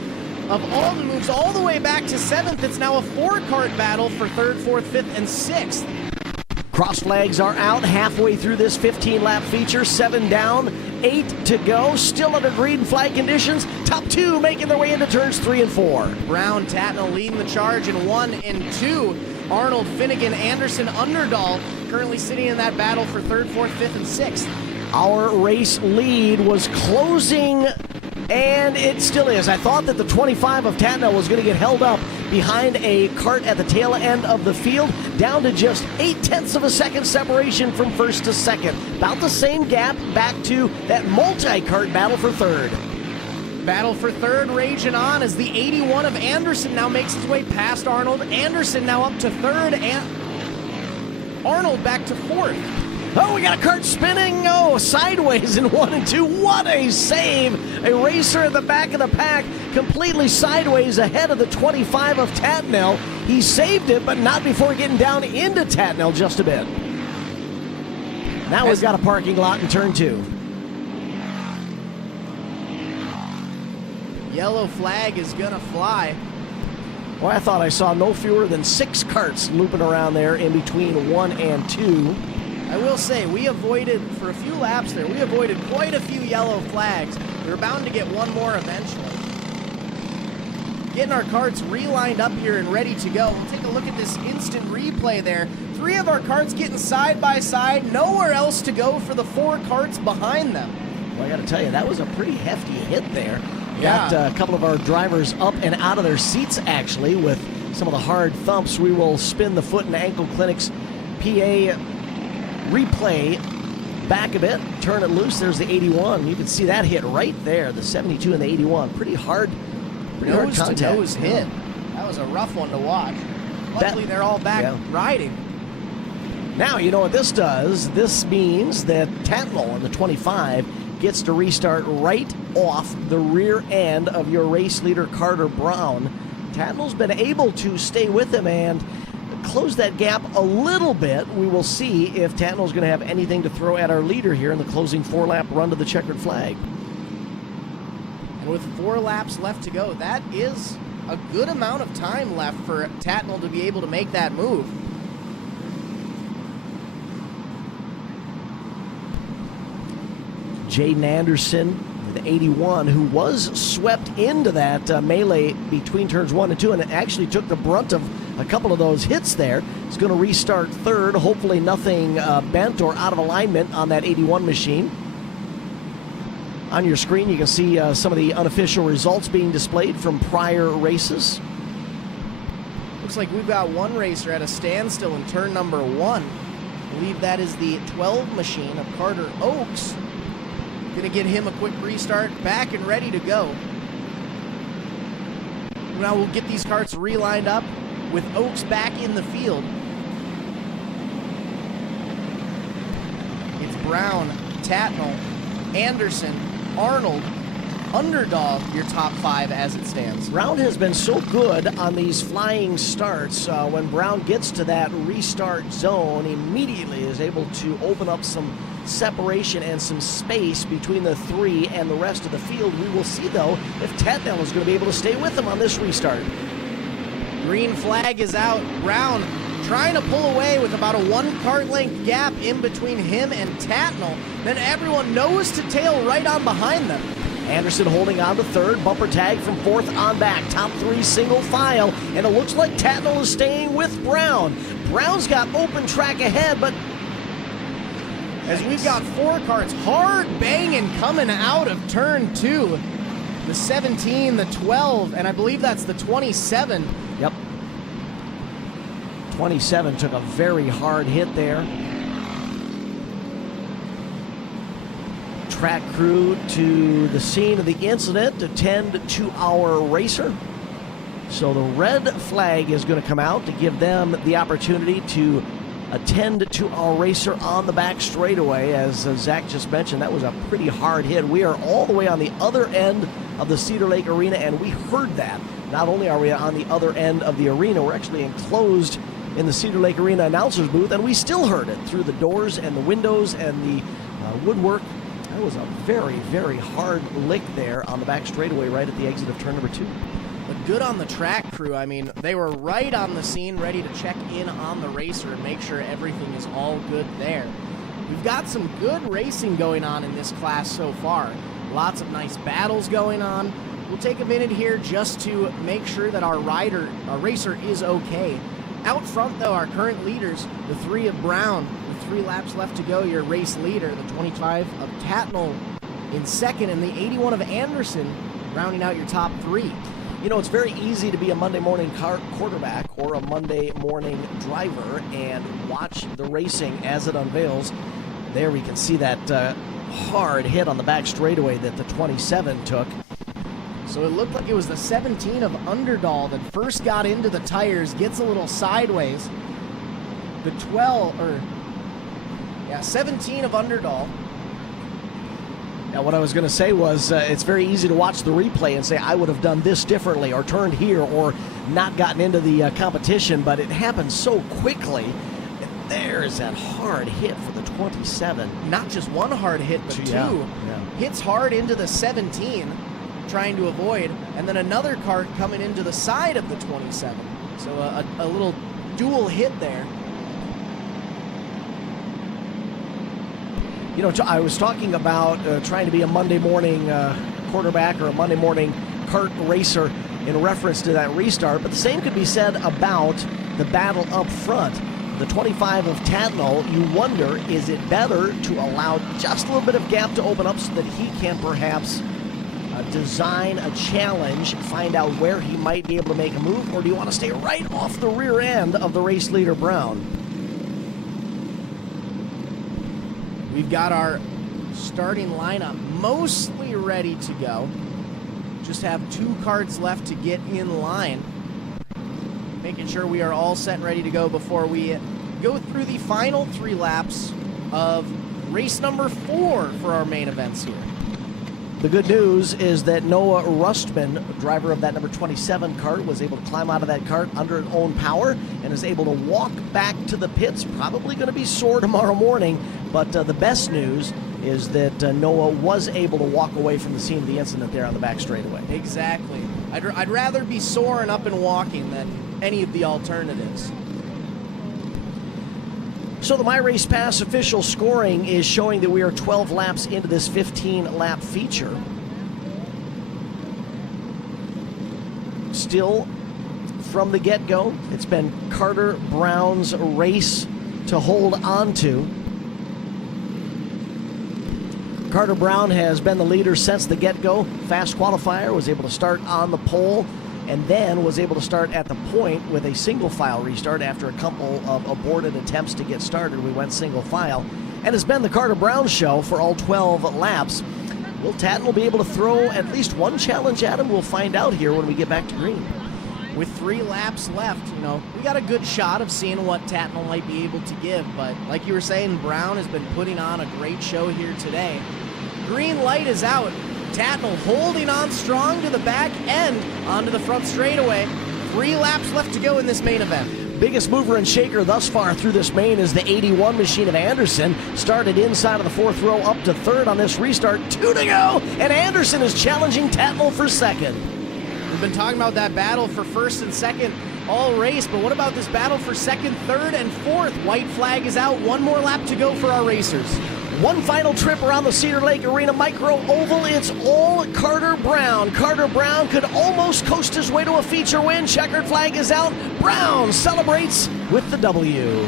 of Alton moves all the way back to 7th. It's now a 4-kart battle for 3rd, 4th, 5th, and 6th. Cross flags are out halfway through this 15-lap feature. 7 down, 8 to go. Still under green flag conditions. Top 2 making their way into turns 3 and 4. Brown, Tatnall leading the charge in 1 and 2. Arnold, Finnegan, Anderson, Underdahl currently sitting in that battle for 3rd, 4th, 5th, and 6th. Our race lead was closing, and it still is. I thought that the 25 of Tatnall was going to get held up behind a kart at the tail end of the field, down to just 0.8 of a second separation from 1st to 2nd. About the same gap back to that multi-kart battle for 3rd. Battle for 3rd raging on as the 81 of Anderson now makes his way past Arnold. Anderson now up to 3rd, and Arnold back to 4th. Oh, we got a kart spinning. Oh, sideways in 1 and 2. What a save. A racer at the back of the pack, completely sideways ahead of the 25 of Tatnall. He saved it, but not before getting down into Tatnall just a bit. Now we've got a parking lot in turn 2. Yellow flag is gonna fly. Well, I thought I saw no fewer than 6 karts looping around there in between 1 and 2. I will say, we avoided, for a few laps there, we avoided quite a few yellow flags. We were bound to get one more eventually. Getting our karts relined up here and ready to go. We'll take a look at this instant replay there. 3 of our karts getting side by side, nowhere else to go for the 4 karts behind them. Well, I got to tell you, that was a pretty hefty hit there. Yeah. Got a couple of our drivers up and out of their seats, actually, with some of the hard thumps. We will spin the Foot and Ankle Clinic's PA replay back a bit, turn it loose. There's the 81. You can see that hit right there, the 72 and the 81. Pretty hard contact. To nose hit. That was a rough one to watch. Luckily, they're all back riding. Now, you know what this does? This means that Tatnall in the 25 gets to restart right off the rear end of your race leader, Carter Brown. Tatnall's been able to stay with him and close that gap a little bit. We will see if Tatnall's going to have anything to throw at our leader here in the closing 4-lap run to the checkered flag. And with 4 laps left to go, that is a good amount of time left for Tatnall to be able to make that move. Jaden Anderson, the 81, who was swept into that melee between turns 1 and 2 and actually took the brunt of a couple of those hits there, is going to restart 3rd. Hopefully nothing bent or out of alignment on that 81 machine. On your screen, you can see some of the unofficial results being displayed from prior races. Looks like we've got one racer at a standstill in turn number 1. I believe that is the 12 machine of Carter Oakes. Gonna get him a quick restart, back and ready to go. Now we'll get these karts relined up with Oakes back in the field. It's Brown, Tatnall, Anderson, Arnold, Underdog, your top 5 as it stands. Brown has been so good on these flying starts. When Brown gets to that restart zone, immediately is able to open up some separation and some space between the 3 and the rest of the field. We will see, though, if Tatnall is going to be able to stay with him on this restart. Green flag is out. Brown trying to pull away with about a 1 cart length gap in between him and Tatnall. Then everyone nose to tail right on behind them. Anderson holding on to 3rd, bumper tag from 4th on back, top 3 single file, and it looks like Tatnall is staying with Brown. Brown's got open track ahead, but as we've got 4 carts hard banging coming out of turn 2. The 17, the 12, and I believe that's the 27. Yep. 27 took a very hard hit there. Track crew to the scene of the incident to tend to our racer. So the red flag is going to come out to give them the opportunity to attend to our racer on the back straightaway. As Zach just mentioned, that was a pretty hard hit. We are all the way on the other end of the Cedar Lake Arena, and we heard that. Not only are we on the other end of the arena, we're actually enclosed in the Cedar Lake Arena announcer's booth, and we still heard it through the doors and the windows and the woodwork. That was a very, very hard lick there on the back straightaway right at the exit of turn number 2. But good on the track crew. I mean, they were right on the scene, ready to check in on the racer and make sure everything is all good there. We've got some good racing going on in this class so far. Lots of nice battles going on. We'll take a minute here just to make sure that our racer is okay. Out front, though, our current leaders, the 3 of Brown, with 3 laps left to go, your race leader, the 25 of Tatnall in second, and the 81 of Anderson rounding out your top 3. You know, it's very easy to be a Monday morning quarterback or a Monday morning driver and watch the racing as it unveils. There we can see that hard hit on the back straightaway that the 27 took. So it looked like it was the 17 of Underdall that first got into the tires, gets a little sideways. The 17 of Underdall. Now, what I was going to say was it's very easy to watch the replay and say, I would have done this differently or turned here or not gotten into the competition, but it happened so quickly. And there's that hard hit for the 27. Not just one hard hit, but 2. Hits hard into the 17, trying to avoid, and then another cart coming into the side of the 27. So a little dual hit there. You know, I was talking about trying to be a Monday morning quarterback or a Monday morning kart racer in reference to that restart, but the same could be said about the battle up front. The 25 of Tatnall, you wonder, is it better to allow just a little bit of gap to open up so that he can perhaps design a challenge, find out where he might be able to make a move, or do you want to stay right off the rear end of the race leader, Brown? We've got our starting lineup mostly ready to go. Just have 2 carts left to get in line. Making sure we are all set and ready to go before we go through the final 3 laps of race number 4 for our main events here. The good news is that Noah Rustman, driver of that number 27 cart, was able to climb out of that cart under his own power and is able to walk back to the pits. Probably going to be sore tomorrow morning, but the best news is that Noah was able to walk away from the scene of the incident there on the back straightaway. Exactly. I'd rather be sore and up and walking than any of the alternatives. So the My Race Pass official scoring is showing that we are 12 laps into this 15-lap feature. Still, from the get-go, it's been Carter Brown's race to hold on to. Carter Brown has been the leader since the get-go. Fast qualifier, was able to start on the pole, and then was able to start at the point with a single file restart after a couple of aborted attempts to get started. We went single file, and it's been the Carter Brown show for all 12 laps. Will Tatnall be able to throw at least one challenge at him? We'll find out here when we get back to green. with 3 laps left, we got a good shot of seeing what Tatnall might be able to give. But like you were saying, Brown has been putting on a great show here today. Green light is out. Tatnall holding on strong to the back end onto the front straightaway. 3 laps left to go in this main event. Biggest mover and shaker thus far through this main is the 81 machine of Anderson. Started inside of the 4th row up to 3rd on this restart. 2 to go, and Anderson is challenging Tatnall for 2nd. We've been talking about that battle for 1st and 2nd all race, but what about this battle for 2nd, 3rd, and 4th? White flag is out. 1 more lap to go for our racers. One final trip around the Cedar Lake Arena Micro Oval. It's all Carter Brown. Carter Brown could almost coast his way to a feature win. Checkered flag is out. Brown celebrates with the W.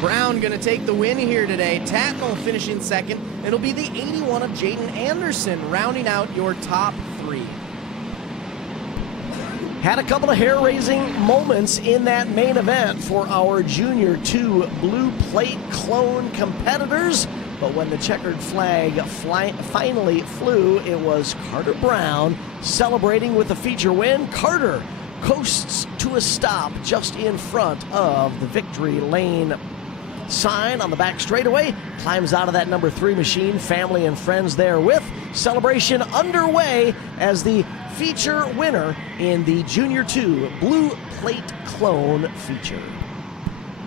Brown going to take the win here today. Tatnall finishing 2nd. It'll be the 81 of Jaden Anderson rounding out your top 3. Had a couple of hair-raising moments in that main event for our Junior 2 blue plate clone competitors. But when the checkered flag finally flew, it was Carter Brown celebrating with a feature win. Carter coasts to a stop just in front of the victory lane sign on the back straightaway, climbs out of that number 3 machine, family and friends there with. Celebration underway as the feature winner in the Junior 2 Blue Plate Clone feature.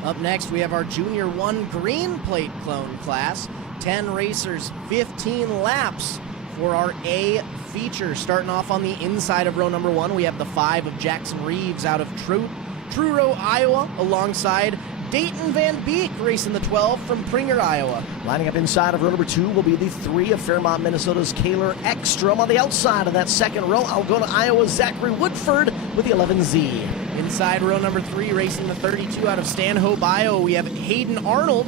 Up next, we have our Junior 1 Green Plate Clone class. 10 racers, 15 laps for our A feature. Starting off on the inside of row number 1, we have the 5 of Jackson Reeves out of Truro, Iowa, alongside Dayton Van Beek racing the 12 from Pringer, Iowa. Lining up inside of row number 2 will be the 3 of Fairmont, Minnesota's Kaylor Ekstrom. On the outside of that 2nd row, Algona, Iowa's Zachary Woodford with the 11Z. Inside row number 3, racing the 32 out of Stanhope, Iowa, we have Hayden Arnold.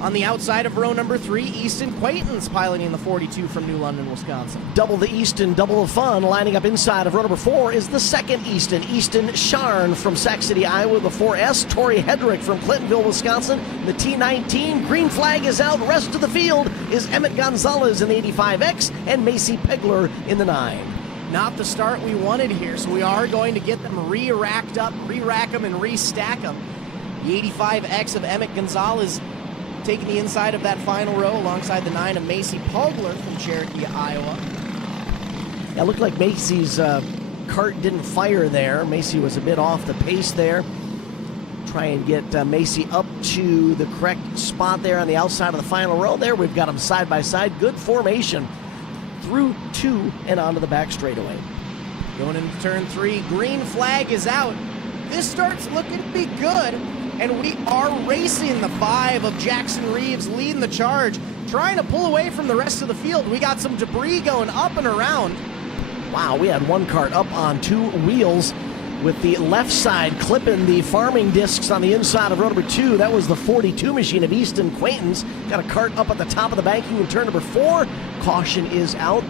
On the outside of row number 3, Easton Quaintance piloting the 42 from New London, Wisconsin. Double the Easton, double the fun. Lining up inside of row number 4 is the 2nd Easton. Easton Sharn from Sac City, Iowa, the 4S. Tori Hedrick from Clintonville, Wisconsin. The T19, green flag is out. Rest of the field is Emmett Gonzalez in the 85X and Macy Pegler in the 9. Not the start we wanted here, so we are going to get them re-rack them and restack them. The 85X of Emmett Gonzalez taking the inside of that final row alongside the 9 of Macy Pogler from Cherokee, Iowa. It looked like Macy's cart didn't fire there. Macy was a bit off the pace there. Try and get Macy up to the correct spot there on the outside of the final row. There we've got them side by side. Good formation through 2 and onto the back straightaway. Going into turn 3, green flag is out. This starts looking to be good. And we are racing the 5 of Jackson Reeves leading the charge, trying to pull away from the rest of the field. We got some debris going up and around. Wow, we had one cart up on 2 wheels with the left side clipping the farming discs on the inside of row number 2. That was the 42 machine of Easton Quaintance. Got a cart up at the top of the banking in turn number 4. Caution is out.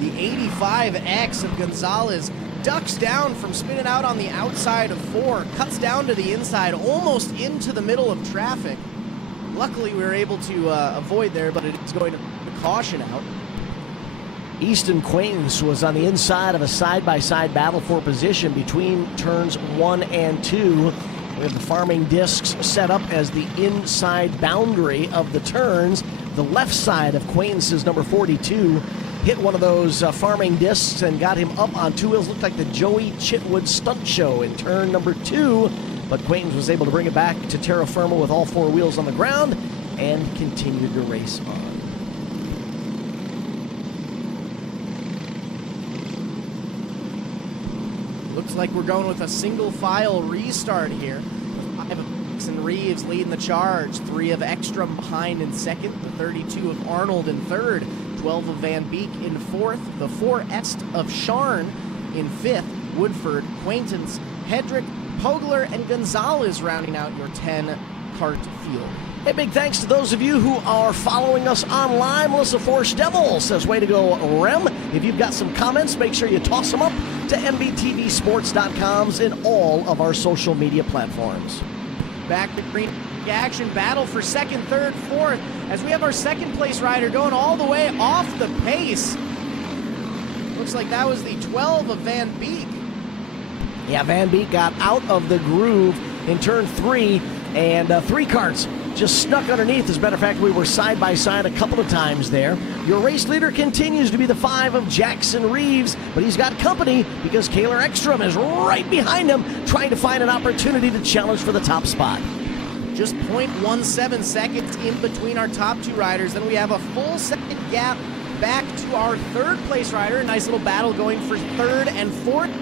The 85X of Gonzalez ducks down from spinning out on the outside of 4, cuts down to the inside, almost into the middle of traffic. Luckily, we were able to avoid there, but it's going to caution out. Easton Quaintance was on the inside of a side-by-side battle for position between turns 1 and 2. We have the farming discs set up as the inside boundary of the turns. The left side of Quaintance's number 42 hit one of those farming discs and got him up on 2 wheels. Looked like the Joey Chitwood stunt show in turn number 2, but Quaintance was able to bring it back to terra firma with all 4 wheels on the ground and continued to race on. Looks like we're going with a single file restart here. 5 of Jackson Reeves leading the charge, 3 of Ekstrom behind in 2nd, the 32 of Arnold in 3rd, 12 of Van Beek in 4th, the 4S of Sharn in 5th, Woodford, Quaintance, Hedrick, Pogler, and Gonzalez rounding out your 10-cart field. A big thanks to those of you who are following us online. Melissa Force Devil says, way to go, Rem. If you've got some comments, make sure you toss them up to MBTVsports.coms and all of our social media platforms. Back to green action, battle for 2nd, 3rd, 4th, as we have our 2nd place rider going all the way off the pace. Looks looks like that was the 12 of Van Beek. Yeah, Van Beek got out of the groove in turn 3, and 3 carts just snuck underneath. As a matter of fact, we were side by side a couple of times there. Your race leader continues to be the 5 of Jackson Reeves, but he's got company because Kaylor Ekstrom is right behind him, trying to find an opportunity to challenge for the top spot. Just 0.17 seconds in between our top 2 riders. Then we have a full second gap back to our 3rd place rider. A nice little battle going for 3rd and 4th.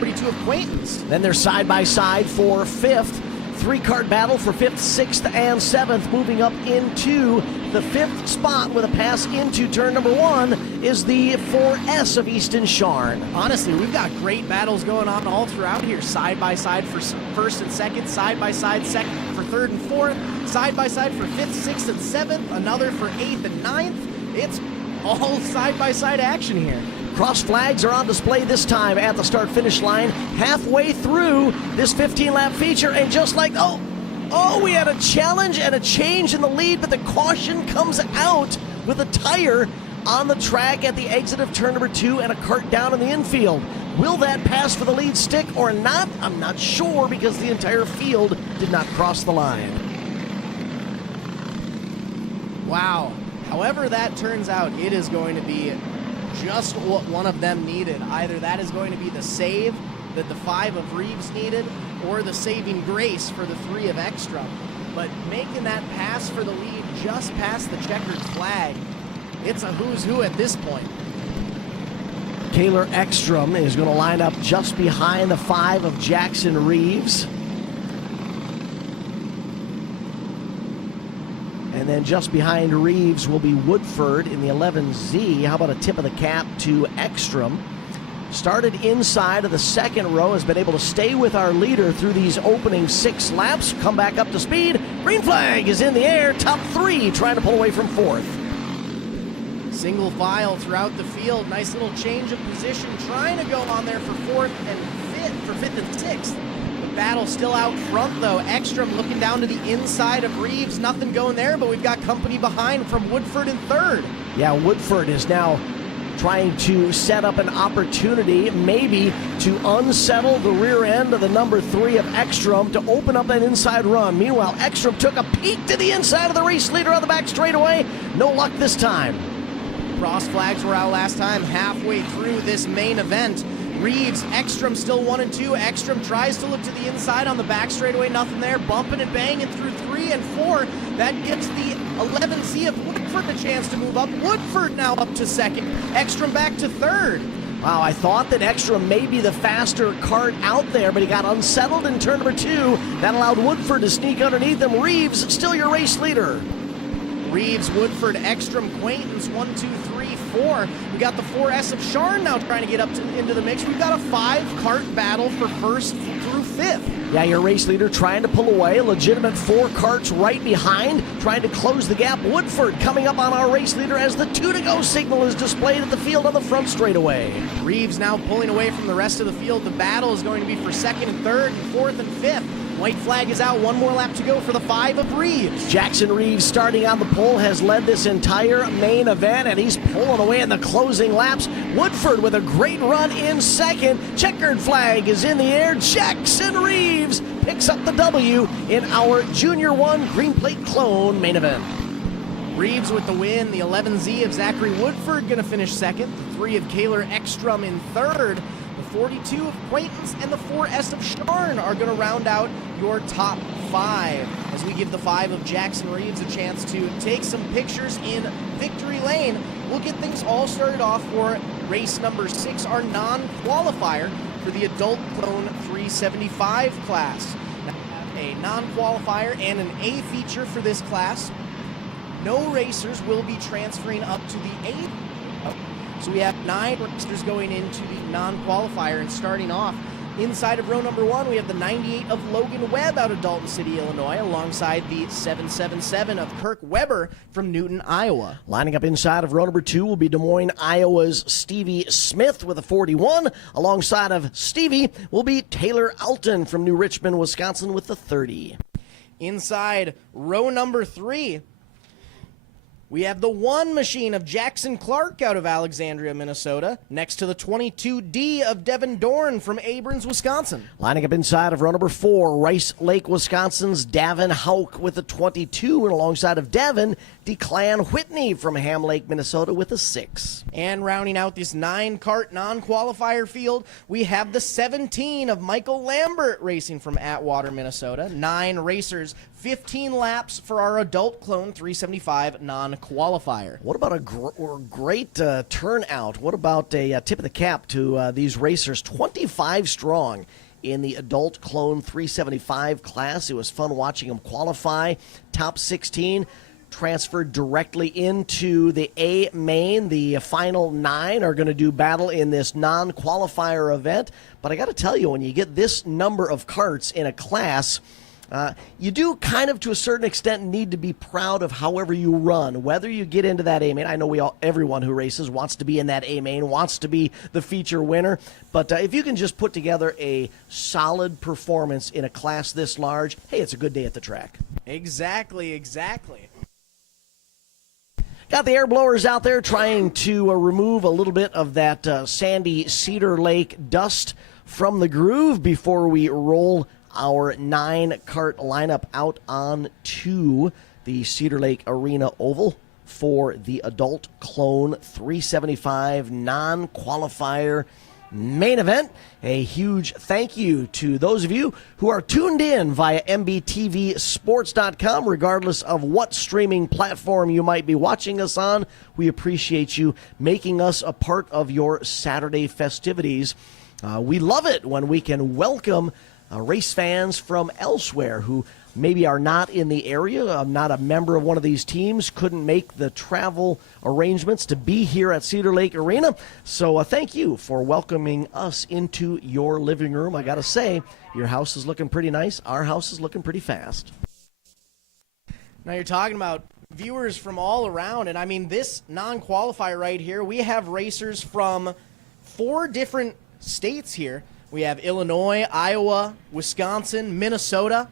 32 of Quaintance. Then they're side by side for 5th. 3-cart battle for 5th, 6th, and 7th. Moving up into the 5th spot with a pass into turn number 1 is the 4S of Easton Sharn. Honestly, we've got great battles going on all throughout here. Side by side for 1st and 2nd, side by side second for 3rd and 4th, side by side for 5th, 6th, and 7th, another for 8th and 9th. It's all side by side action here. Cross flags are on display this time at the start-finish line, halfway through this 15-lap feature, and just like, we had a challenge and a change in the lead, but the caution comes out with a tire on the track at the exit of turn number 2 and a cart down in the infield. Will that pass for the lead stick or not? I'm not sure because the entire field did not cross the line. Wow. However that turns out, it is going to be just what one of them needed. Either that is going to be the save that the 5 of Reeves needed, or the saving grace for the 3 of Ekstrom. But making that pass for the lead just past the checkered flag, it's a who's who at this point. Kaylor Ekstrom is going to line up just behind the 5 of Jackson Reeves. And then just behind Reeves will be Woodford in the 11Z. How about a tip of the cap to Ekstrom? Started inside of the 2nd row, has been able to stay with our leader through these opening 6 laps. Come back up to speed. Green flag is in the air. Top 3 trying to pull away from 4th. Single file throughout the field. Nice little change of position. Trying to go on there for 4th and 5th, for 5th and 6th. Battle still out front though. Ekstrom looking down to the inside of Reeves. Nothing going there, but we've got company behind from Woodford in 3rd. Yeah, Woodford is now trying to set up an opportunity maybe to unsettle the rear end of the number 3 of Ekstrom to open up that inside run. Meanwhile, Ekstrom took a peek to the inside of the race leader on the back straightaway. No luck this time. Cross flags were out last time, halfway through this main event. Reeves, Ekstrom still 1 and 2. Ekstrom tries to look to the inside on the back straightaway, nothing there. Bumping and banging through 3 and 4. That gives the 11C of Woodford a chance to move up. Woodford now up to 2nd. Ekstrom back to 3rd. Wow, I thought that Ekstrom may be the faster cart out there, but he got unsettled in turn number 2. That allowed Woodford to sneak underneath him. Reeves, still your race leader. Reeves, Woodford, Ekstrom, Quaintance, 1, 2, 3, 4. We got the 4S of Sharn now trying to get up into the mix. We've got a 5-cart battle for 1st through 5th. Yeah, your race leader trying to pull away. A legitimate 4 carts right behind, trying to close the gap. Woodford coming up on our race leader as the 2-to-go signal is displayed at the field on the front straightaway. Reeves now pulling away from the rest of the field. The battle is going to be for 2nd and 3rd, and 4th and 5th. White flag is out. 1 more lap to go for the 5 of Reeves. Jackson Reeves starting on the pole has led this entire main event, and he's pulling away in the closing laps. Woodford with a great run in 2nd. Checkered flag is in the air. Jackson Reeves picks up the W in our Junior 1 Green Plate Clone main event. Reeves with the win. The 11Z of Zachary Woodford going to finish 2nd. The 3 of Kaylor Ekstrom in 3rd. The 42 of Quaintance and the 4S of Sharn are going to round out your top 5 as we give the 5 of Jackson Reeves a chance to take some pictures in victory lane. We'll get things all started off for race number 6, our non-qualifier for the adult clone 375 class. Now we have a non-qualifier and an A feature for this class. No racers will be transferring up to the A. So we have 9 racers going into the non-qualifier, and starting off inside of row number 1, we have the 98 of Logan Webb out of Dalton City, Illinois, alongside the 777 of Kirk Weber from Newton, Iowa. Lining up inside of row number 2 will be Des Moines, Iowa's Stevie Smith with a 41. Alongside of Stevie will be Taylor Alton from New Richmond, Wisconsin, with the 30. Inside row number 3, We have the 1 machine of Jackson Clark out of Alexandria, Minnesota, next to the 22D of Devin Dorn from Abrams, Wisconsin. Lining up inside of row number 4, Rice Lake, Wisconsin's Davin Hauk with a 22, and alongside of Davin, Declan Whitney from Ham Lake, Minnesota with a 6. And rounding out this 9-cart non-qualifier field, we have the 17 of Michael Lambert racing from Atwater, Minnesota. 9 racers, 15 laps for our adult clone 375 non-qualifier. What about a great turnout? What about a tip of the cap to these racers? 25 strong in the adult clone 375 class. It was fun watching them qualify. Top 16 transferred directly into the A main. The final 9 are going to do battle in this non-qualifier event. But I got to tell you, when you get this number of carts in a class, you do kind of, to a certain extent, need to be proud of however you run, whether you get into that A main. I know everyone who races wants to be in that A main, wants to be the feature winner. But if you can just put together a solid performance in a class this large, hey, it's a good day at the track. Exactly. Got the air blowers out there trying to remove a little bit of that sandy Cedar Lake dust from the groove before we roll our 9-cart lineup out on to the Cedar Lake Arena Oval for the adult clone 375 non-qualifier main event. A huge thank you to those of you who are tuned in via MBTVsports.com, regardless of what streaming platform you might be watching us on. We appreciate you making us a part of your Saturday festivities. We love it when we can welcome race fans from elsewhere who maybe are not in the area, not a member of one of these teams, couldn't make the travel arrangements to be here at Cedar Lake Arena. So thank you for welcoming us into your living room. I got to say, your house is looking pretty nice. Our house is looking pretty fast. Now you're talking about viewers from all around, and I mean, this non-qualifier right here, we have racers from 4 different states here. We have Illinois, Iowa, Wisconsin, Minnesota.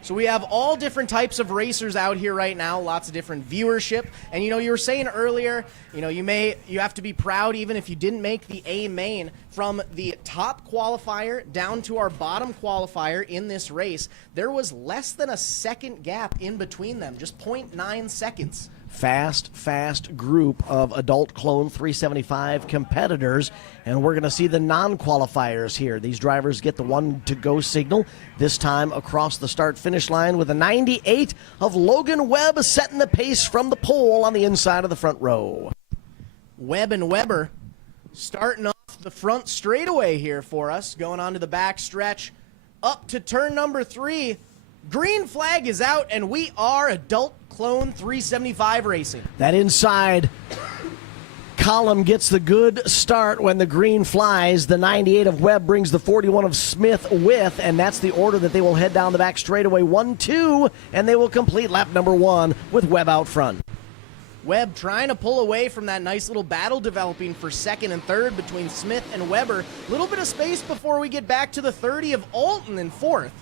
So we have all different types of racers out here right now, lots of different viewership. And you were saying earlier, you have to be proud even if you didn't make the A main. From the top qualifier down to our bottom qualifier in this race, there was less than a second gap in between them, just 0.9 seconds. Fast group of adult clone 375 competitors, and we're going to see the non-qualifiers here. These drivers get the 1-to-go signal, this time across the start-finish line with a 98 of Logan Webb setting the pace from the pole on the inside of the front row. Webb and Weber starting off the front straightaway here for us, going on to the back stretch up to turn number 3. Green flag is out, and we are adult clone 375 racing. That inside column gets the good start when the green flies. The 98 of Webb brings the 41 of Smith with, and that's the order that they will head down the back straightaway 1-2, and they will complete lap number 1 with Webb out front. Webb trying to pull away from that nice little battle developing for second and third between Smith and Weber. Little bit of space before we get back to the 30 of Alton in fourth.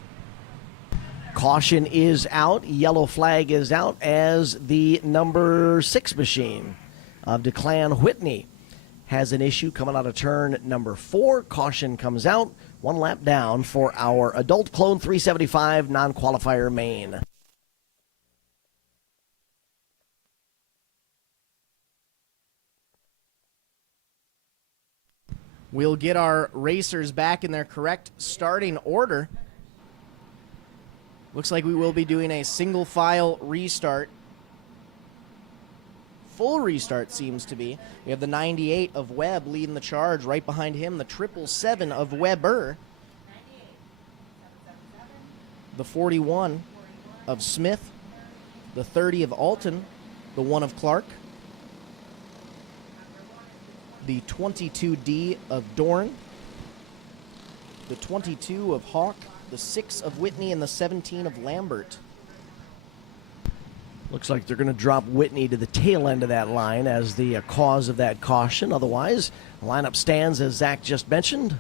Caution is out. Yellow flag is out as the number 6 machine of Declan Whitney has an issue coming out of turn number 4. Caution comes out. 1 lap down for our adult clone 375 non-qualifier main. We'll get our racers back in their correct starting order. Looks like we will be doing a single file restart. Full restart seems to be. We have the 98 of Webb leading the charge. Right behind him, the 777 of Weber. The 41 of Smith. The 30 of Alton. The 1 of Clark. The 22D of Dorn. The 22 of Hawk. The 6 of Whitney, and the 17 of Lambert. Looks like they're going to drop Whitney to the tail end of that line as the cause of that caution. Otherwise, the lineup stands as Zach just mentioned.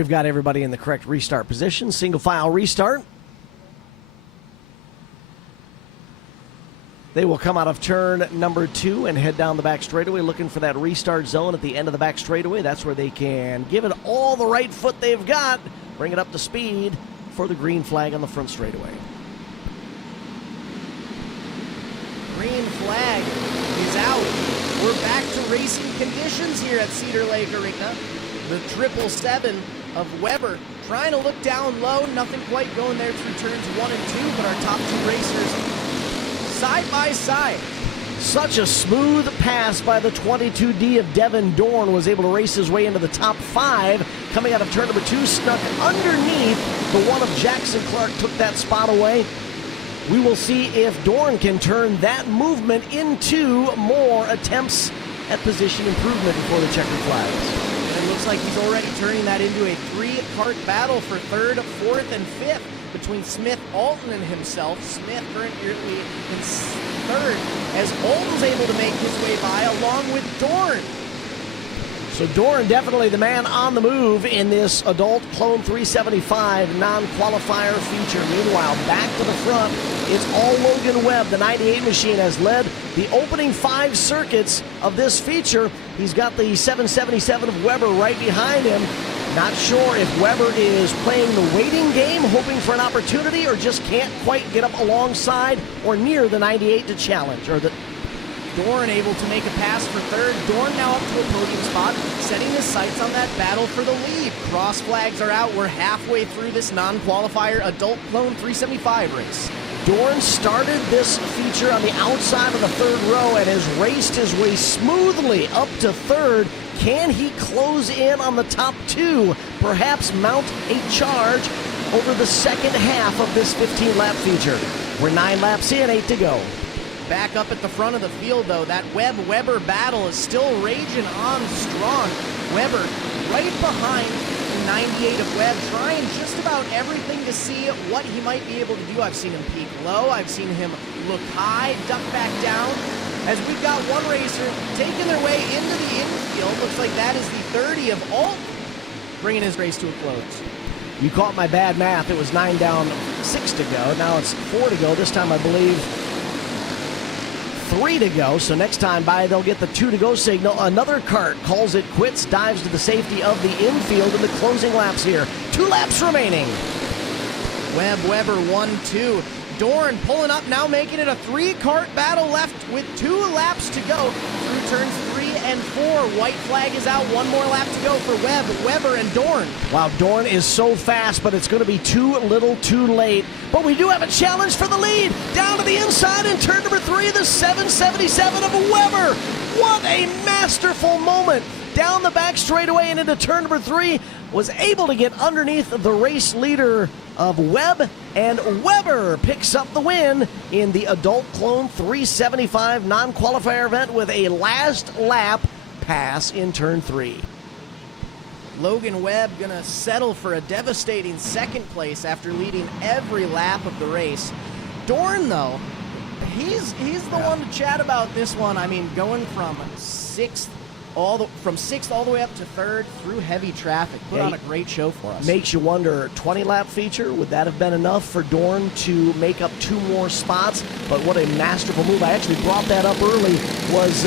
we've got everybody in the correct restart position. Single file restart. They will come out of turn number 2 and head down the back straightaway looking for that restart zone at the end of the back straightaway. That's where they can give it all the right foot they've got, bring it up to speed for the green flag on the front straightaway. Green flag is out. We're back to racing conditions here at Cedar Lake Arena. The 777 of Weber trying to look down low. Nothing quite going there through turns 1 and 2, but our top 2 racers side by side. Such a smooth pass by the 22D of Devin Dorn, was able to race his way into the top 5. Coming out of turn number 2, snuck underneath the one of Jackson Clark, took that spot away. We will see if Dorn can turn that movement into more attempts at position improvement before the checkered flags. And it looks like he's already turning that into a 3-cart battle for 3rd, 4th, and 5th between Smith, Alton, and himself. Smith currently in 3rd as Alton's able to make his way by along with Dorn. So Dorn definitely the man on the move in this adult Clone 375 non-qualifier feature. Meanwhile, back to the front, it's all Logan Webb. The 98 machine has led the opening 5 circuits of this feature. He's got the 777 of Weber right behind him. Not sure if Weber is playing the waiting game, hoping for an opportunity, or just can't quite get up alongside or near the 98 to challenge. Dorn able to make a pass for 3rd. Dorn now up to a podium spot, setting his sights on that battle for the lead. Cross flags are out. We're halfway through this non-qualifier adult Clone 375 race. Dorn started this feature on the outside of the 3rd row and has raced his way smoothly up to 3rd. Can he close in on the top 2? Perhaps mount a charge over the second half of this 15-lap feature. We're 9 laps in, 8 to go. Back up at the front of the field, though, that Webb-Weber battle is still raging on strong. Weber right behind the 98 of Webb, trying just about everything to see what he might be able to do. I've seen him peak low. I've seen him look high, duck back down. As we've got one racer taking their way into the infield. Looks like that is the 30 of Alton, bringing his race to a close. You caught my bad math. It was 9 down, 6 to go. Now it's 4 to go. This time, I believe, 3 to go. So next time by, they'll get the 2 to go signal. Another cart calls it quits, dives to the safety of the infield in the closing laps here. 2 laps remaining. Webb-Weber 1-2. Dorn pulling up, now making it a 3-cart battle left with 2 laps to go through turns 3 and 4. White flag is out. 1 more lap to go for Webb, Weber, and Dorn. Wow, Dorn is so fast, but it's going to be too little too late. But we do have a challenge for the lead. Down to the inside in turn number 3, the 777 of Weber. What a masterful moment. Down the back straightaway and into turn number 3. Was able to get underneath the race leader of Webb, and Weber picks up the win in the Adult Clone 375 non-qualifier event with a last lap pass in turn 3. Logan Webb gonna settle for a devastating 2nd place after leading every lap of the race. Dorn, though, he's the one to chat about this one. I mean, going from 6th all the way up to 3rd through heavy traffic. Put on a great show for us. Makes you wonder, 20-lap feature, would that have been enough for Dorn to make up 2 more spots? But what a masterful move. I actually brought that up early. Was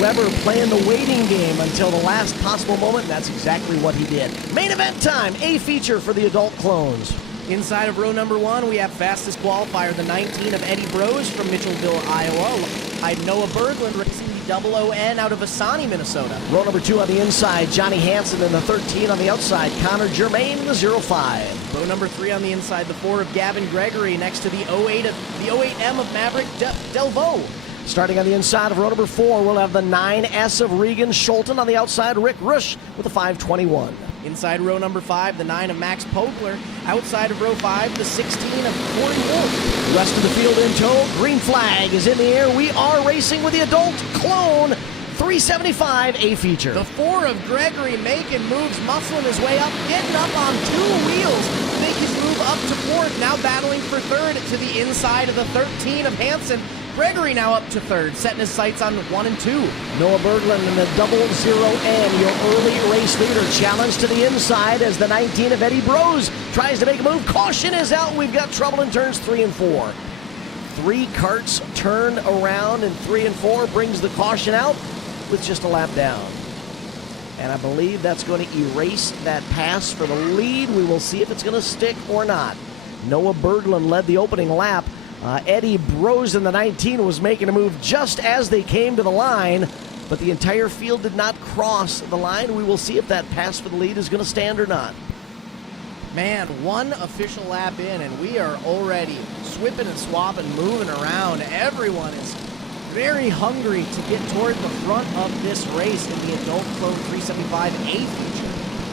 Weber playing the waiting game until the last possible moment, and that's exactly what he did. Main event time, a feature for the adult clones. Inside of row number 1, we have fastest qualifier, the 19 of Eddie Brose from Mitchellville, Iowa. I Noah Berglund racing the 00N out of Asani, Minnesota. Row number 2 on the inside, Johnny Hansen, and the 13 on the outside, Connor Germain in the 05. Row number 3 on the inside, the 4 of Gavin Gregory next to the 08M of Maverick Delvaux. Starting on the inside of row number 4, we'll have the 9S of Regan Scholten. On the outside, Rick Rush with a 521. Inside row number 5, the 9 of Max Pogler. Outside of row 5, the 16 of Corey Wolf. The rest of the field in tow. Green flag is in the air. We are racing with the adult clone 375 A feature. The 4 of Gregory making moves, muscling his way up, getting up on 2 wheels to make his move up to 4th. Now battling for 3rd to the inside of the 13 of Hansen. Gregory now up to third, setting his sights on 1 and 2. Noah Berglund in the 0-0N, your early race leader. Challenge to the inside as the 19 of Eddie Brose tries to make a move. Caution is out. We've got trouble in turns 3 and 4. 3 carts turn around, and 3 and 4 brings the caution out with just a lap down. And I believe that's going to erase that pass for the lead. We will see if it's going to stick or not. Noah Berglund led the opening lap. Eddie Brose in the 19 was making a move just as they came to the line, but the entire field did not cross the line. We will see if that pass for the lead is going to stand or not. Man, 1 official lap in, and we are already swipping and swapping, moving around. Everyone is very hungry to get toward the front of this race in the Adult Clone 375A feature.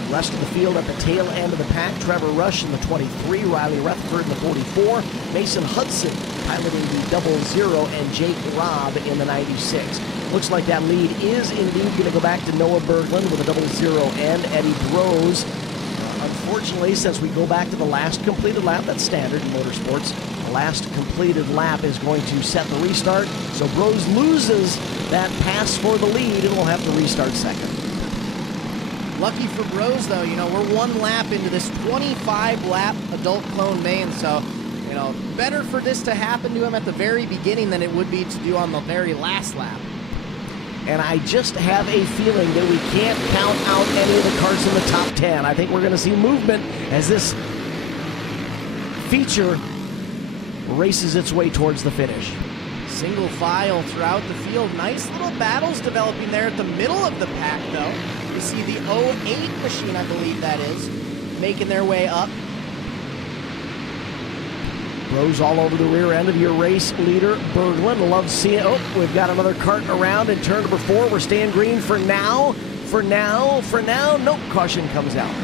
The rest of the field at the tail end of the pack, Trevor Rush in the 23, Riley Rutherford in the 44, Mason Hudson piloting the 00, and Jake Robb in the 96. Looks like that lead is indeed going to go back to Noah Berglund with a 00N. Eddie Brose, unfortunately, since we go back to the last completed lap, that's standard in motorsports, the last completed lap is going to set the restart. So Brose loses that pass for the lead and will have to restart second. Lucky for Brose, though, we're 1 lap into this 25-lap Adult Clone main, so, better for this to happen to him at the very beginning than it would be to do on the very last lap. And I just have a feeling that we can't count out any of the carts in the top 10. I think we're going to see movement as this feature races its way towards the finish. Single file throughout the field. Nice little battles developing there at the middle of the pack, though. You see the 08 machine, I believe that is, making their way up. Brose all over the rear end of your race leader, Berglund. Love seeing. Oh, we've got another cart around in turn number 4. We're staying green for now. For now. Nope, caution comes out.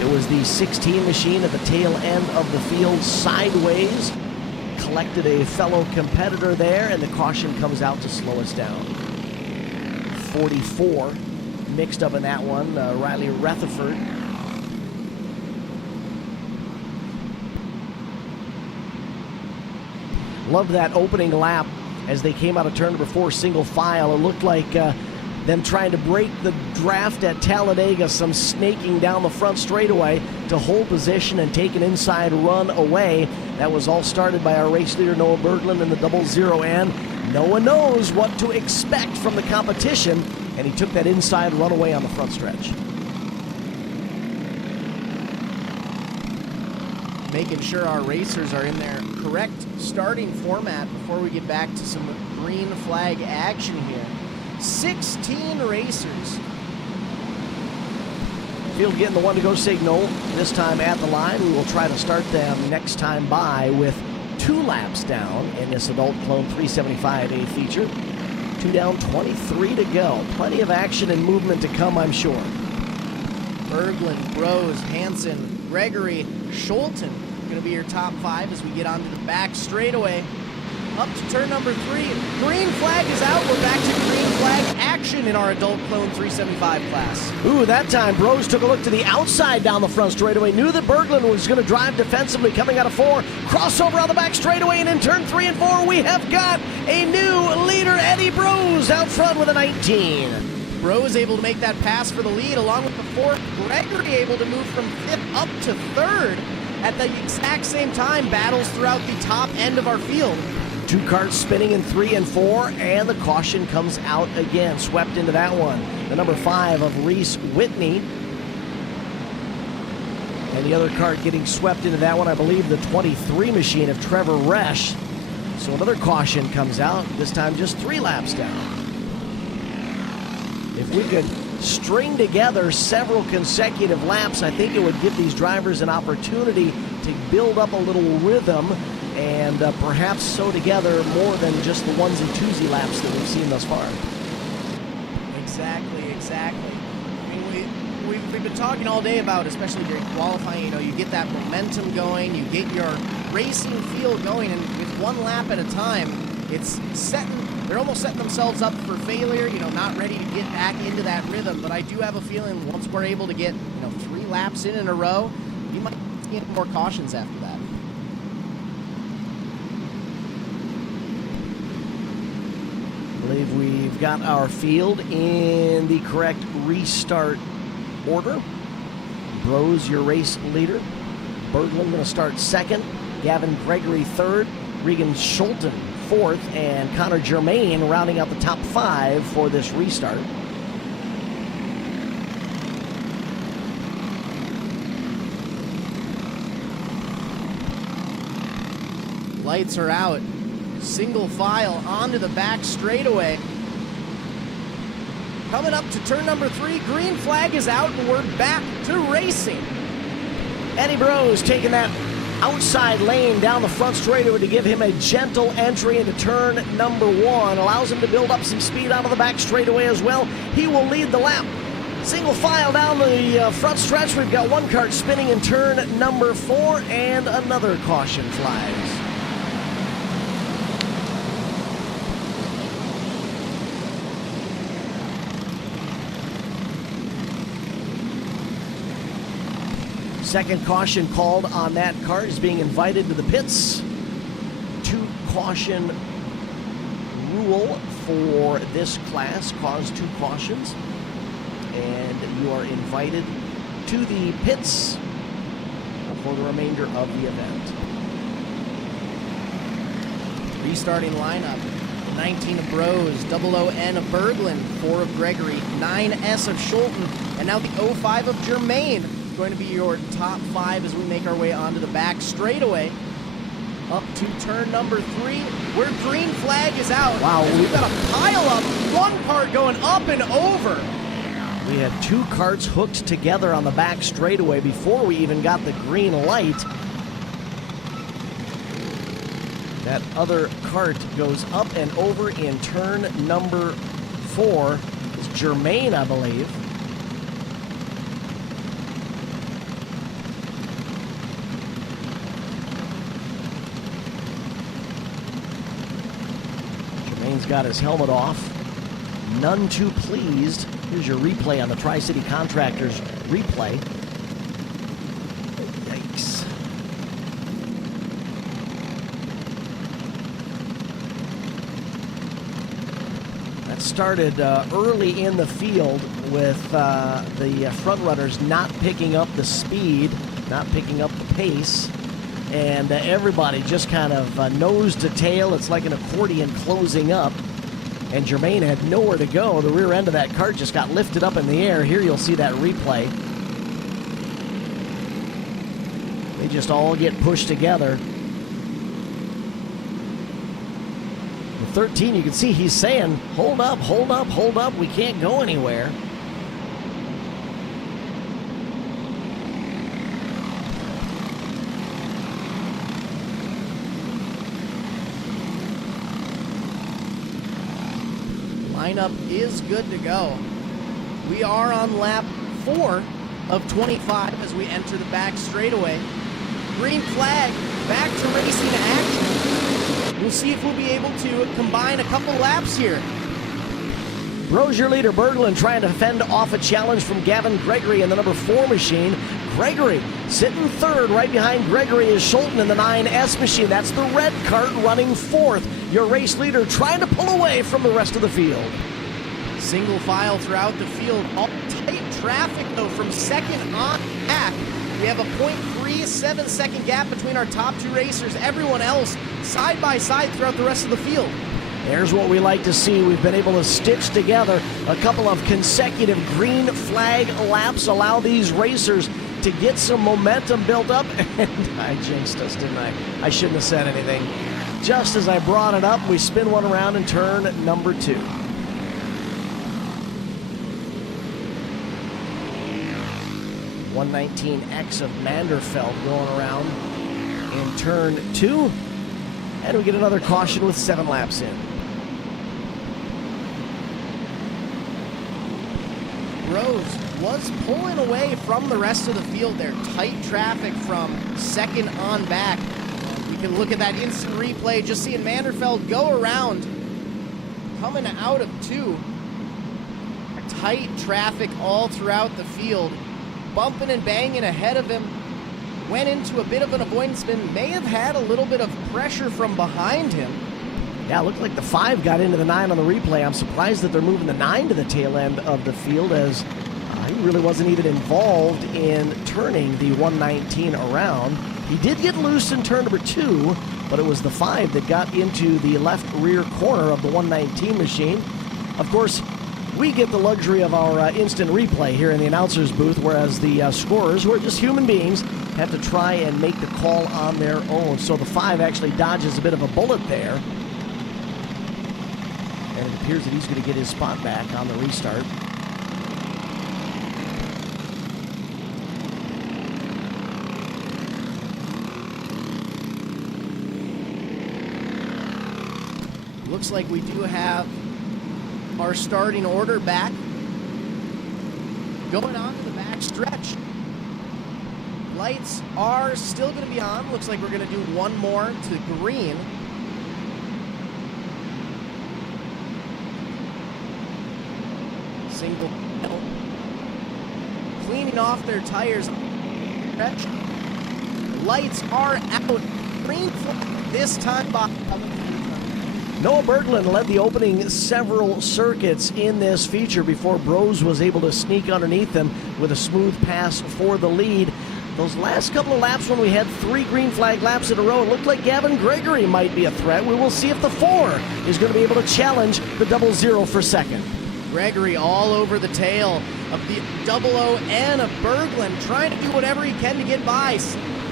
It was the 16 machine at the tail end of the field, sideways. Collected a fellow competitor there, and the caution comes out to slow us down. 44 mixed up in that one, Riley Rutherford. Loved that opening lap as they came out of turn number 4, single file. It looked like them trying to break the draft at Talladega, some snaking down the front straightaway to hold position and take an inside run away. That was all started by our race leader, Noah Berglund, in the 00N. Noah knows what to expect from the competition, and he took that inside run away on the front stretch. Making sure our racers are in their correct starting format before we get back to some green flag action here. 16 racers. Field getting the one-to-go signal, this time at the line. We will try to start them next time by with 2 laps down in this Adult Clone 375A feature. 2 down, 23 to go. Plenty of action and movement to come, I'm sure. Berglund, Brose, Hansen, Gregory, Scholten going to be your top 5 as we get onto the back straightaway. Up to turn number 3. Green flag is out. We're back to green flag action in our Adult Clone 375 class. Ooh, that time Brose took a look to the outside down the front straightaway. Knew that Berglund was going to drive defensively coming out of 4. Crossover on the back straightaway, and in turn 3 and 4, we have got a new leader, Eddie Brose, out front with a 19. Brose able to make that pass for the lead along with the 4th. Gregory able to move from 5th up to 3rd at the exact same time. Battles throughout the top end of our field. 2 carts spinning in 3 and 4, and the caution comes out again. Swept into that one. The number 5 of Reese Whitney. And the other cart getting swept into that one, I believe the 23 machine of Trevor Resch. So another caution comes out, this time just 3 laps down. If we could string together several consecutive laps, I think it would give these drivers an opportunity to build up a little rhythm and perhaps sew together more than just the onesie twosie laps that we've seen thus far. Exactly. I mean, we've been talking all day about, especially during qualifying, you get that momentum going, you get your racing feel going, and with 1 lap at a time, they're almost setting themselves up for failure, not ready to get back into that rhythm. But I do have a feeling once we're able to get, 3 laps in a row, we might get more cautions after that. believe we've got our field in the correct restart order. Bros, your race leader. Berglund going to start second. Gavin Gregory third. Regan Schulten fourth. And Connor Germain rounding out the top 5 for this restart. Lights are out. Single file onto the back straightaway. Coming up to turn number 3, green flag is out and we're back to racing. Eddie Bros taking that outside lane down the front straightaway to give him a gentle entry into turn number 1. Allows him to build up some speed out of the back straightaway as well. He will lead the lap. Single file down the front stretch. We've got one kart spinning in turn number 4 and another caution flies. Second caution called on that kart is being invited to the pits. 2 caution rule for this class. Cause 2 cautions. And you are invited to the pits for the remainder of the event. Restarting lineup. 19 of Bros, 00N of Berglund, 4 of Gregory, 9S of Schulten, and now the 05 of Germain. Going to be your top 5 as we make our way onto the back straightaway. Up to turn number 3, where green flag is out. Wow. We've got a pile up, one kart going up and over. We had 2 karts hooked together on the back straightaway before we even got the green light. That other kart goes up and over in turn number 4. It's Germain, I believe. Germain's got his helmet off. None too pleased. Here's your replay on the Tri-City Contractors replay. Yikes. That started early in the field with the front runners not picking up the speed, not picking up the pace, and everybody just kind of nose to tail. It's like an accordion closing up. And Germain had nowhere to go. The rear end of that kart just got lifted up in the air. Here you'll see that replay. They just all get pushed together. The 13, you can see he's saying, hold up, hold up, hold up. We can't go anywhere. Lineup is good to go. We are on lap 4 of 25 as we enter the back straightaway. Green flag, back to racing action. We'll see if we'll be able to combine a couple laps here. Bros, your leader, Berglund, trying to fend off a challenge from Gavin Gregory in the number 4 machine. Gregory sitting third. Right behind Gregory is Schulten in the 9S machine. That's the red kart running 4th. Your race leader trying to pull away from the rest of the field. Single file throughout the field. All tight traffic, though, from second on back. We have a 0.37 second gap between our top 2 racers. Everyone else side by side throughout the rest of the field. There's what we like to see. We've been able to stitch together a couple of consecutive green flag laps, allow these racers to get some momentum built up. And I jinxed us, didn't I? I shouldn't have said anything. Just as I brought it up, we spin one around in turn number 2. $119X of Manderfeld going around in turn 2. And we get another caution with 7 laps in. Rose was pulling away from the rest of the field there. Tight traffic from second on back. You can look at that instant replay, just seeing Manderfeld go around, coming out of 2. Tight traffic all throughout the field. Bumping and banging ahead of him. Went into a bit of an avoidance spin. May have had a little bit of pressure from behind him. Yeah, it looked like the 5 got into the 9 on the replay. I'm surprised that they're moving the 9 to the tail end of the field, as he really wasn't even involved in turning the 119 around. He did get loose in turn number 2, but it was the 5 that got into the left rear corner of the 119 machine. Of course, we get the luxury of our instant replay here in the announcer's booth, whereas the scorers, who are just human beings, have to try and make the call on their own. So the 5 actually dodges a bit of a bullet there. And it appears that he's going to get his spot back on the restart. Looks like we do have our starting order back. Going on to the back stretch. Lights are still going to be on. Looks like we're going to do one more to green. Single pedal. Cleaning off their tires. Stretch. Lights are out. Green flag this time by Noah Berglund led the opening several circuits in this feature before Brose was able to sneak underneath them with a smooth pass for the lead. Those last couple of laps, when we had 3 green flag laps in a row, it looked like Gavin Gregory might be a threat. We will see if the 4 is going to be able to challenge the 00 for second. Gregory all over the tail of the 00N of Berglund, trying to do whatever he can to get by.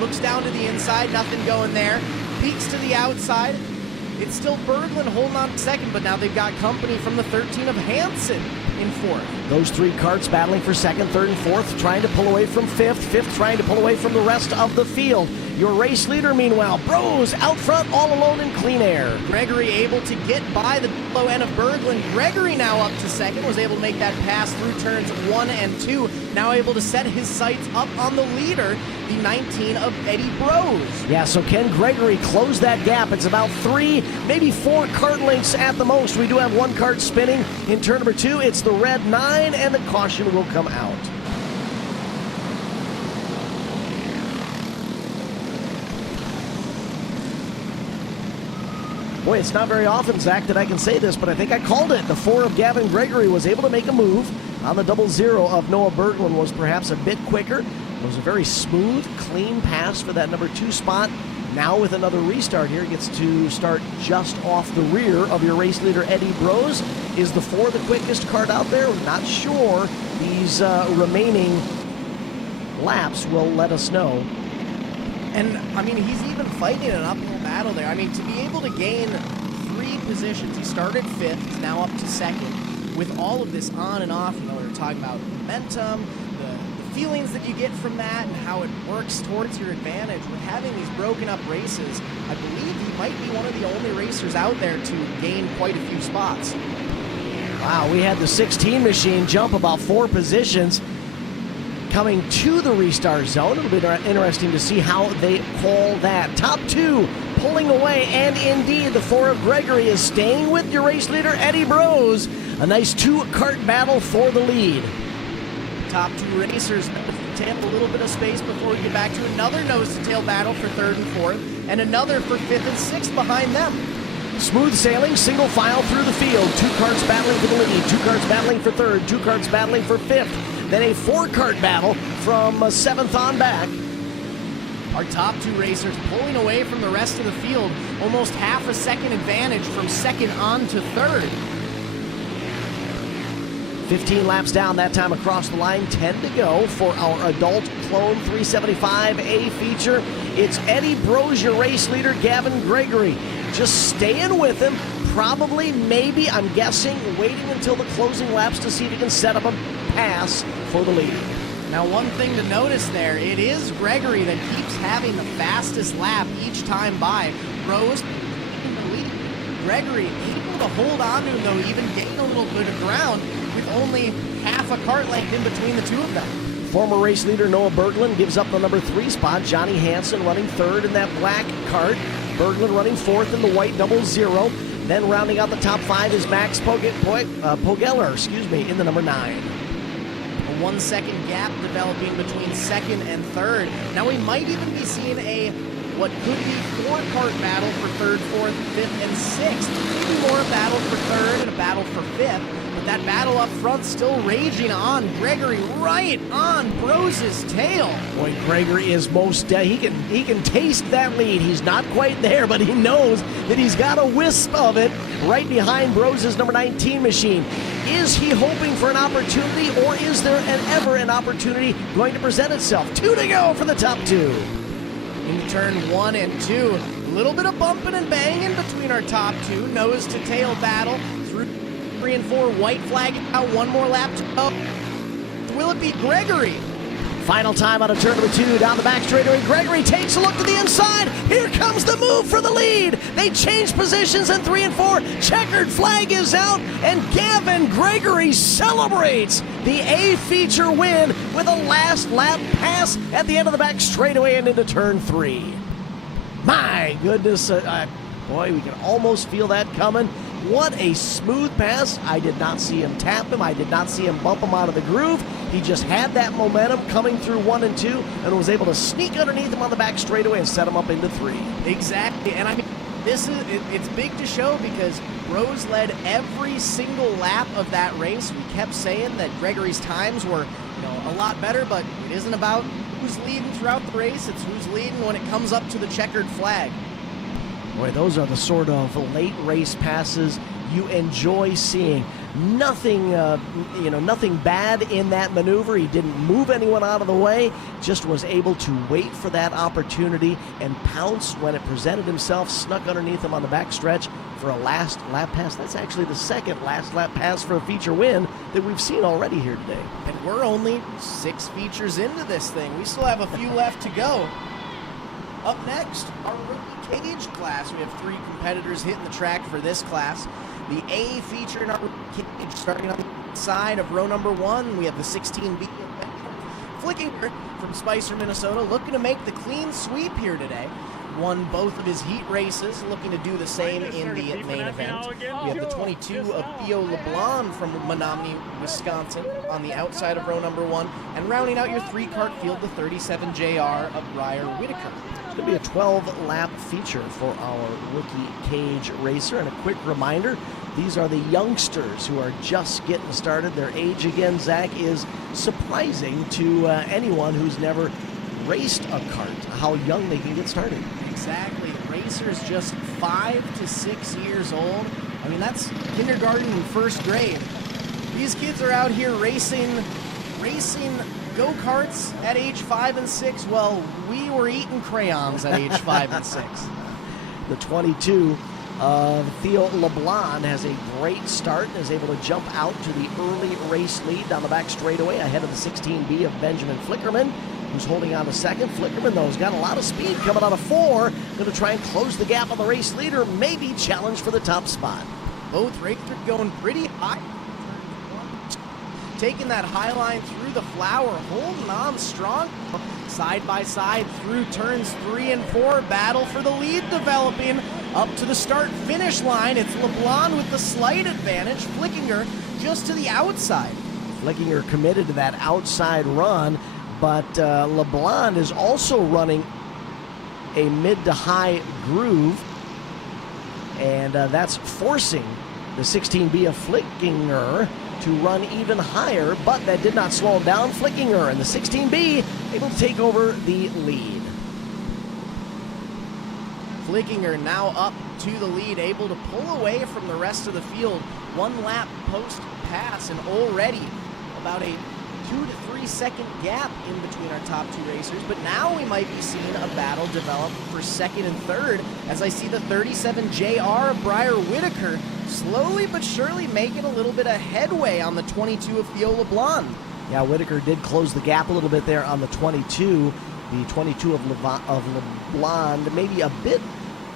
Looks down to the inside, nothing going there. Peeks to the outside. It's still Berglund holding on to second, but now they've got company from the 13 of Hansen in fourth. Those 3 karts battling for second, third, and fourth, trying to pull away from fifth. Fifth trying to pull away from the rest of the field. Your race leader, meanwhile, Brose out front, all alone in clean air. Gregory able to get by the low end of Berglund. Gregory now up to second, was able to make that pass through turns 1 and 2. Now able to set his sights up on the leader, the 19 of Eddie Brose. Yeah, so can Gregory close that gap? It's about 3, maybe 4 kart lengths at the most. We do have 1 kart spinning in turn number 2. It's the red 9, and the caution will come out. Boy, it's not very often, Zach, that I can say this, but I think I called it. The 4 of Gavin Gregory was able to make a move on the 00 of Noah Berglund, was perhaps a bit quicker. It was a very smooth, clean pass for that number 2 spot. Now with another restart here, gets to start just off the rear of your race leader, Eddie Brose. Is the 4 the quickest kart out there? We're not sure. These remaining laps will let us know. And, I mean, he's even fighting an uphill battle there. I mean, to be able to gain 3 positions, he started 5th, he's now up to 2nd. With all of this on and off, you know, we're talking about momentum, the feelings that you get from that, and how it works towards your advantage. With having these broken up races, I believe he might be one of the only racers out there to gain quite a few spots. Wow, we had the 16 machine jump about 4 positions coming to the restart zone. It'll be interesting to see how they call that. Top 2 pulling away, and indeed the 4 of Gregory is staying with your race leader, Eddie Brose. A nice 2-kart battle for the lead. Top 2 racers take a little bit of space before we get back to another nose-to-tail battle for 3rd and 4th, and another for 5th and 6th behind them. Smooth sailing, single file through the field. 2 karts battling for the lead, 2 karts battling for 3rd, 2 karts battling for 5th. Then a 4-kart battle from 7th on back. Our top 2 racers pulling away from the rest of the field. Almost half a second advantage from 2nd on to 3rd. 15 laps down that time across the line. 10 to go for our adult clone 375A feature. It's Eddie Brose, your race leader, Gavin Gregory. Just staying with him. Probably, maybe, I'm guessing, waiting until the closing laps to see if he can set up a pass for the lead. Now, one thing to notice there, it is Gregory that keeps having the fastest lap each time by. Brose in the lead. Gregory able to hold on to him, though, even gain a little bit of ground with only half a kart length in between the 2 of them. Former race leader Noah Berglund gives up the number 3 spot. Johnny Hansen running 3rd in that black kart. Berglund running 4th in the white 00. Then rounding out the top 5 is Max Pogeller, in the number 9. A 1 second gap developing between 2nd and 3rd. Now we might even be seeing a what could be 4-cart battle for 3rd, 4th, 5th, and 6th. Maybe more a battle for 3rd and a battle for 5th. But that battle up front still raging on. Gregory right on Brose's tail. Boy, Gregory is most, he can taste that lead. He's not quite there, but he knows that he's got a wisp of it right behind Brose's number 19 machine. Is he hoping for an opportunity, or is there ever an opportunity going to present itself? 2 to go for the top 2. In turn 1 and 2, a little bit of bumping and banging between our top 2. Nose to tail battle through 3 and 4. White flag out. 1 more lap to go. Will it be Gregory? Final time out of turn number 2, down the back straightaway. Gregory takes a look to the inside. Here comes the move for the lead. They change positions in 3 and 4. Checkered flag is out, and Gavin Gregory celebrates the A feature win with a last lap pass at the end of the back straightaway and into turn 3. My goodness, boy, we can almost feel that coming. What a smooth pass. I did not see him tap him. I did not see him bump him out of the groove. He just had that momentum coming through 1 and 2 and was able to sneak underneath him on the back straightaway and set him up into 3. Exactly. And I mean, it's big to show because Rose led every single lap of that race. We kept saying that Gregory's times were, a lot better, but it isn't about who's leading throughout the race. It's who's leading when it comes up to the checkered flag. Boy, those are the sort of late race passes you enjoy seeing. Nothing, nothing bad in that maneuver. He didn't move anyone out of the way, just was able to wait for that opportunity and pounce when it presented himself, snuck underneath him on the backstretch for a last lap pass. That's actually the second last lap pass for a feature win that we've seen already here today. And we're only 6 features into this thing. We still have a few left to go. Up next, our rookie cage class. We have 3 competitors hitting the track for this class. The A feature in our rookie cage, starting on the side of row number 1, we have the 16B flicking from Spicer, Minnesota, looking to make the clean sweep here today. Won both of his heat races, looking to do the same in the main event. We have the 22 of Theo LeBlanc from Menominee, Wisconsin on the outside of row number 1. And rounding out your 3-cart field, the 37 JR of Briar Whitaker. It's going to be a 12-lap feature for our rookie cage racer. And a quick reminder, these are the youngsters who are just getting started. Their age, again, Zach, is surprising to anyone who's never raced a cart, how young they can get started. Exactly. The racer's just 5 to 6 years old. I mean, that's kindergarten and 1st grade. These kids are out here racing go-karts at age 5 and 6. Well, we were eating crayons at age 5 and 6. The 22 of Theo LeBlanc has a great start and is able to jump out to the early race lead down the back straightaway ahead of the 16B of Benjamin Flickerman, who's holding on to 2nd. Flickerman, though, has got a lot of speed coming out of 4. Going to try and close the gap on the race leader, maybe challenge for the top spot. Both racers going pretty high. Taking that high line through the flower, holding on strong. Side by side through turns 3 and 4. Battle for the lead developing up to the start-finish line. It's LeBlanc with the slight advantage. Flickinger just to the outside. Flickinger committed to that outside run, but LeBlanc is also running a mid to high groove, and that's forcing the 16B of Flickinger to run even higher, but that did not slow him down. Flickinger and the 16B able to take over the lead. Flickinger now up to the lead, able to pull away from the rest of the field. 1 lap post pass, and already about a 2 to 3 second gap in between our top 2 racers. But now we might be seeing a battle develop for 2nd and 3rd, as I see the 37 JR of Briar Whitaker slowly but surely making a little bit of headway on the 22 of Theo LeBlanc. Yeah, Whitaker did close the gap a little bit there on the 22. The 22 of LeBlanc maybe a bit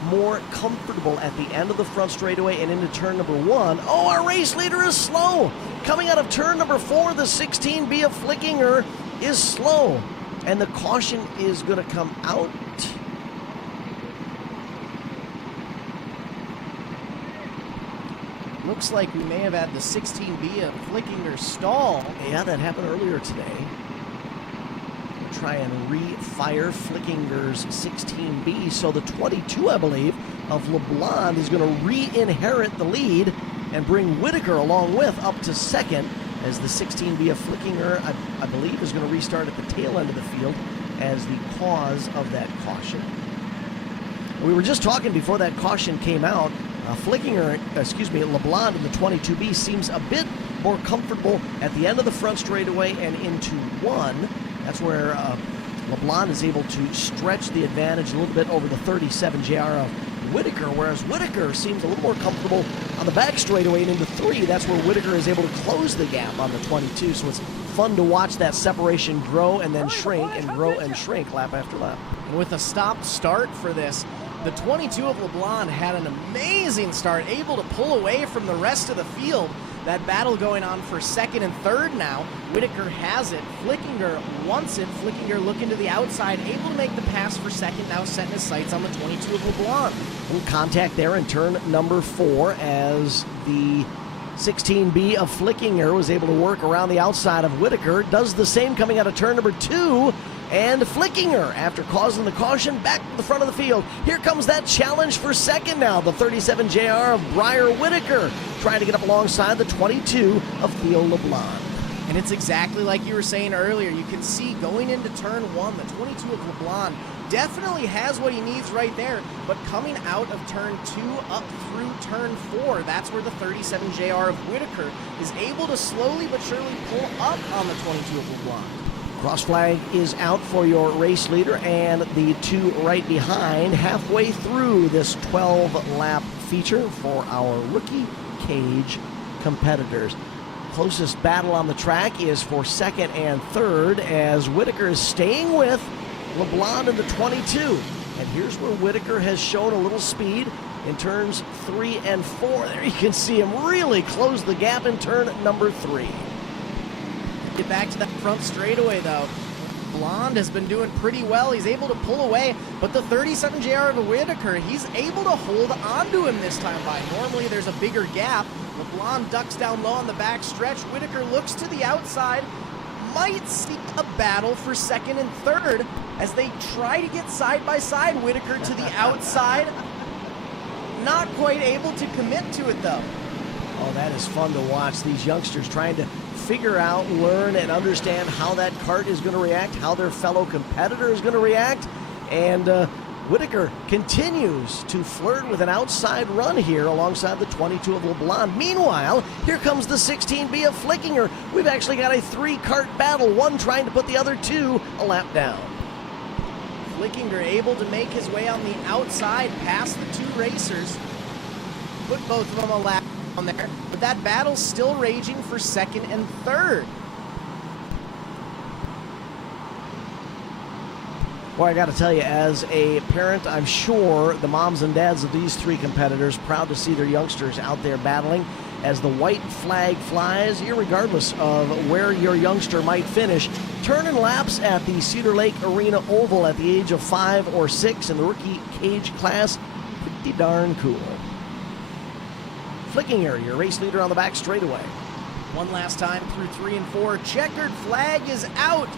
more comfortable at the end of the front straightaway and into turn number 1. Oh, our race leader is slow. Coming out of turn number 4, the 16B of Flickinger is slow. And the caution is going to come out. Looks like we may have had the 16B of Flickinger stall. Yeah, that happened earlier today. try and re-fire Flickinger's 16B. So the 22, I believe, of LeBlanc is going to re-inherit the lead and bring Whitaker along with up to second, as the 16B of Flickinger, I believe, is going to restart at the tail end of the field as the cause of that caution. We were just talking before that caution came out. LeBlanc in the 22B seems a bit more comfortable at the end of the front straightaway and into one. That's where LeBlanc is able to stretch the advantage a little bit over the 37 JR of Whitaker, whereas Whitaker seems a little more comfortable on the back straightaway and into three. That's where Whitaker is able to close the gap on the 22. So it's fun to watch that separation grow and then shrink and grow and shrink lap after lap. And with a stop start for this, the 22 of LeBlanc had an amazing start, able to pull away from the rest of the field. That battle going on for second and third now. Whitaker has it. Flickinger wants it. Flickinger looking to the outside, able to make the pass for second, now setting his sights on the 22 of LeBlanc. Little contact there in turn number 4 as the 16B of Flickinger was able to work around the outside of Whitaker. Does the same coming out of turn number 2. And Flickinger, after causing the caution, back to the front of the field. Here comes that challenge for second now. The 37 JR of Briar Whitaker trying to get up alongside the 22 of Theo LeBlanc. And it's exactly like you were saying earlier. You can see going into turn 1, the 22 of LeBlanc definitely has what he needs right there. But coming out of turn 2 up through turn 4, that's where the 37 JR of Whitaker is able to slowly but surely pull up on the 22 of LeBlanc. Cross flag is out for your race leader and the two right behind, halfway through this 12-lap feature for our rookie cage competitors. Closest battle on the track is for second and third, as Whitaker is staying with LeBlanc in the 22. And here's where Whitaker has shown a little speed in turns 3 and 4. There you can see him really close the gap in turn number 3. Get back to that front straightaway though. Blonde has been doing pretty well. He's able to pull away, but the 37 JR of Whitaker, he's able to hold on to him this time by. Normally there's a bigger gap. LeBlanc ducks down low on the back stretch. Whitaker looks to the outside, might see a battle for second and third as they try to get side by side. Whitaker to the outside, not quite able to commit to it though. Oh, that is fun to watch. These youngsters trying to figure out, learn, and understand how that kart is going to react, how their fellow competitor is going to react. And Whitaker continues to flirt with an outside run here alongside the 22 of LeBlanc. Meanwhile, here comes the 16B of Flickinger. We've actually got a 3-kart battle, one trying to put the other 2 a lap down. Flickinger able to make his way on the outside past the 2 racers. Put both of them a lap on there, but that battle's still raging for second and third. Well, I got to tell you, as a parent, I'm sure the moms and dads of these 3 competitors proud to see their youngsters out there battling as the white flag flies, irregardless of where your youngster might finish. Turning laps at the Cedar Lake Arena Oval at the age of 5 or 6 in the rookie cage class, pretty darn cool. Flickinger, your race leader on the back straightaway. One last time through 3 and 4. Checkered flag is out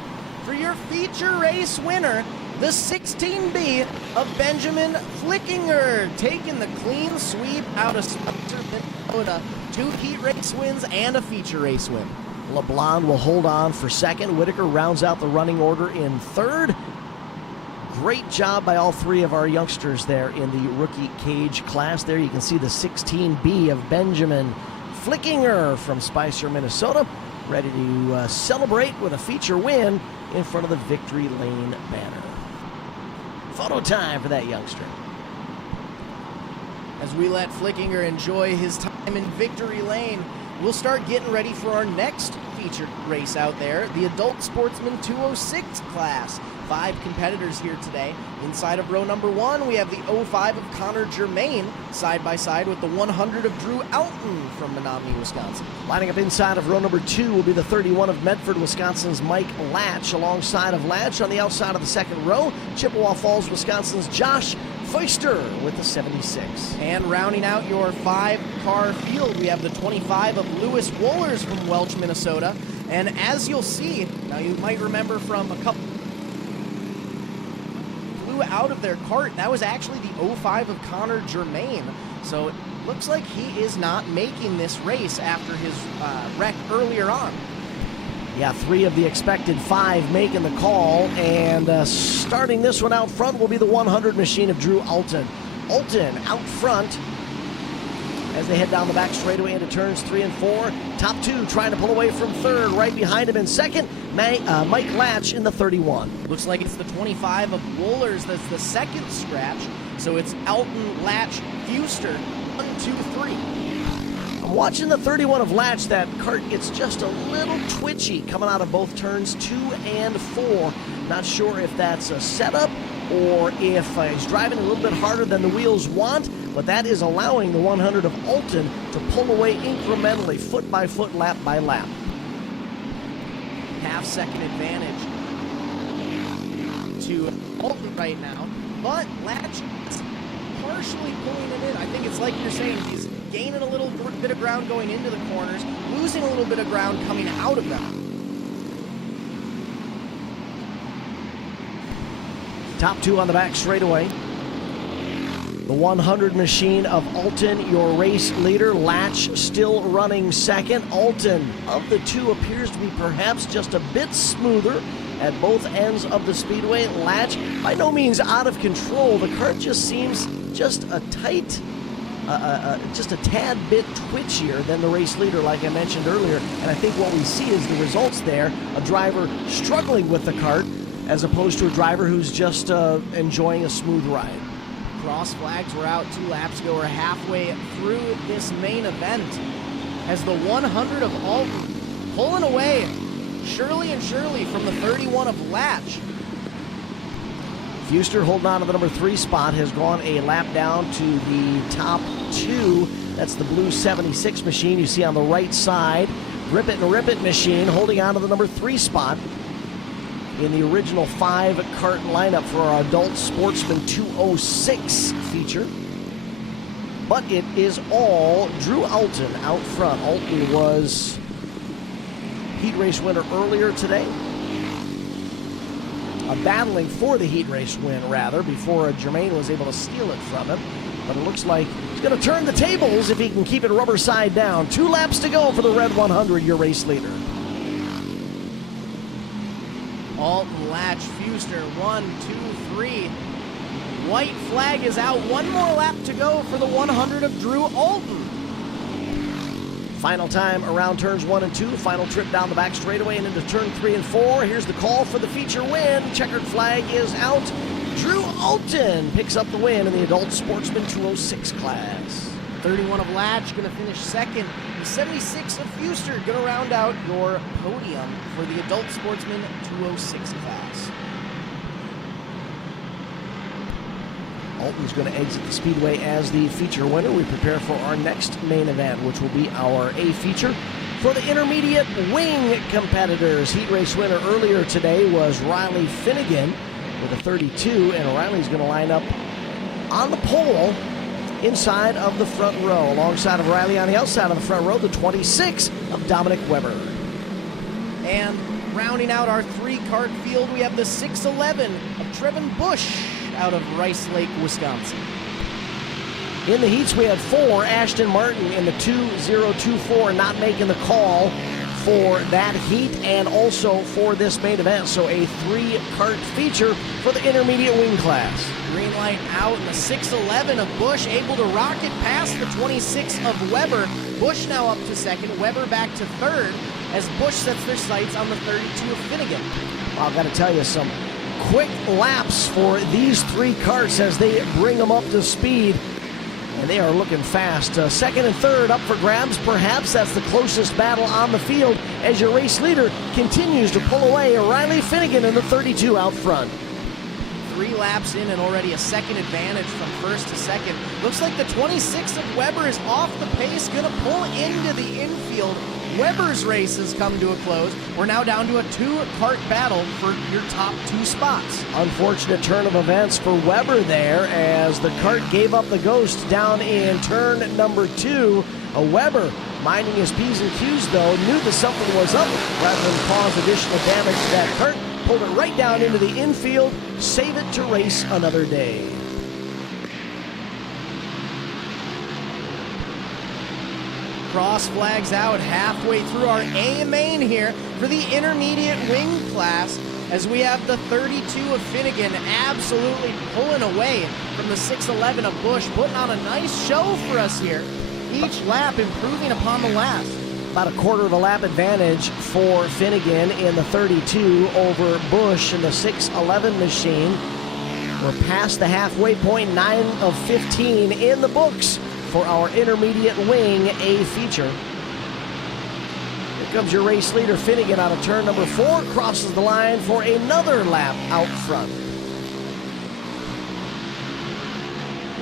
for your feature race winner, the 16B of Benjamin Flickinger, taking the clean sweep out of Spencer, Minnesota. 2 heat race wins and a feature race win. LeBlanc will hold on for second. Whitaker rounds out the running order in third. Great job by all 3 of our youngsters there in the rookie cage class. There you can see the 16B of Benjamin Flickinger from Spicer, Minnesota, ready to celebrate with a feature win in front of the Victory Lane banner. Photo time for that youngster. As we let Flickinger enjoy his time in Victory Lane, we'll start getting ready for our next featured race out there, the Adult Sportsman 206 class. 5 competitors here today. Inside of row number 1, we have the 05 of Connor Germain, side by side with the 100 of Drew Alton from Menominee, Wisconsin. Lining up inside of row number 2 will be the 31 of Medford, Wisconsin's Mike Latch. Alongside of Latch on the outside of the second row, Chippewa Falls, Wisconsin's Josh Feister with the 76. And rounding out your 5-car field, we have the 25 of Lewis Wohlers from Welch, Minnesota. And as you'll see, now you might remember from a couple blew out of their cart. That was actually the 05 of Connor Germain. So it looks like he is not making this race after his wreck earlier on. Yeah, 3 of the expected 5 making the call, and starting this one out front will be the 100 machine of Drew Alton. Alton out front as they head down the back straightaway into turns 3 and 4. Top 2 trying to pull away from third. Right behind him in second, Mike Latch in the 31. Looks like it's the 25 of Wohlers that's the second scratch. So it's Alton, Latch, Fuster, 1, 2, 3. I'm watching the 31 of Latch. That cart gets just a little twitchy coming out of both turns 2 and 4. Not sure if that's a setup or if he's driving a little bit harder than the wheels want, but that is allowing the 100 of Alton to pull away incrementally, foot by foot, lap by lap. Half-second advantage to Alton right now, but Latch is partially pulling him in. I think it's like you're saying, he's gaining a little bit of ground going into the corners, losing a little bit of ground coming out of them. Top 2 on the back straightaway. The 100 machine of Alton, your race leader. Latch still running second. Alton, of the 2, appears to be perhaps just a bit smoother at both ends of the speedway. Latch, by no means out of control. The cart just seems just a tight, just a tad bit twitchier than the race leader, like I mentioned earlier. And I think what we see is the results there. A driver struggling with the cart as opposed to a driver who's just enjoying a smooth ride. Cross flags were out 2 laps ago. We're halfway through this main event as the 100 of Alton pulling away surely and surely from the 31 of Latch. Fuster holding on to the number 3 spot, has gone a lap down to the top 2. That's the blue 76 machine you see on the right side. Rip It and Rip It machine holding on to the number 3 spot in the original 5-cart lineup for our adult Sportsman 206 feature. But it is all Drew Alton out front. Alton was heat race winner earlier today. Battling for the heat race win, rather, before Germain was able to steal it from him. But it looks like he's going to turn the tables if he can keep it rubber side down. 2 laps to go for the red 100, your race leader. Alton, Latch, Fuster, 1, 2, 3. White flag is out. 1 more lap to go for the 100 of Drew Alton. Final time around turns 1 and 2. Final trip down the back straightaway and into turn 3 and 4. Here's the call for the feature win. Checkered flag is out. Drew Alton picks up the win in the adult Sportsman 206 class. 31 of Latch going to finish second. The 76 of Fuster going to round out your podium for the adult Sportsman 206 class. Alton's going to exit the speedway as the feature winner. We prepare for our next main event, which will be our A feature. For the intermediate wing competitors, heat race winner earlier today was Riley Finnegan with a 32, and Riley's going to line up on the pole inside of the front row. Alongside of Riley on the outside of the front row, the 26 of Dominic Weber. And rounding out our 3-cart field, we have the 611 of Trevin Bush out of Rice Lake, Wisconsin. In the heats, we had 4. Ashton Martin in the 2024 not making the call for that heat and also for this main event. So a 3-cart feature for the intermediate wing class. Green light out, and the 611 of Bush able to rocket past the 26 of Weber. Bush now up to second, Weber back to third as Bush sets their sights on the 32 of Finnegan. Well, I've got to tell you, some quick laps for these 3 carts as they bring them up to speed. And they are looking fast. Second and third up for grabs. Perhaps that's the closest battle on the field as your race leader continues to pull away. Riley Finnegan in the 32 out front. 3 laps in and already a second advantage from first to second. Looks like the 26 of Weber is off the pace, going to pull into the infield. Weber's race has come to a close. We're now down to a 2-cart battle for your top 2 spots. Unfortunate turn of events for Weber there as the cart gave up the ghost down in turn number 2. Weber, minding his P's and Q's though, knew that something was up rather than cause additional damage to that cart. pulled it right down into the infield. Save it to race another day. Cross flags out halfway through our A main here for the intermediate wing class, as we have the 32 of Finnegan absolutely pulling away from the 611 of Bush, putting on a nice show for us here. Each lap improving upon the last. About a quarter of a lap advantage for Finnegan in the 32 over Bush in the 611 machine. We're past the halfway point, 9 of 15 in the books for our intermediate wing A feature. Here comes your race leader, Finnegan, out of turn number 4, crosses the line for another lap out front.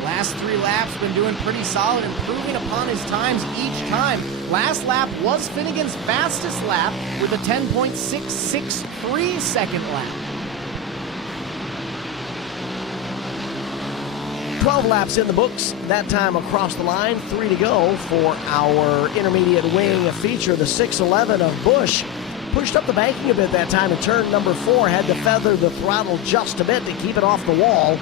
Last 3 laps been doing pretty solid, improving upon his times each time. Last lap was Finnegan's fastest lap with a 10.663 second lap. 12 laps in the books, that time across the line, 3 to go for our intermediate wing feature. The 611 of Bush pushed up the banking a bit that time in turn number 4, had to feather the throttle just a bit to keep it off the wall.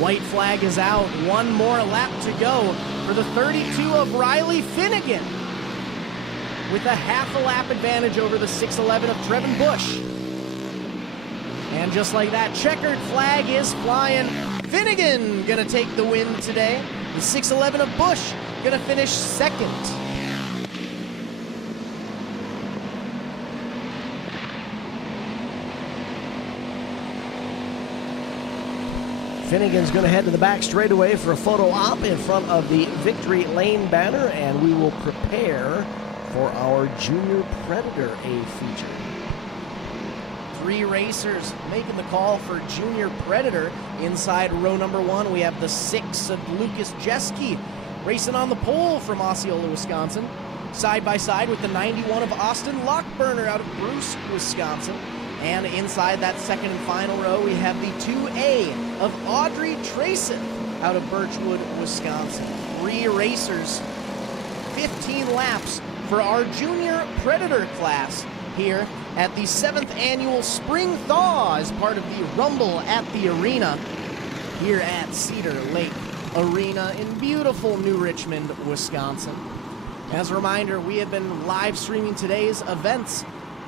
White flag is out, 1 more lap to go for the 32 of Riley Finnegan, with a half a lap advantage over the 611 of Trevin Bush. And just like that, checkered flag is flying. Finnegan gonna take the win today. The 611 of Bush gonna finish second. Finnegan's going to head to the back straightaway for a photo op in front of the Victory Lane banner, and we will prepare for our Junior Predator A feature. 3 racers making the call for Junior Predator. Inside row number 1, we have the 6 of Lucas Jeske racing on the pole from Osceola, Wisconsin. Side by side with the 91 of Austin Lockburner out of Bruce, Wisconsin. And inside that second and final row, we have the 2A of Audrey Traceth out of Birchwood, Wisconsin. 3 racers, 15 laps for our Junior Predator class here at the 7th Annual Spring Thaw as part of the Rumble at the Arena here at Cedar Lake Arena in beautiful New Richmond, Wisconsin. As a reminder, we have been live streaming today's events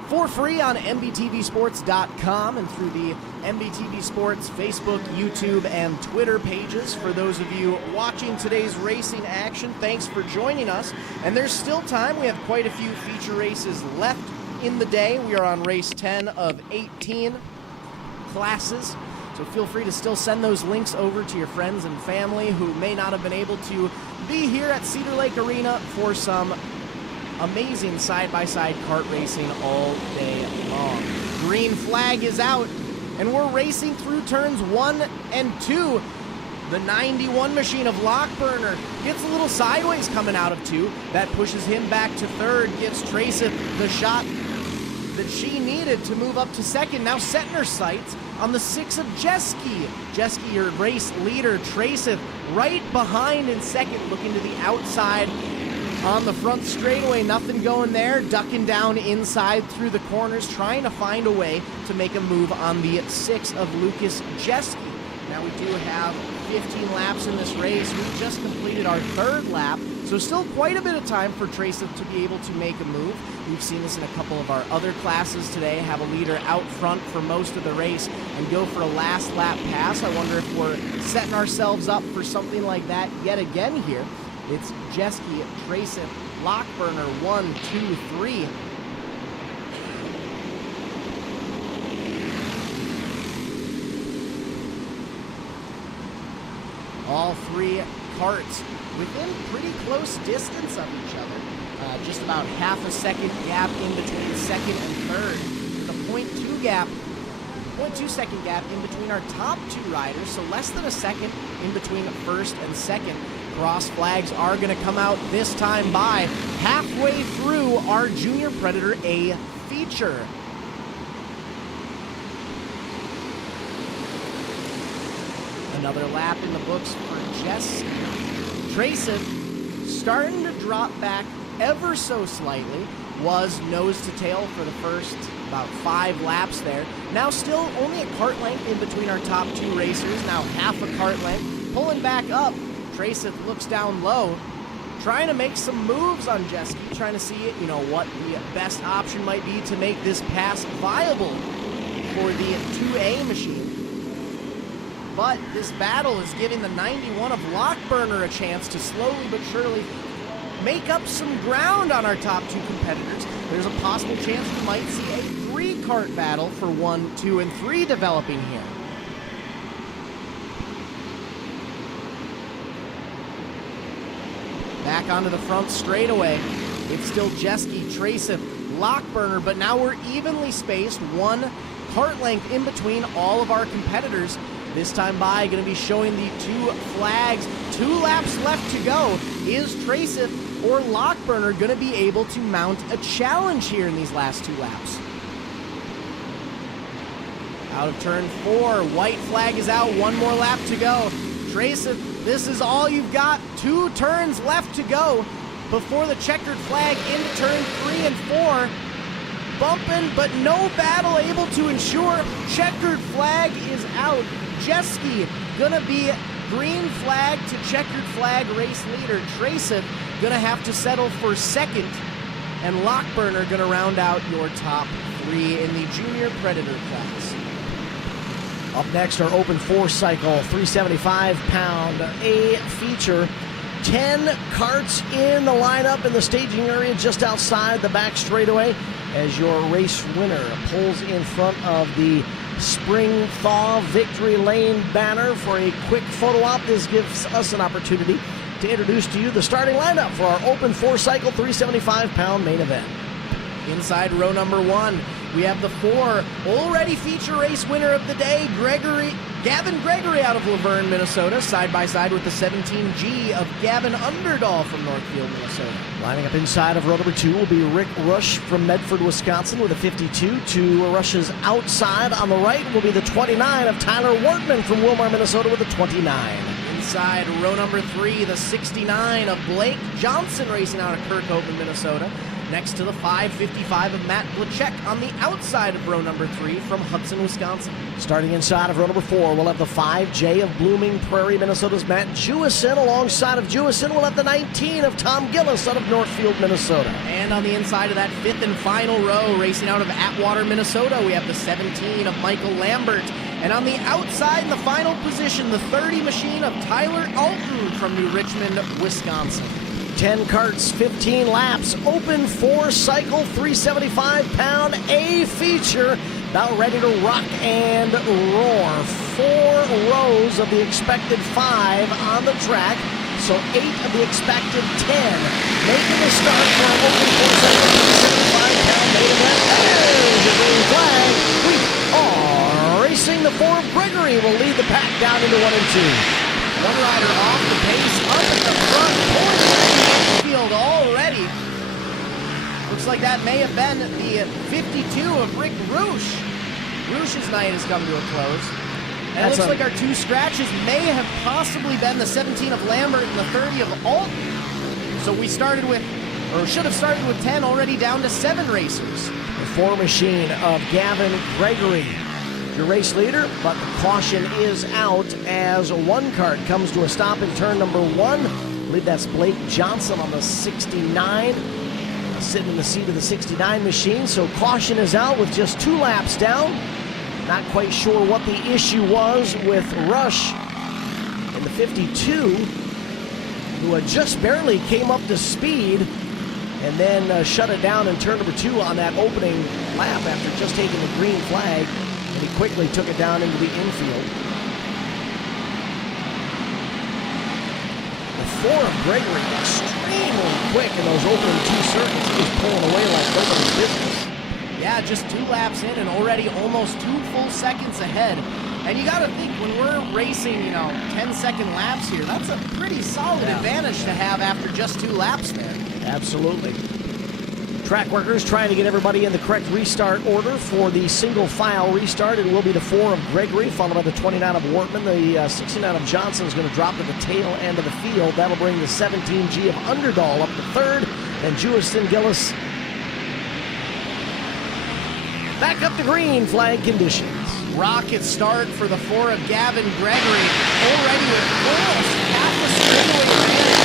for free on MBTVsports.com and through the MBTV Sports Facebook, YouTube, and Twitter pages. For those of you watching today's racing action, thanks for joining us. And there's still time. We have quite a few feature races left in the day. We are on race 10 of 18 classes. So feel free to still send those links over to your friends and family who may not have been able to be here at Cedar Lake Arena for some amazing side-by-side kart racing all day long. Green flag is out, and we're racing through turns 1 and 2. The 91 machine of Lockburner gets a little sideways coming out of 2. That pushes him back to 3rd, gives Traceth the shot that she needed to move up to 2nd. Now setting her sights on the 6 of Jeske. Jeske, your race leader. Traceth right behind in 2nd, looking to the outside on the front straightaway. Nothing going there. Ducking down inside through the corners, trying to find a way to make a move on the 6 of Lucas Jeske. Now we do have 15 laps in this race. We just completed our 3rd lap, so still quite a bit of time for Traceth to be able to make a move. We've seen this in a couple of our other classes today, have a leader out front for most of the race and go for a last lap pass. I wonder if we're setting ourselves up for something like that yet again here. It's Jeske, Traceth, Lockburner, 1, 2, 3. All 3 karts within pretty close distance of each other. Just about half a second gap in between 2nd and 3rd. With a 0.2 second gap in between our top 2 riders, so less than a second in between 1st and 2nd. Cross flags are going to come out this time by halfway through our Junior Predator A feature. Another lap in the books for Jeske. Traceth starting to drop back ever so slightly. was nose to tail for the first about 5 laps there. Now still only a kart length in between our top 2 racers, now half a kart length. Pulling back up, Traceth looks down low, trying to make some moves on Jeske, trying to see, what the best option might be to make this pass viable for the 2A machine. But this battle is giving the 91 of Lockburner a chance to slowly but surely make up some ground on our top 2 competitors. There's a possible chance we might see a 3-kart battle for 1, 2, and 3 developing here. Back onto the front straightaway. It's still Jeske, Traceth, Lockburner, but now we're evenly spaced, 1 kart length in between all of our competitors. This time by, going to be showing the 2 flags. 2 laps left to go. Is Traceth or Lockburner going to be able to mount a challenge here in these last 2 laps? Out of turn 4, white flag is out, 1 more lap to go. Traceth, this is all you've got. 2 turns left to go before the checkered flag into turn 3 and 4. Bumping, but no battle able to ensure. Checkered flag is out. Jeske gonna be green flag to checkered flag race leader. Traceth gonna have to settle for second, and Lockburner gonna round out your top 3 in the junior Predator class. Up next, our Open 4 cycle, 375-pound A feature. 10 karts in the lineup in the staging area just outside the back straightaway as your race winner pulls in front of the Spring Thaw Victory Lane banner for a quick photo op. This gives us an opportunity to introduce to you the starting lineup for our Open 4 cycle 375-pound main event. Inside row number 1, we have the 4 already feature race winner of the day, Gavin Gregory out of Laverne, Minnesota, side by side with the 17G of Gavin Underdahl from Northfield, Minnesota. Lining up inside of row number 2 will be Rick Rush from Medford, Wisconsin with a 52. To Rush's outside on the right will be the 29 of Tyler Wortman from Wilmar, Minnesota with a 29. Inside row number 3, the 69 of Blake Johnson racing out of Kirkhoven, Minnesota. Next to the 555 of Matt Blachek on the outside of row number 3 from Hudson, Wisconsin. Starting inside of row number 4, we'll have the 5J of Blooming Prairie, Minnesota's Matt Jewison. Alongside of Jewison, we'll have the 19 of Tom Gillis out of Northfield, Minnesota. And on the inside of that 5th and final row, racing out of Atwater, Minnesota, we have the 17 of Michael Lambert. And on the outside in the final position, the 30 machine of Tyler Alton from New Richmond, Wisconsin. 10 karts, 15 laps, Open 4 cycle, 375-pound A feature. About ready to rock and roar. 4 rows of the expected 5 on the track, so 8 of the expected 10. Making the start for our Open 4 cycle, 375-pound main event. There's the green flag. We are racing. The 4 of Gregory will lead the pack down into 1 and 2. One rider off the pace, up at the front, pulling back field already. Looks like that may have been the 52 of Rick Roosh. Roosh's night has come to a close. And it looks like our 2 scratches may have possibly been the 17 of Lambert and the 30 of Alton. So we started with, or should have started with 10, already down to 7 racers. The 4 machine of Gavin Gregory, your race leader, but the caution is out as 1 kart comes to a stop in turn number 1. I believe that's Blake Johnson on the 69, sitting in the seat of the 69 machine. So caution is out with just 2 laps down. Not quite sure what the issue was with Rush in the 52, who had just barely came up to speed and then shut it down in turn number 2 on that opening lap after just taking the green flag. And he quickly took it down into the infield. The 4 of Gregory extremely quick in those opening 2 circuits. He was pulling away like nobody's business. Yeah, just 2 laps in and already almost 2 full seconds ahead. And you got to think, when we're racing, 10-second laps here, that's a pretty solid advantage to have after just 2 laps there. Absolutely. Track workers trying to get everybody in the correct restart order for the single file restart. It will be the 4 of Gregory, followed by the 29 of Wortman. The 69 of Johnson is going to drop to the tail end of the field. That'll bring the 17G of Underdahl up to 3rd, and Jewison, Gillis, Back up to green flag conditions. Rocket start for the 4 of Gavin Gregory. Already with almost half a straightaway advantage.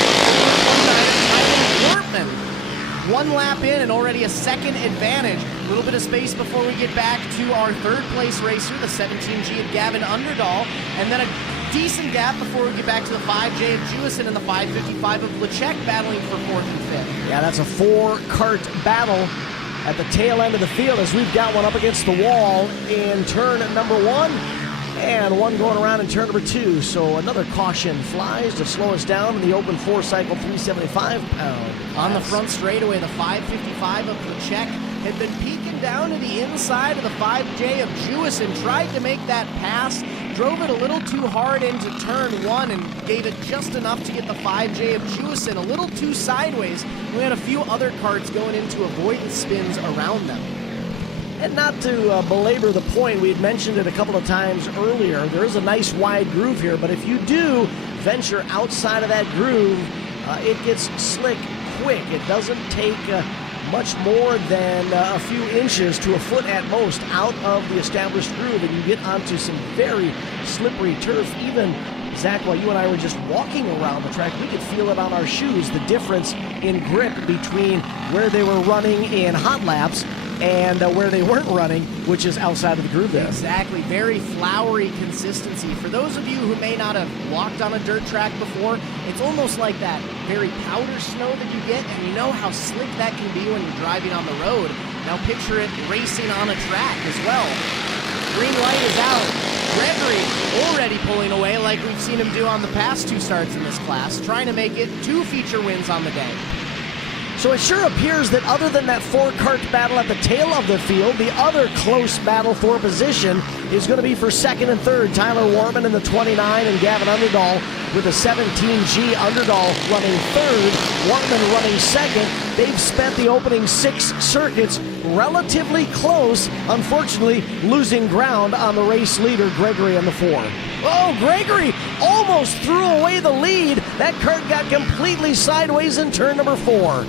Wortman. 1 lap in and already a second advantage. A little bit of space before we get back to our third place racer, the 17G of Gavin Underdahl. And then a decent gap before we get back to the 5J of Jewison and the 555 of Lechek battling for 4th and 5th. Yeah, that's a 4-cart battle at the tail end of the field as we've got one up against the wall in turn number 1 and one going around in turn number 2. So another caution flies to slow us down in the open 4-cycle 375-pound. On the front straightaway, the 555 of Lechek had been peeking down to the inside of the 5J of Jewison, tried to make that pass, drove it a little too hard into turn 1 and gave it just enough to get the 5J of Jewison a little too sideways. We had a few other carts going into avoidance spins around them. And not to belabor the point, we had mentioned it a couple of times earlier, there is a nice wide groove here, but if you do venture outside of that groove, it gets slick quick. It doesn't take much more than a few inches to a foot at most out of the established groove, and you get onto some very slippery turf. Even, Zach, while you and I were just walking around the track, we could feel it on our shoes, the difference in grip between where they were running in hot laps and where they weren't running, which is outside of the groove there. Exactly. Very flowery consistency. For those of you who may not have walked on a dirt track before, it's almost like that very powder snow that you get, and you know how slick that can be when you're driving on the road. Now picture it racing on a track as well. Green light is out. Gregory already pulling away like we've seen him do on the past 2 starts in this class, trying to make it 2 feature wins on the day. So it sure appears that other than that 4-cart battle at the tail of the field, the other close battle for position is going to be for 2nd and 3rd. Tyler Warman in the 29 and Gavin Underdahl with the 17G. Underdahl running 3rd, Warman running 2nd. They've spent the opening 6 circuits relatively close, unfortunately losing ground on the race leader, Gregory, on the 4. Oh, Gregory almost threw away the lead. That cart got completely sideways in turn number 4.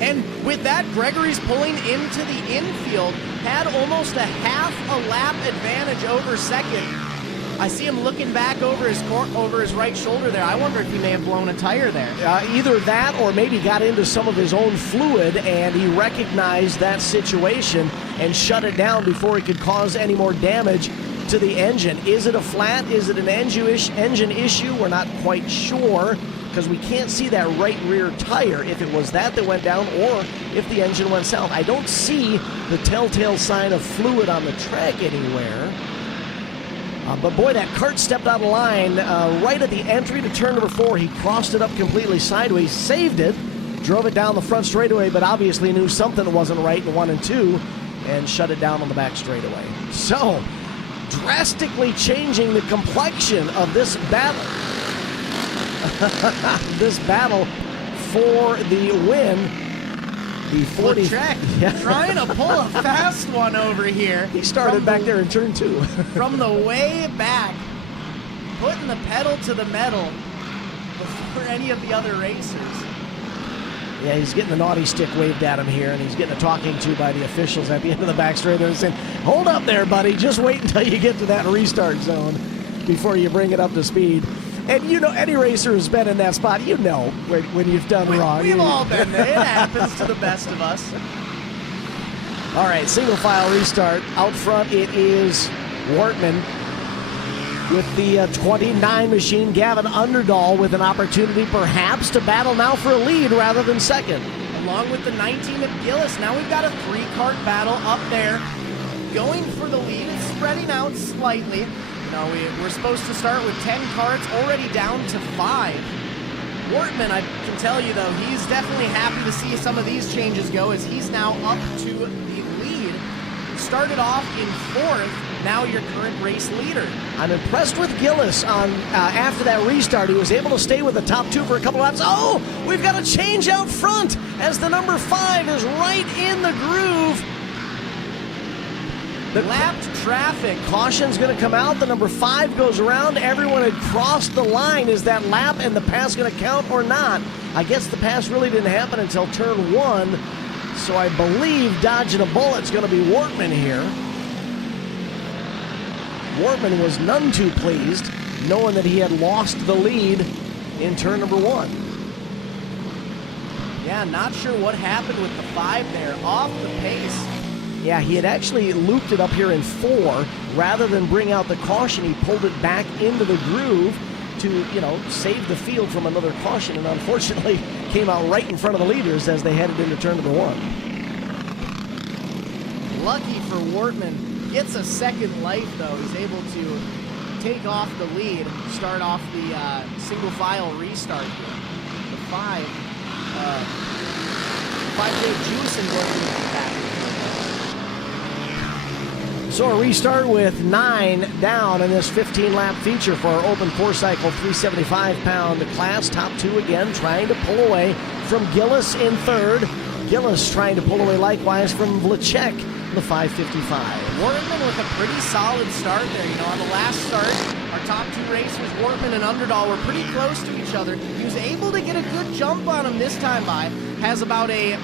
And with that, Gregory's pulling into the infield, had almost a half a lap advantage over 2nd. I see him looking back over his right shoulder there. I wonder if he may have blown a tire there. Either that or maybe got into some of his own fluid and he recognized that situation and shut it down before it could cause any more damage to the engine. Is it a flat? Is it an engine issue? We're not quite sure, because we can't see that right rear tire, if it was that went down or if the engine went south. I don't see the telltale sign of fluid on the track anywhere. But boy, that cart stepped out of line right at the entry to turn number 4. He crossed it up completely sideways, saved it, drove it down the front straightaway, but obviously knew something wasn't right in 1 and 2 and shut it down on the back straightaway. So, drastically changing the complexion of this battle. This battle for the win. The 40 track, trying to pull a fast one over here. He started back there in turn 2. From the way back, putting the pedal to the metal before any of the other racers. Yeah, he's getting the naughty stick waved at him here, and he's getting a talking to by the officials at the end of the back straight there saying, hold up there, buddy. Just wait until you get to that restart zone before you bring it up to speed. And you know, any racer who's been in that spot, you know when you've done wrong. We've all been there. It happens to the best of us. All right, single file restart. Out front, it is Wortman with the 29 machine. Gavin Underdahl with an opportunity perhaps to battle now for a lead rather than 2nd. Along with the 19 of Gillis. Now we've got a 3-cart battle up there. Going for the lead. It's spreading out slightly. You know, we're supposed to start with 10 carts, already down to 5. Wortman, I can tell you, though, he's definitely happy to see some of these changes go, as he's now up to the lead. Started off in 4th, now your current race leader. I'm impressed with Gillis on after that restart. He was able to stay with the top 2 for a couple laps. Oh, we've got a change out front as the number 5 is right in the groove. The lapped traffic. Caution's going to come out. The number 5 goes around. Everyone had crossed the line. Is that lap and the pass going to count or not? I guess the pass really didn't happen until turn 1. So I believe dodging a bullet's going to be Wortman here. Wortman was none too pleased, knowing that he had lost the lead in turn number 1. Yeah, not sure what happened with the 5 there. Off the pace. Yeah, he had actually looped it up here in 4. Rather than bring out the caution, he pulled it back into the groove to, save the field from another caution, and unfortunately came out right in front of the leaders as they headed into turn number 1. Lucky for Wortman. Gets a second life, though. He's able to take off the lead, start off the single file restart here. The 5 gave juice and Wortman back. So a restart with 9 down in this 15-lap feature for our open 4-cycle 375-pound class. Top 2 again trying to pull away from Gillis in 3rd. Gillis trying to pull away likewise from Vlachek in the 555. Wortman with a pretty solid start there. On the last start, our top 2 racers, Wortman and Underdahl, were pretty close to each other. He was able to get a good jump on him this time by. Has about a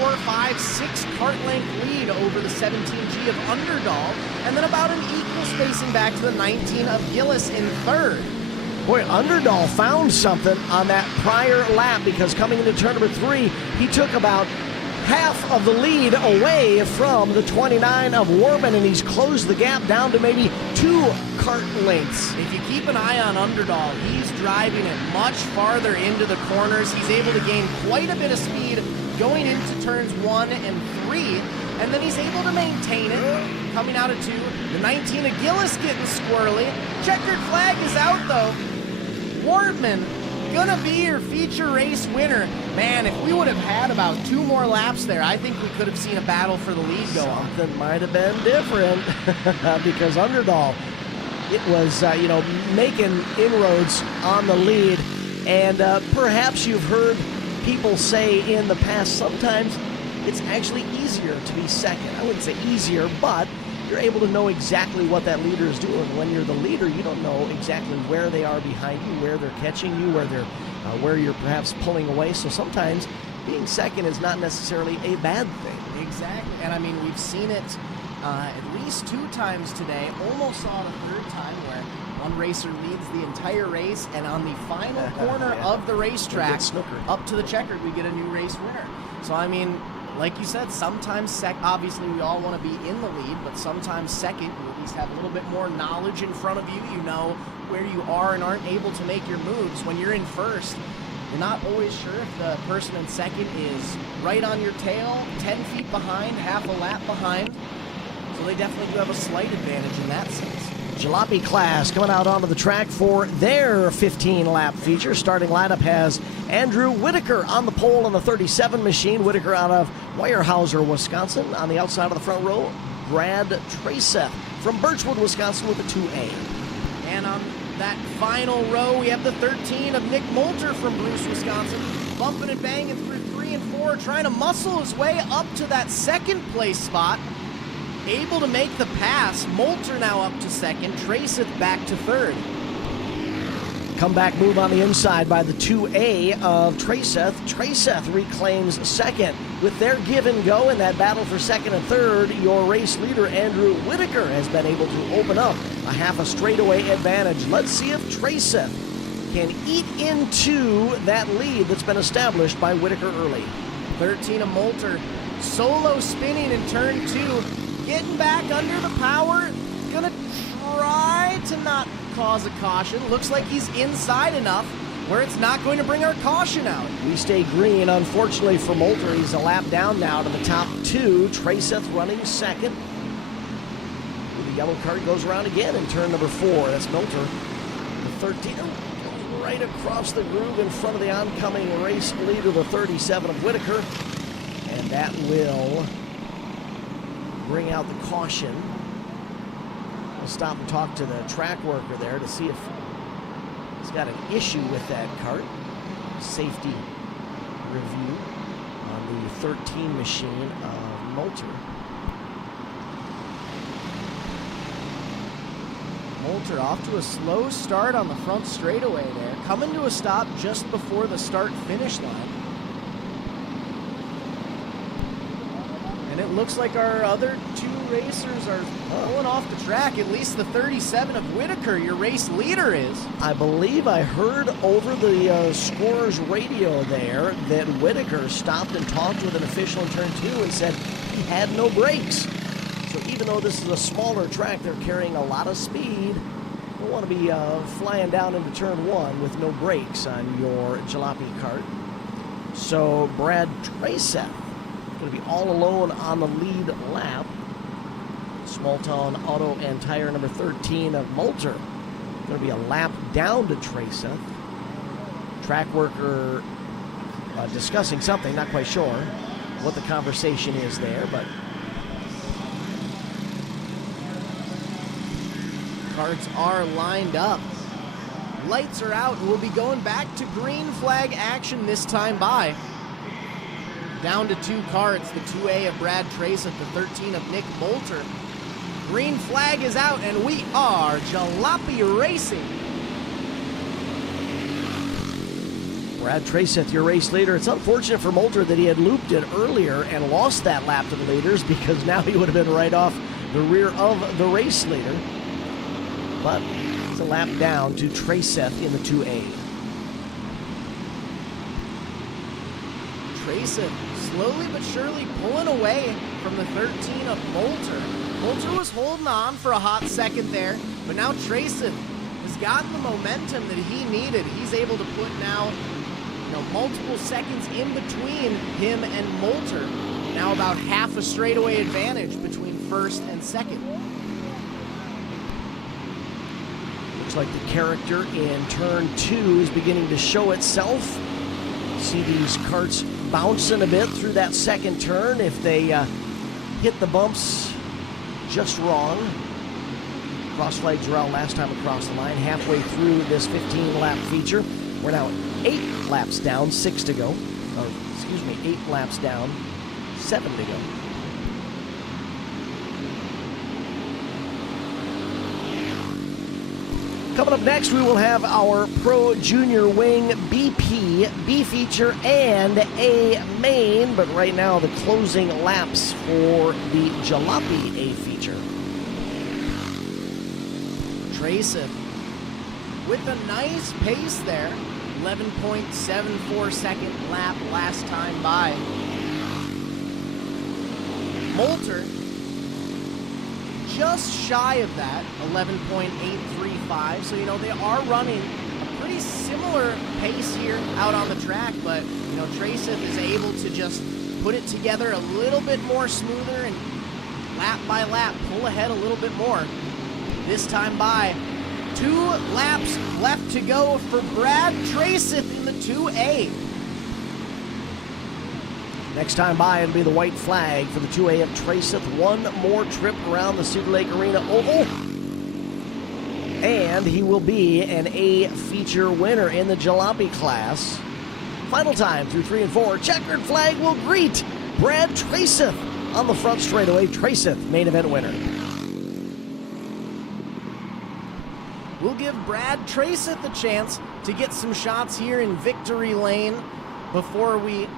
4, 5, 6 cart length lead over the 17G of Underdahl, and then about an equal spacing back to the 19 of Gillis in 3rd. Boy, Underdahl found something on that prior lap, because coming into turn number 3, he took about half of the lead away from the 29 of Wortman, and he's closed the gap down to maybe 2 cart lengths. If you keep an eye on Underdahl, he's driving it much farther into the corners. He's able to gain quite a bit of speed going into turns 1 and 3, and then he's able to maintain it coming out of 2. The 19 of Gillis getting squirrely. Checkered flag is out, though. Wortman gonna be your feature race winner. Man, if we would have had about 2 more laps there, I think we could have seen a battle for the lead go on. Something might have been different because Underdahl, it was, making inroads on the lead. And perhaps you've heard people say in the past, sometimes it's actually easier to be second. I wouldn't say easier, but you're able to know exactly what that leader is doing. When you're the leader, you don't know exactly where they are behind you, where they're catching you, where you're perhaps pulling away. So sometimes being second is not necessarily a bad thing. Exactly, and we've seen it at least 2 times today. Almost saw it a 3rd time where one racer leads the entire race, and on the final corner of the racetrack, up to the checkered, we get a new race winner. So, like you said, sometimes obviously we all want to be in the lead, but sometimes second, you at least have a little bit more knowledge in front of you. You know where you are and aren't able to make your moves. When you're in first, you're not always sure if the person in second is right on your tail, 10 feet behind, half a lap behind. So they definitely do have a slight advantage in that sense. Jalapy class coming out onto the track for their 15-lap feature. Starting lineup has Andrew Whitaker on the pole on the 37 machine. Whitaker out of Weyerhaeuser, Wisconsin. On the outside of the front row, Brad Traceth from Birchwood, Wisconsin with a 2A. And on that final row, we have the 13 of Nick Moulter from Bruce, Wisconsin. Bumping and banging through 3 and 4, trying to muscle his way up to that second place spot. Able to make the pass. Moulter now up to second. Traceth back to 3rd. Comeback move on the inside by the 2A of Traceth. Traceth reclaims second. With their give and go in that battle for second and 3rd, your race leader, Andrew Whitaker, has been able to open up a half a straightaway advantage. Let's see if Traceth can eat into that lead that's been established by Whitaker early. 13 of Moulter. Solo spinning in turn 2. Getting back under the power, gonna try to not cause a caution. Looks like he's inside enough where it's not going to bring our caution out. We stay green, unfortunately for Moulter. He's a lap down now to the top 2. Traceth running second. The yellow card goes around again in turn number 4. That's Moulter. The 13 goes right across the groove in front of the oncoming race leader, the 37 of Whitaker. And that will bring out the caution. We'll stop and talk to the track worker there to see if he's got an issue with that cart. Safety review on the 13 machine of Moulter. Moulter off to a slow start on the front straightaway there. Coming to a stop just before the start-finish line. looks like our other two racers are pulling off the track. At least the 37 of Whitaker, your race leader, is. I believe I heard over the scorer's radio there that Whitaker stopped and talked with an official in turn 2 and said he had no brakes. So even though this is a smaller track, they're carrying a lot of speed. You don't want to be flying down into turn 1 with no brakes on your Jalapy kart. So Brad Traceth going to be all alone on the lead lap. Small Town Auto and Tire number 13 of Moulter going to be a lap down to Traceth. Track worker discussing something, not quite sure what the conversation is there, but Carts are lined up. Lights are out, and we'll be going back to green flag action this time by. Down to 2 carts, the 2A of Brad Traceth, the 13 of Nick Moulter. Green flag is out, and we are Jalapy Racing. Brad Traceth, your race leader. It's unfortunate for Moulter that he had looped it earlier and lost that lap to the leaders, because now he would have been right off the rear of the race leader. But it's a lap down to Traceth in the 2A. Traceth slowly but surely pulling away from the 13 of Moulter. Moulter was holding on for a hot second there, but now Traceth has gotten the momentum that he needed. He's able to put now, multiple seconds in between him and Moulter. Now about half a straightaway advantage between first and second. Looks like the character in turn 2 is beginning to show itself. See these carts bouncing a bit through that second turn if they hit the bumps just wrong. Cross flags were out last time across the line. Halfway through this 15-lap feature. We're now 8 laps down, 6 to go. 8 laps down, 7 to go. Coming up next, we will have our Pro Junior Wing BP, B feature, and A main. But right now, the closing laps for the Jalapy A feature. Traceth with a nice pace there. 11.74 second lap last time by. Moulter just shy of that, 11.835. So, they are running a pretty similar pace here out on the track, but, Traceth is able to just put it together a little bit more smoother and lap by lap pull ahead a little bit more. This time by. 2 laps left to go for Brad Traceth in the 2A. Next time by, it'll be the white flag for the 2A of Traceth. One more trip around the Cedar Lake Arena oval. And he will be an A feature winner in the Jalapy class. Final time through 3 and 4. Checkered flag will greet Brad Traceth on the front straightaway. Traceth, main event winner. We'll give Brad Traceth a chance to get some shots here in victory lane before we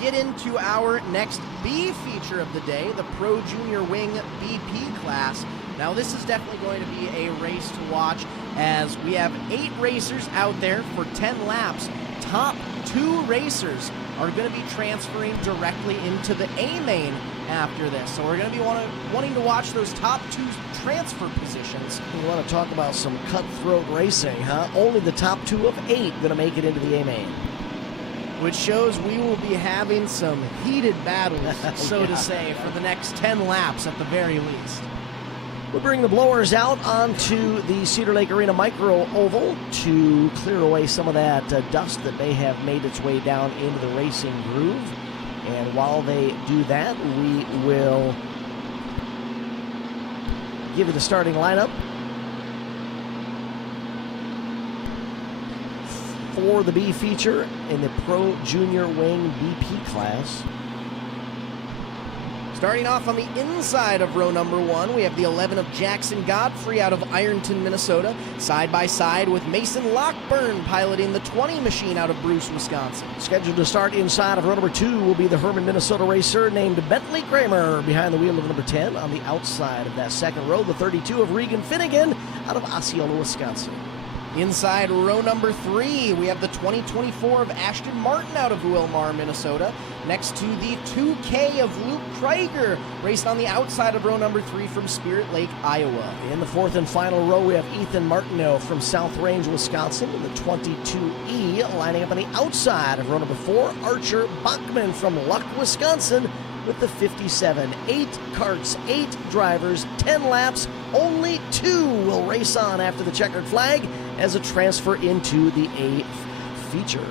get into our next B feature of the day, the Pro Junior Wing BP class. Now, this is definitely going to be a race to watch, as we have 8 racers out there for 10 laps. Top 2 racers are going to be transferring directly into the A main after this. So we're going to be wanting to watch those top 2 transfer positions. We want to talk about some cutthroat racing, huh? Only the top 2 of 8 going to make it into the A main. Which shows we will be having some heated battles, so to say, for the next 10 laps at the very least. We'll bring the blowers out onto the Cedar Lake Arena micro oval to clear away some of that dust that may have made its way down into the racing groove. And while they do that, we will give you the starting lineup for the B feature in the Pro Junior Wing BP class. Starting off on the inside of row number 1, we have the 11 of Jackson Godfrey out of Ironton, Minnesota, side by side with Mason Lockburn piloting the 20 machine out of Bruce, Wisconsin. Scheduled to start inside of row number 2 will be the Herman, Minnesota racer named Bentley Kramer behind the wheel of number 10. On the outside of that second row, the 32 of Regan Finnegan out of Osceola, Wisconsin. Inside row number 3, we have the 2024 of Ashton Martin out of Wilmar, Minnesota, next to the 2K of Luke Krieger, racing on the outside of row number 3 from Spirit Lake, Iowa. In the fourth and final row, we have Ethan Martineau from South Range, Wisconsin, in the 22E, lining up on the outside of row number 4, Archer Bachman from Luck, Wisconsin, with the 57. 8 carts, 8 drivers, 10 laps, only 2 will race on after the checkered flag as a transfer into the A feature.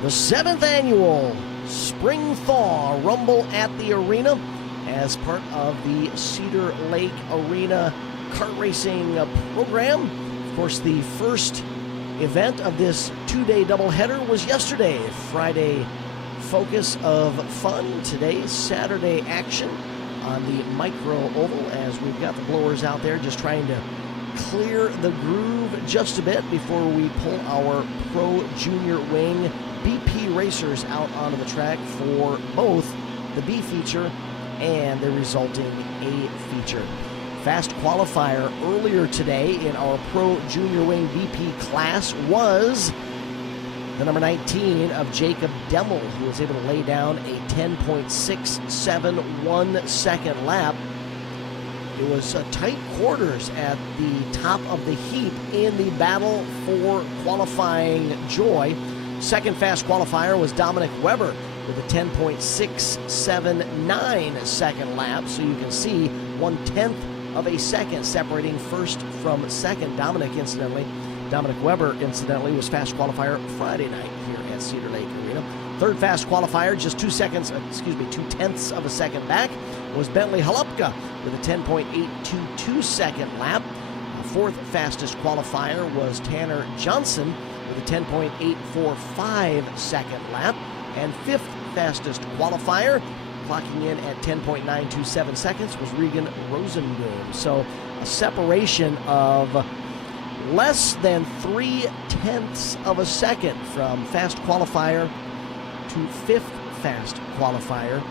The 7th annual Spring Thaw Rumble at the Arena as part of the Cedar Lake Arena kart racing program. Of course, the first event of this 2-day doubleheader was yesterday. Friday focus of fun. Today, Saturday action on the micro oval as we've got the blowers out there just trying to clear the groove just a bit before we pull our Pro Junior Wing BP racers out onto the track for both the B feature and the resulting A feature. Fast qualifier earlier today in our Pro Junior Wing BP class was the number 19 of Jacob Demmel, who was able to lay down a 10.671 second lap. It was tight quarters at the top of the heap in the battle for qualifying joy. Second fast qualifier was Dominic Weber with a 10.679 second lap, so you can see 1/10 of a second separating first from second. Dominic Weber, incidentally, was fast qualifier Friday night here at Cedar Lake Arena. Third fast qualifier, just 2/10 of a second back, was Bentley Halupka with a 10.822 second lap. Fourth fastest qualifier was Tanner Johnson with a 10.845 second lap. And fifth fastest qualifier, clocking in at 10.927 seconds, was Regan Rosenboom. So a separation of less than 3/10 of a second from fast qualifier to fifth fast qualifier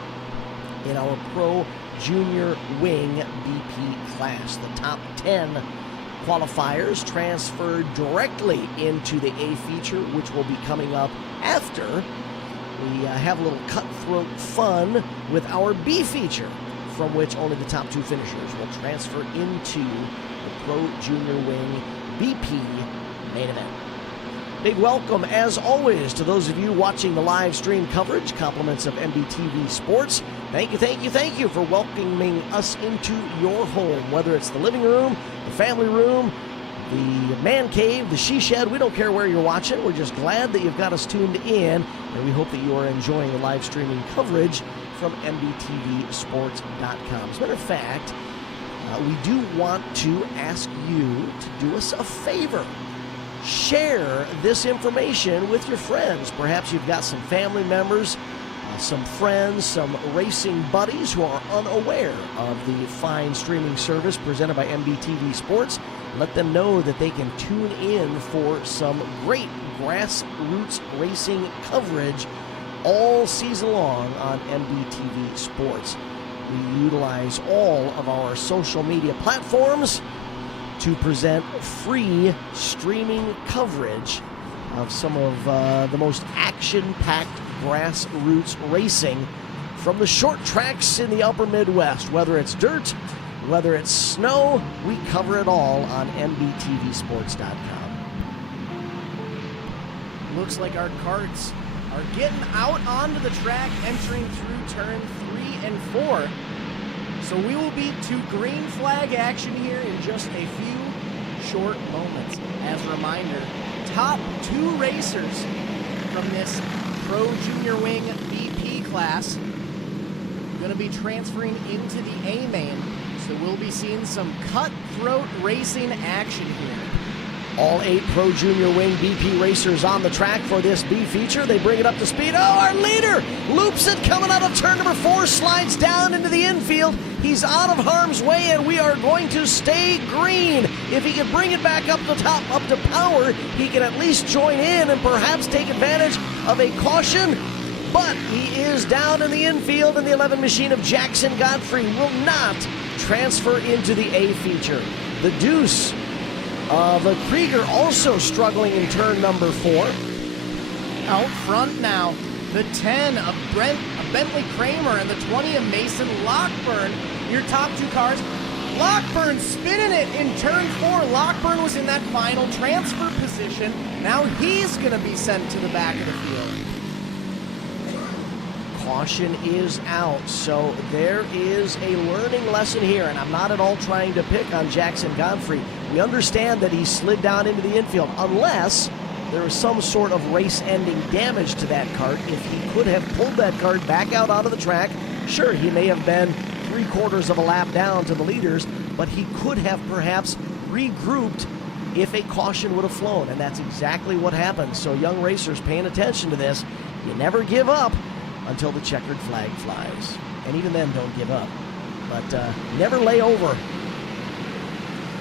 in our Pro Junior Wing BP class. The top 10 qualifiers transferred directly into the A feature, which will be coming up after we have a little cutthroat fun with our B feature, from which only the top 2 finishers will transfer into the Pro Junior Wing BP main event. Big welcome, as always, to those of you watching the live stream coverage. Compliments of MBTV Sports. Thank you for welcoming us into your home, whether it's the living room, the family room, the man cave, the she shed. We don't care where you're watching. We're just glad that you've got us tuned in, and we hope that you are enjoying the live streaming coverage from MBTVsports.com. As a matter of fact, we do want to ask you to do us a favor. Share this information with your friends. Perhaps you've got some family members, some friends, some racing buddies who are unaware of the fine streaming service presented by MBTV Sports. Let them know that they can tune in for some great grassroots racing coverage all season long on MBTV Sports. We utilize all of our social media platforms to present free streaming coverage of some of the most action-packed grassroots racing from the short tracks in the upper Midwest. Whether it's dirt, whether it's snow, we cover it all on MBTVsports.com. Looks like our karts are getting out onto the track, entering through turn 3 and 4. So we will be to green flag action here in just a few short moments. As a reminder, top 2 racers from this Pro Junior Wing BP class going to be transferring into the A main. So we'll be seeing some cutthroat racing action here. All 8 Pro Junior Wing BP racers on the track for this B feature. They bring it up to speed. Oh, our leader loops it coming out of turn number 4, slides down into the infield. He's out of harm's way, and we are going to stay green. If he can bring it back up the top, up to power, he can at least join in and perhaps take advantage of a caution. But he is down in the infield, and the 11 machine of Jackson Godfrey will not transfer into the A feature. The Deuce of Krieger also struggling in turn number 4. Out front now, the 10 of Bentley Kramer and the 20 of Mason Lockburn. Your top 2 cars. Lockburn spinning it in turn 4. Lockburn was in that final transfer position. Now he's going to be sent to the back of the field. Caution is out, so there is a learning lesson here, and I'm not at all trying to pick on Jackson Godfrey. We understand that he slid down into the infield, unless there was some sort of race-ending damage to that kart. If he could have pulled that kart back out onto the track, sure, he may have been 3/4 of a lap down to the leaders, but he could have perhaps regrouped if a caution would have flown, and that's exactly what happened. So young racers paying attention to this, you never give up until the checkered flag flies. And even then, don't give up. But never lay over.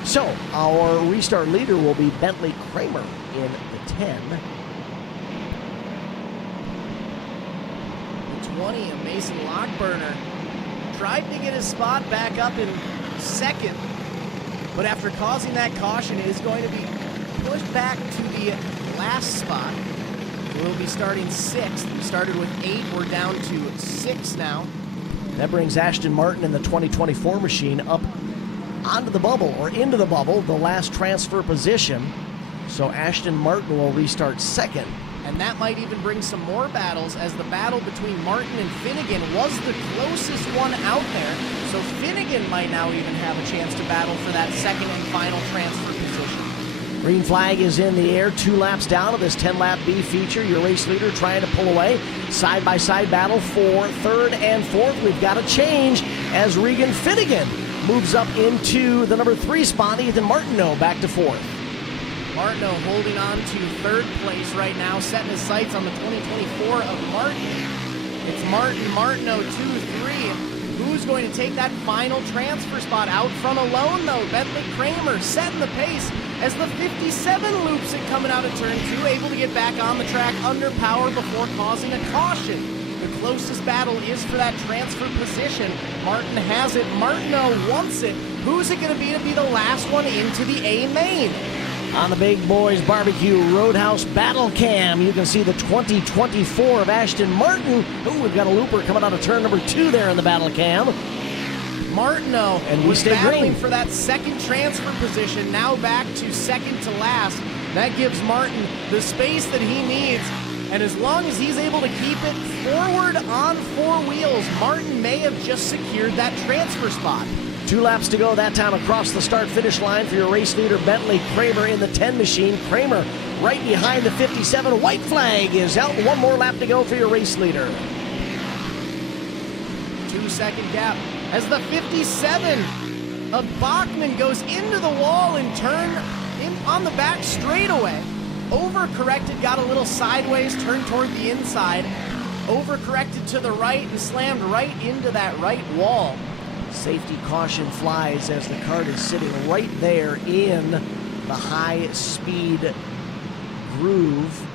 So, our restart leader will be Bentley Kramer in the 10. The 20 of Mason Lockburner tried to get his spot back up in second, but after causing that caution, it is going to be pushed back to the last spot. We'll be starting 6th. We started with 8. We're down to 6 now. That brings Ashton Martin in the 2024 machine up onto the bubble, or into the bubble, the last transfer position. So Ashton Martin will restart 2nd. And that might even bring some more battles, as the battle between Martin and Finnegan was the closest one out there. So Finnegan might now even have a chance to battle for that 2nd and final transfer position. Green flag is in the air, 2 laps down of this 10-lap B feature. Your race leader trying to pull away. Side-by-side battle for 3rd and 4th. We've got a change as Regan Finnegan moves up into the number 3 spot. Ethan Martineau back to 4th. Martineau holding on to 3rd place right now, setting his sights on the 2024 of Martin. It's Martineau 2-3. Who's going to take that final transfer spot? Out front alone, though, Bentley Kramer setting the pace as the 57 loops it coming out of turn 2, able to get back on the track under power before causing a caution. The closest battle is for that transfer position. Martin has it. Martineau wants it. Who's it going to be the last one into the A main? On the Big Boys Barbecue Roadhouse Battle Cam, you can see the 2024 of Ashton Martin. Ooh, we've got a looper coming out of turn number 2 there in the Battle Cam. Martineau and was battling for that 2nd transfer position, now back to 2nd to last. That gives Martin the space that he needs, and as long as he's able to keep it forward on 4 wheels, Martin may have just secured that transfer spot. 2 laps to go that time across the start-finish line for your race leader, Bentley Kramer in the 10 machine. Kramer right behind the 57. White flag is out. 1 more lap to go for your race leader. 2-second gap as the 57 of Bachman goes into the wall and turn in on the back straightaway. Overcorrected, got a little sideways, turned toward the inside. Overcorrected to the right and slammed right into that right wall. Safety caution flies as the kart is sitting right there in the high-speed groove.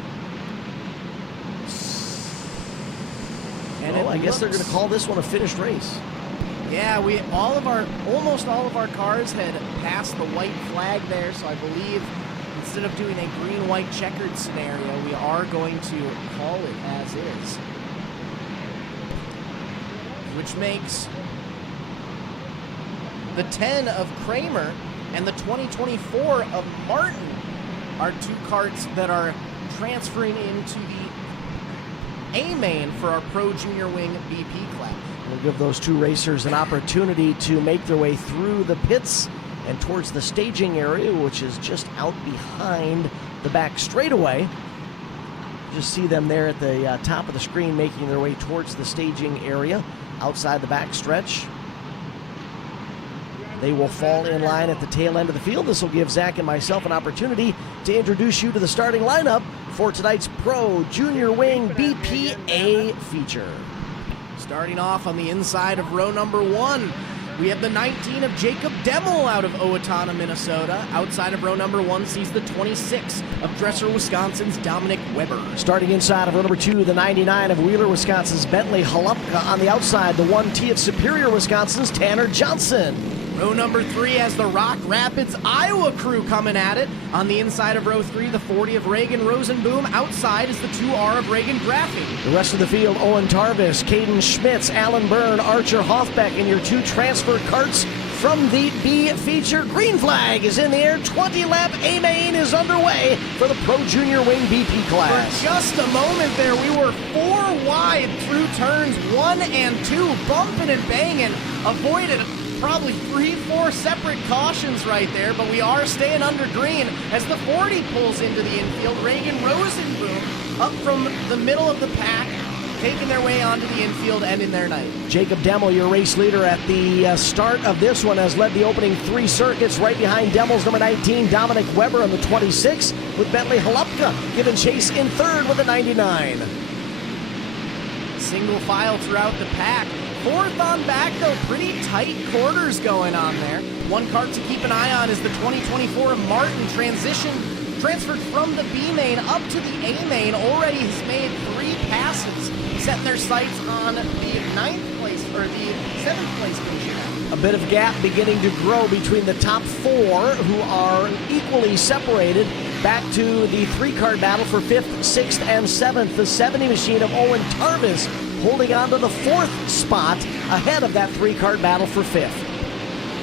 And well, I guess they're going to call this one a finished race. Yeah, almost all of our cars had passed the white flag there, so I believe instead of doing a green-white checkered scenario, we are going to call it as is. Which makes the 10 of Kramer and the 2024 of Martin are 2 karts that are transferring into the A main for our Pro Junior Wing BP class. We'll give those 2 racers an opportunity to make their way through the pits and towards the staging area, which is just out behind the back straightaway. Just see them there at the top of the screen making their way towards the staging area outside the back stretch. They will fall in line at the tail end of the field. This will give Zach and myself an opportunity to introduce you to the starting lineup for tonight's Pro Junior Wing BPA feature. Starting off on the inside of row number 1, we have the 19 of Jacob Demmel out of Owatonna, Minnesota. Outside of row number 1 sees the 26 of Dresser, Wisconsin's Dominic Weber. Starting inside of row number 2, the 99 of Wheeler, Wisconsin's Bentley Jalapy. On the outside, the 1T of Superior, Wisconsin's Tanner Johnson. Row number 3 has the Rock Rapids, Iowa crew coming at it. On the inside of row 3, the 40 of Reagan Rosenboom. Outside is the 2R of Reagan Graffey. The rest of the field, Owen Tarvis, Caden Schmitz, Alan Byrne, Archer Hoffbeck, and your 2 transfer carts from the B feature. Green flag is in the air. 20-lap A-main is underway for the Pro Junior Wing BP class. For just a moment there, we were 4 wide through turns 1 and 2, bumping and banging, avoided probably 3-4 separate cautions right there, but we are staying under green as the 40 pulls into the infield. Reagan Rosenboom up from the middle of the pack, taking their way onto the infield, ending their night. Jacob Demmel, your race leader at the start of this one, has led the opening 3 circuits. Right behind Demmel's number 19, Dominic Weber on the 26, with Bentley Jalapy giving chase in third with a 99. Single file throughout the pack. 4th on back, though, pretty tight quarters going on there. One cart to keep an eye on is the 2024 Martin transferred from the B main up to the A main. Already has made 3 passes, setting their sights on the 9th place, or the 7th place position. A bit of gap beginning to grow between the top 4, who are equally separated. Back to the 3-card battle for 5th, 6th, and 7th. The 70 machine of Owen Tarvis holding on to the 4th spot ahead of that 3-card battle for 5th.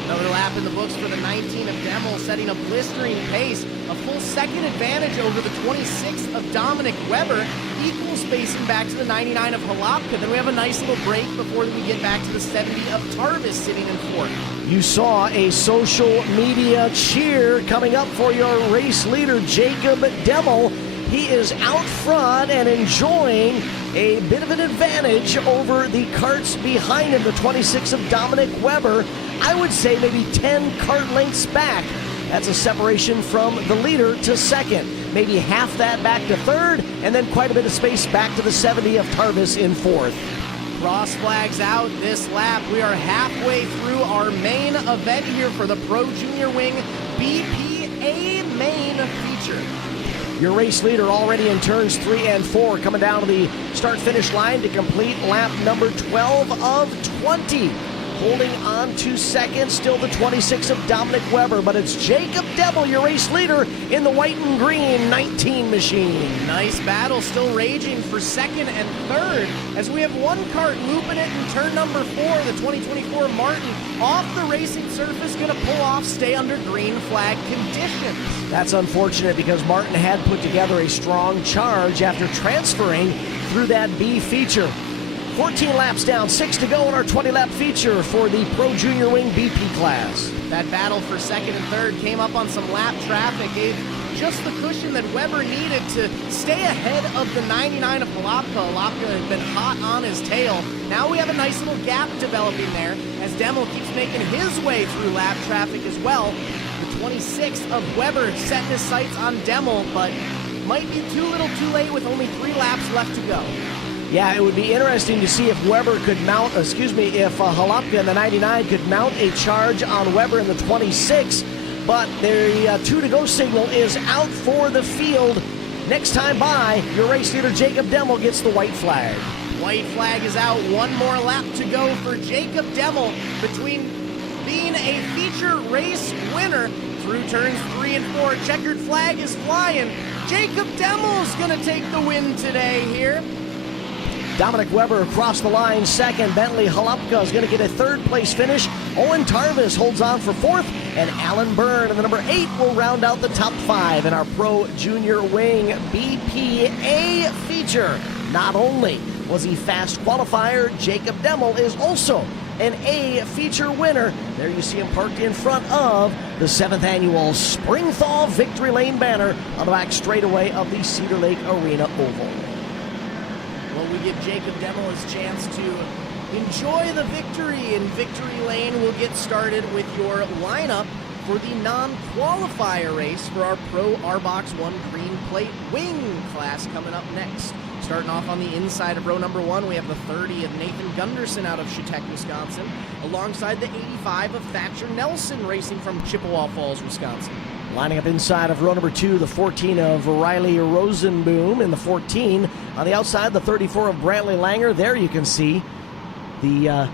Another lap in the books for the 19 of Demmel, setting a blistering pace. A full second advantage over the 26 of Dominic Weber. Equal spacing back to the 99 of Jalapy. Then we have a nice little break before we get back to the 70 of Tarvis sitting in 4th. You saw a social media cheer coming up for your race leader, Jacob Demmel. He is out front and enjoying a bit of an advantage over the carts behind him, the 26 of Dominic Weber. I would say maybe 10 cart lengths back. That's a separation from the leader to second. Maybe half that back to third, and then quite a bit of space back to the 70 of Tarvis in 4th. Cross flags out this lap. We are halfway through our main event here for the Pro Junior Wing BPA main feature. Your race leader already in turns 3 and 4, coming down to the start-finish line to complete lap number 12 of 20. Holding on to second, still the 26 of Dominic Weber, but it's Jacob Demmel, your race leader, in the white and green 19 machine. Nice battle still raging for second and third as we have one cart looping it in turn number 4, the 2024 Martin, off the racing surface, gonna pull off, stay under green flag conditions. That's unfortunate because Martin had put together a strong charge after transferring through that B feature. 14 laps down, 6 to go in our 20-lap feature for the Pro Junior Wing BP class. That battle for second and third came up on some lap traffic, gave just the cushion that Weber needed to stay ahead of the 99 of Jalapy. Jalapy has been hot on his tail. Now we have a nice little gap developing there as Demmel keeps making his way through lap traffic as well. The 26 of Weber setting his sights on Demmel, but might be too little too late with only 3 laps left to go. Yeah, it would be interesting to see if Weber could mount, if Jalapy in the 99 could mount a charge on Weber in the 26, but the 2 to go signal is out for the field. Next time by, your race leader Jacob Demmel gets the white flag. White flag is out, 1 more lap to go for Jacob Demmel between being a feature race winner through turns 3 and 4. Checkered flag is flying. Jacob Demmel's gonna take the win today here. Dominic Weber across the line second. Bentley Jalapy is going to get a 3rd place finish. Owen Tarvis holds on for 4th. And Alan Byrne in the number 8 will round out the top 5 in our Pro Junior Wing BPA feature. Not only was he fast qualifier, Jacob Demmel is also an A feature winner. There you see him parked in front of the 7th Annual Spring Thaw Victory Lane banner on the back straightaway of the Cedar Lake Arena Oval. Well, we give Jacob Demmel his chance to Enjoy the victory, and Victory Lane will get started with your lineup for the non-qualifier race for our Pro R-Box 1 Green Plate Wing class coming up next. Starting off on the inside of row number 1, we have the 30 of Nathan Gunderson out of Chetek, Wisconsin, alongside the 85 of Thatcher Nelson racing from Chippewa Falls, Wisconsin. Lining up inside of row number 2, the 14 of Riley Rosenboom, and the 14 on the outside, the 34 of Brantley Langer. There you can see the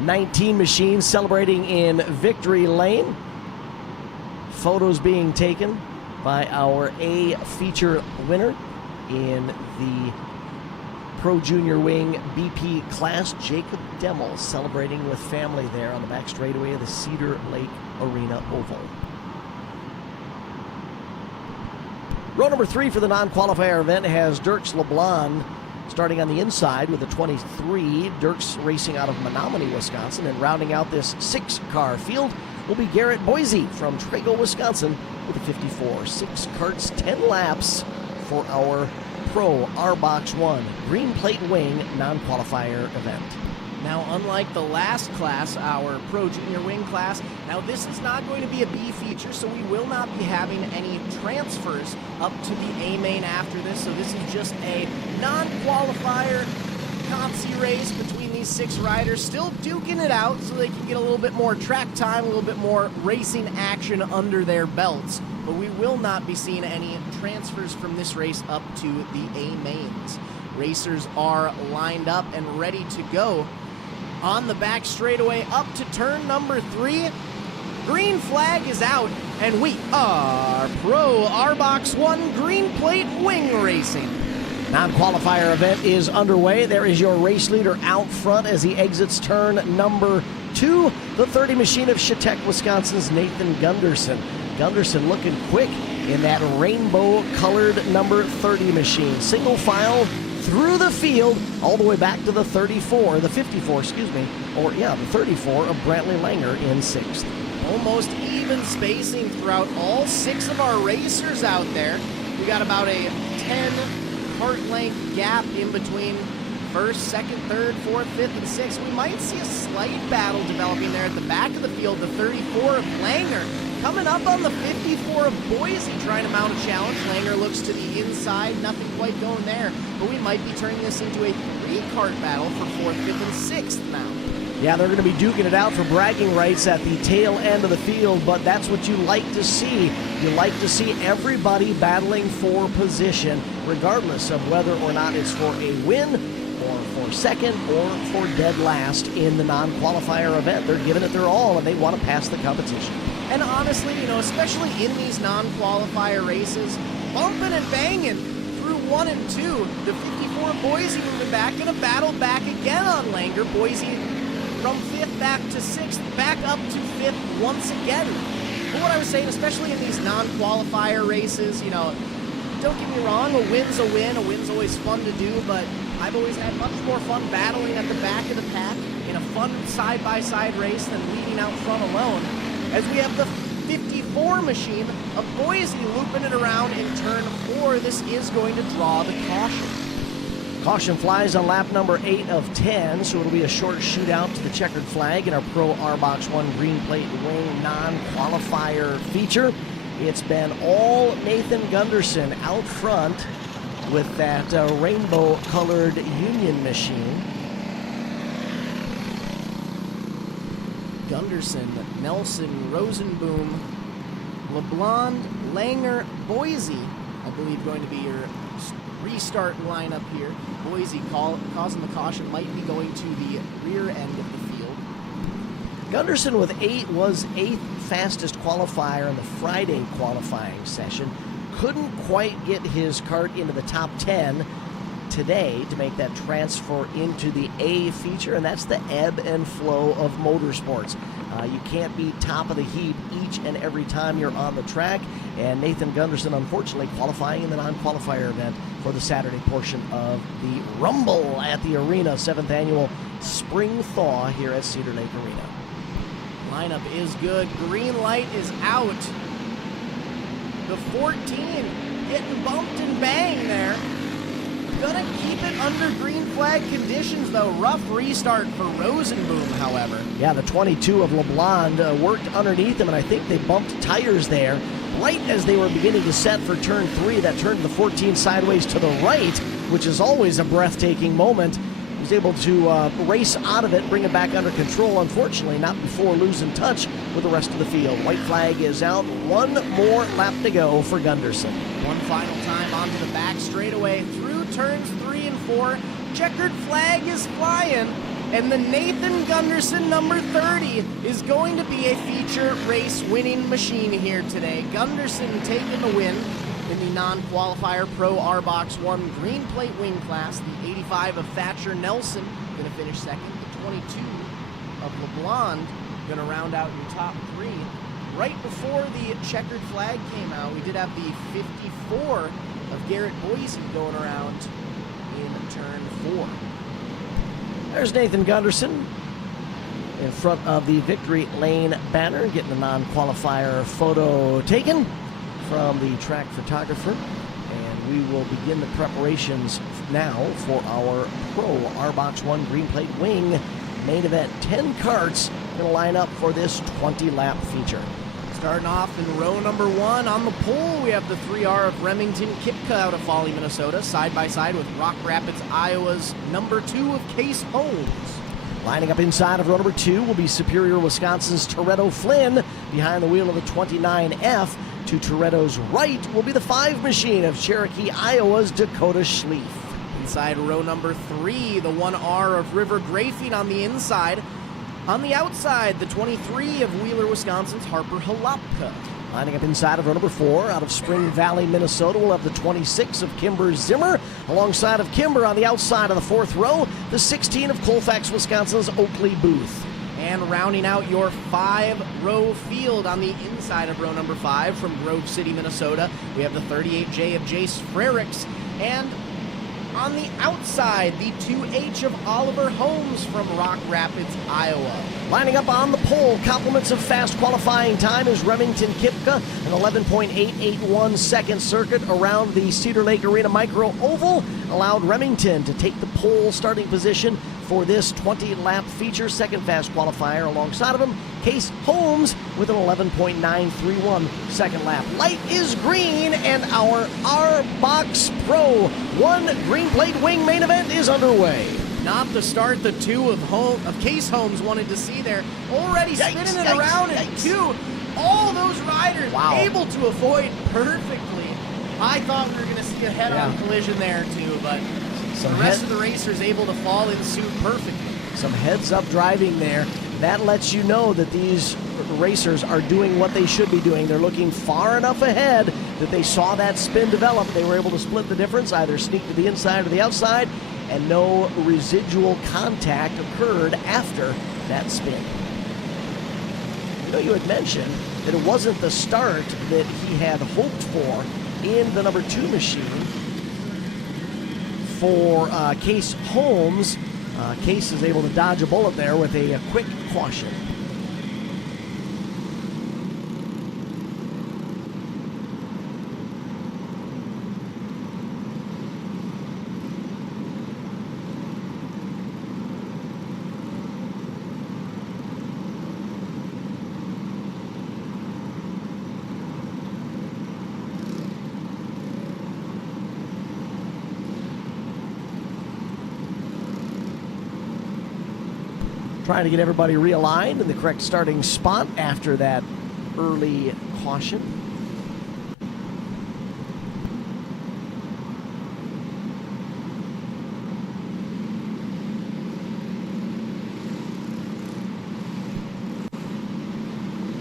19 machine celebrating in Victory Lane. Photos being taken by our A feature winner in the Pro Junior Wing BP class, Jacob Demmel, celebrating with family there on the back straightaway of the Cedar Lake Arena Oval. Row number 3 for the non-qualifier event has Dirks LeBlanc starting on the inside with the 23. Dirks racing out of Menominee, Wisconsin, and rounding out this 6-car field will be Garrett Boise from Trago, Wisconsin with a 54. 6 carts, 10 laps for our Pro R-Box 1 Green Plate Wing non-qualifier event. Now, unlike the last class, our Pro Junior Wing class, now this is not going to be a B feature, so we will not be having any transfers up to the A main after this. So this is just a non-qualifier Consi race between these 6 riders, still duking it out so they can get a little bit more track time, a little bit more racing action under their belts. But we will not be seeing any transfers from this race up to the A mains. Racers are lined up and ready to go. On the back straightaway up to turn number 3. Green flag is out, and we are Pro R-Box 1 Green Plate Wing Racing. Non-qualifier event is underway. There is your race leader out front as he exits turn number 2. The 30 machine of Chetek, Wisconsin's Nathan Gunderson. Gunderson looking quick in that rainbow-colored number 30 machine. Single file through the field, all the way back to the 34, the 54, excuse me, or yeah, the 34 of Brantley Langer in 6th. Almost even spacing throughout all 6 of our racers out there. We got about a 10 cart length gap in between first, second, third, fourth, fifth, and sixth. We might see a slight battle developing there at the back of the field. The 34 of Langer coming up on the 54 of Boise, trying to mount a challenge. Langer looks to the inside, nothing quite going there, but we might be turning this into a 3-cart battle for 4th, 5th, and 6th now. Yeah, they're going to be duking it out for bragging rights at the tail end of the field, but that's what you like to see. You like to see everybody battling for position, regardless of whether or not it's for a win, or for second, or for dead last in the non-qualifier event. They're giving it their all, and they want to pass the competition. And honestly, especially in these non-qualifier races, bumping and banging through 1 and 2. The 54 Boise moving back, gonna battle back again on Langer. Boise from 5th back to 6th, back up to 5th once again. But what I was saying, especially in these non-qualifier races, don't get me wrong, a win's a win. A win's always fun to do, but I've always had much more fun battling at the back of the pack in a fun side-by-side race than leading out front alone. As we have the 54 machine of Boise looping it around in turn 4. This is going to draw the caution. Caution flies on lap number 8 of 10, so it'll be a short shootout to the checkered flag in our Pro R-Box 1 Green Plate Wing non-qualifier feature. It's been all Nathan Gunderson out front with that rainbow-colored Union machine. Gunderson, Nelson, Rosenboom, LeBlanc, Langer, Boise, I believe going to be your restart lineup here. Boise causing the caution, might be going to the rear end of the field. Gunderson with 8 was 8th fastest qualifier in the Friday qualifying session. Couldn't quite get his cart into the top 10 today to make that transfer into the A feature, and that's the ebb and flow of motorsports. You can't be top of the heap each and every time you're on the track, and Nathan Gunderson unfortunately qualifying in the non-qualifier event for the Saturday portion of the Rumble at the Arena, 7th Annual Spring Thaw here at Cedar Lake Arena. Lineup is good. Green light is out. The 14 getting bumped and banged there. Gonna keep it under green flag conditions, though. Rough restart for Rosenboom, however. Yeah, the 22 of LeBlond worked underneath him, and I think they bumped tires there right as they were beginning to set for turn 3. That turned the 14 sideways to the right, which is always a breathtaking moment. He was able to race out of it, bring it back under control. Unfortunately, not before losing touch with the rest of the field. White flag is out. One more lap to go for Gunderson. One final time onto the back straightaway through turns 3 and 4. Checkered flag is flying, and the Nathan Gunderson number 30 is going to be a feature race winning machine here today. Gunderson taking the win in the non-qualifier Pro R-Box 1 green plate wing class. The 85 of Thatcher Nelson going to finish second. The 22 of LeBlond going to round out your top 3. Right before the checkered flag came out, we did have the 54 of Garrett Boise going around in turn 4. There's Nathan Gunderson in front of the victory lane banner, getting a non-qualifier photo taken from the track photographer. And we will begin the preparations now for our Pro R-Box 1 green plate wing main event. 10 carts going to line up for this 20-lap feature. Starting off in row number 1 on the pole, we have the 3R of Remington Kipka out of Foley, Minnesota, side by side with Rock Rapids, Iowa's number 2 of Case Holmes. Lining up inside of row number 2 will be Superior, Wisconsin's Toretto Flynn behind the wheel of the 29F. To Toretto's right will be the 5 machine of Cherokee, Iowa's Dakota Schlief. Inside row number 3, the 1R of River Grafing on the inside. On the outside, the 23 of Wheeler, Wisconsin's Harper Halapka. Lining up inside of row number 4, out of Spring Valley, Minnesota, we'll have the 26 of Kimber Zimmer. Alongside of Kimber on the outside of the 4th row, the 16 of Colfax, Wisconsin's Oakley Booth. And rounding out your 5-row field on the inside of row number 5 from Grove City, Minnesota, we have the 38J of Jace Frericks. And on the outside, the 2H of Oliver Holmes from Rock Rapids, Iowa. Lining up on the pole, compliments of fast qualifying time is Remington Kipka, an 11.881 second circuit around the Cedar Lake Arena Micro Oval, allowed Remington to take the pole starting position for this 20-lap feature. Second fast qualifier alongside of him, Case Holmes with an 11.931 second lap. Light is green, and our R-Box Pro 1 green plate wing main event is underway. Not the start the 2 of Case Holmes wanted to see there. Already spinning it around in 2. All those riders able to avoid perfectly. I thought we were going to see a head-on collision there too, but the rest of the racers able to fall in suit perfectly. Some heads-up driving there. That lets you know that these racers are doing what they should be doing. They're looking far enough ahead that they saw that spin develop. They were able to split the difference, either sneak to the inside or the outside, and no residual contact occurred after that spin. You know, you had mentioned that it wasn't the start that he had hoped for in the number 2 machine for Case Holmes. Case is able to dodge a bullet there with a quick caution. Trying to get everybody realigned in the correct starting spot after that early caution.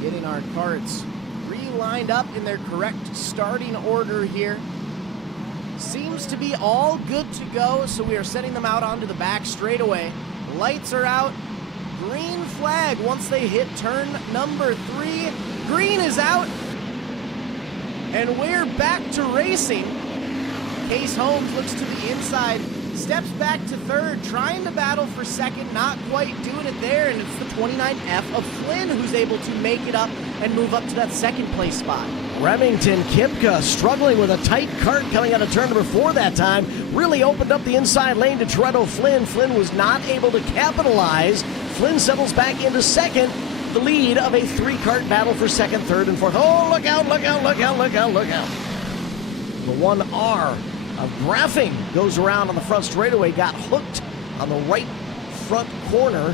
Getting our carts re-lined up in their correct starting order here. Seems to be all good to go, so we are setting them out onto the back straightaway. Lights are out. Green flag once they hit turn number 3. Green is out. And we're back to racing. Case Holmes looks to the inside, steps back to third, trying to battle for second, not quite doing it there, and it's the 29F of Flynn who's able to make it up and move up to that second place spot. Remington Kipka struggling with a tight cart coming out of turn number 4 that time. Really opened up the inside lane to Toretto Flynn. Flynn was not able to capitalize. Flynn settles back into second. The lead of a 3-cart battle for second, third, and fourth. Oh, look out, look out, look out, look out, look out. The 1R of Graphing goes around on the front straightaway, got hooked on the right front corner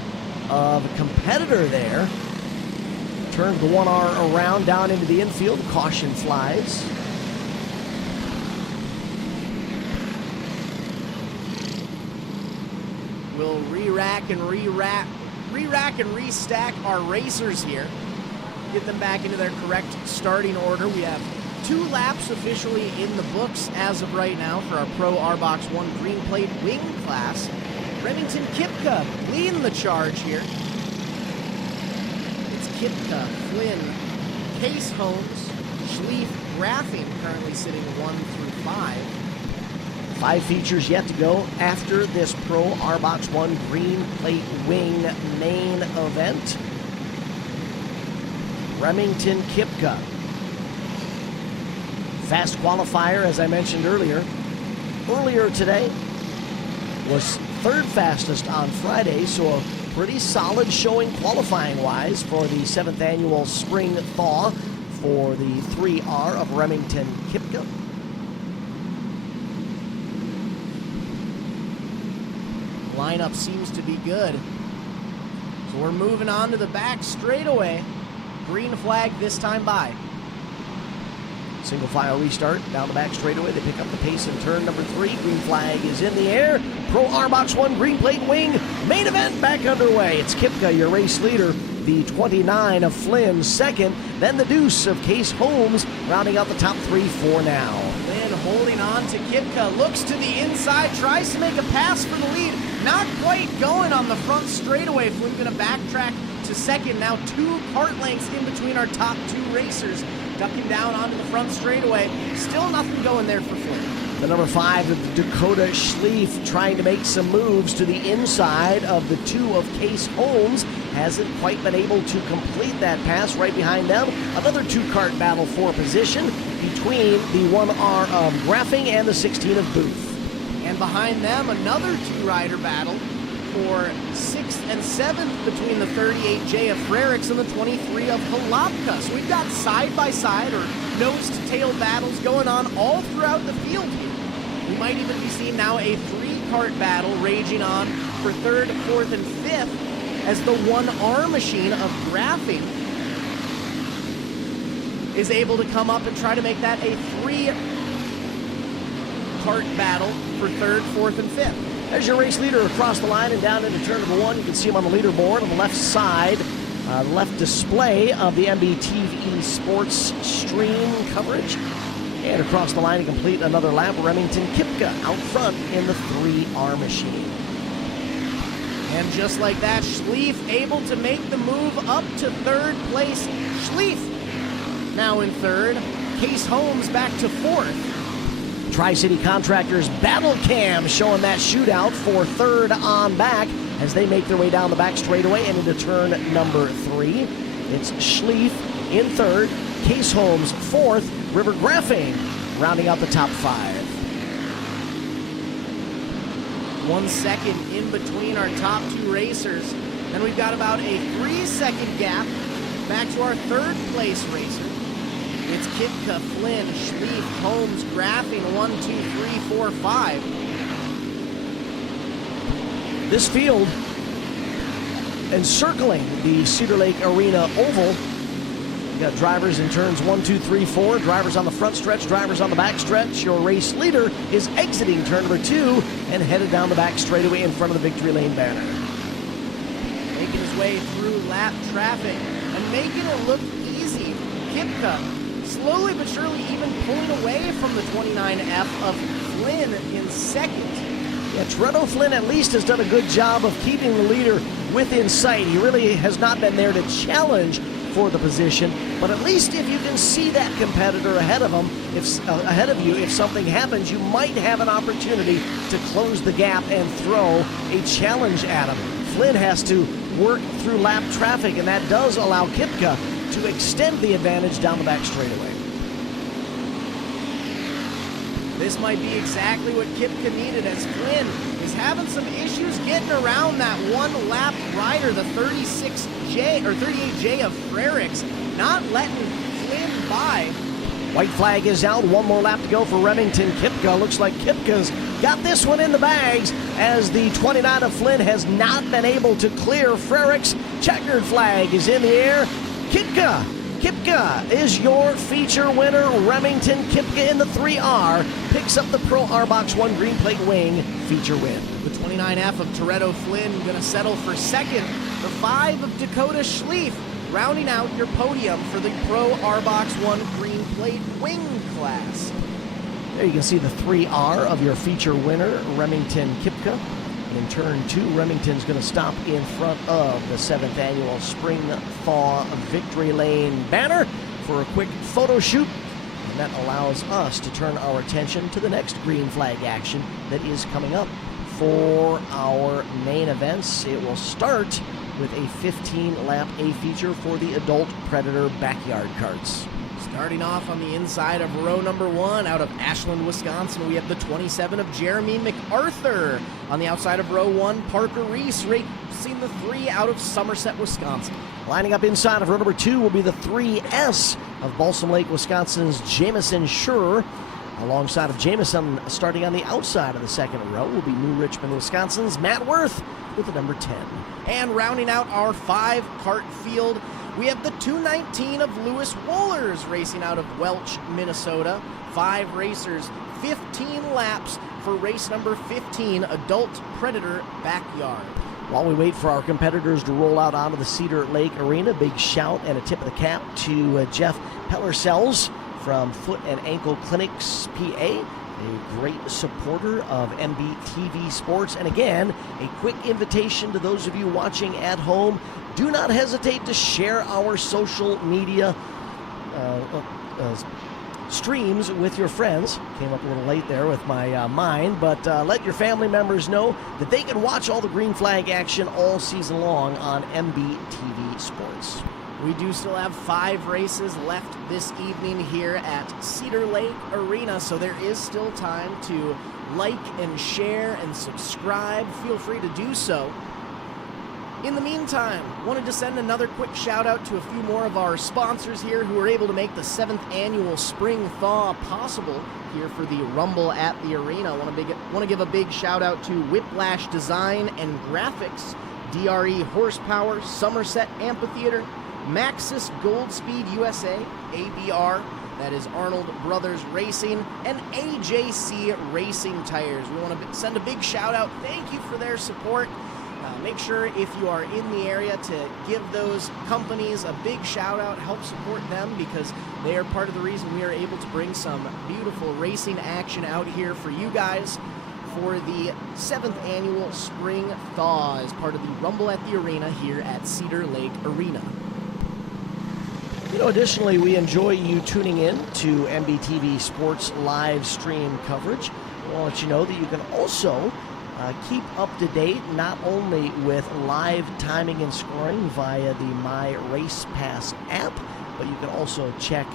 of a competitor there. Turns the 1R around down into the infield. Caution flies. We'll re-rack and restack our racers here. Get them back into their correct starting order. We have 2 laps officially in the books as of right now for our Pro R-Box 1 green plate wing class. Remington Kipka leading the charge here. Kipka, Flynn, Case Holmes, Schlief, Graphing currently sitting 1 through 5. 5 features yet to go after this Pro R-Box 1 Green Plate Wing main event. Remington Kipka. Fast qualifier, as I mentioned earlier today, was 3rd fastest on Friday, so a pretty solid showing qualifying-wise for the 7th Annual Spring Thaw for the 3R of Remington Kipka. Lineup seems to be good. So we're moving on to the back straightaway. Green flag this time by. Single file restart down the back straightaway. They pick up the pace in turn number 3. Green flag is in the air. Pro R-Box 1 Green Plate Wing main event back underway. It's Kipka, your race leader. The 29 of Flynn second. Then the deuce of Case Holmes rounding out the top 3 for now. Flynn holding on to Kipka. Looks to the inside. Tries to make a pass for the lead. Not quite going on the front straightaway. Flynn going to backtrack to second. Now 2 cart lengths in between our top 2 racers. Ducking down onto the front straightaway. Still nothing going there for Flynn. The number 5 of Dakota Schlief trying to make some moves to the inside of the 2 of Case Holmes. Hasn't quite been able to complete that pass. Right behind them, another 2-cart battle for position between the 1R of Graphing and the 16 of Booth. And behind them, another 2-rider battle for 6th and 7th between the 38J of Frericks and the 23 of Jalapy. So we've got side-by-side or nose-to-tail battles going on all throughout the field here. We might even be seeing now a 3-cart battle raging on for 3rd, 4th, and 5th as the 1R machine of Graphing is able to come up and try to make that a 3-cart battle for 3rd, 4th, and 5th. There's your race leader across the line and down into turn number 1. You can see him on the leaderboard on the left side, left display of the MBTV Sports stream coverage. And across the line to complete another lap, Remington Kipka out front in the 3R machine. And just like that, Schlief able to make the move up to 3rd place. Schlief now in 3rd. Case Holmes back to 4th. Tri-City Contractors Battle Cam showing that shootout for 3rd on back as they make their way down the back straightaway and into turn number 3. It's Schlief in 3rd, Case Holmes 4th, River Graphing rounding out the top 5. 1 second in between our top 2 racers. Then we've got about a 3-second gap back to our 3rd place racer. It's Kipka, Flynn, Schlief, Holmes, Graphing, 1, 2, 3, 4, 5. This field encircling the Cedar Lake Arena oval. You got drivers in turns 1, 2, 3, 4. Drivers on the front stretch, drivers on the back stretch. Your race leader is exiting turn number 2 and headed down the back straightaway in front of the Victory Lane banner. Making his way through lap traffic and making it look easy. Kipka slowly but surely even pulling away from the 29F of Flynn in 2nd. Yeah, Toretto Flynn at least has done a good job of keeping the leader within sight. He really has not been there to challenge for the position, but at least if you can see that competitor ahead of you, if something happens, you might have an opportunity to close the gap and throw a challenge at him. Flynn has to work through lap traffic, and that does allow Kipka to extend the advantage down the back straightaway. This might be exactly what Kipka needed, as Flynn is having some issues getting around that one-lap rider, the 38J of Frericks, not letting Flynn by. White flag is out. One more lap to go for Remington Kipka. Looks like Kipka's got this one in the bags, as the 29 of Flynn has not been able to clear Frericks. Checkered flag is in the air. Kipka is your feature winner. Remington Kipka in the 3R picks up the Pro R Box 1 green plate wing feature win. The 29F of Toretto Flynn going to settle for second. The 5 of Dakota Schlief rounding out your podium for the Pro R Box 1 green plate wing class. There you can see the 3R of your feature winner, Remington Kipka. In turn 2, Remington's going to stop in front of the 7th Annual Spring Thaw Victory Lane banner for a quick photo shoot. And that allows us to turn our attention to the next green flag action that is coming up for our main events. It will start with a 15-lap A feature for the Adult Predator backyard carts. Starting off on the inside of row number 1 out of Ashland, Wisconsin, we have the 27 of Jeremy MacArthur. On the outside of row 1, Parker Reese racing the 3 out of Somerset, Wisconsin. Lining up inside of row number 2 will be the 3S of Balsam Lake, Wisconsin's Jameson Schur. Alongside of Jameson, starting on the outside of the second row, will be New Richmond, Wisconsin's Matt Worth with the number 10. And rounding out our 5-cart field, we have the 219 of Lewis Wohlers racing out of Welch, Minnesota. 5 racers, 15 laps for race number 15, Adult Predator Backyard. While we wait for our competitors to roll out onto the Cedar Lake Arena, big shout and a tip of the cap to Jeff Pellersells from Foot and Ankle Clinics, PA, a great supporter of MBTV Sports. And again, a quick invitation to those of you watching at home, do not hesitate to share our social media streams with your friends. Came up a little late there with my mind, but let your family members know that they can watch all the green flag action all season long on MBTV Sports. We do still have 5 races left this evening here at Cedar Lake Arena, so there is still time to like and share and subscribe. Feel free to do so. In the meantime, wanted to send another quick shout out to a few more of our sponsors here who were able to make the 7th Annual Spring Thaw possible here for the Rumble at the Arena. I want to give a big shout out to Whiplash Design and Graphics, DRE Horsepower, Somerset Amphitheater, Maxxis Goldspeed USA, ABR, that is Arnold Brothers Racing, and AJC Racing Tires. We want to send a big shout out. Thank you for their support. Make sure if you are in the area to give those companies a big shout out, help support them, because they are part of the reason we are able to bring some beautiful racing action out here for you guys for the 7th Annual Spring Thaw as part of the Rumble at the Arena here at Cedar Lake Arena. You know, additionally, we enjoy you tuning in to MBTV Sports live stream coverage. I want to let you know that you can also keep up to date not only with live timing and scoring via the My Race Pass app, but you can also check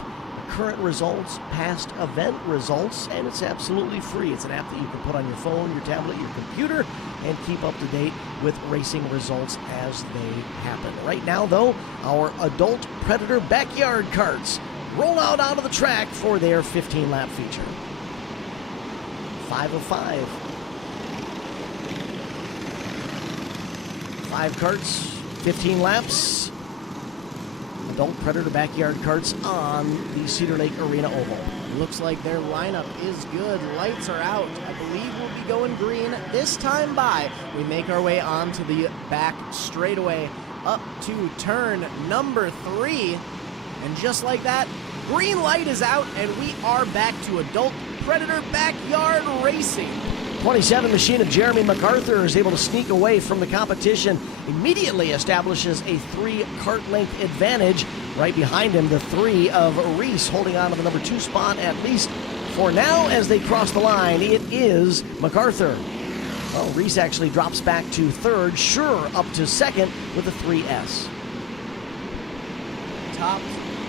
current results, past event results, and it's absolutely free. It's an app that you can put on your phone, your tablet, your computer, and keep up to date with racing results as they happen. Right now, though, our Adult Predator backyard carts roll out onto the track for their 15-lap feature. 5 of 5. 5 carts, 15 laps. Adult Predator backyard carts on the Cedar Lake Arena Oval. Looks like their lineup is good. Lights are out. I believe we'll be going green this time by. We make our way onto the back straightaway up to turn number 3. And just like that, green light is out and we are back to Adult Predator backyard racing. 27 machine of Jeremy MacArthur is able to sneak away from the competition, immediately establishes a 3-cart length advantage. Right behind him, the 3 of Reese holding on to the number 2 spot, at least for now. As they cross the line, it is MacArthur. Well, Reese actually drops back to 3rd, Sure up to 2nd with the 3S.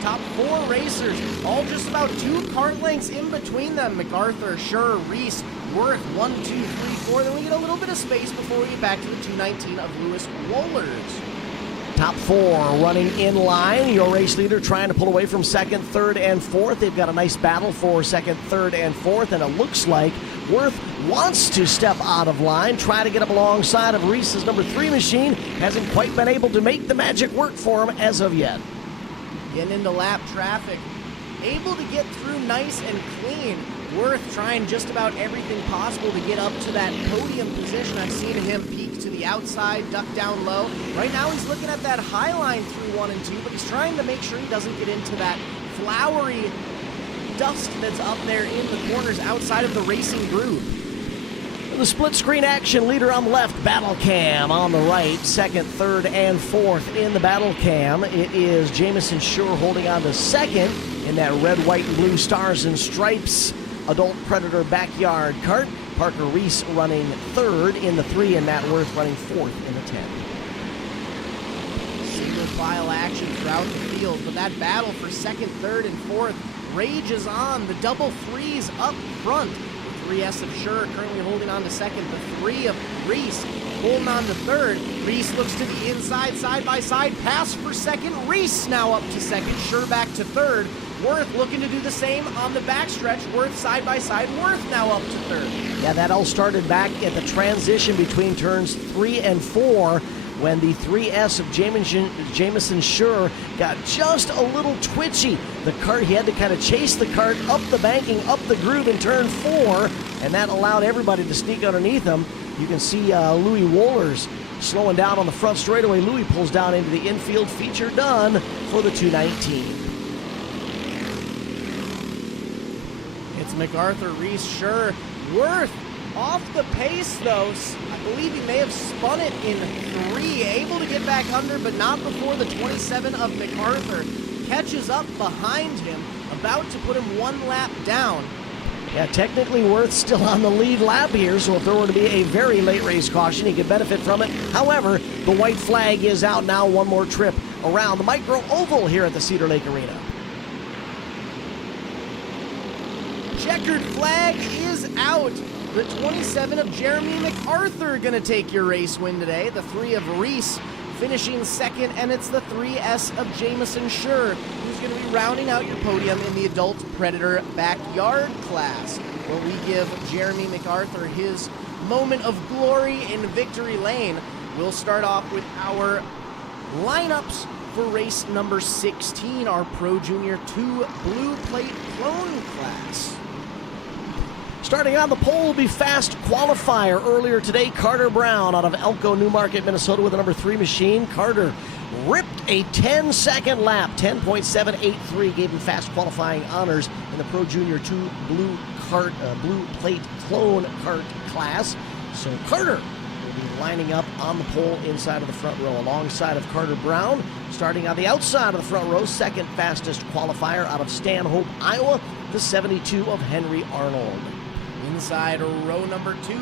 Top 4 racers, all just about 2 cart lengths in between them. MacArthur, Sure, Reese, Worth, 1, 2, 3, 4. Then we get a little bit of space before we get back to the 219 of Lewis Wohlers. Top 4 running in line. Your race leader trying to pull away from 2nd, 3rd, and 4th. They've got a nice battle for 2nd, 3rd, and 4th, and it looks like Worth wants to step out of line, try to get up alongside of Reese's number 3 machine. Hasn't quite been able to make the magic work for him as of yet. Getting into lap traffic, able to get through nice and clean. Worth trying just about everything possible to get up to that podium position. I've seen him peek to the outside, duck down low. Right now he's looking at that high line through 1 and 2, but he's trying to make sure he doesn't get into that flowery dust that's up there in the corners outside of the racing group. The split screen action, leader on the left, Battle Cam on the right, 2nd, 3rd, and 4th in the Battle Cam. It is Jamison Shure holding on to 2nd in that red, white, and blue stars and stripes Adult Predator backyard cart. Parker Reese running 3rd in the 3, and Matt Worth running 4th in the 10. Single file action throughout the field, but that battle for 2nd, 3rd, and 4th rages on. The double 3s up front. 3S of Shure currently holding on to 2nd. The 3 of Reese holding on to 3rd. Reese looks to the inside, side by side, pass for 2nd. Reese now up to 2nd. Shure back to 3rd. Worth looking to do the same on the backstretch. Worth side by side. Worth now up to 3rd. Yeah, that all started back at the transition between turns 3 and 4. When the 3S of Jamison Shure got just a little twitchy. The cart, he had to kind of chase the cart up the banking, up the groove in turn 4, and that allowed everybody to sneak underneath him. You can see Louis Wohlers slowing down on the front straightaway. Louis pulls down into the infield. Feature done for the 219. It's MacArthur, Reese, Shure, Worth. Off the pace, though. I believe he may have spun it in 3. Able to get back under, but not before the 27 of MacArthur catches up behind him, about to put him 1 lap down. Yeah, technically Worth still on the lead lap here, so if there were to be a very late race caution, he could benefit from it. However, the white flag is out now. 1 more trip around the micro oval here at the Cedar Lake Arena. Checkered flag is out. The 27 of Jeremy MacArthur going to take your race win today. The 3 of Reese finishing 2nd, and it's the 3S of Jamison Shure who's going to be rounding out your podium in the Adult Predator backyard class, where we give Jeremy MacArthur his moment of glory in victory lane. We'll start off with our lineups for race number 16, our Pro Junior 2 Blue Plate Clone class. Starting on the pole will be fast qualifier. Earlier today, Carter Brown out of Elko, Newmarket, Minnesota with the number 3 machine. Carter ripped a 10-second lap. 10.783 gave him fast qualifying honors in the Pro Junior 2 Blue Plate Clone Cart class. So Carter will be lining up on the pole inside of the front row alongside of Carter Brown. Starting on the outside of the front row, 2nd fastest qualifier out of Stanhope, Iowa, the 72 of Henry Arnold. Inside row number 2,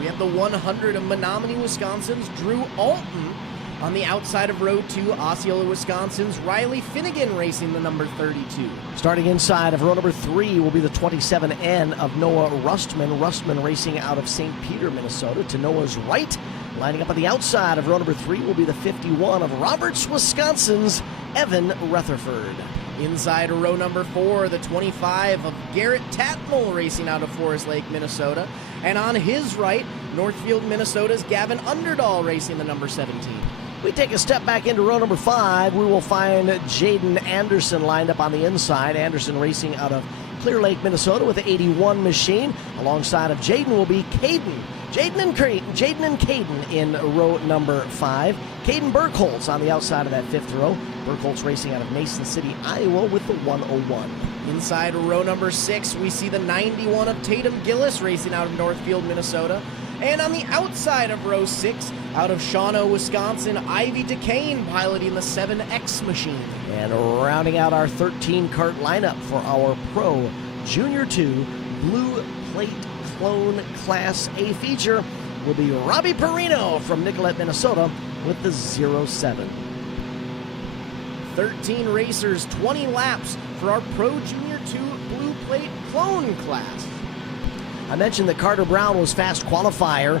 we have the 100 of Menominee, Wisconsin's Drew Alton. On the outside of row 2, Osceola, Wisconsin's Riley Finnegan racing the number 32. Starting inside of row number 3 will be the 27N of Noah Rustman. Rustman racing out of St. Peter, Minnesota to Noah's right. Lining up on the outside of row number 3 will be the 51 of Roberts, Wisconsin's Evan Rutherford. Inside row number 4, the 25 of Garrett Tatmull racing out of Forest Lake, Minnesota. And on his right, Northfield, Minnesota's Gavin Underdahl racing the number 17. We take a step back into row number 5. We will find Jaden Anderson lined up on the inside. Anderson racing out of Clear Lake, Minnesota with the 81 machine. Alongside of Jaden will be Caden Jaden and Caden in row number 5. Caden Burkholz on the outside of that 5th row. Burkholz racing out of Mason City, Iowa with the 101. Inside row number 6, we see the 91 of Tatum Gillis racing out of Northfield, Minnesota. And on the outside of row 6, out of Shawano, Wisconsin, Ivy DeCane piloting the 7X machine. And rounding out our 13-cart lineup for our Pro Junior 2 Blue Plate Clone Class A feature will be Robbie Perino from Nicollet, Minnesota with the 07. 13 racers, 20 laps for our Pro Junior 2 Blue Plate Clone class. I mentioned that Carter Brown was fast qualifier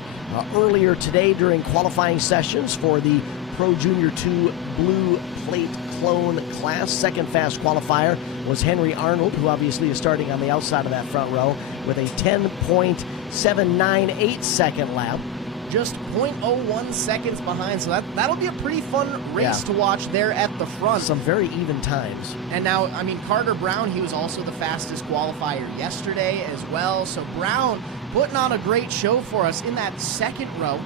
earlier today during qualifying sessions for the Pro Junior 2 Blue Plate Clone class. Second fast qualifier was Henry Arnold, who obviously is starting on the outside of that front row with a 10.798 second lap. Just 0.01 seconds behind, so that'll be a pretty fun race to watch there at the front. Some very even times. And now, I mean, Carter Brown, he was also the fastest qualifier yesterday as well. So Brown putting on a great show for us in that second row.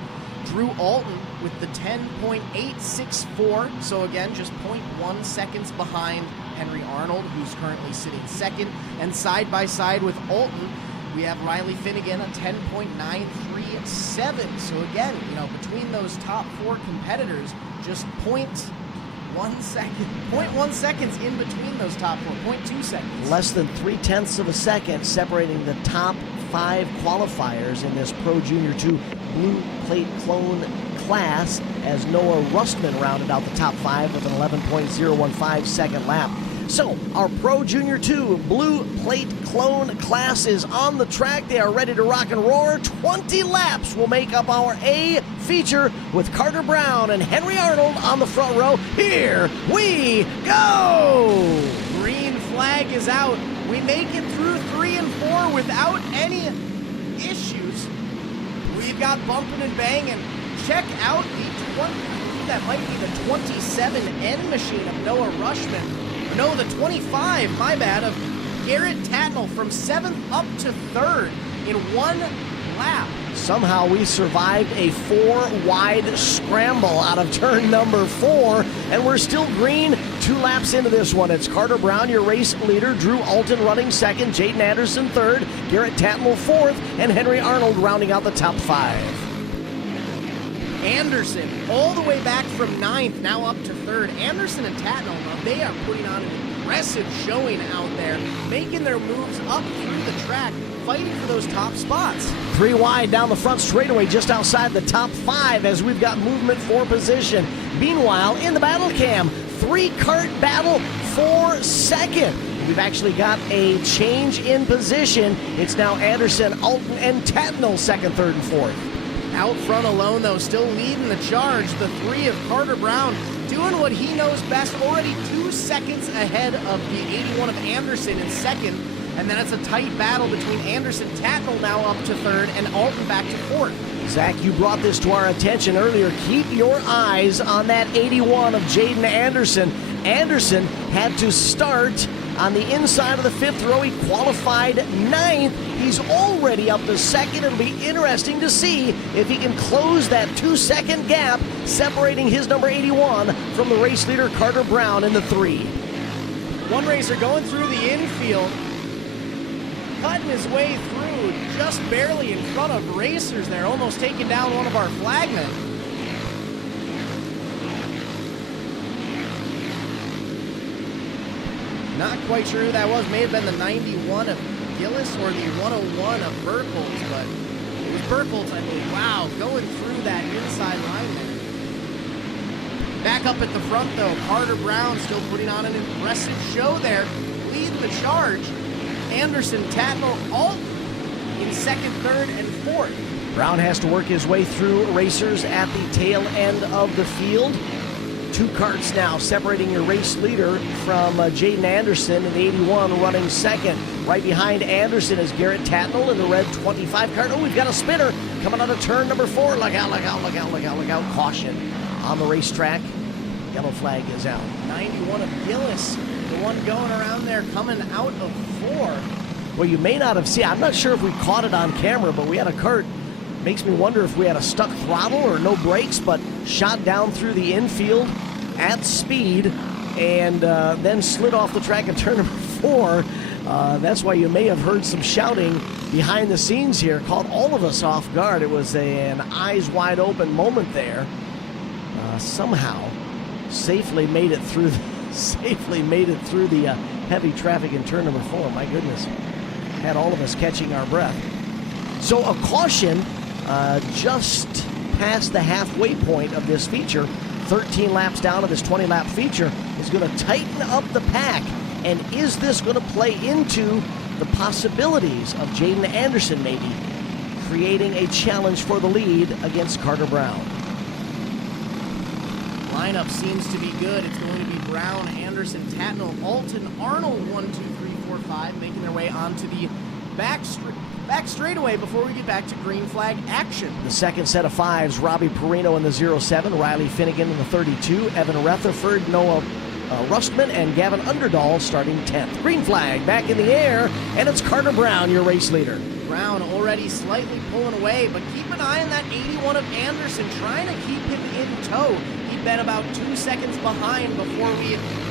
Drew Alton with the 10.864. So again, just 0.1 seconds behind Henry Arnold, who's currently sitting second. And side by side with Alton, we have Riley Finnegan, a 10.937. So again, between those top 4 competitors, just 0.1 seconds in between those top 4, 0.2 seconds. Less than 0.3 of a second separating the top 5 qualifiers in this Pro Junior 2 Blue Plate Clone class, as Noah Rustman rounded out the top 5 with an 11.015 second lap. So, our Pro Junior 2 Blue Plate Clone class is on the track. They are ready to rock and roar. 20 laps will make up our A feature with Carter Brown and Henry Arnold on the front row. Here we go! Green flag is out. We make it through 3 and 4 without any issues. We've got bumping and banging. Check out the 20, that might be the 27N machine of Noah Rushman. No, the 25, my bad, of Garrett Tatnell from 7th up to 3rd in 1 lap. Somehow we survived a 4-wide scramble out of turn number 4, and we're still green 2 laps into this one. It's Carter Brown, your race leader, Drew Alton running 2nd, Jaden Anderson 3rd, Garrett Tatnell 4th, and Henry Arnold rounding out the top 5. Anderson, all the way back from 9th, now up to 3rd. Anderson and Tatnell, they are putting on an impressive showing out there, making their moves up through the track, fighting for those top spots. 3 wide down the front straightaway, just outside the top 5 as we've got movement for position. Meanwhile, in the battle cam, 3-cart battle for 2nd. We've actually got a change in position. It's now Anderson, Alton, and Tatnell 2nd, 3rd, and 4th. Out front alone, though, still leading the charge. The 3 of Carter Brown doing what he knows best, already 2 seconds ahead of the 81 of Anderson in 2nd. And then it's a tight battle between Anderson, Tatnell now up to 3rd, and Alton back to 4th. Zach, you brought this to our attention earlier. Keep your eyes on that 81 of Jaden Anderson. Anderson had to start on the inside of the 5th row. He qualified 9th. He's already up to 2nd. It'll be interesting to see if he can close that 2-second gap separating his number 81 from the race leader Carter Brown in the 3. One racer going through the infield, cutting his way through, just barely in front of racers there, almost taking down one of our flagmen. Not quite sure who that was. May have been the 91 of Gillis or the 101 of Burkholz, but it was Burkholz, I believe. Wow, going through that inside line there. Back up at the front, though, Carter Brown still putting on an impressive show there, leading the charge. Anderson, Tatnell, Alton in 2nd, 3rd, and 4th. Brown has to work his way through racers at the tail end of the field. 2 carts now separating your race leader from Jaden Anderson in the 81 running 2nd. Right behind Anderson is Garrett Tatnell in the red 25 cart. Oh, we've got a spinner coming out of turn number 4. Look out, look out, look out, look out, look out. Caution on the racetrack. Yellow flag is out. 91 of Gillis, the one going around there coming out of 4. Well, you may not have seen, I'm not sure if we caught it on camera, but we had a cart Makes me wonder if we had a stuck throttle or no brakes, but shot down through the infield at speed and then slid off the track in turn number 4. That's why you may have heard some shouting behind the scenes here. Caught all of us off guard. It was an eyes wide open moment there. Somehow safely made it through the heavy traffic in turn number 4. My goodness. Had all of us catching our breath. So a caution just past the halfway point of this feature, 13 laps down of this 20-lap feature, is going to tighten up the pack. And is this going to play into the possibilities of Jaden Anderson maybe creating a challenge for the lead against Carter Brown? Lineup seems to be good. It's going to be Brown, Anderson, Tatnall, Alton, Arnold, 1, 2, 3, 4, 5, making their way onto the back straightaway before we get back to green flag action. The second set of 5s, Robbie Perino in the 07, Riley Finnegan in the 32, Evan Rutherford, Noah Rustman, and Gavin Underdahl starting 10th. Green flag back in the air, and it's Carter Brown, your race leader. Brown already slightly pulling away, but keep an eye on that 81 of Anderson, trying to keep him in tow. He'd been about 2 seconds behind before we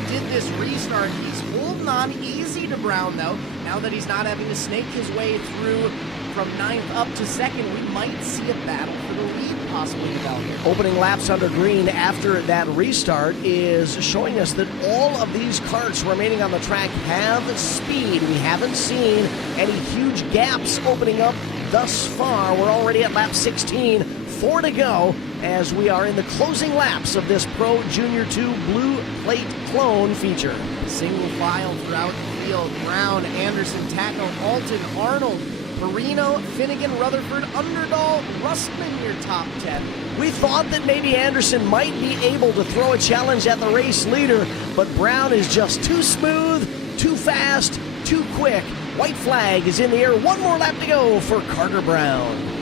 did this restart. He's holding on easy to Brown, though. Now that he's not having to snake his way through from 9th up to 2nd, we might see a battle for the lead possibly develop here. Opening laps under green after that restart is showing us that all of these karts remaining on the track have speed. We haven't seen any huge gaps opening up thus far. We're already at lap 16, 4 to go as we are in the closing laps of this Pro Junior 2 Blue Plate Clone feature. Single file throughout the field. Brown, Anderson, Tatnall, Alton, Arnold, Perino, Finnegan, Rutherford, Underdahl, Rustman, your top 10. We thought that maybe Anderson might be able to throw a challenge at the race leader, but Brown is just too smooth, too fast, too quick. White flag is in the air. One more lap to go for Carter Brown.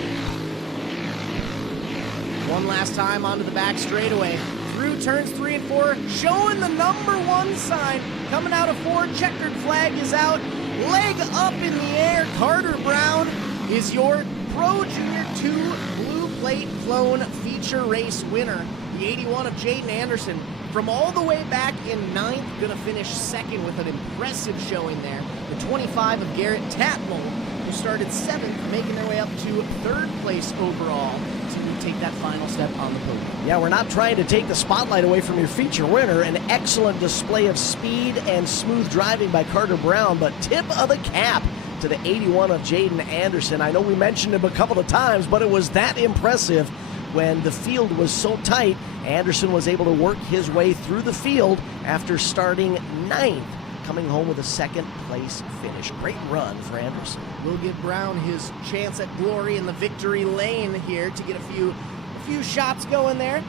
One last time onto the back straightaway. Through turns 3 and 4, showing the number 1 sign. Coming out of 4, checkered flag is out. Leg up in the air. Carter Brown is your Pro Junior 2 Blue Plate Clone feature race winner. The 81 of Jaden Anderson from all the way back in 9th, going to finish 2nd with an impressive showing there. The 25 of Garrett Tatnall, who started 7th, making their way up to 3rd place overall to take that final step on the podium. Yeah, we're not trying to take the spotlight away from your feature winner. An excellent display of speed and smooth driving by Carter Brown, but tip of the cap to the 81 of Jaden Anderson. I know we mentioned him a couple of times, but it was that impressive when the field was so tight. Anderson was able to work his way through the field after starting 9th, coming home with a 2nd place finish. Great run for Anderson. We'll give Brown his chance at glory in the victory lane here to get a few shots going there.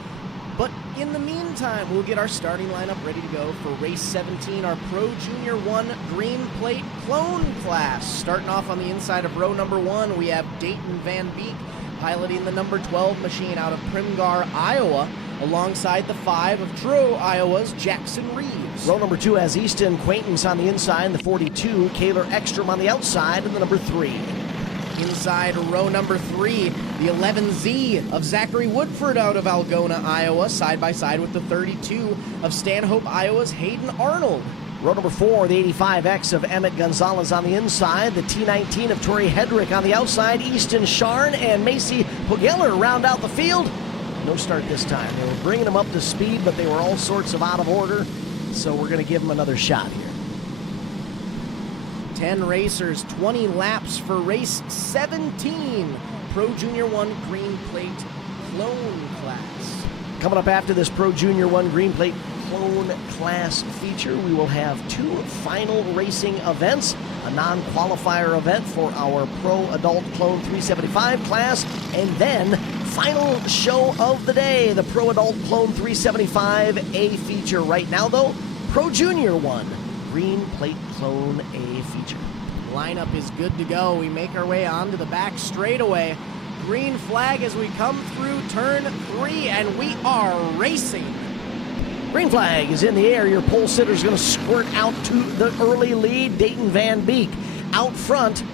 But in the meantime, we'll get our starting lineup ready to go for race 17, our Pro Junior 1 Green Plate Clone class. Starting off on the inside of row number 1, we have Dayton Van Beek piloting the number 12 machine out of Primgar, Iowa, alongside the 5 of Truro, Iowa's Jackson Reeves. Row number 2 has Easton Quaintance on the inside, the 42, Kaylor Ekstrom on the outside, and the number 3. Inside row number 3, the 11Z of Zachary Woodford out of Algona, Iowa, side by side with the 32 of Stanhope, Iowa's Hayden Arnold. Row number 4, the 85X of Emmett Gonzalez on the inside, the T19 of Tori Hedrick on the outside, Easton Sharn and Macy Pogeller round out the field. No start this time. They were bringing them up to speed, but they were all sorts of out of order, so we're going to give them another shot here. 10 racers, 20 laps for race 17, Pro Junior 1 Green Plate Clone class. Coming up after this Pro Junior 1 Green Plate Clone class feature, we will have 2 final racing events, a non-qualifier event for our Pro Adult Clone 375 class, and then final show of the day, the Pro Adult Clone 375 A feature. Right now, though, Pro Junior 1 Green Plate Clone A feature. Lineup is good to go. We make our way onto the back straightaway. Green flag as we come through turn 3, and we are racing. Green flag is in the air. Your pole sitter is going to squirt out to the early lead. Dayton Van Beek out front.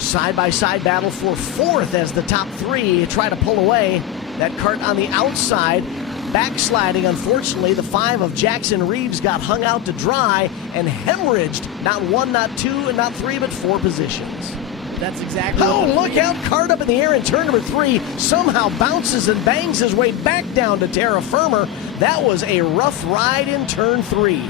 Side-by-side battle for fourth as the top three try to pull away. That cart on the outside, backsliding. Unfortunately, the 5 of Jackson Reeves got hung out to dry and hemorrhaged not 1, not 2, and not 3, but 4 positions. That's exactly Oh, what look out. Cart up in the air in turn number 3. Somehow bounces and bangs his way back down to terra firma. That was a rough ride in turn 3.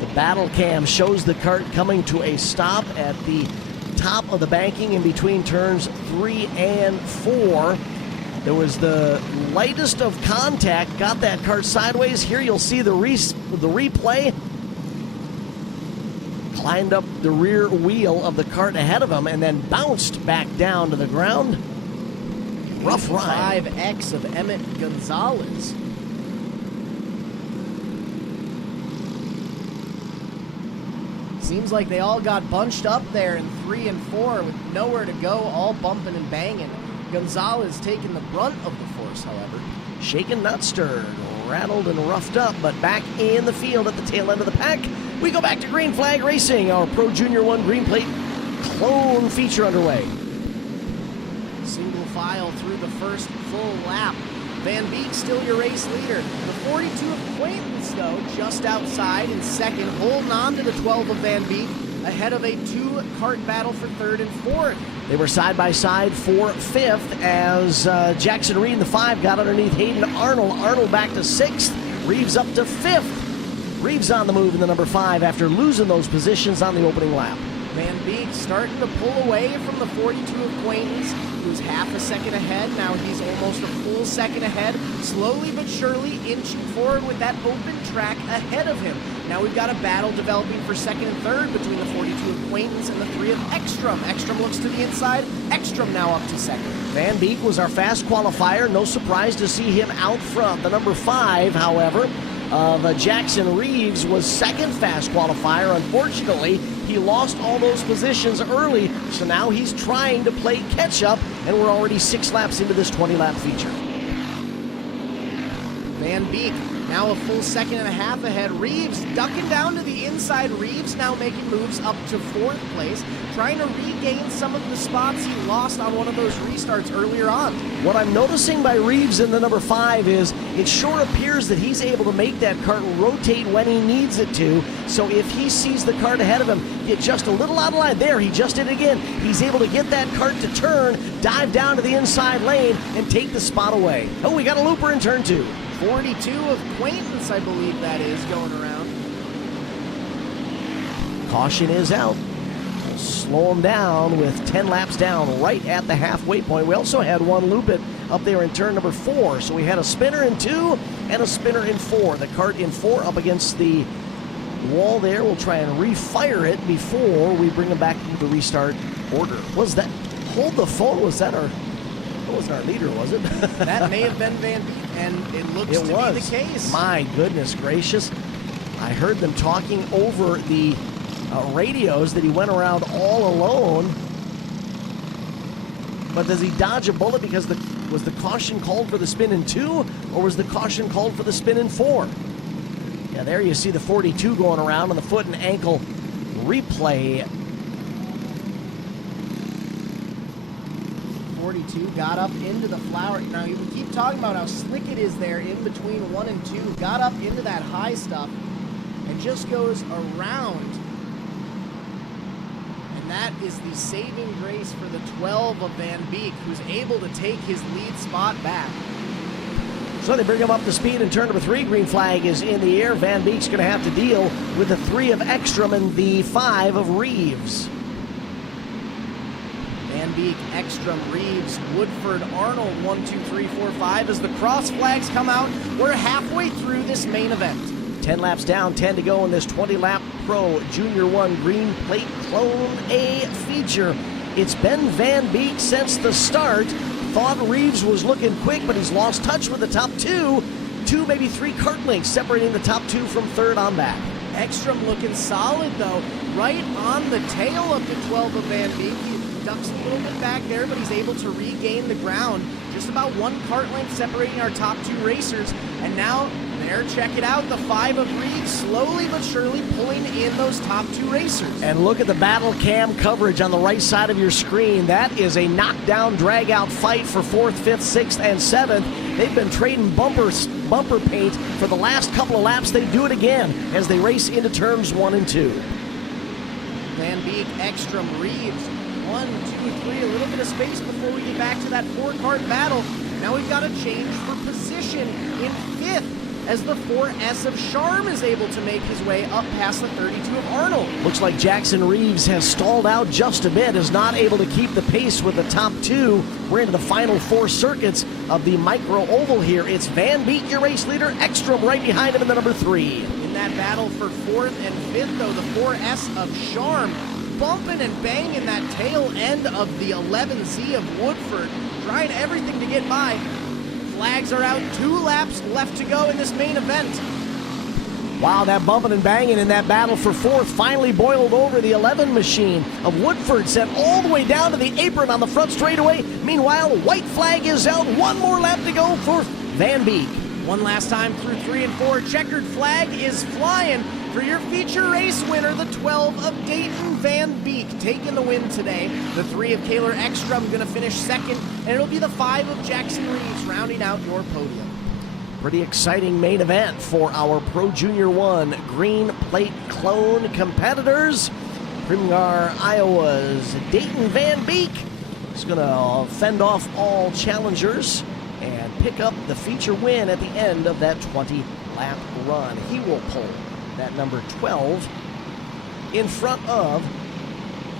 The battle cam shows the cart coming to a stop at the top of the banking in between turns 3 and 4. There was the lightest of contact, got that cart sideways. Here you'll see the replay. Climbed up the rear wheel of the cart ahead of him and then bounced back down to the ground. Rough ride. 5X of Emmett Gonzalez. Seems like they all got bunched up there in 3 and 4 with nowhere to go, all bumping and banging. Gonzalez taking the brunt of the force, however. Shaken, not stirred, rattled and roughed up, but back in the field at the tail end of the pack. We go back to Green Flag Racing, our Pro Junior 1 Green Plate clone feature underway. Single file through the first full lap. Van Beek still your race leader. The 42 of Acquaintance, though, just outside in second, holding on to the 12 of Van Beek, ahead of a 2-cart battle for third and fourth. They were side by side for fifth as Jackson Reed in the 5 got underneath Hayden Arnold. Arnold back to 6th, Reeves up to 5th. Reeves on the move in the number 5 after losing those positions on the opening lap. Van Beek starting to pull away from the 42 Acquaintance, who's half a second ahead. Now he's almost a full second ahead, slowly but surely inching forward with that open track ahead of him. Now we've got a battle developing for second and third between the 42 Acquaintance and the 3 of Ekstrom. Ekstrom looks to the inside. Ekstrom now up to second. Van Beek was our fast qualifier. No surprise to see him out front. The number 5, however, of Jackson Reeves was second fast qualifier. Unfortunately, he lost all those positions early, so now he's trying to play catch up, and we're already 6 laps into this 20-lap feature. Van Beek now a full second and a half ahead. Reeves ducking down to the inside. Reeves now making moves up to 4th place, trying to regain some of the spots he lost on one of those restarts earlier on. What I'm noticing by Reeves in the number 5 is it sure appears that he's able to make that cart rotate when he needs it to. So if he sees the cart ahead of him get just a little out of line, there, he just did it again. He's able to get that cart to turn, dive down to the inside lane, and take the spot away. Oh, we got a looper in turn 2. 42 of Acquaintance, I believe that is, going around. Caution is out. We'll slow him down with 10 laps down right at the halfway point. We also had one loop it up there in turn number 4. So we had a spinner in 2 and a spinner in 4. The cart in 4 up against the wall there. We'll try and refire it before we bring him back into the restart order. Was that, hold the phone, was that our, that wasn't our leader, was it? That may have been Van Beek, and it looks to be the case. My goodness gracious. I heard them talking over the radios that he went around all alone. But does he dodge a bullet because was the caution called for the spin in 2, or was the caution called for the spin in 4? Yeah, there you see the 42 going around on the foot and ankle replay. 42 got up into the flower. Now, we keep talking about how slick it is there in between 1 and 2. Got up into that high stuff and just goes around. And that is the saving grace for the 12 of Van Beek, who's able to take his lead spot back. So they bring him up to speed in turn number 3. Green flag is in the air. Van Beek's going to have to deal with the 3 of Ekstrom and the 5 of Reeves. Van Beek, Ekstrom, Reeves, Woodford, Arnold, 1, 2, 3, 4, 5. As the cross flags come out, we're halfway through this main event. 10 laps down, 10 to go in this 20-lap Pro Junior 1 Green Plate Clone A feature. It's been Van Beek since the start. Thought Reeves was looking quick, but he's lost touch with the top 2. 2, maybe 3 cart lengths separating the top 2 from 3rd on back. Ekstrom looking solid, though, right on the tail of the 12 of Van Beek. He ducks a little bit back there, but he's able to regain the ground. Just about 1 cart length separating our top 2 racers. And now there. Check it out. The 5 of Reed slowly but surely pulling in those top 2 racers. And look at the battle cam coverage on the right side of your screen. That is a knockdown, drag-out fight for 4th, 5th, 6th, and 7th. They've been trading bumper paint for the last couple of laps. They do it again as they race into turns 1 and 2. Van Beek, Ekstrom, Reeves. 1, 2, 3, a little bit of space before we get back to that 4-cart battle. Now we've got a change for position in 5th as the 4S of Charm is able to make his way up past the 32 of Arnold. Looks like Jackson Reeves has stalled out just a bit, is not able to keep the pace with the top 2. We're into the final 4 circuits of the micro oval here. It's Van Beek, your race leader, Ekstrom right behind him in the number 3. In that battle for 4th and 5th, though, the 4S of Charm bumping and banging that tail end of the 11Z of Woodford, trying everything to get by. Flags are out, 2 laps left to go in this main event. Wow, that bumping and banging in that battle for 4th finally boiled over the 11 machine of Woodford, sent all the way down to the apron on the front straightaway. Meanwhile, white flag is out, 1 more lap to go for Van Beek. One last time through 3 and 4, checkered flag is flying for your feature race winner, the 12 of Dayton Van Beek, taking the win today. The 3 of Kaler Ekstrom going to finish 2nd, and it'll be the 5 of Jackson Reeves rounding out your podium. Pretty exciting main event for our Pro Junior 1 Green Plate Clone competitors. Primgar, Iowa's Dayton Van Beek is going to fend off all challengers and pick up the feature win at the end of that 20-lap run. He will pull that number 12 in front of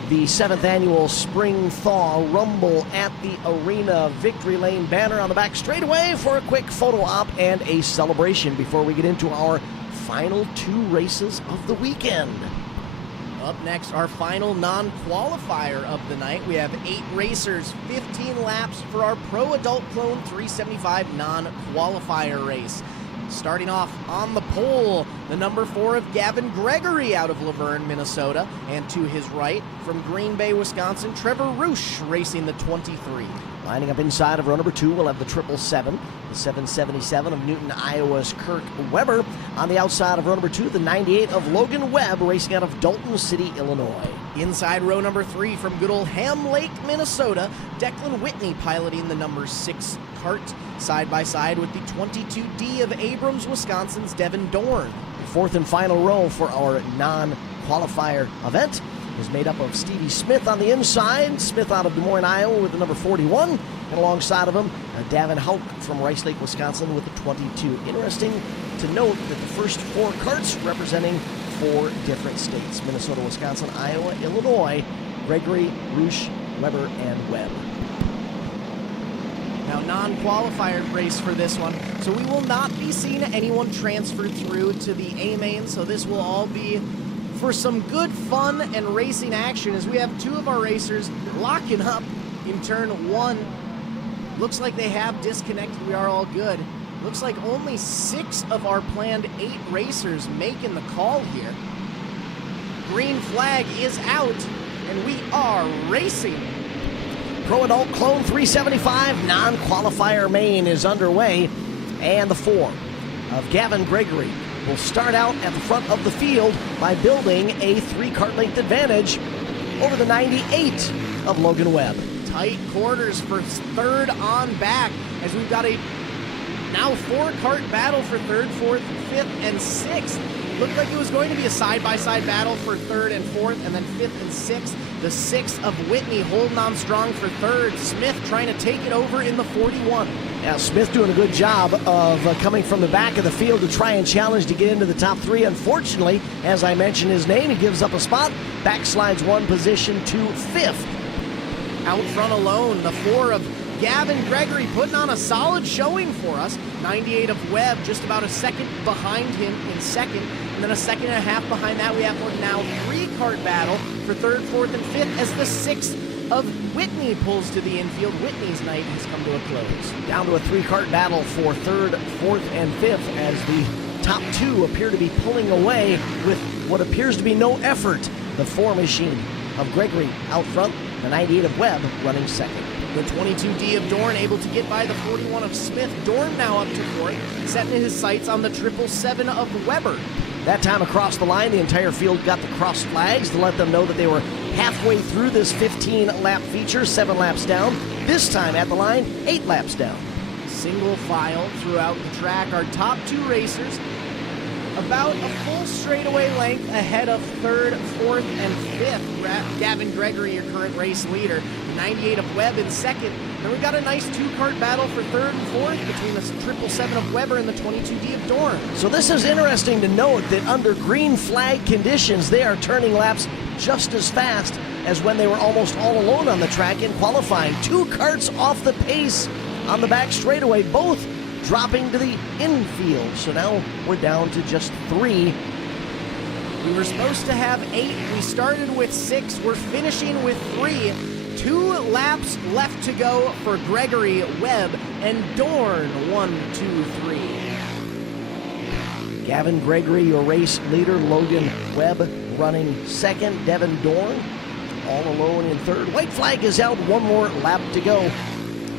the 7th Annual Spring Thaw Rumble at the Arena Victory Lane banner on the back straightaway for a quick photo op and a celebration before we get into our final 2 races of the weekend. Up next, our final non-qualifier of the night. We have 8 racers, 15 laps for our Pro Adult Clone 375 non-qualifier race. Starting off on the pole, the number 4 of Gavin Gregory out of Laverne, Minnesota. And to his right, from Green Bay, Wisconsin, Trevor Roosh racing the 23. Lining up inside of row number 2, we'll have the 777, the 777 of Newton, Iowa's Kirk Weber. On the outside of row number 2, the 98 of Logan Webb racing out of Dalton City, Illinois. Inside row number 3 from good old Ham Lake, Minnesota, Declan Whitney piloting the number 6 cart, side by side with the 22D of Abrams, Wisconsin's Devin Dorn. The 4th and final row for our non-qualifier event is made up of Stevie Smith on the inside, Smith out of Des Moines, Iowa with the number 41, and alongside of him, Davin Hauk from Rice Lake, Wisconsin with the 22. Interesting to note that the first 4 carts representing 4 different states: Minnesota, Wisconsin, Iowa, Illinois, Gregory, Roosh, Weber, and Webb. Now, non-qualifier race for this one, so we will not be seeing anyone transfer through to the A-main, so this will all be for some good fun and racing action as we have 2 of our racers locking up in turn 1. Looks like they have disconnected. We are all good. Looks like only 6 of our planned 8 racers making the call here. Green flag is out, and we are racing. Pro Adult Clone 375 non-qualifier main is underway, and the 4 of Gavin Gregory will start out at the front of the field by building a 3-cart length advantage over the 98 of Logan Webb. Tight quarters for 3rd on back as we've got a now 4-cart battle for 3rd, 4th, 5th, and 6th. Looked like it was going to be a side-by-side battle for 3rd and 4th, and then 5th and 6th. The 6th of Whitney holding on strong for 3rd. Smith trying to take it over in the 41. Now, Smith doing a good job of coming from the back of the field to try and challenge to get into the top 3. Unfortunately, as I mentioned his name, he gives up a spot, backslides 1 position to 5th. Out front alone, the 4 of Gavin Gregory putting on a solid showing for us. 98 of Webb, just about a second behind him in 2nd. And then a 1.5 seconds behind that, we have one now 3-cart battle for 3rd, 4th, and 5th as the 6th of Whitney pulls to the infield. Whitney's night has come to a close. Down to a 3-cart battle for 3rd, 4th, and 5th as the top 2 appear to be pulling away with what appears to be no effort. The 4 machine of Gregory out front, the 98 of Webb running 2nd. The 22D of Dorn able to get by the 41 of Smith. Dorn now up to fourth, setting his sights on the 777 of Weber. That time across the line, the entire field got the cross flags to let them know that they were halfway through this 15-lap feature, 7 laps down. This time at the line, 8 laps down. Single file throughout the track. Our top 2 racers about a full straightaway length ahead of 3rd, 4th, and 5th. Gavin Gregory, your current race leader. The 98 of Webb in 2nd. Then we got a nice 2-kart battle for 3rd and 4th between the 777 of Weber and the 22D of Dorn. So this is interesting to note that under green flag conditions, they are turning laps just as fast as when they were almost all alone on the track in qualifying. 2 karts off the pace on the back straightaway, both dropping to the infield. So now we're down to just 3. We were supposed to have 8. We started with 6. We're finishing with 3. 2 laps left to go for Gregory, Webb, and Dorn. 1, 2, 3. Gavin Gregory, your race leader. Logan Webb running second. Devin Dorn all alone in third. White flag is out. 1 more lap to go.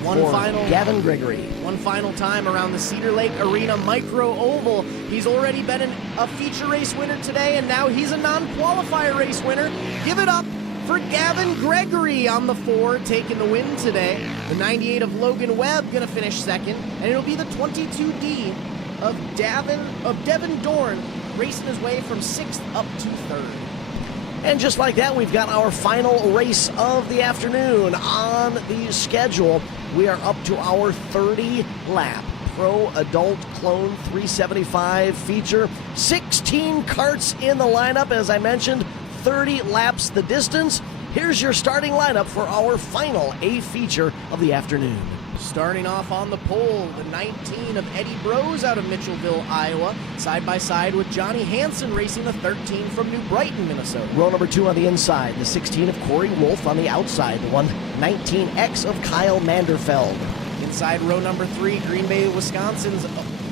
Gavin Gregory. One final time around the Cedar Lake Arena Micro Oval. He's already been a feature race winner today, and now he's a non-qualifier race winner. Give it up for Gavin Gregory on the 4, taking the win today. The 98 of Logan Webb gonna finish second, and it'll be the 22D of Devin Dorn racing his way from 6th up to 3rd. And just like that, we've got our final race of the afternoon on the schedule. We are up to our 30-lap Pro Adult Clone 375 feature. 16 karts in the lineup, as I mentioned, 30 laps the distance. Here's your starting lineup for our final A feature of the afternoon. Starting off on the pole, the 19 of Eddie Brose out of Mitchellville, Iowa, side by side with Johnny Hansen racing the 13 from New Brighton, Minnesota. Row number 2 on the inside, the 16 of Corey Wolf on the outside, the 119X of Kyle Manderfeld. Inside row number 3, Green Bay, Wisconsin's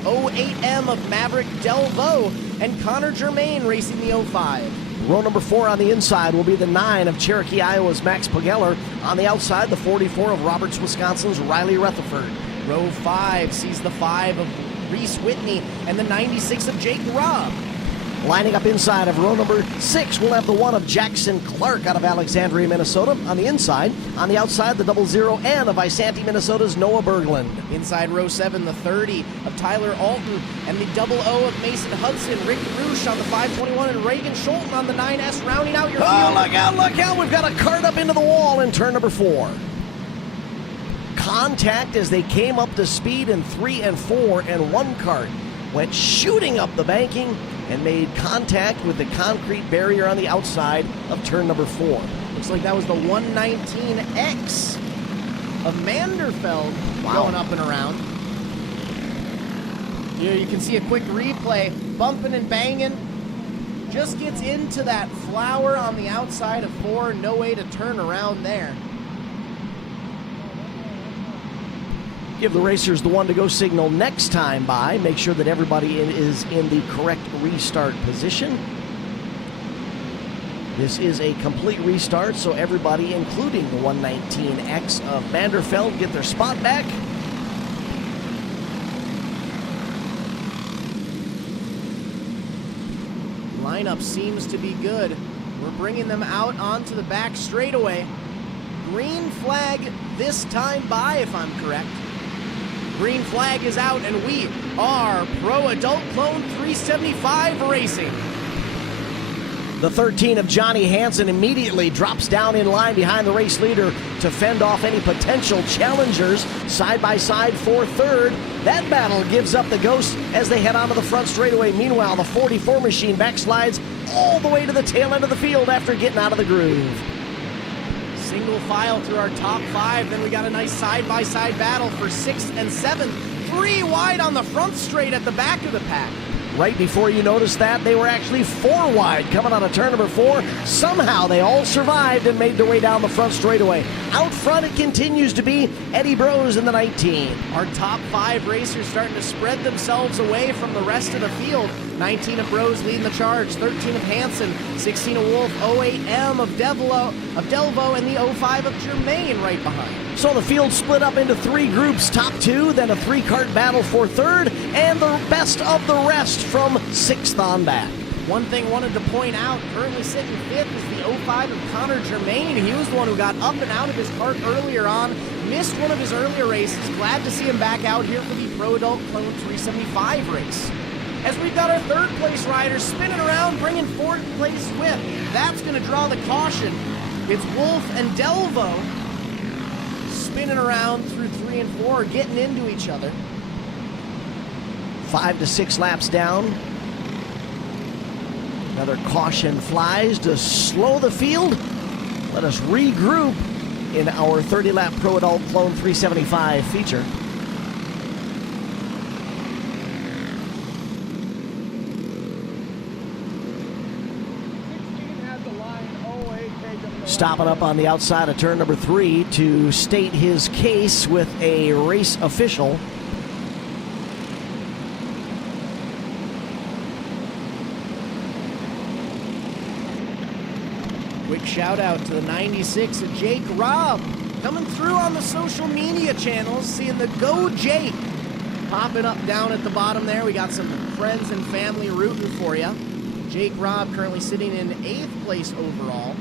08M of Maverick Delvaux, and Connor Germain racing the 05. Row number 4 on the inside will be the 9 of Cherokee, Iowa's Max Pageller. On the outside, the 44 of Roberts, Wisconsin's Riley Rutherford. Row 5 sees the 5 of Reese Whitney and the 96 of Jake Robb. Lining up inside of row number 6, we'll have the 1 of Jackson Clark out of Alexandria, Minnesota on the inside. On the outside, the 00N of Isanti, Minnesota's Noah Berglund. Inside row 7, the 30 of Tyler Alton and the 00 of Mason Hudson. Ricky Roosh on the 521 and Reagan Scholten on the 9S rounding out your field. Oh, look out, look out. We've got a cart up into the wall in turn number 4. Contact as they came up to speed in 3 and 4, and one cart went shooting up the banking and made contact with the concrete barrier on the outside of turn number 4. Looks like that was the 119X of Manderfeld going up and around. Here you can see a quick replay, bumping and banging. Just gets into that flower on the outside of 4, no way to turn around there. Give the racers the 1 to go signal next time by. Make sure that everybody is in the correct restart position. This is a complete restart, so everybody, including the 119X of Manderfeld, get their spot back. Lineup seems to be good. We're bringing them out onto the back straightaway. Green flag this time by, if I'm correct. Green flag is out, and we are Pro Adult Clone 375 racing. The 13 of Johnny Hansen immediately drops down in line behind the race leader to fend off any potential challengers. Side by side for 3rd. That battle gives up the ghost as they head onto the front straightaway. Meanwhile, the 44 machine backslides all the way to the tail end of the field after getting out of the groove. Single file through our top 5. Then we got a nice side-by-side battle for 6th and 7th. 3 wide on the front straight at the back of the pack. Right before you noticed that, they were actually 4 wide coming out of turn number 4. Somehow they all survived and made their way down the front straightaway. Out front it continues to be Eddie Brose in the 19. Our top 5 racers starting to spread themselves away from the rest of the field. 19 of Brose leading the charge, 13 of Hansen, 16 of Wolf, 08M of Delvaux, and the 05 of Germain right behind. So the field split up into 3 groups, top 2, then a 3-cart battle for 3rd, and the best of the rest from 6th on back. One thing wanted to point out, currently sitting 5th is the 05 of Connor Germain. He was the one who got up and out of his cart earlier on, missed one of his earlier races. Glad to see him back out here for the Pro Adult Clone 375 race. As we've got our 3rd place rider spinning around, bringing 4th place with. That's going to draw the caution. It's Wolf and Delvo spinning around through 3 and 4, getting into each other. 5 to 6 laps down. Another caution flies to slow the field. Let us regroup in our 30-lap Pro Adult Clone 375 feature. Stopping up on the outside of turn number 3 to state his case with a race official. Quick shout out to the 96 of Jake Robb coming through on the social media channels, seeing the Go Jake popping up down at the bottom there. We got some friends and family rooting for you. Jake Robb currently sitting in 8th place overall,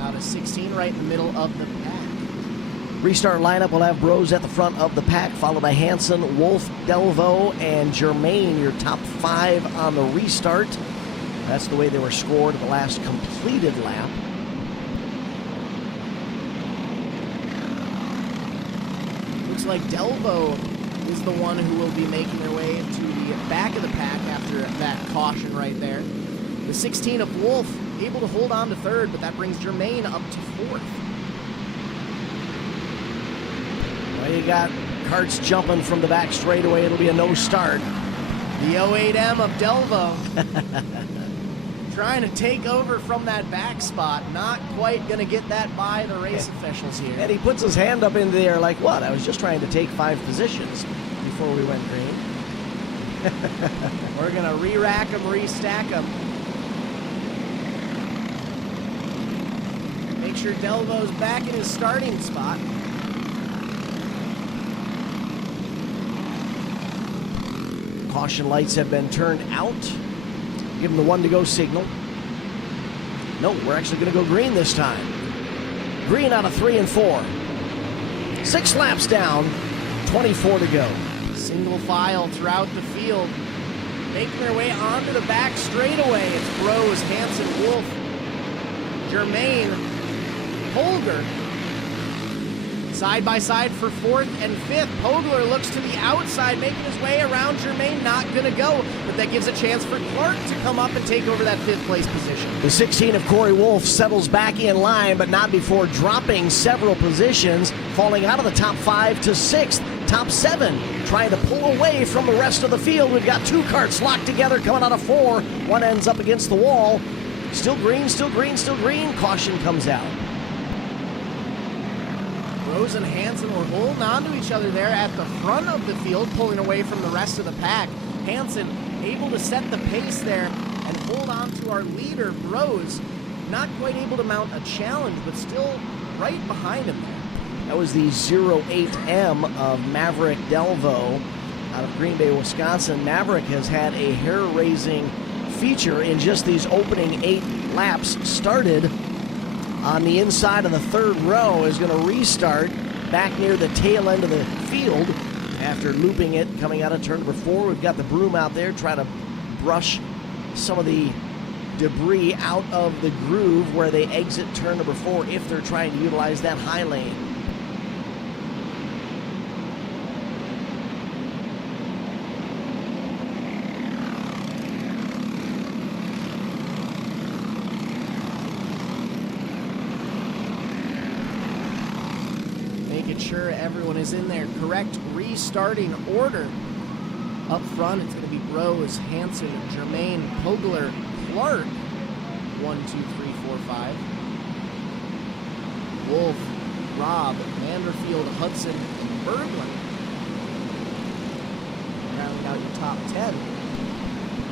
out of 16, right in the middle of the pack. Restart lineup will have Bros at the front of the pack, followed by Hansen, Wolf, Delvo, and Germain, your top 5 on the restart. That's the way they were scored at the last completed lap. Looks like Delvo is the one who will be making their way to the back of the pack after that caution right there. The 16 of Wolf able to hold on to 3rd, but that brings Germain up to 4th. Well, you got carts jumping from the back straightaway. It'll be a no start. The 08M of Delvo trying to take over from that back spot. Not quite going to get that by the race officials here. And he puts his hand up in the air like, what? I was just trying to take 5 positions before we went green. We're going to re-rack them, restack them. Make sure Delvo's back in his starting spot. Caution lights have been turned out. Give him the 1 to go signal. No, we're actually going to go green this time. Green out of 3 and 4. 6 laps down, 24 to go. Single file throughout the field. Making their way onto the back straightaway. It's Bros, Hansen, Wolf, Germain, Holger. Side by side for 4th and 5th. Pogler looks to the outside, making his way around Germain. Not going to go, but that gives a chance for Clark to come up and take over that 5th place position. The 16 of Corey Wolf settles back in line, but not before dropping several positions, falling out of the top 5 to 6th. Top 7 trying to pull away from the rest of the field. We've got 2 carts locked together coming out of 4. One ends up against the wall. Still green, still green, still green. Caution comes out. Rose and Hansen were holding on to each other there at the front of the field, pulling away from the rest of the pack. Hansen able to set the pace there and hold on to our leader, Rose. Not quite able to mount a challenge, but still right behind him there. That was the 08M of Maverick Delvo out of Green Bay, Wisconsin. Maverick has had a hair-raising feature in just these opening 8 laps. Started on the inside of the 3rd row, is going to restart back near the tail end of the field after looping it coming out of turn number 4. We've got the broom out there trying to brush some of the debris out of the groove where they exit turn number 4 if they're trying to utilize that high lane. Sure everyone is in their correct restarting order. Up front, it's going to be Rose, Hansen, Germain, Pogler, Clark. 1, 2, 3, 4, 5. Wolf, Robb, Vanderfield, Hudson, Berglund. Rounding out your top 10.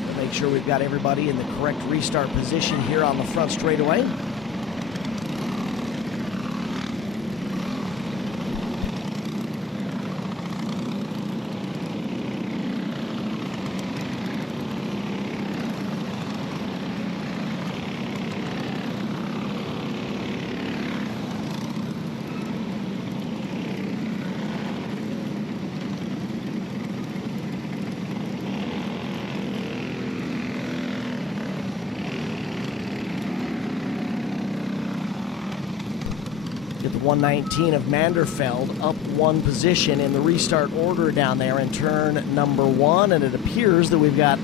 We'll make sure we've got everybody in the correct restart position here on the front straightaway. 119 of Manderfeld up one position in the restart order down there in turn number 1, and it appears that we've got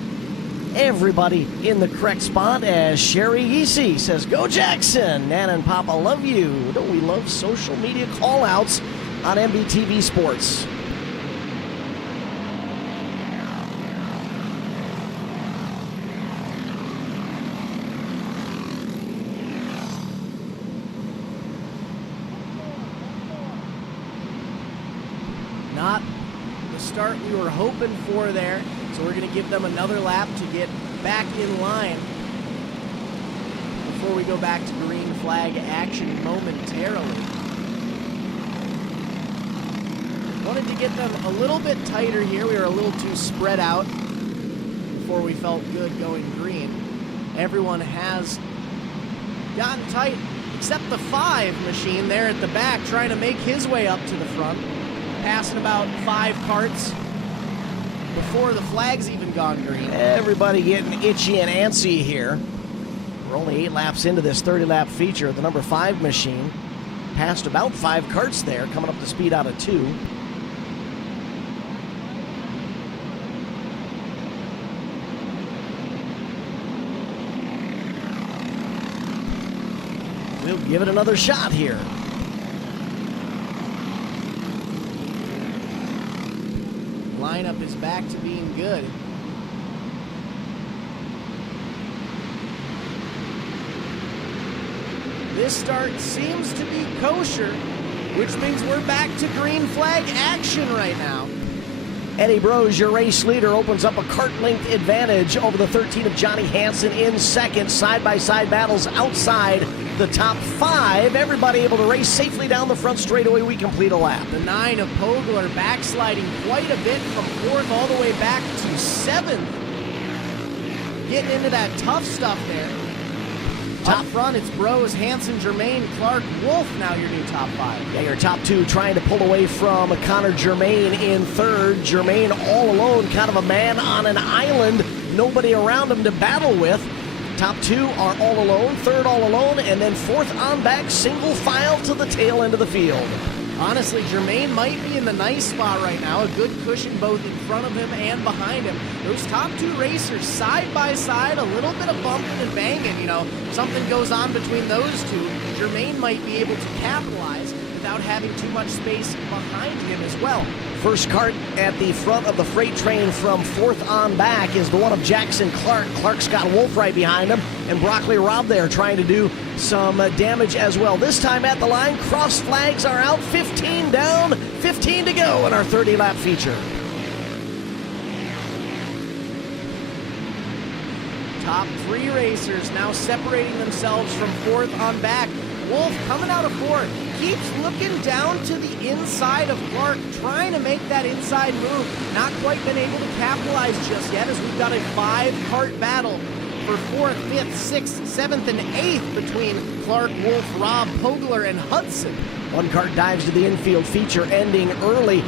everybody in the correct spot as Sherry Easy says, "Go Jackson! Nana and Papa love you." Don't we love social media call-outs on MBTV Sports? Not the start we were hoping for there, so we're going to give them another lap to get back in line before we go back to green flag action momentarily. Wanted to get them a little bit tighter here. We were a little too spread out before we felt good going green. Everyone has gotten tight except the 5 machine there at the back, trying to make his way up to the front. Passing about 5 carts before the flag's even gone green. Everybody getting itchy and antsy here. We're only 8 laps into this 30-lap feature. The number 5 machine passed about 5 carts there, coming up to speed out of 2. We'll give it another shot here. Lineup is back to being good. This start seems to be kosher, which means we're back to green flag action right now. Eddie Brose, your race leader, opens up a cart length advantage over the 13 of Johnny Hansen in second. Side-by-side battles outside the top 5. Everybody able to race safely down the front straightaway. We complete a lap. The 9 of Pogler backsliding quite a bit from 4th all the way back to 7th. Getting into that tough stuff there. Top front, it's Brose, Hansen, Germain, Clark, Wolf, now your new top 5. Yeah, your top 2 trying to pull away from Connor Germain in 3rd. Germain all alone, kind of a man on an island. Nobody around him to battle with. Top 2 are all alone, 3rd all alone, and then 4th on back, single file to the tail end of the field. Honestly, Germain might be in the nice spot right now. A good cushion both in front of him and behind him. Those top 2 racers side by side, a little bit of bumping and banging. You know, something goes on between those 2. Germain might be able to capitalize without having too much space behind him as well. First cart at the front of the freight train from 4th on back is the one of Jackson Clark. Clark's got Wolf right behind him, and Broccoli Rob there trying to do some damage as well. This time at the line, cross flags are out, 15 down, 15 to go in our 30-lap feature. Top 3 racers now separating themselves from 4th on back. Wolf coming out of 4th, keeps looking down to the inside of Clark, trying to make that inside move. Not quite been able to capitalize just yet, as we've got a 5-cart battle for 4th, 5th, 6th, 7th, and 8th between Clark, Wolf, Rob, Pogler, and Hudson. 1 cart dives to the infield feature, ending early.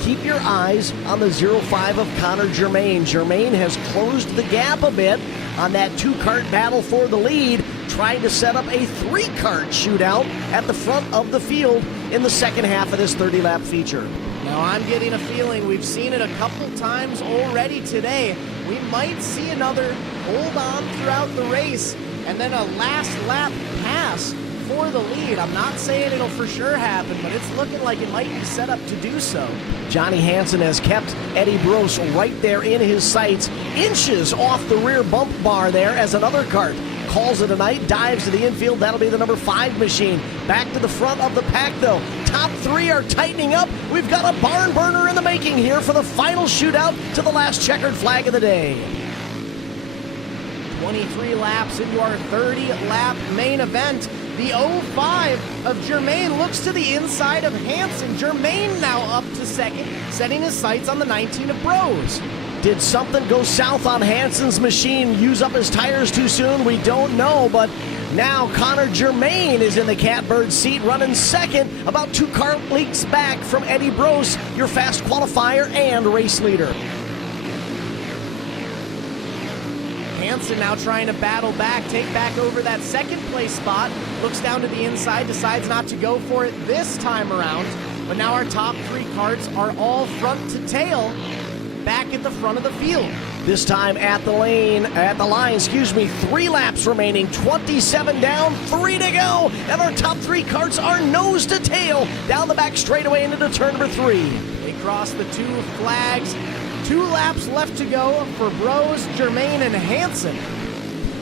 Keep your eyes on the 05 of Connor Germain. Germain has closed the gap a bit on that 2-cart battle for the lead, trying to set up a 3-cart shootout at the front of the field in the second half of this 30-lap feature. Now I'm getting a feeling, we've seen it a couple times already today. We might see another hold on throughout the race and then a last lap pass for the lead. I'm not saying it'll for sure happen, but it's looking like it might be set up to do so. Johnny Hansen has kept Eddie Brose right there in his sights, inches off the rear bump bar there as another cart calls it a night, dives to the infield. That'll be the number 5 machine. Back to the front of the pack, though. Top 3 are tightening up. We've got a barn burner in the making here for the final shootout to the last checkered flag of the day. 23 laps into our 30-lap main event. The 05 of Germain looks to the inside of Hansen. Germain now up to second, setting his sights on the 19 of Brose. Did something go south on Hansen's machine? Use up his tires too soon? We don't know, but now Connor Germain is in the catbird seat, running second, about 2 cart lengths back from Eddie Brose, your fast qualifier and race leader. Hansen now trying to battle back, take back over that second place spot. Looks down to the inside, decides not to go for it this time around. But now our top 3 carts are all front to tail back at the front of the field. This time at the line, 3 laps remaining, 27 down, 3 to go, and our top 3 carts are nose to tail down the back straightaway into turn number 3. They cross the 2 flags, 2 laps left to go for Bros, Germain, and Hansen.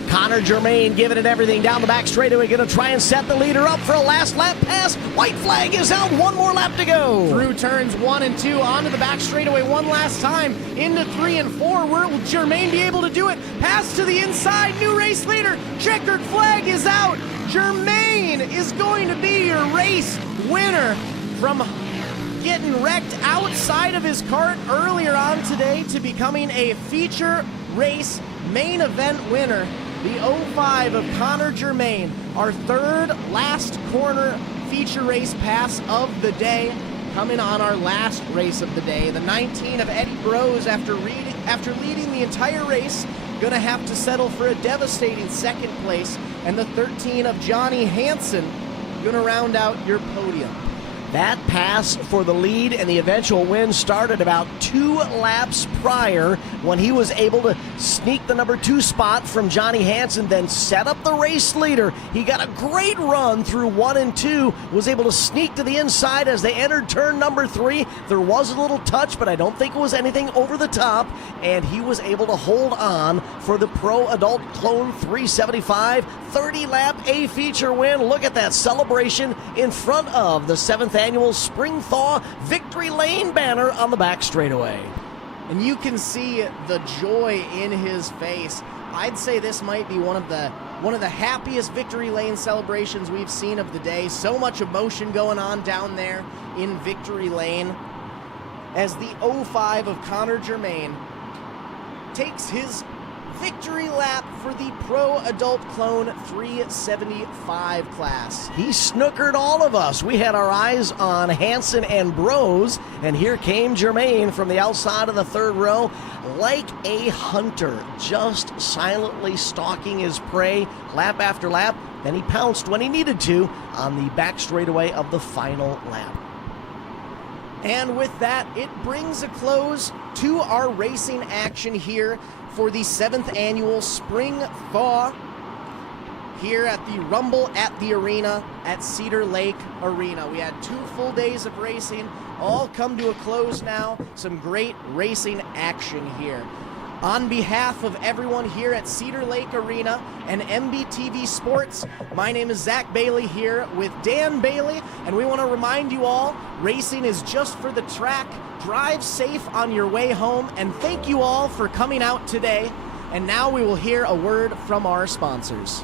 Connor Germain giving it everything down the back straightaway, going to try and set the leader up for a last lap pass. White flag is out, 1 more lap to go. Through turns 1 and 2, onto the back straightaway one last time, into 3 and 4. Where will Germain be able to do it? Pass to the inside, new race leader. Checkered flag is out. Germain is going to be your race winner from getting wrecked outside of his cart earlier on today to becoming a feature race main event winner. The 05 of Connor Germain, our 3rd last corner feature race pass of the day, coming on our last race of the day. The 19 of Eddie Bros, after leading the entire race, gonna have to settle for a devastating 2nd place, and the 13 of Johnny Hansen gonna round out your podium. That pass for the lead and the eventual win started about 2 laps prior when he was able to sneak the number 2 spot from Johnny Hansen, then set up the race leader. He got a great run through 1 and 2, was able to sneak to the inside as they entered turn number 3. There was a little touch, but I don't think it was anything over the top, and he was able to hold on for the Pro Adult Clone 375 30-lap A-feature win. Look at that celebration in front of the 7th Annual Spring Thaw Victory Lane banner on the back straightaway. And you can see the joy in his face. I'd say this might be one of the happiest Victory Lane celebrations we've seen of the day. So much emotion going on down there in Victory Lane as the 05 of Connor Germain takes his victory lap for the Pro Adult Clone 375 class. He snookered all of us. We had our eyes on Hansen and Bros, and here came Germain from the outside of the 3rd row like a hunter, just silently stalking his prey lap after lap. Then he pounced when he needed to on the back straightaway of the final lap. And with that, it brings a close to our racing action here for the 7th Annual Spring Thaw here at the Rumble at the Arena at Cedar Lake Arena. We had 2 full days of racing, all come to a close now. Some great racing action here. On behalf of everyone here at Cedar Lake Arena and MBTV Sports, my name is Zach Bailey here with Dan Bailey, and we want to remind you all, racing is just for the track. Drive safe on your way home, and thank you all for coming out today. And now we will hear a word from our sponsors.